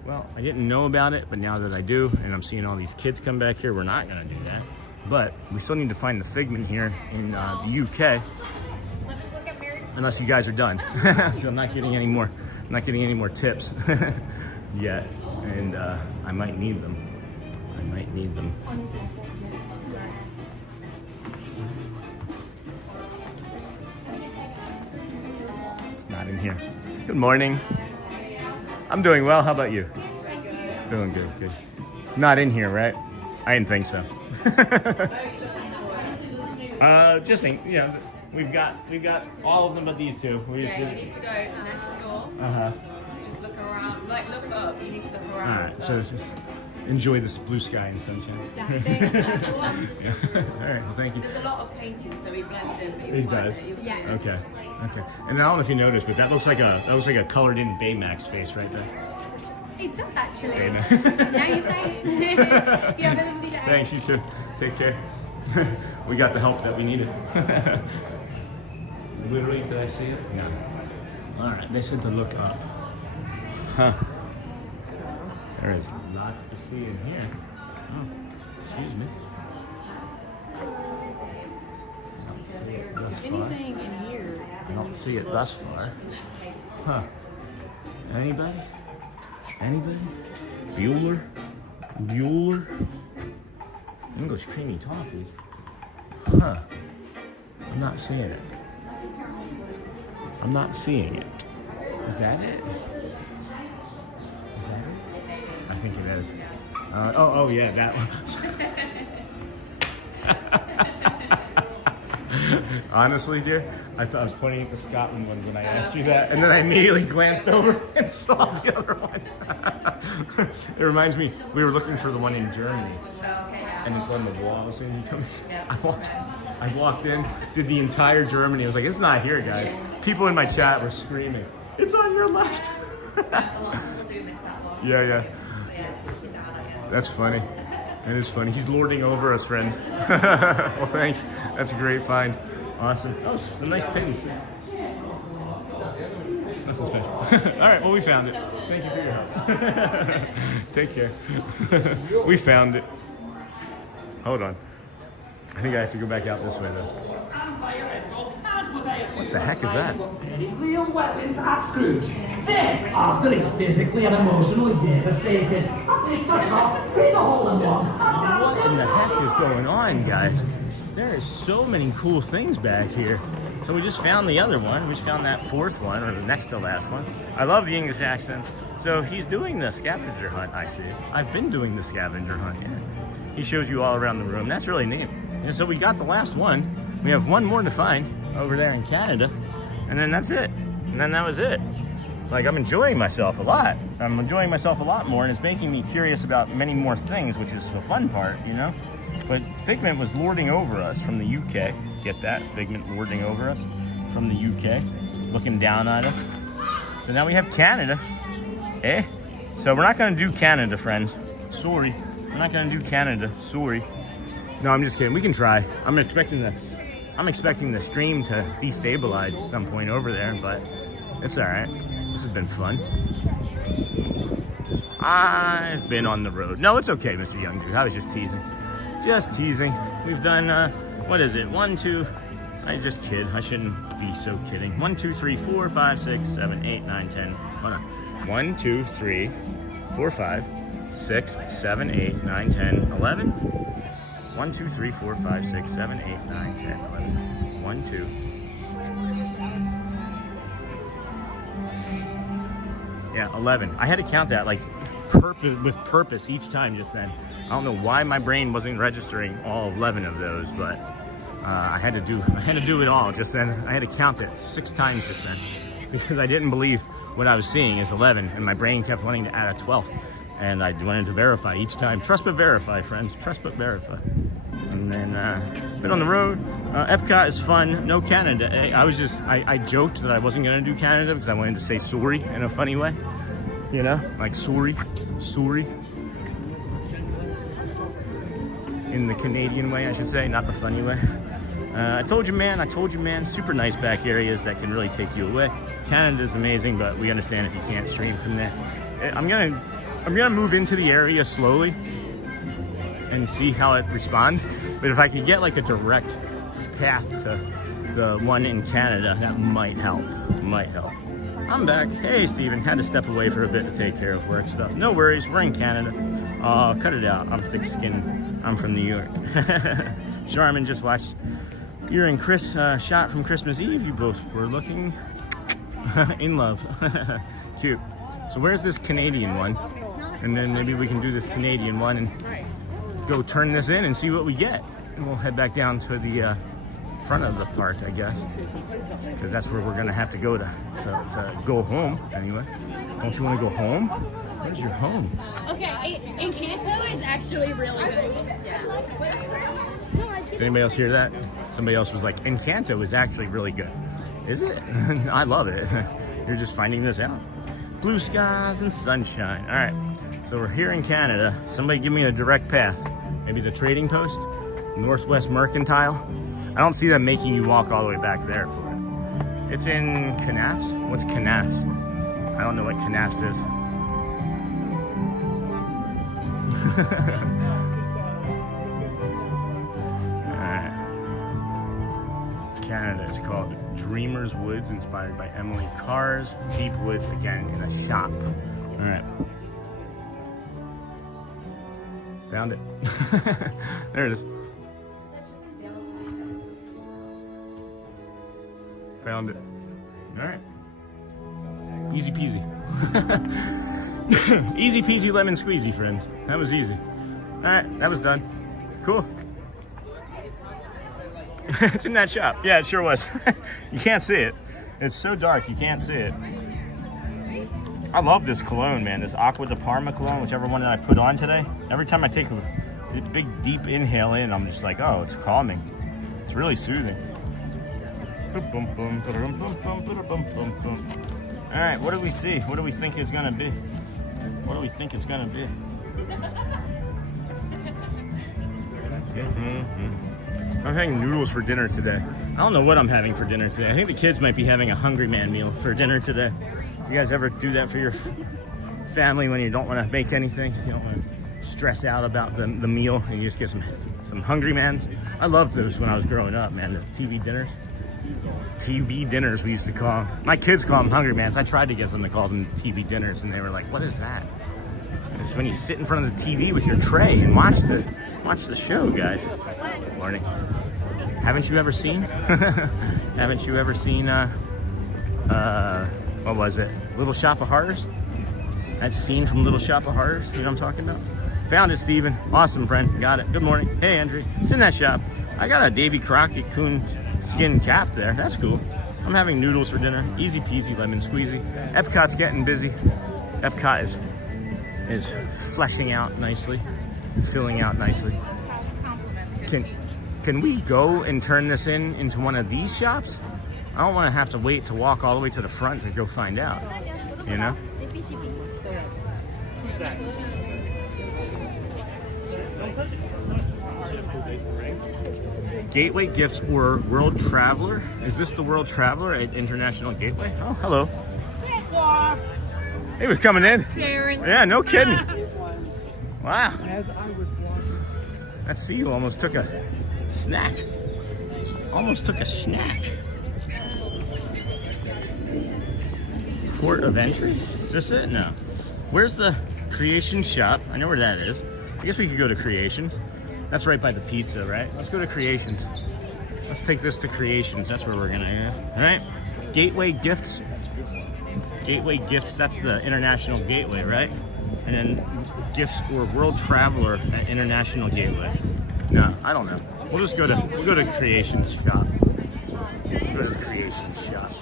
Well, I didn't know about it, but now that I do, and I'm seeing all these kids come back here, we're not gonna do that. But we still need to find the Figment here in the UK. Unless you guys are done. I'm not getting any more. I'm not getting any more tips yet, and I might need them. I might need them. It's not in here. Good morning. I'm doing well. How about you? Doing good. Good. Not in here, right? I didn't think so. Just think, you know. We've got all of them but these two. You need to go next door. Just look around. Like, look up. You need to look around. Alright, so just enjoy this blue sky and sunshine. That's it. That's the one. Alright, well, thank you. There's a lot of paintings, so he blends in. But He does. Yeah. Okay. Okay. And I don't know if you noticed, but that looks like a colored in Baymax face right there. It does actually. Baymax. Now you say it. You have a lovely day. Thanks, you too. Take care. We got the help that we needed. Literally, did I see it? No. All right, they said to look up. Huh. There is lots to see in here. Oh, excuse me. I don't see it thus far. Anything in here? I don't see it thus far. Huh. Anybody? Anybody? Bueller? Bueller? English creamy toffees? Huh. I'm not seeing it. I'm not seeing it. Is that it? Is that it? I think it is. Oh yeah, that one. Honestly, dear, I thought I was pointing at the Scotland one when I asked you that, and then I immediately glanced over and saw the other one. It reminds me, we were looking for the one in Germany, and it's on the wall. As soon as you come, I walked in, did the entire Germany. I was like, it's not here, guys. People in my chat were screaming, it's on your left. Yeah. That's funny. That is funny. He's lording over us, friend. Well, thanks. That's a great find. Awesome. Oh, a nice penny. Nothing special. All right, well, we found it. Thank you for your help. Take care. We found it. Hold on. I think I have to go back out this way, though. What the heck is that? Real weapons at Scrooge. Then, after he's physically and emotionally devastated, that's it, first off, he's a hole in one. What in the heck is going on, guys? There is so many cool things back here. So we just found the other one. We just found that fourth one, or the next to last one. I love the English accents. So he's doing the scavenger hunt, I see. I've been doing the scavenger hunt here. He shows you all around the room. That's really neat. And so we got the last one. We have one more to find over there in Canada. And then that's it. And then that was it. Like, I'm enjoying myself a lot. I'm enjoying myself a lot more, and it's making me curious about many more things, which is the fun part, you know? But Figment was lording over us from the UK. Get that? Figment lording over us from the UK, looking down on us. So now we have Canada. Eh? So we're not gonna do Canada, friends. Sorry. We're not gonna do Canada. Sorry. No, I'm just kidding. We can try. I'm expecting the stream to destabilize at some point over there, but it's all right. This has been fun. I've been on the road. No, it's okay, Mr. Young Dude. I was just teasing. Just teasing. We've done, what is it? 1, 2, I just kid. I shouldn't be so kidding. 1, 2, 3, 4, 5, 6, 7, 8, 9, 10. Hold on. 1, 2, 3, 4, 5, 6, 7, 8, 9, 10, 11. 1, 2, 3, 4, 5, 6, 7, 8, 9, 10, 11. 1, 2. Yeah, 11. I had to count that like with purpose each time just then. I don't know why my brain wasn't registering all 11 of those, but I had to do it all just then. I had to count it 6 times just then because I didn't believe what I was seeing is 11, and my brain kept wanting to add a 12th, and I wanted to verify each time. Trust but verify, friends. Trust but verify. And then been on the road. Epcot is fun. No Canada. I joked that I wasn't gonna do Canada because I wanted to say sorry in a funny way. You know, like sorry. In the Canadian way, I should say, not the funny way. I told you, man. Super nice back areas that can really take you away. Canada is amazing, but we understand if you can't stream from there. I'm gonna move into the area slowly and see how it responds. But if I could get like a direct path to the one in Canada, that might help. I'm back. Hey, Steven. Had to step away for a bit to take care of work stuff. No worries. We're in Canada. Cut it out. I'm thick-skinned. I'm from New York. Charmin just watched you and Chris shot from Christmas Eve. You both were looking in love. Cute. So where's this Canadian one? And then maybe we can do this Canadian one and go turn this in and see what we get. And we'll head back down to the front of the park, I guess, because that's where we're gonna have to go to go home anyway. Don't you want to go home? Where's your home? Okay, Encanto is actually really good. Did anybody else hear that? Somebody else was like, Encanto is actually really good. Is it? I love it. You're just finding this out. Blue skies and sunshine. All right, so we're here in Canada. Somebody give me a direct path. Maybe the Trading Post, Northwest Mercantile. I don't see them making you walk all the way back there for it. It's in Canafs? What's Canafs? I don't know what Canafs is. Alright. Canada is called Dreamer's Woods, inspired by Emily Carr's Deep Woods, again in a shop. Alright. Found it. There it is. Found it. All right. Easy peasy. Easy peasy lemon squeezy, friends. That was easy. All right, that was done. Cool. It's in that shop. Yeah, it sure was. You can't see it. It's so dark, you can't see it. I love this cologne, man. This Aqua de Parma cologne, whichever one that I put on today. Every time I take a big, deep inhale in, I'm just like, oh, it's calming. It's really soothing. All right, what do we see? What do we think it's gonna be? What do we think it's gonna be? I'm having noodles for dinner today. I don't know what I'm having for dinner today. I think the kids might be having a Hungry Man meal for dinner today. You guys ever do that for your family when you don't want to make anything? You don't want to stress out about the meal and you just get some Hungry Mans? I loved those when I was growing up, man, the TV dinners. TV dinners we used to call them. My kids call them Hungry Mans. I tried to get them to call them TV dinners and they were like, what is that? It's when you sit in front of the TV with your tray and watch the show, guys. Good morning. Haven't you ever seen what was it? Little Shop of Horrors? That scene from Little Shop of Horrors, you know what I'm talking about? Found it, Steven. Awesome, friend. Got it. Good morning. Hey, Andrew. It's in that shop. I got a Davy Crockett coon skin cap there. That's cool. I'm having noodles for dinner. Easy peasy, lemon squeezy. Epcot's getting busy. Epcot is fleshing out nicely, filling out nicely. Can we go and turn this into one of these shops? I don't want to have to wait to walk all the way to the front to go find out, you know? Gateway Gifts or World Traveler? Is this the World Traveler at International Gateway? Oh, hello. He was coming in. Sharon. Yeah, no kidding. Wow. That seal almost took a snack. Almost took a snack. Port of entry? Is this it? No. Where's the Creation shop? I know where that is. I guess we could go to Creations. That's right by the pizza, right? Let's go to Creations. Let's take this to Creations. That's where we're gonna, all right? Gateway Gifts. Gateway Gifts, that's the international gateway, right? And then Gifts or World Traveler at International Gateway. No, I don't know. We'll just go to Creations shop. We'll go to the Creations shop.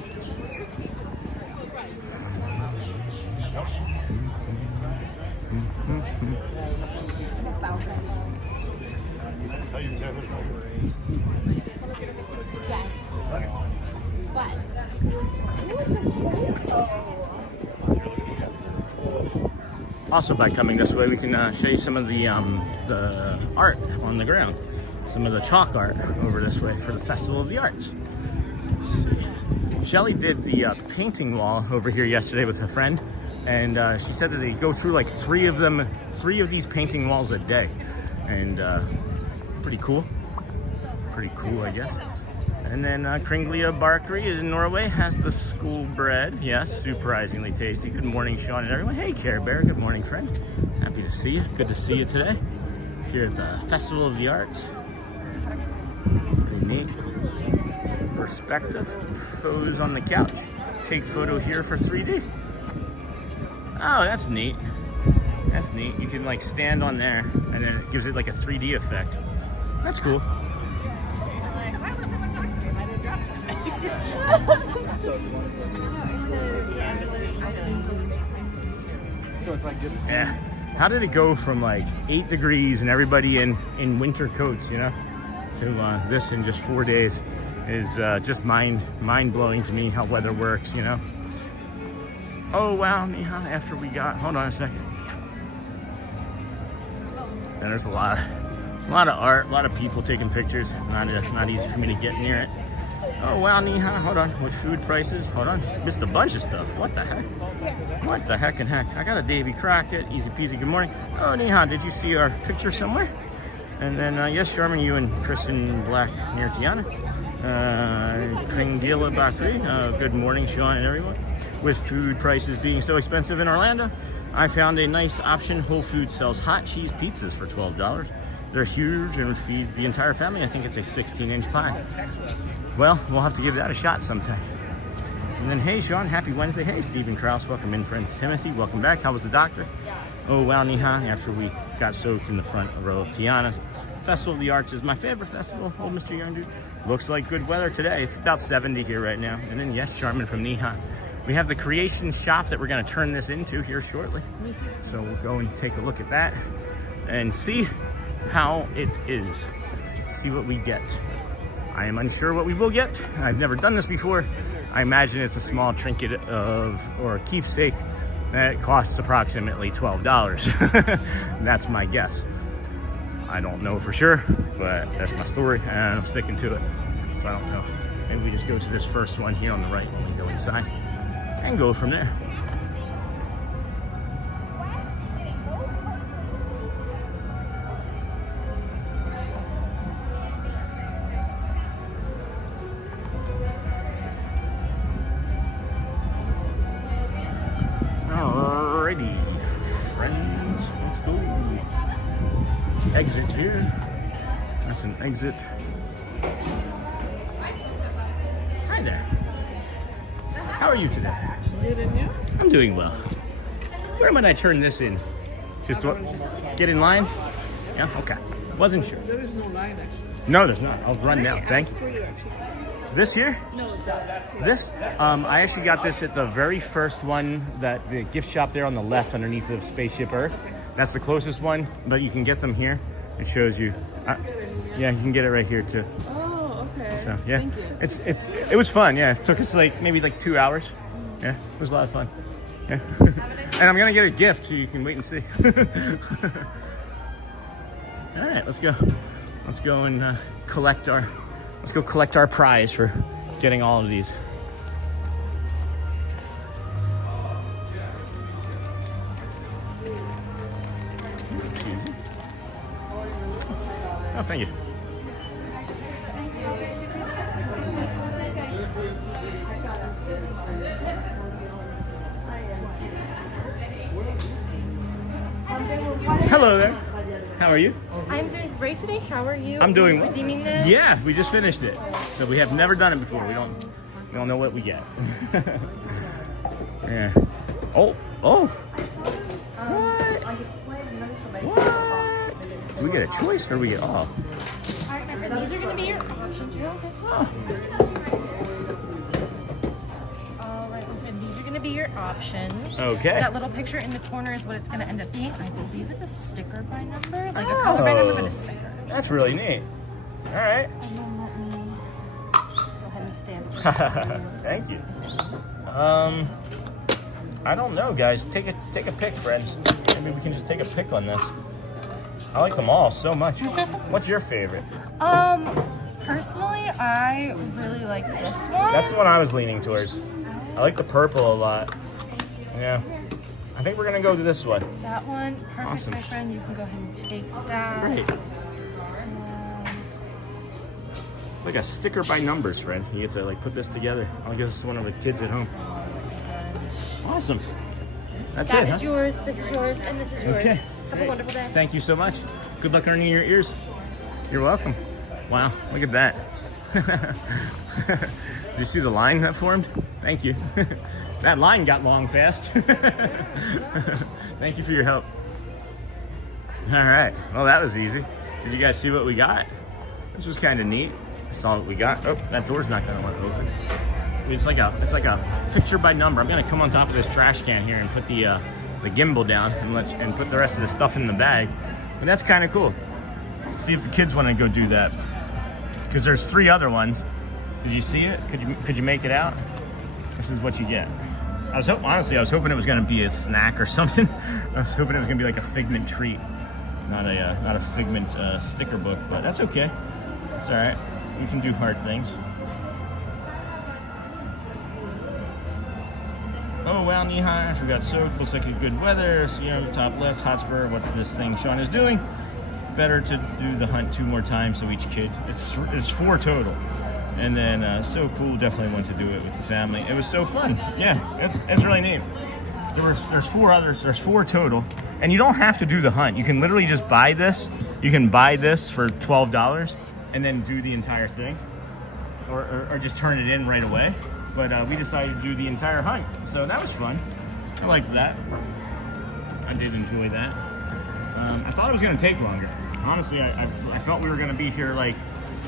Also, by coming this way, we can show you some of the art on the ground, some of the chalk art over this way for the Festival of the Arts. Let's see. Shelly did the painting wall over here yesterday with her friend, and she said that they go through like three of these painting walls a day, and pretty cool, I guess. And then Kringlia Bakery in Norway has the school bread. Yes, surprisingly tasty. Good morning, Sean and everyone. Hey, Care Bear. Good morning, friend. Happy to see you. Good to see you today here at the Festival of the Arts. Pretty neat. Perspective. Pose on the couch. Take photo here for 3D. Oh, that's neat. That's neat. You can like stand on there and then it gives it like a 3D effect. That's cool. So it's like just... Yeah. How did it go from like 8 degrees and everybody in winter coats, you know, to this in just 4 days is just mind-blowing to me how weather works, you know. Oh, wow, Miha, after we got... Hold on a second. And there's a lot of art, a lot of people taking pictures. Not easy for me to get near it. Oh, wow, Niha, hold on. With food prices, hold on. Missed a bunch of stuff. What the heck? What the heck and heck? I got a Davy Crockett, easy peasy, good morning. Oh, Niha, did you see our picture somewhere? And then, yes, Sharman, you and Kristen Black near Tiana. Kringila Bakri, good morning, Sean and everyone. With food prices being so expensive in Orlando, I found a nice option. Whole Foods sells hot cheese pizzas for $12. They're huge and would feed the entire family. I think it's a 16-inch pie. Well, we'll have to give that a shot sometime. And then, hey, Sean, happy Wednesday. Hey, Stephen Krause, welcome in, friend Timothy. Welcome back. How was the doctor? Oh, wow, Niha, after we got soaked in the front row of Tiana's. Festival of the Arts is my favorite festival. Oh, Mr. Young Dude. Looks like good weather today. It's about 70 here right now. And then, yes, Charmin from Niha. We have the Creation shop that we're going to turn this into here shortly. So we'll go and take a look at that and see how it is. See what we get. I am unsure what we will get. I've never done this before. I imagine it's a small trinket or a keepsake that costs approximately $12. That's my guess. I don't know for sure, but that's my story and I'm sticking to it. So I don't know. Maybe we just go to this first one here on the right when we go inside and go from there. Alrighty, friends, let's go. Exit here. That's an exit. Hi there. How are you today? Good, and you? I'm doing well. Where might I turn this in? Just what? Get in line? Yeah, okay. Wasn't sure. There is no line actually. No, there's not. I'll run now. Thanks. This here? No, This? I actually got this at the very first one, that the gift shop there on the left underneath of Spaceship Earth. That's the closest one, but you can get them here. It shows you. Yeah, you can get it right here too. Oh, okay. So yeah, Thank you. it was fun. Yeah, it took us maybe 2 hours. Yeah, it was a lot of fun. Yeah, and I'm gonna get a gift so you can wait and see. All right, let's go. Let's go and collect our prize for getting all of these. Oh, thank you. Hello there. How are you? I'm doing great today. How are you? I'm doing well. Redeeming this? Yeah, we just finished it. So we have never done it before. We don't know what we get. Yeah. Oh. What? We get a choice or we get all? These are going to be your options. Okay. Oh. Alright, these are going to be your options. Okay. That little picture in the corner is what it's going to end up being. I believe it's a sticker by number, like a color by number, but it's sticker. That's really neat. All right. And then let me go ahead and stand. Thank you. I don't know, guys. Take a pick, friends. Maybe we can just take a pick on this. I like them all so much. What's your favorite? Personally, I really like this one. That's the one I was leaning towards. I like the purple a lot. Yeah. I think we're gonna go to this one. That one, perfect, Awesome. my friend. You can go ahead and take that. Great. It's like a sticker by numbers, friend. You get to like put this together. I'll give this to one of the kids at home. Awesome. That's That it, is yours, this is yours, and this is yours. Okay. Have a wonderful day. Thank you so much. Good luck earning your ears. You're welcome. Wow, look at that. Did you see the line that formed? Thank you. That line got long fast. Thank you for your help. All right, well that was easy. Did you guys see what we got? This was kind of neat. Saw what we got. Oh, that door's not gonna want to open. It's like a picture by number. I'm gonna come on top of this trash can here and put the gimbal down and put the rest of the stuff in the bag. But that's kind of cool. See if the kids want to go do that. Because there's 3 other ones. Did you see it? Could you make it out? This is what you get. Honestly, I was hoping it was gonna be a snack or something. I was hoping it was gonna be like a Figment treat, not a Figment sticker book. But that's okay. It's all right. We can do hard things. Oh wow, knee high. I forgot soaked. Looks like a good weather. So, you know, top left, Hotspur. What's this thing Sean is doing? Better to do the hunt 2 more times so each kid. It's 4 total. And then so cool. Definitely want to do it with the family. It was so fun. Yeah, it's really neat. There's 4 others. There's 4 total, and you don't have to do the hunt. You can literally just buy this. You can buy this for $12 and then do the entire thing, or just turn it in right away. But we decided to do the entire hunt, so that was fun. I liked that. I did enjoy that. I thought it was going to take longer. Honestly, I felt we were going to be here like,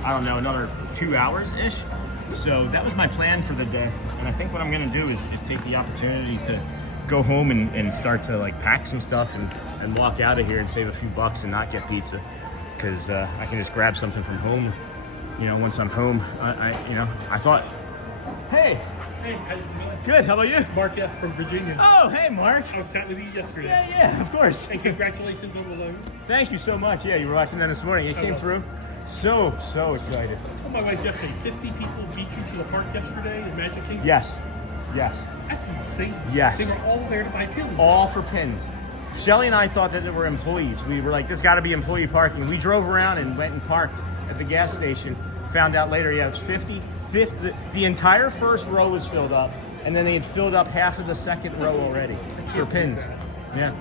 I don't know, another 2 hours-ish. So that was my plan for the day. And I think what I'm going to do is take the opportunity to go home and start to like pack some stuff and walk out of here and save a few bucks and not get pizza. Because I can just grab something from home, you know, once I'm home. I thought, hey, how's it going? Good, how about you? Mark F. from Virginia. Oh, hey, Mark. I was chatting with you yesterday. Yeah, of course. And congratulations on the loan. Thank you so much. Yeah, you were watching that this morning. It came through. So excited. Oh, my wife yesterday, 50 people beat you to the park yesterday in Magic Kingdom? Yes. That's insane. Yes. They were all there to buy pins. All for pins. Shelly and I thought that they were employees. We were like, this got to be employee parking. We drove around and went and parked at the gas station. Found out later, yeah, it's 50. The entire first row was filled up, and then they had filled up half of the second row already for pins. Yeah.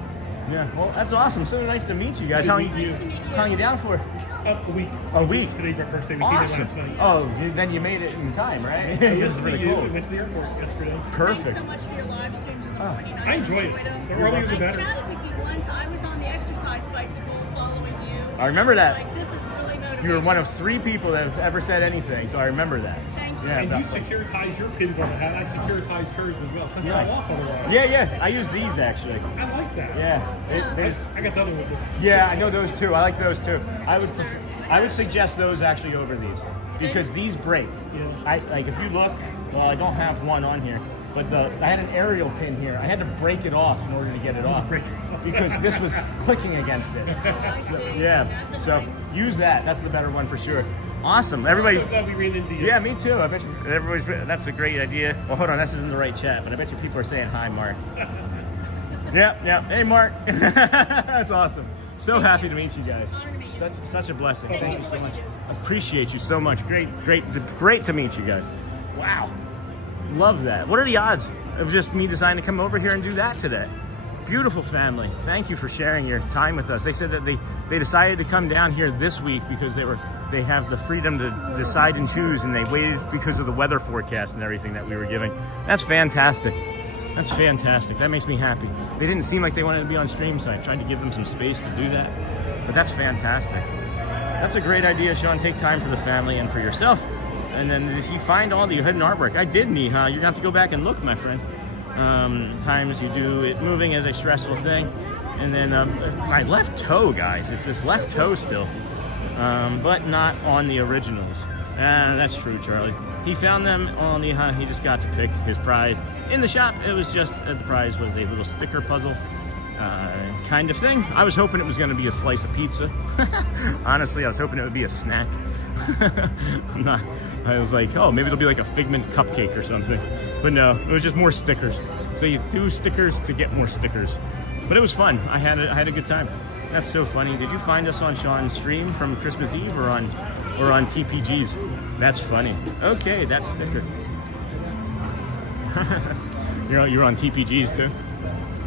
Well, that's awesome. So nice to meet you guys. How long you down for? A week. A week. Today's our first day. We Awesome. came in last night. Oh, then you made it in time, right? This is really cool. We went to the airport yesterday. Perfect. Thanks so much for your live streams in the morning. I enjoy it. The earlier the better. I chatted with you once. I was on the exercise bicycle following you. I remember that. Like, this is really motivating. You were one of 3 people that have ever said anything, so I remember that. Thank you. Yeah, And you securitized your pins on the hat. I securitized hers as well. That's Yeah. off otherwise. Yeah. I use these actually. I like that. Yeah. I got the other one. Yeah, I know those too. I like those too. I would suggest those actually over these because these break. Like if you look, well, I don't have one on here, but I had an aerial pin here. I had to break it off in order to get it off because this was clicking against it. I see. Yeah. So use that. That's the better one for sure. Awesome. Everybody. So glad we ran into you. Yeah, me too. I bet you that's a great idea. Well, hold on, this isn't the right chat, but I bet you people are saying hi, Mark. Yep. Hey, Mark. That's awesome. So happy to meet you guys. Such a blessing. Thank you so much. Appreciate you so much. Great to meet you guys. Wow. Love that. What are the odds of just me deciding to come over here and do that today? Beautiful family. Thank you for sharing your time with us. They said that they decided to come down here this week because they have the freedom to decide and choose, and they waited because of the weather forecast and everything that we were giving. That's fantastic. That's fantastic. That makes me happy. They didn't seem like they wanted to be on stream, so I tried to give them some space to do that. But that's fantastic. That's a great idea, Sean. Take time for the family and for yourself. And then did you find all the hidden artwork? I did, Neha. You're gonna have to go back and look, my friend. Times you do it moving as a stressful thing. And then my left toe, guys. It's this left toe still, but not on the originals. That's true, Charlie. He found them on the, he just got to pick his prize. In the shop, it was just, the prize was a little sticker puzzle kind of thing. I was hoping it was going to be a slice of pizza. Honestly, I was hoping it would be a snack. I was like, oh, maybe it'll be like a Figment cupcake or something. But no, it was just more stickers. So you do stickers to get more stickers. But it was fun. I had a good time. That's so funny. Did you find us on Sean's stream from Christmas Eve or on TPG's? That's funny. Okay, that sticker. You're on TPG's too?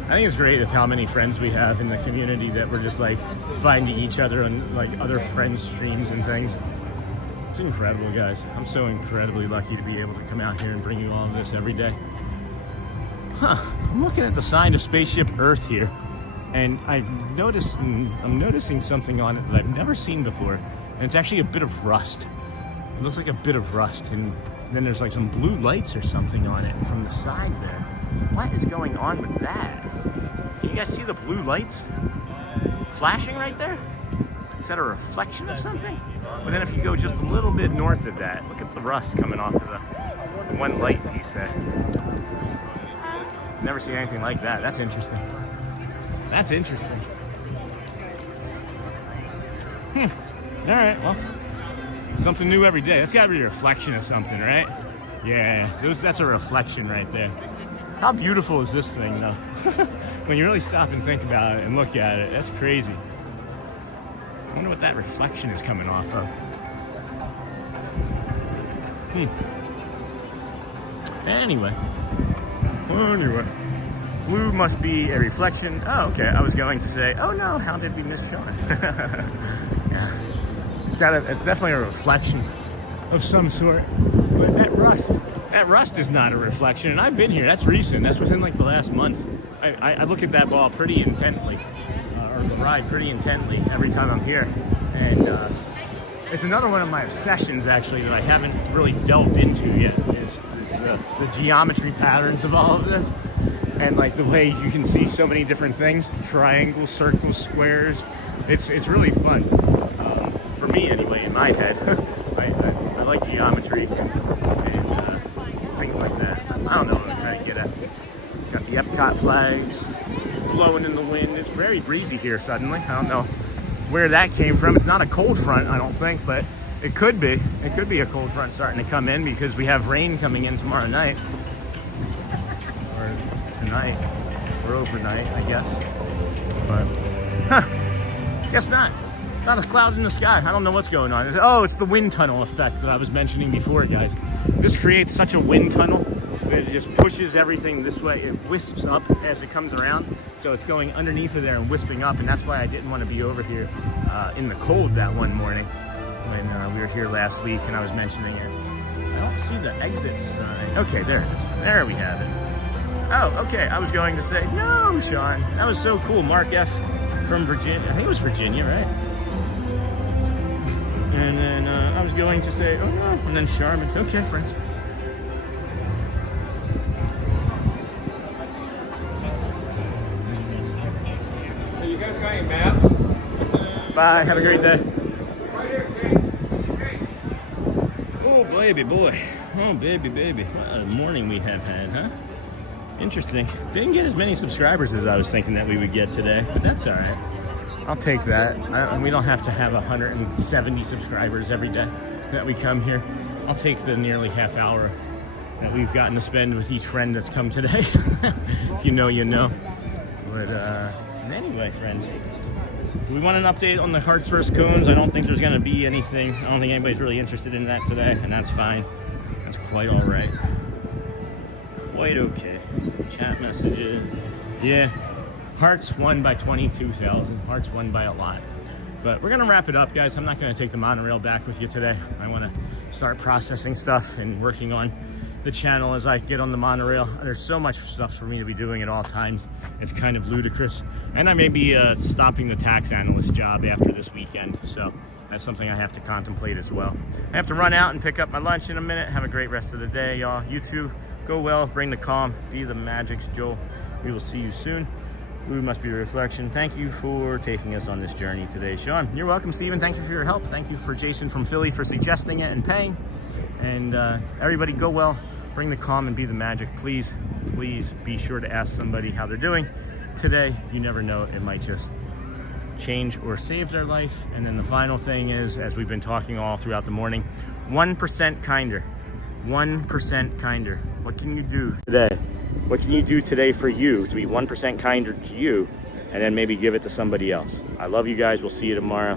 I think it's great of how many friends we have in the community that we're just like finding each other on like other friends' streams and things. It's incredible, guys. I'm so incredibly lucky to be able to come out here and bring you all of this every day. Huh, I'm looking at the sign of Spaceship Earth here, and I'm noticing something on it that I've never seen before, and it's actually a bit of rust. It looks like a bit of rust, and then there's like some blue lights or something on it from the side there. What is going on with that? Can you guys see the blue lights flashing right there? Is that a reflection of something? But then if you go just a little bit north of that, look at the rust coming off of the one light piece there. Never seen anything like that. That's interesting. That's interesting. All right, well, something new every day. That's got to be a reflection of something, right? Yeah, that's a reflection right there. How beautiful is this thing, though? When you really stop and think about it and look at it, that's crazy. I wonder what that reflection is coming off of. Anyway, blue must be a reflection. Oh, okay. I was going to say, oh no, how did we miss Sean? Yeah, it's definitely a reflection of some sort. But that rust is not a reflection. And I've been here. That's recent. That's within like the last month. I look at that ball pretty intently. Or the ride pretty intently every time I'm here, and it's another one of my obsessions actually that I haven't really delved into yet is the geometry patterns of all of this, and like the way you can see so many different things, triangles, circles, squares. It's really fun for me anyway in my head. I like geometry and things like that. I don't know what I'm trying to get at. Got the Epcot flags blowing in the wind. It's very breezy here suddenly. I don't know where that came from. It's not a cold front, I don't think, but it could be. It could be a cold front starting to come in because we have rain coming in tomorrow night. Or tonight. Or overnight, I guess. But, guess not. Not a cloud in the sky. I don't know what's going on. Oh, it's the wind tunnel effect that I was mentioning before, guys. This creates such a wind tunnel. It just pushes everything this way. It wisps up as it comes around. So it's going underneath of there and wisping up. And that's why I didn't want to be over here in the cold that one morning when we were here last week and I was mentioning it. I don't see the exit sign. Okay, there it is. There we have it. Oh, okay. I was going to say, no, Sean. That was so cool. Mark F. from Virginia. I think it was Virginia, right? And then I was going to say, oh no. And then Charmin. Okay, friends. You guys got any maps? Bye. Have a great day. Oh, baby boy. Oh, baby. What a morning we have had, huh? Interesting. Didn't get as many subscribers as I was thinking that we would get today, but that's all right. I'll take that. We don't have to have 170 subscribers every day that we come here. I'll take the nearly half hour that we've gotten to spend with each friend that's come today. If you know, you know. But anyway, friends, do we want an update on the Hearts First Cones? I don't think there's going to be anything. I don't think anybody's really interested in that today, and that's fine. That's quite all right. Quite okay. Chat messages. Yeah. Hearts won by 22,000. Hearts won by a lot. But we're gonna wrap it up, guys. I'm not gonna take the monorail back with you today. I wanna start processing stuff and working on the channel as I get on the monorail. There's so much stuff for me to be doing at all times. It's kind of ludicrous. And I may be stopping the tax analyst job after this weekend. So that's something I have to contemplate as well. I have to run out and pick up my lunch in a minute. Have a great rest of the day, y'all. You too, go well, bring the calm, be the magics, Joel. We will see you soon. Blue must be the reflection. Thank you for taking us on this journey today, Sean. You're welcome, Stephen. Thank you for your help. Thank you for Jason from Philly for suggesting it and paying. And everybody go well, bring the calm and be the magic. Please, please be sure to ask somebody how they're doing today. You never know, it might just change or save their life. And then the final thing is, as we've been talking all throughout the morning, 1% kinder. 1% kinder. What can you do today? What can you do today for you to be 1% kinder to you, and then maybe give it to somebody else? I love you guys. We'll see you tomorrow.